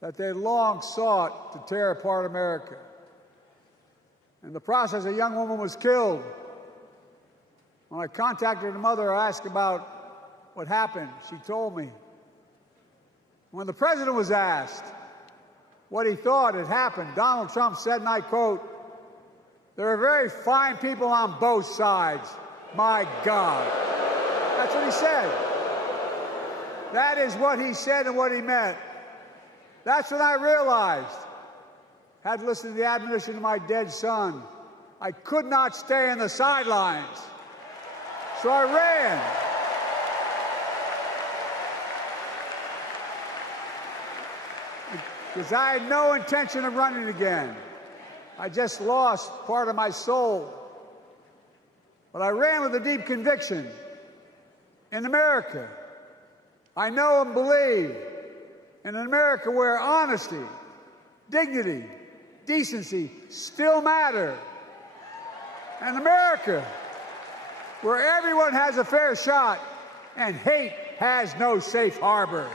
that they long sought to tear apart America. In the process, a young woman was killed. When I contacted her mother, I asked about what happened. She told me. When the president was asked what he thought had happened, Donald Trump said, and I quote, "There are very fine people on both sides. My God." That's what he said. That is what he said and what he meant. That's when I realized, had listened to the admonition of my dead son, I could not stay in the sidelines. So I ran. Because I had no intention of running again. I just lost part of my soul. But I ran with a deep conviction. In America, I know and believe in an America where honesty, dignity, decency still matter. An America where everyone has a fair shot and hate has no safe harbor.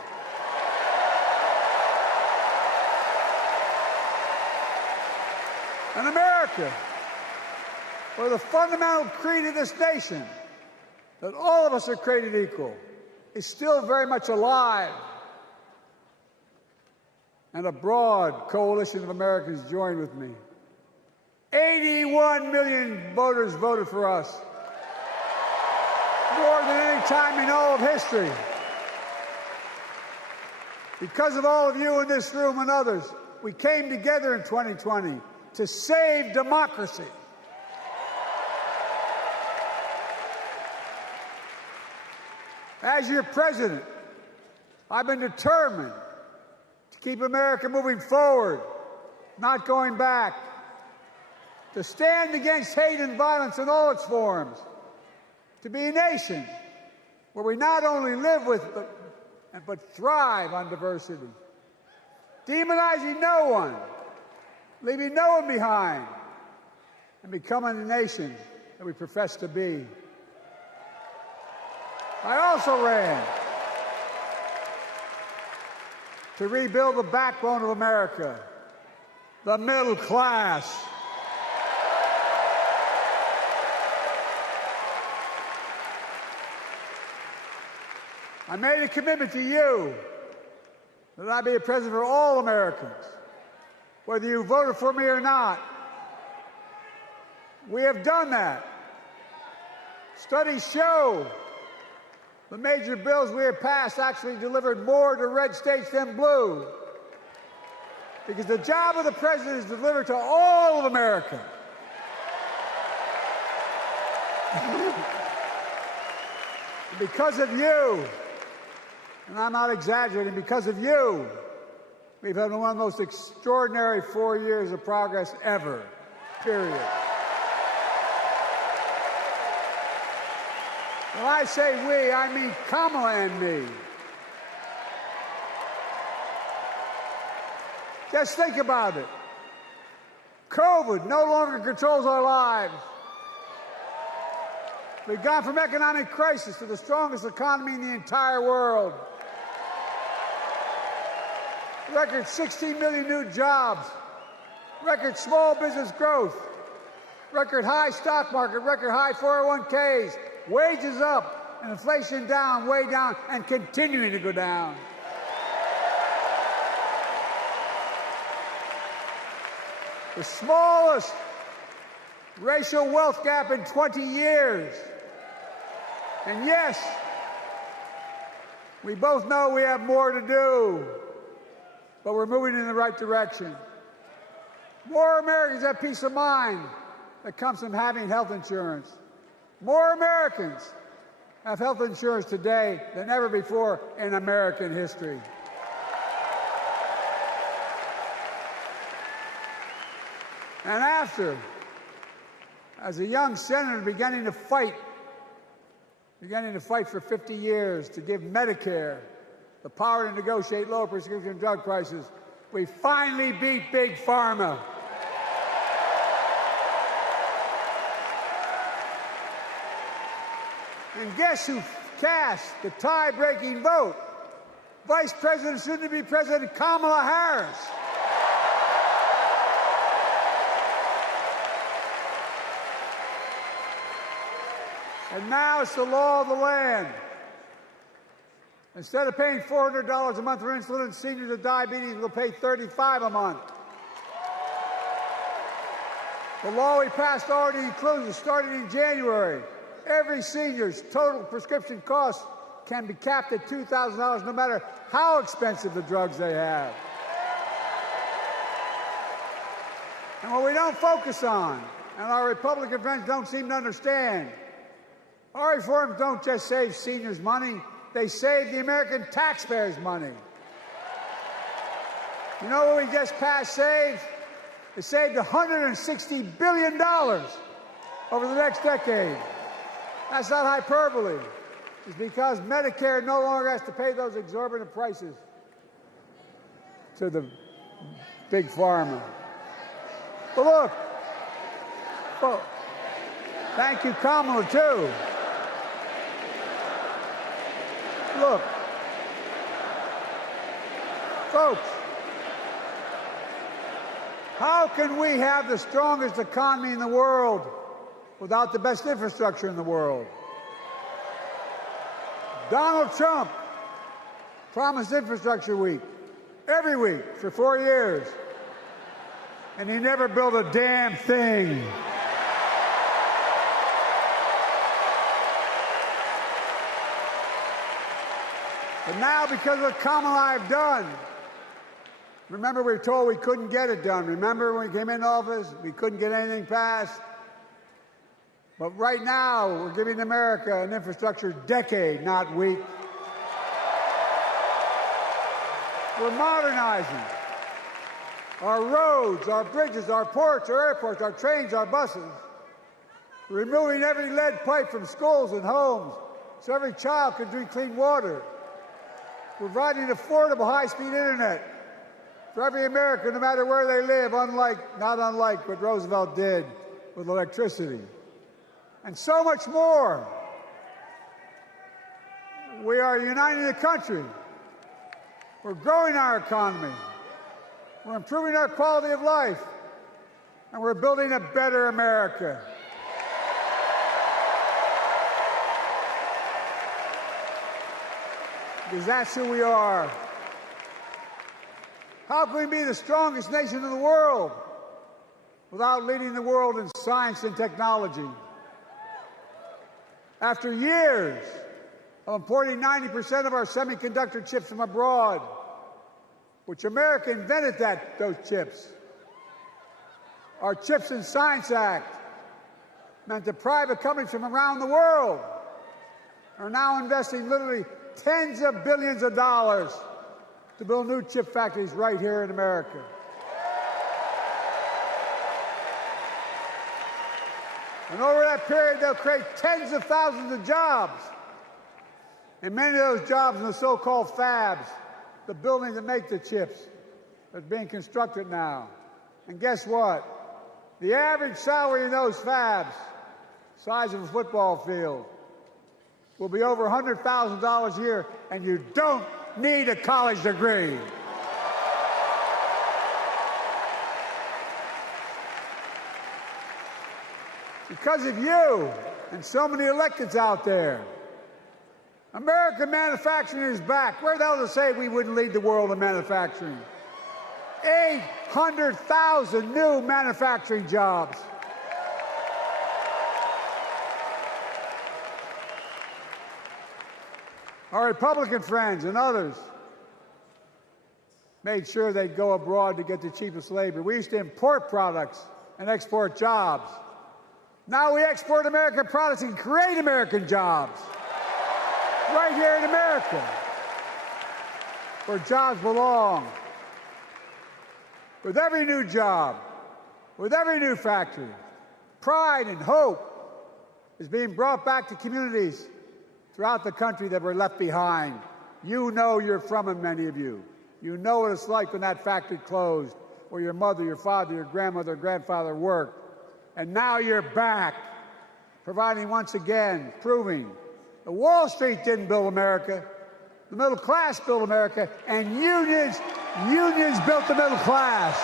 In America, where the fundamental creed of this nation, that all of us are created equal, is still very much alive, and a broad coalition of Americans joined with me. 81 million voters voted for us, more than any time in all of history. Because of all of you in this room and others, we came together in 2020 to save democracy. As your president, I've been determined to keep America moving forward, not going back, to stand against hate and violence in all its forms, to be a nation where we not only live with but thrive on diversity, demonizing no one, leaving no one behind, and becoming the nation that we profess to be. I also ran to rebuild the backbone of America, the middle class. I made a commitment to you that I be a president for all Americans, whether you voted for me or not. We have done that. Studies show the major bills we have passed actually delivered more to red states than blue, because the job of the president is to deliver to all of America. Because of you, and I'm not exaggerating, because of you, we've had one of the most extraordinary 4 years of progress ever, period. When I say we, I mean Kamala and me. Just think about it. COVID no longer controls our lives. We've gone from economic crisis to the strongest economy in the entire world. Record 16 million new jobs. Record small business growth. Record high stock market. Record high 401ks. Wages up and inflation down, way down, and continuing to go down. The smallest racial wealth gap in 20 years. And yes, we both know we have more to do, but we're moving in the right direction. More Americans have peace of mind that comes from having health insurance. More Americans have health insurance today than ever before in American history. And after, as a young senator beginning to fight for 50 years to give Medicare the power to negotiate low prescription drug prices, we finally beat Big Pharma. And guess who cast the tie-breaking vote? Vice President, soon-to-be President Kamala Harris. And now it's the law of the land. Instead of paying $400 a month for insulin, seniors with diabetes will pay $35 a month. The law we passed already includes, starting in January, every senior's total prescription costs can be capped at $2,000 no matter how expensive the drugs they have. And what we don't focus on, and our Republican friends don't seem to understand, our reforms don't just save seniors money, they save the American taxpayers money. You know what we just passed saved? It saved $160 billion over the next decade. That's not hyperbole. It's because Medicare no longer has to pay those exorbitant prices to the big pharma. But look, thank you, Kamala, too. Look, folks, how can we have the strongest economy in the world without the best infrastructure in the world? Donald Trump promised Infrastructure Week every week for 4 years, and he never built a damn thing. But now, because of what Kamala and I have done, remember we were told we couldn't get it done. Remember when we came into office, we couldn't get anything passed? But right now, we're giving America an infrastructure decade, not week. We're modernizing our roads, our bridges, our ports, our airports, our trains, our buses. We're removing every lead pipe from schools and homes so every child can drink clean water. We're providing affordable high-speed internet for every American, no matter where they live, not unlike what Roosevelt did with electricity. And so much more. We are uniting the country. We're growing our economy. We're improving our quality of life. And we're building a better America. Because that's who we are. How can we be the strongest nation in the world without leading the world in science and technology? After years of importing 90% of our semiconductor chips from abroad, which America invented those chips, our Chips and Science Act meant that private companies from around the world are now investing literally tens of billions of dollars to build new chip factories right here in America. And over that period, they'll create tens of thousands of jobs. And many of those jobs in the so-called fabs, the buildings that make the chips, that are being constructed now. And guess what? The average salary in those fabs, size of a football field, will be over $100,000 a year, and you don't need a college degree. Because of you and so many electeds out there, American manufacturing is back. Where the hell to say we wouldn't lead the world in manufacturing? 800,000 new manufacturing jobs. Our Republican friends and others made sure they'd go abroad to get the cheapest labor. We used to import products and export jobs. Now we export American products and create American jobs right here in America, where jobs belong. With every new job, with every new factory, pride and hope is being brought back to communities throughout the country that were left behind. You know you're from them, many of you. You know what it's like when that factory closed, where your mother, your father, your grandmother, or grandfather worked. And now you're back, providing once again, proving that Wall Street didn't build America, the middle class built America, and unions built the middle class.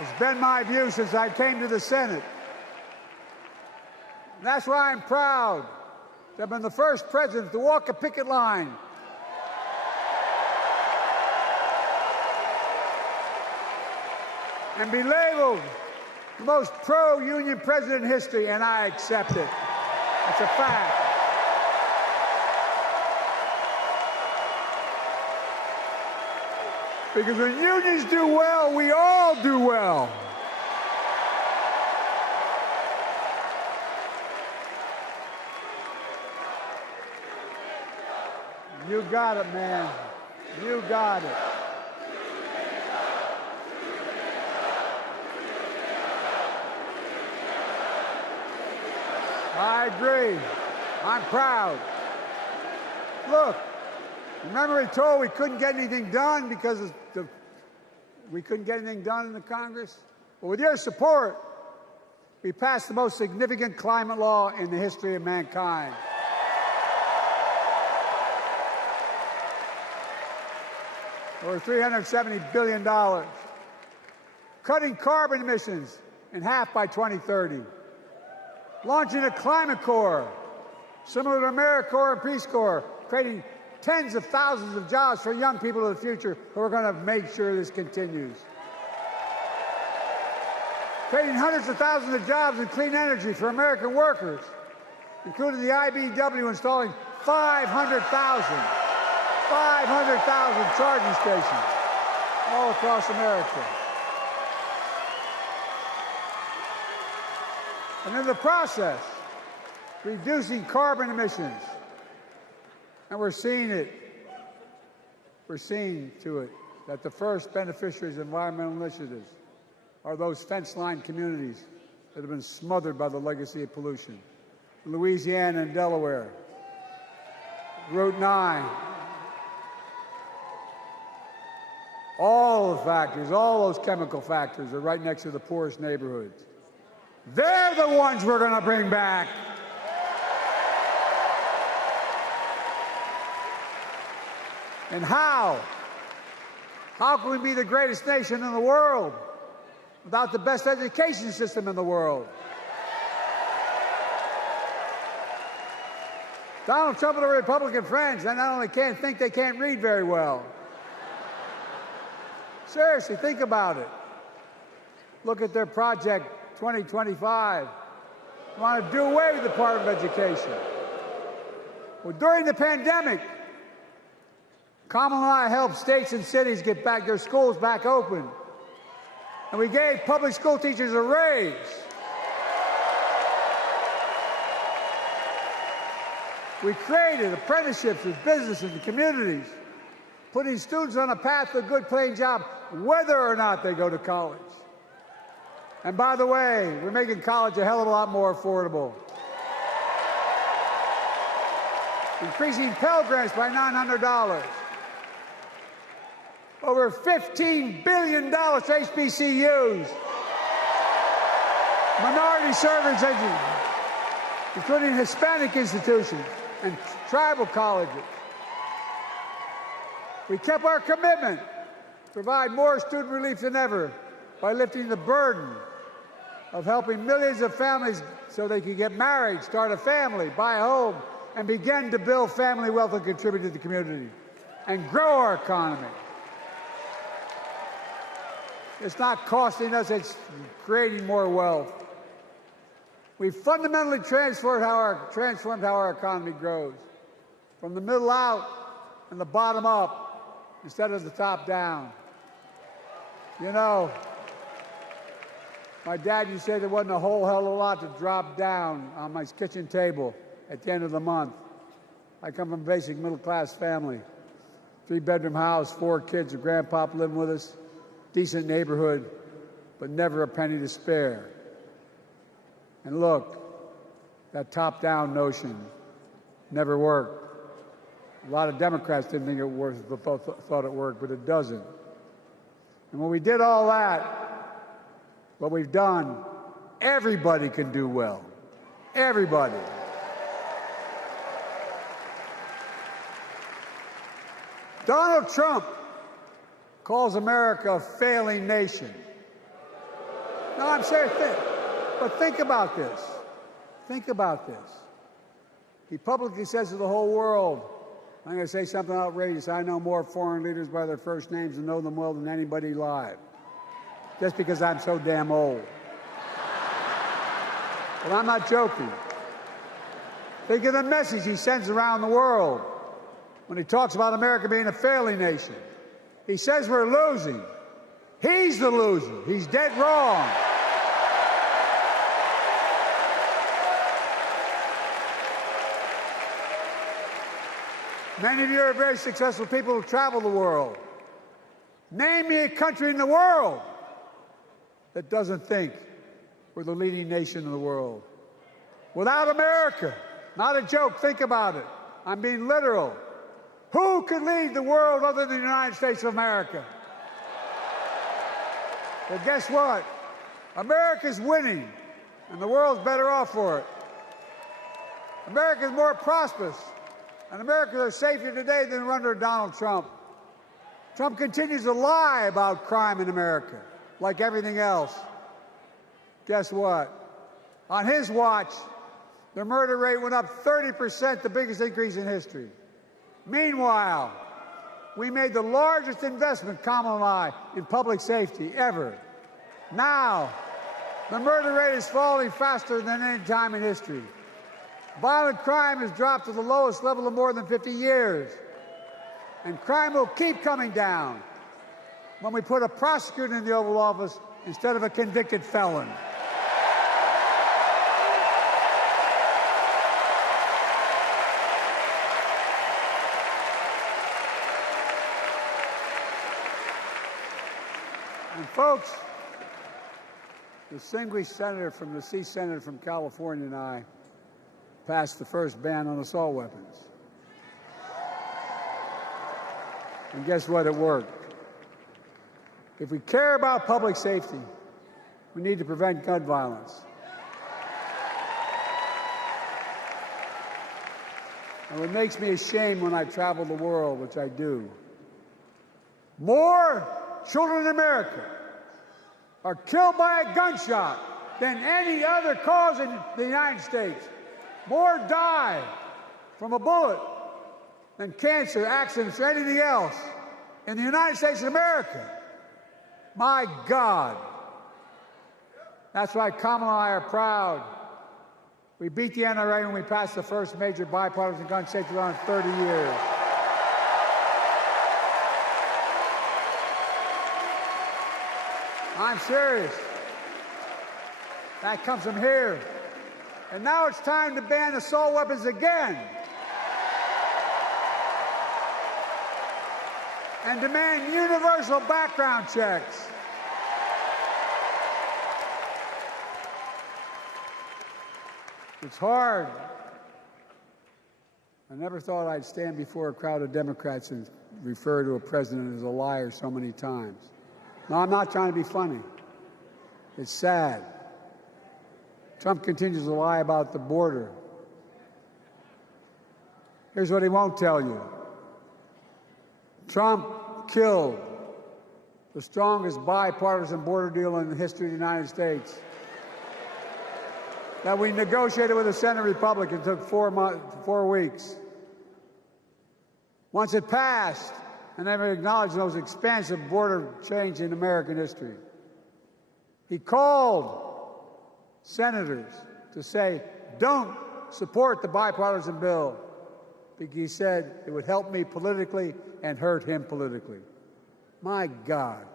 It's been my view since I came to the Senate. And that's why I'm proud to have been the first president to walk a picket line and be labeled the most pro-union president in history, and I accept it. It's a fact. Because when unions do well, we all do well. You got it, man. You got it. I agree. I'm proud. Look, remember we told we couldn't get anything done because the we couldn't get anything done in the Congress. But with your support, we passed the most significant climate law in the history of mankind. Over $370 billion. Cutting carbon emissions in half by 2030. Launching a climate corps, similar to AmeriCorps and Peace Corps, creating tens of thousands of jobs for young people of the future who are going to make sure this continues. Creating hundreds of thousands of jobs in clean energy for American workers, including the IBEW installing 500,000 charging stations all across America. And in the process, reducing carbon emissions. And we're seeing it. We're seeing to it that the first beneficiaries of environmental initiatives are those fence-lined communities that have been smothered by the legacy of pollution. Louisiana and Delaware, Route 9, all the factories, all those chemical factories are right next to the poorest neighborhoods. They're the ones we're going to bring back. And how? How can we be the greatest nation in the world without the best education system in the world? Donald Trump and the Republican friends, they not only can't think, they can't read very well. Seriously, think about it. Look at their Project 2025. They want to do away with the Department of Education. Well, during the pandemic, Kamala and I helped states and cities get back their schools back open. And we gave public school teachers a raise. We created apprenticeships with businesses and communities, putting students on a path to a good paying job, whether or not they go to college. And by the way, we're making college a hell of a lot more affordable. Increasing Pell Grants by $900. Over $15 billion to HBCUs. Minority service education, including Hispanic institutions and tribal colleges. We kept our commitment to provide more student relief than ever by lifting the burden of helping millions of families so they can get married, start a family, buy a home, and begin to build family wealth and contribute to the community and grow our economy. It's not costing us, it's creating more wealth. We've fundamentally transformed how our economy grows, from the middle out and the bottom up instead of the top down. You know, my dad used to say there wasn't a whole hell of a lot to drop down on my kitchen table at the end of the month. I come from a basic middle-class family, 3-bedroom house, 4 kids, a grandpa living with us, decent neighborhood, but never a penny to spare. And look, that top-down notion never worked. A lot of Democrats didn't think it worked, thought it worked, but it doesn't. And when we did all that, what we've done, everybody can do well. Everybody. Donald Trump calls America a failing nation. No, I'm serious. But think about this. Think about this. He publicly says to the whole world, I'm going to say something outrageous. I know more foreign leaders by their first names and know them well than anybody alive. Just because I'm so damn old. But I'm not joking. Think of the message he sends around the world when he talks about America being a failing nation. He says we're losing. He's the loser. He's dead wrong. Many of you are very successful people who travel the world. Name me a country in the world that doesn't think we're the leading nation in the world. Without America, not a joke, think about it. I'm being literal. Who could lead the world other than the United States of America? But guess what? America's winning, and the world's better off for it. America's more prosperous, and Americans are safer today than under Donald Trump. Trump continues to lie about crime in America, like everything else. Guess what? On his watch, the murder rate went up 30%, the biggest increase in history. Meanwhile, we made the largest investment, Kamala and I, in public safety ever. Now, the murder rate is falling faster than any time in history. Violent crime has dropped to the lowest level in more than 50 years. And crime will keep coming down when we put a prosecutor in the Oval Office instead of a convicted felon. And folks, the distinguished senator from the Senator from California and I passed the first ban on assault weapons. And guess what? It worked. If we care about public safety, we need to prevent gun violence. And what makes me ashamed when I travel the world, which I do, more children in America are killed by a gunshot than any other cause in the United States. More die from a bullet than cancer, accidents, or anything else in the United States of America. My God. That's why Kamala and I are proud. We beat the NRA when we passed the first major bipartisan gun safety law in 30 years. I'm serious. That comes from here. And now it's time to ban assault weapons again. And demand universal background checks. It's hard. I never thought I'd stand before a crowd of Democrats and refer to a president as a liar so many times. No, I'm not trying to be funny. It's sad. Trump continues to lie about the border. Here's what he won't tell you. Trump killed the strongest bipartisan border deal in the history of the United States. That we negotiated with the Senate Republicans. It took 4 weeks. Once it passed, and never acknowledged the most expansive border change in American history. He called senators to say, don't support the bipartisan bill, because he said it would help me politically and hurt him politically. My God.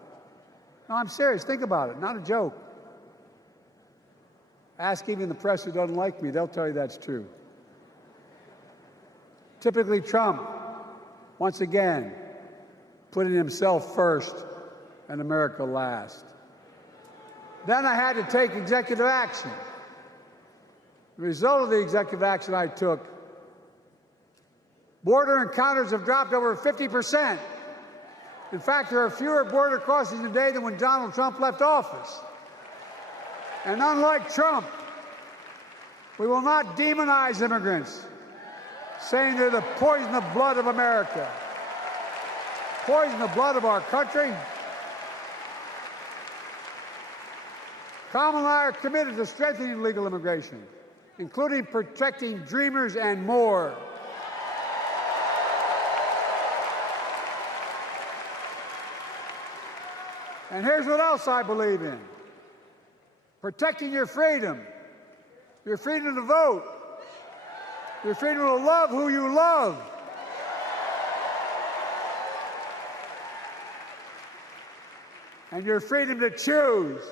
No, I'm serious. Think about it. Not a joke. Ask even the press who doesn't like me. They'll tell you that's true. Typically Trump, once again, putting himself first and America last. Then I had to take executive action. The result of the executive action I took, border encounters have dropped over 50%. In fact, there are fewer border crossings today than when Donald Trump left office. And unlike Trump, we will not demonize immigrants, saying they're the poison of blood of America. Poison the blood of our country. Kamala and I are committed to strengthening legal immigration, including protecting dreamers and more. And here's what else I believe in. Protecting your freedom to vote, your freedom to love who you love. And your freedom to choose.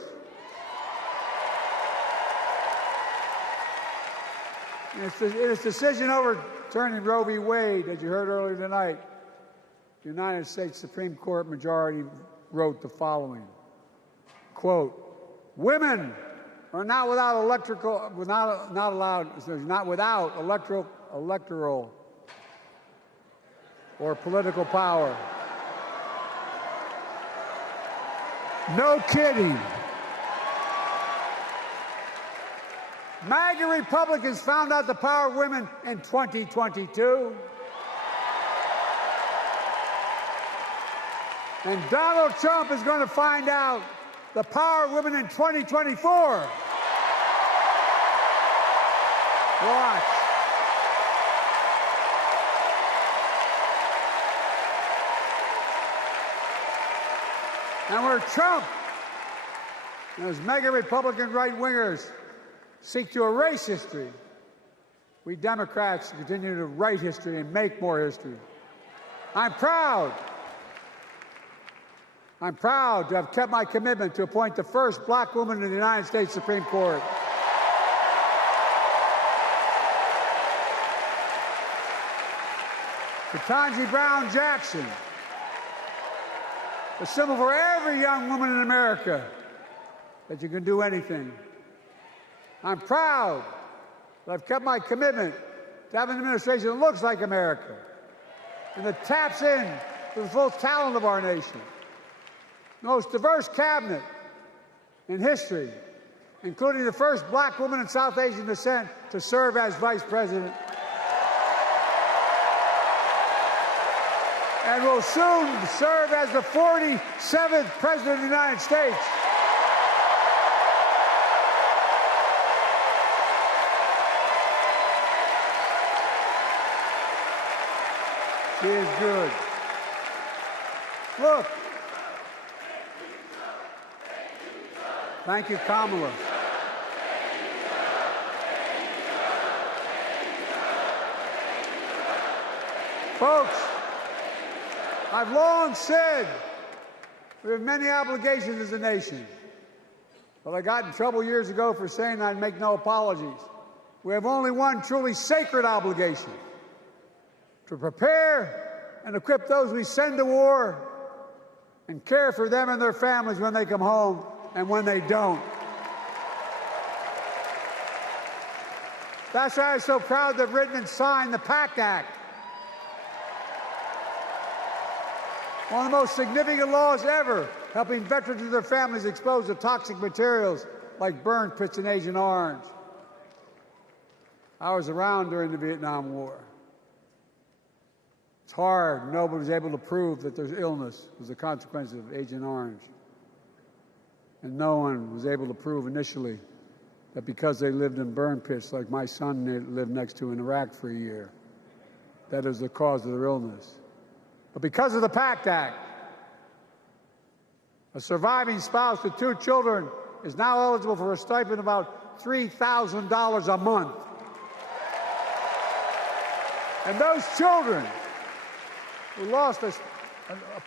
In its decision overturning Roe v. Wade, as you heard earlier tonight, the United States Supreme Court majority wrote the following, quote, women are not without electoral or political power. No kidding. MAGA Republicans found out the power of women in 2022. And Donald Trump is going to find out the power of women in 2024. Watch. And where Trump and his mega Republican right-wingers seek to erase history, we Democrats continue to write history and make more history. I'm proud to have kept my commitment to appoint the first black woman in the United States Supreme Court. Ketanji Brown Jackson, a symbol for every young woman in America that you can do anything. I'm proud that I've kept my commitment to have an administration that looks like America and that taps in to the full talent of our nation. The most diverse cabinet in history, including the first black woman in South Asian descent to serve as vice president. And will soon serve as the 47th President of the United States. She is good. Look. Thank you, Kamala. Folks, I've long said we have many obligations as a nation, but I got in trouble years ago for saying I'd make no apologies. We have only one truly sacred obligation: to prepare and equip those we send to war and care for them and their families when they come home and when they don't. That's why I'm so proud to have written and signed the PACT Act, one of the most significant laws ever, helping veterans and their families exposed to toxic materials like burn pits in Agent Orange. I was around during the Vietnam War. It's hard. Nobody was able to prove that there's illness was a consequence of Agent Orange. And no one was able to prove initially that because they lived in burn pits like my son lived next to in Iraq for a year, that is the cause of their illness. But because of the PACT Act, a surviving spouse with 2 children is now eligible for a stipend of about $3,000 a month. And those children who lost a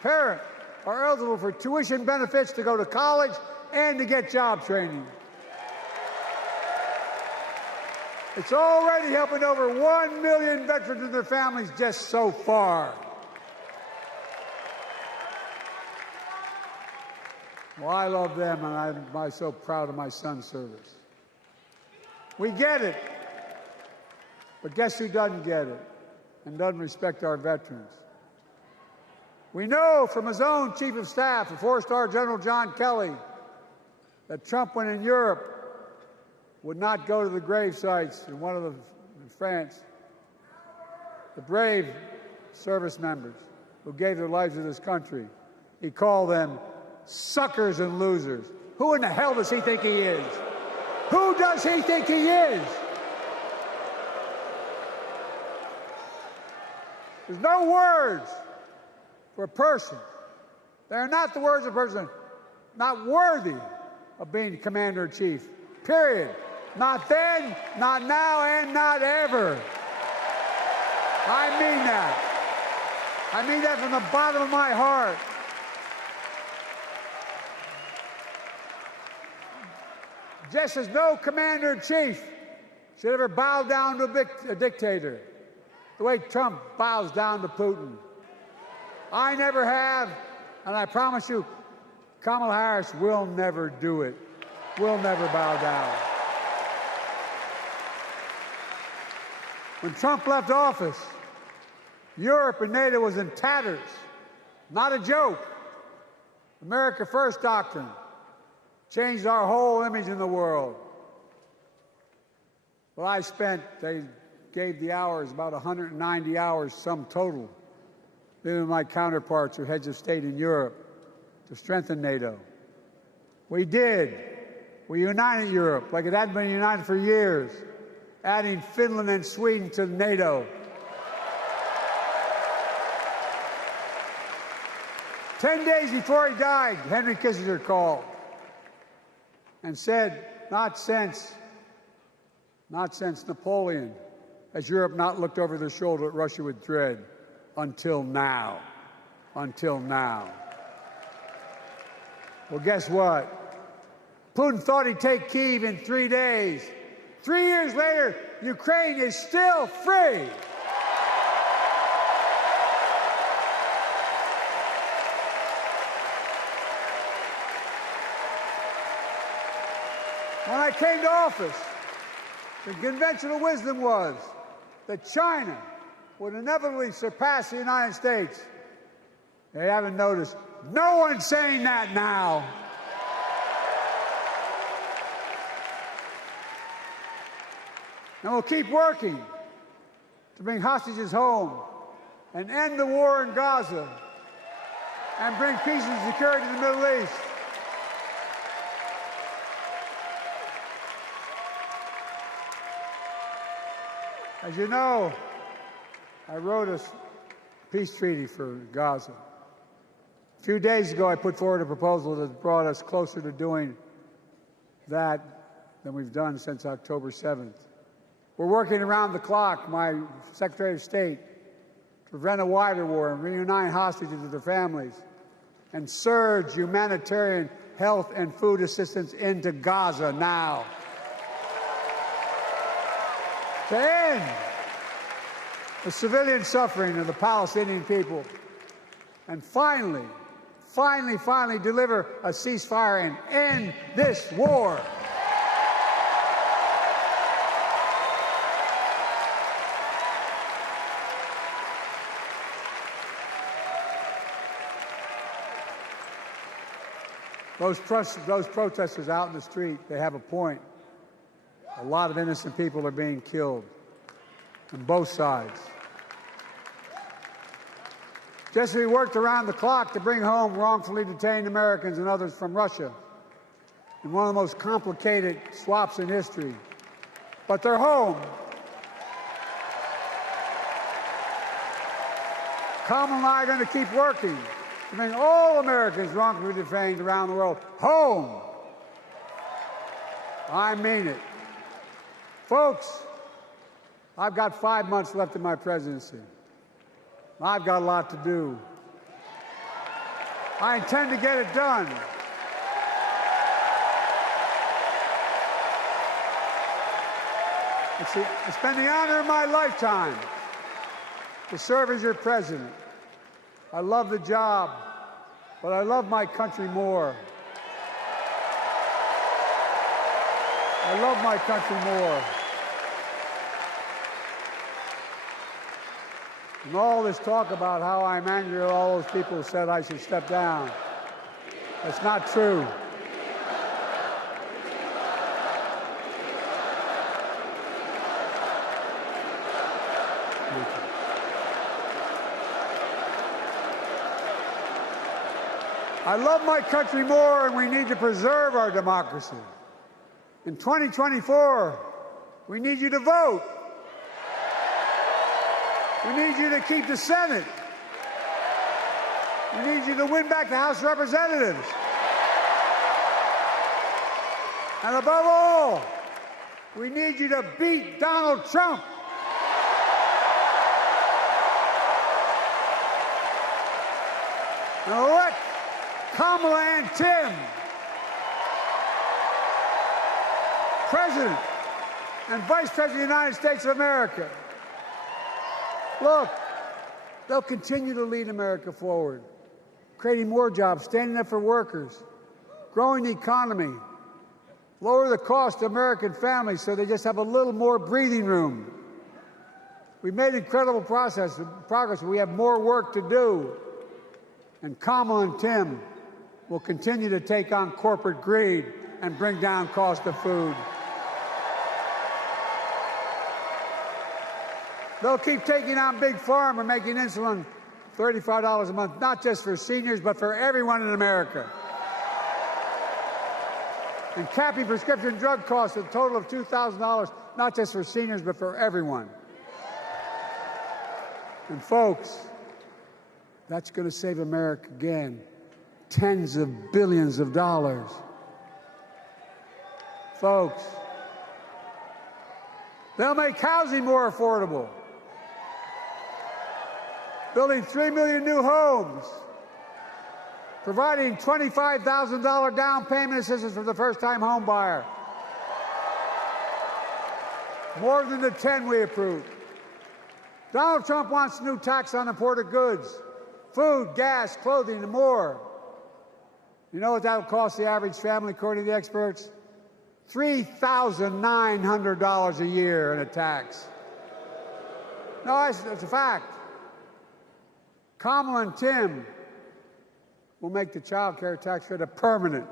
parent are eligible for tuition benefits to go to college and to get job training. It's already helping over 1 million veterans and their families just so far. Well, I love them, and I'm so proud of my son's service. We get it, but guess who doesn't get it and doesn't respect our veterans? We know from his own chief of staff, the 4-star General John Kelly, that Trump, when in Europe, would not go to the grave sites in France. The brave service members who gave their lives to this country, he called them suckers and losers. Who in the hell does he think he is? Who does he think he is? There's no words for a person. They are not the words of a person not worthy of being commander-in-chief. Period. Not then, not now, and not ever. I mean that. I mean that from the bottom of my heart. Just as no commander-in-chief should ever bow down to a dictator, the way Trump bows down to Putin. I never have, and I promise you, Kamala Harris will never do it. Will never bow down. When Trump left office, Europe and NATO was in tatters. Not a joke. America First doctrine changed our whole image in the world. Well, they gave the hours, about 190 hours sum total, meeting with my counterparts or heads of state in Europe to strengthen NATO. We did. We united Europe like it hadn't been united for years, adding Finland and Sweden to NATO. 10 days before he died, Henry Kissinger called and said, not since Napoleon has Europe not looked over their shoulder at Russia with dread, until now. Until now. Well, guess what? Putin thought he'd take Kyiv in 3 days. 3 years later, Ukraine is still free. When I came to office, the conventional wisdom was that China would inevitably surpass the United States. They haven't noticed. No one's saying that now. And we'll keep working to bring hostages home and end the war in Gaza and bring peace and security to the Middle East. As you know, I wrote a peace treaty for Gaza. A few days ago, I put forward a proposal that brought us closer to doing that than we've done since October 7th. We're working around the clock, my Secretary of State, to prevent a wider war and reunite hostages with their families and surge humanitarian health and food assistance into Gaza now. To end the civilian suffering of the Palestinian people, and finally deliver a ceasefire and end this war. Those protesters out in the street, they have a point. A lot of innocent people are being killed on both sides. Just as we worked around the clock to bring home wrongfully detained Americans and others from Russia in one of the most complicated swaps in history, but they're home. Kamala and I are going to keep working to bring all Americans wrongfully detained around the world home. I mean it. Folks, I've got 5 months left in my presidency. I've got a lot to do. I intend to get it done. It's been the honor of my lifetime to serve as your president. I love the job, but I love my country more. I love my country more. And all this talk about how I'm angry at all those people who said I should step down, that's not true. I love my country more, and we need to preserve our democracy. In 2024, we need you to vote. We need you to keep the Senate. We need you to win back the House of Representatives. And above all, we need you to beat Donald Trump. And elect Kamala and Tim President and Vice President of the United States of America. Look, they'll continue to lead America forward, creating more jobs, standing up for workers, growing the economy, lower the cost to American families so they just have a little more breathing room. We've made incredible progress, but we have more work to do. And Kamala and Tim will continue to take on corporate greed and bring down cost of food. They'll keep taking on Big Pharma, making insulin $35 a month, not just for seniors, but for everyone in America. And capping prescription drug costs at a total of $2,000, not just for seniors, but for everyone. And folks, that's going to save America again tens of billions of dollars. Folks, they'll make housing more affordable, building 3 million new homes, providing $25,000 down payment assistance for the first-time home buyer, more than the 10 we approved. Donald Trump wants a new tax on imported goods, food, gas, clothing, and more. You know what that will cost the average family, according to the experts? $3,900 a year in a tax. No, it's a fact. Kamala and Tim will make the child care tax credit permanent.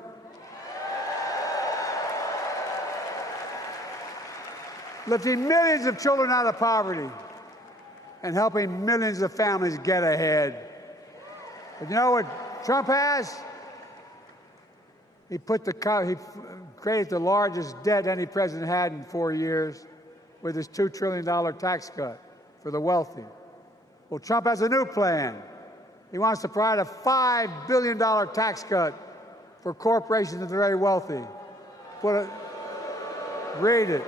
Lifting millions of children out of poverty and helping millions of families get ahead. But you know what Trump has? He created the largest debt any president had in 4 years with his $2 trillion tax cut for the wealthy. Well, Trump has a new plan. He wants to provide a $5 billion tax cut for corporations and the very wealthy. Read it.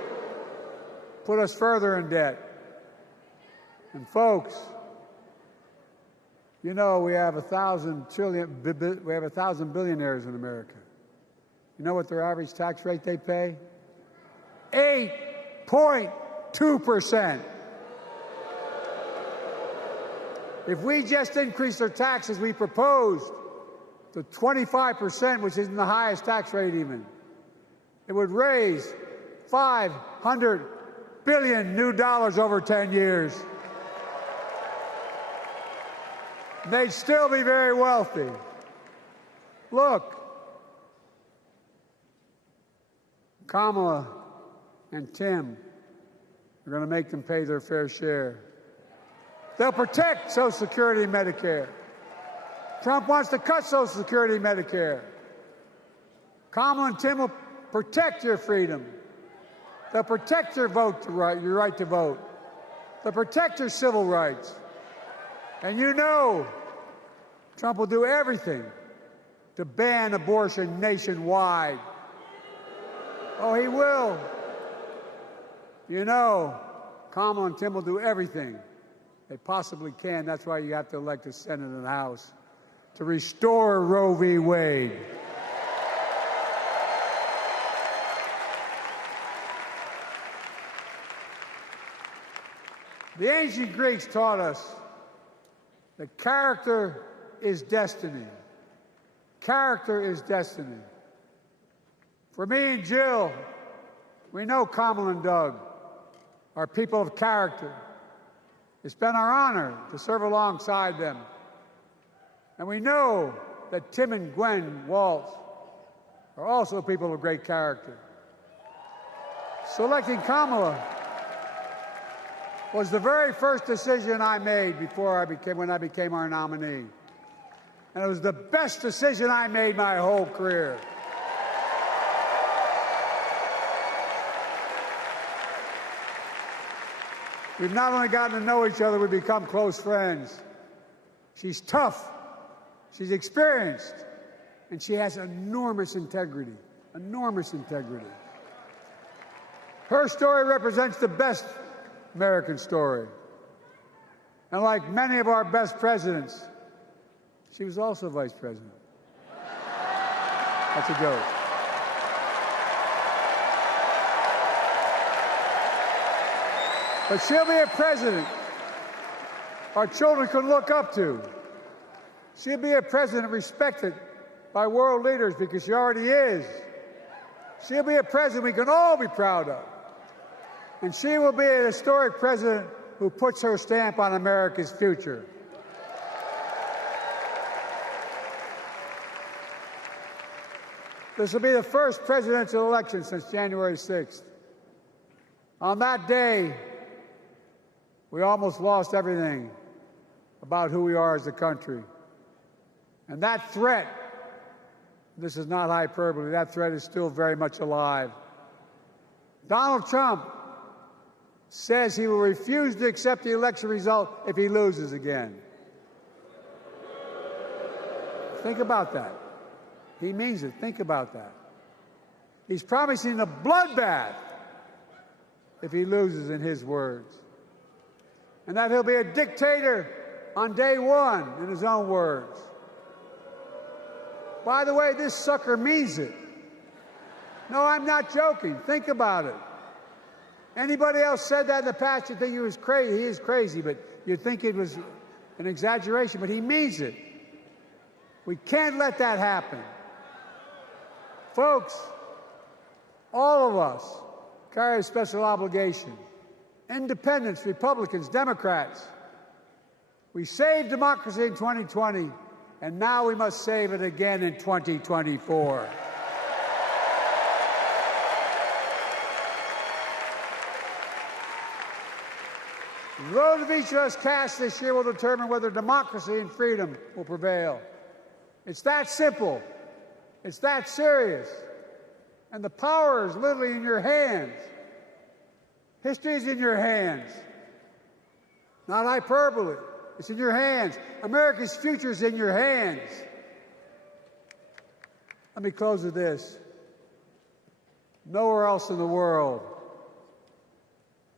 Put us further in debt. And folks, you know we have 1,000 billionaires in America. You know what their average tax rate they pay? 8.2%. If we just increase their taxes, we proposed to 25%, which isn't the highest tax rate even, it would raise $500 billion new dollars over 10 years. They'd still be very wealthy. Look, Kamala and Tim are going to make them pay their fair share. They'll protect Social Security and Medicare. Trump wants to cut Social Security and Medicare. Kamala and Tim will protect your freedom. They'll protect your your right to vote. They'll protect your civil rights. And you know Trump will do everything to ban abortion nationwide. Oh, he will. You know, Kamala and Tim will do everything they possibly can. That's why you have to elect a Senate and a House to restore Roe v. Wade. The ancient Greeks taught us that character is destiny. Character is destiny. For me and Jill, we know Kamala and Doug are people of character. It's been our honor to serve alongside them. And we know that Tim and Gwen Waltz are also people of great character. Selecting Kamala was the very first decision I made when I became our nominee. And it was the best decision I made my whole career. We've not only gotten to know each other, we've become close friends. She's tough, she's experienced, and she has enormous integrity, enormous integrity. Her story represents the best American story. And like many of our best presidents, she was also vice president. That's a joke. But she'll be a president our children can look up to. She'll be a president respected by world leaders because she already is. She'll be a president we can all be proud of. And she will be an historic president who puts her stamp on America's future. This will be the first presidential election since January 6th. On that day, we almost lost everything about who we are as a country. And that threat, this is not hyperbole, that threat is still very much alive. Donald Trump says he will refuse to accept the election result if he loses again. Think about that. He means it. Think about that. He's promising a bloodbath if he loses, in his words. And that he'll be a dictator on day one, in his own words. By the way, this sucker means it. No, I'm not joking. Think about it. Anybody else said that in the past, you'd think he was crazy. He is crazy, but you'd think it was an exaggeration, but he means it. We can't let that happen. Folks, all of us carry a special obligation. Independents, Republicans, Democrats. We saved democracy in 2020, and now we must save it again in 2024. The vote of each of us cast this year will determine whether democracy and freedom will prevail. It's that simple. It's that serious. And the power is literally in your hands. History is in your hands. Not hyperbole. It's in your hands. America's future is in your hands. Let me close with this. Nowhere else in the world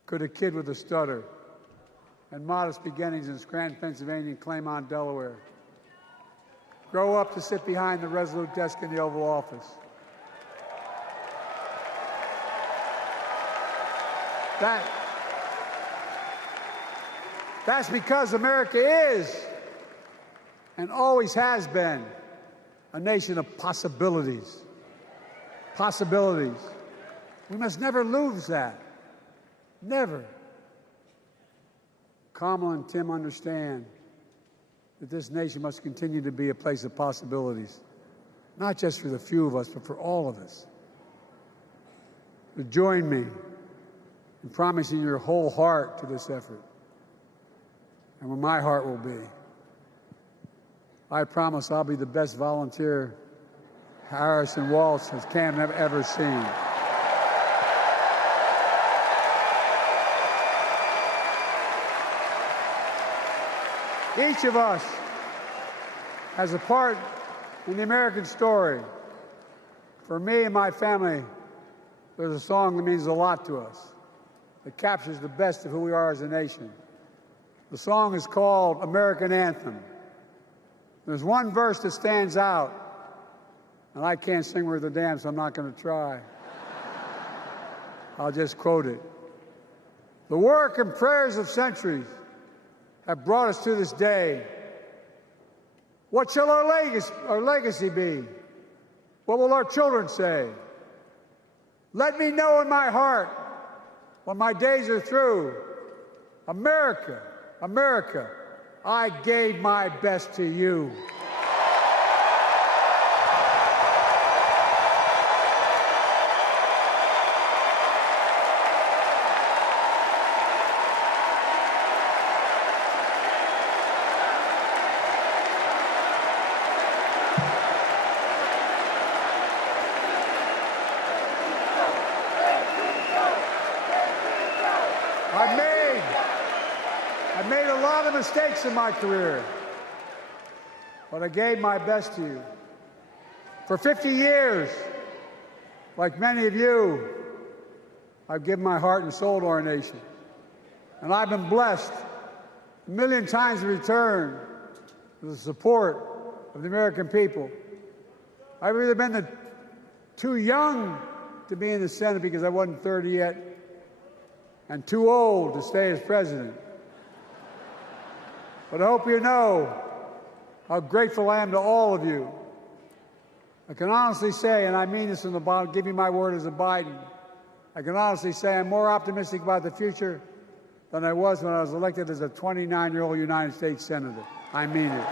could a kid with a stutter and modest beginnings in Scranton, Pennsylvania, and Claymont, Delaware, grow up to sit behind the resolute desk in the Oval Office. That's because America is and always has been a nation of possibilities. Possibilities. We must never lose that. Never. Kamala and Tim understand that this nation must continue to be a place of possibilities, not just for the few of us, but for all of us. But join me in promising your whole heart to this effort, and where my heart will be. I promise I'll be the best volunteer Harrison Walsh has ever seen. Each of us has a part in the American story. For me and my family, there's a song that means a lot to us, that captures the best of who we are as a nation. The song is called American Anthem. There's one verse that stands out, and I can't sing worth a damn, so I'm not going to try. I'll just quote it. The work and prayers of centuries have brought us to this day. What shall our legacy be? What will our children say? Let me know in my heart, when my days are through, America, America, I gave my best to you. I've made a lot of mistakes in my career, but I gave my best to you. For 50 years, like many of you, I've given my heart and soul to our nation. And I've been blessed a million times in return with the support of the American people. I've either been too young to be in the Senate because I wasn't 30 yet, and too old to stay as president. But I hope you know how grateful I am to all of you. I can honestly say, and I mean this in the bottom, give you my word as a Biden, I can honestly say I'm more optimistic about the future than I was when I was elected as a 29-year-old United States Senator. I mean it.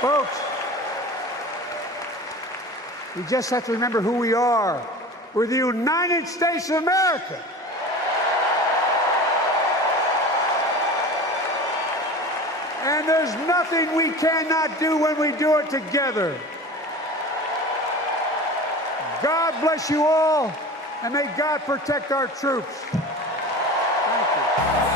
Folks, We just have to remember who we are. We're the United States of America. And there's nothing we cannot do when we do it together. God bless you all, and may God protect our troops. Thank you.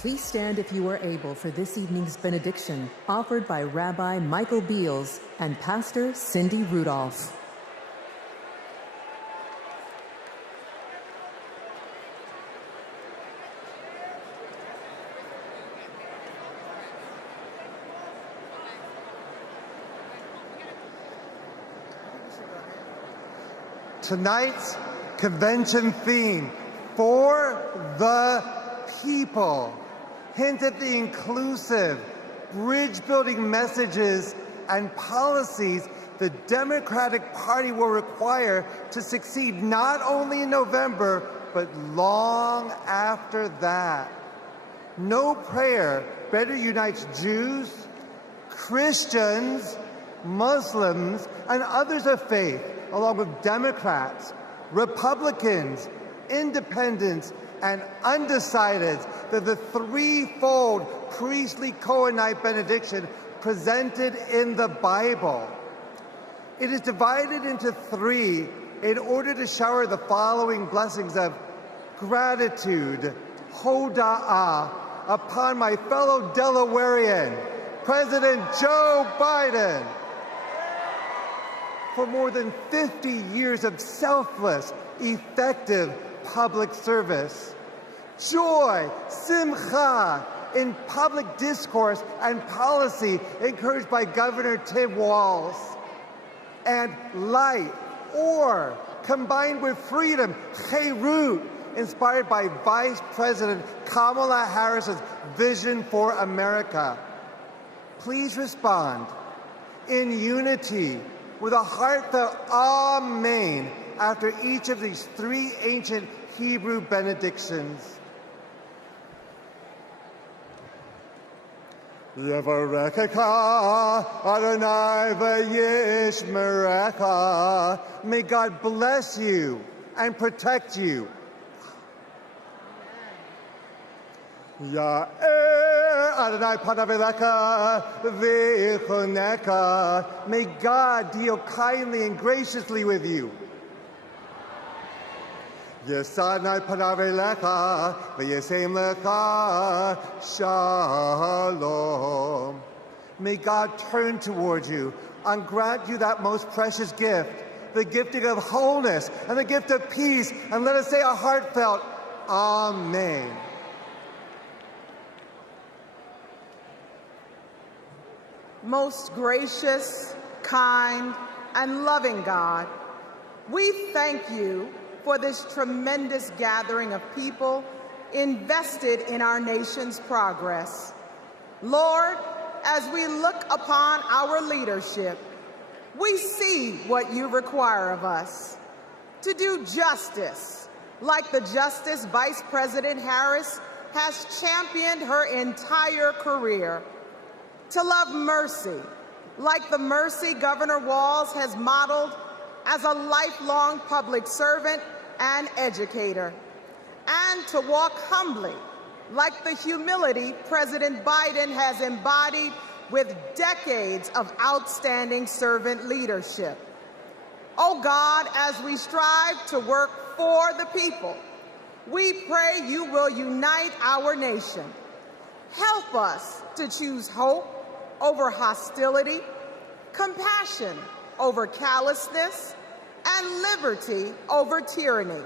Please stand if you are able for this evening's benediction, offered by Rabbi Michael Beals and Pastor Cindy Rudolph. Tonight's convention theme, for the people, hint at the inclusive, bridge-building messages and policies the Democratic Party will require to succeed not only in November, but long after that. No prayer better unites Jews, Christians, Muslims, and others of faith, along with Democrats, Republicans, Independents, and undecideds, than the threefold priestly Cohenite benediction presented in the Bible. It is divided into three in order to shower the following blessings of gratitude, hoda'ah, upon my fellow Delawarean, President Joe Biden, for more than 50 years of selfless, effective public service. Joy, simcha, in public discourse and policy encouraged by Governor Tim Walz. And light, or, combined with freedom, cherut, inspired by Vice President Kamala Harris's vision for America. Please respond in unity with a heartfelt Amen after each of these three ancient Hebrew benedictions. Yevarechecha Adonai v'yishmerecha. May God bless you and protect you. Ya'er Adonai panav elecha v'yichunecha. May God deal kindly and graciously with you. Yesadnai panav elecha v'yisem lecha shalom. May God turn towards you and grant you that most precious gift, the gifting of wholeness and the gift of peace. And let us say a heartfelt Amen. Most gracious, kind, and loving God, we thank you for this tremendous gathering of people invested in our nation's progress. Lord, as we look upon our leadership, we see what you require of us. To do justice, like the justice Vice President Harris has championed her entire career. To love mercy, like the mercy Governor Walz has modeled as a lifelong public servant and educator, and to walk humbly, like the humility President Biden has embodied with decades of outstanding servant leadership. Oh God, as we strive to work for the people, we pray you will unite our nation. Help us to choose hope over hostility, compassion over callousness, and liberty over tyranny.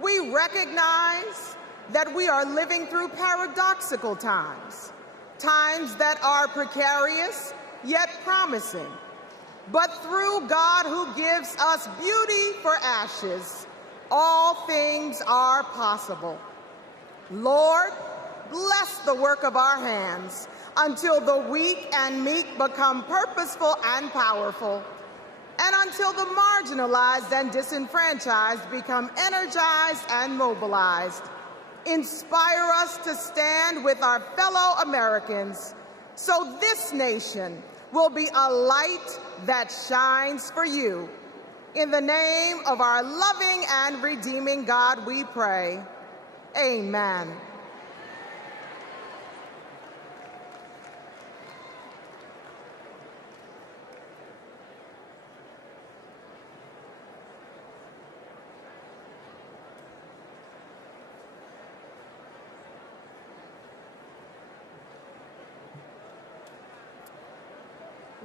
We recognize that we are living through paradoxical times, times that are precarious yet promising. But through God who gives us beauty for ashes, all things are possible. Lord, bless the work of our hands until the weak and meek become purposeful and powerful, and until the marginalized and disenfranchised become energized and mobilized. Inspire us to stand with our fellow Americans so this nation will be a light that shines for you. In the name of our loving and redeeming God, we pray. Amen.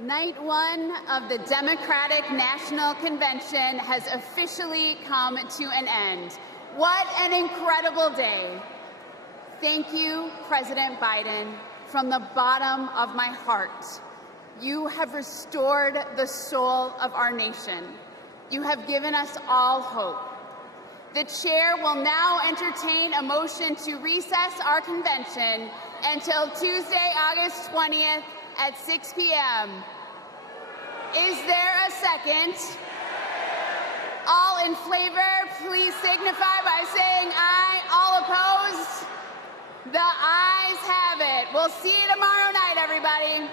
Night one of the Democratic National Convention has officially come to an end. What an incredible day. Thank you, President Biden, from the bottom of my heart. You have restored the soul of our nation. You have given us all hope. The chair will now entertain a motion to recess our convention until Tuesday, August 20th at 6 p.m. Is there a second? All in favor, please signify by saying aye. All opposed? The ayes have it. We'll see you tomorrow night, everybody.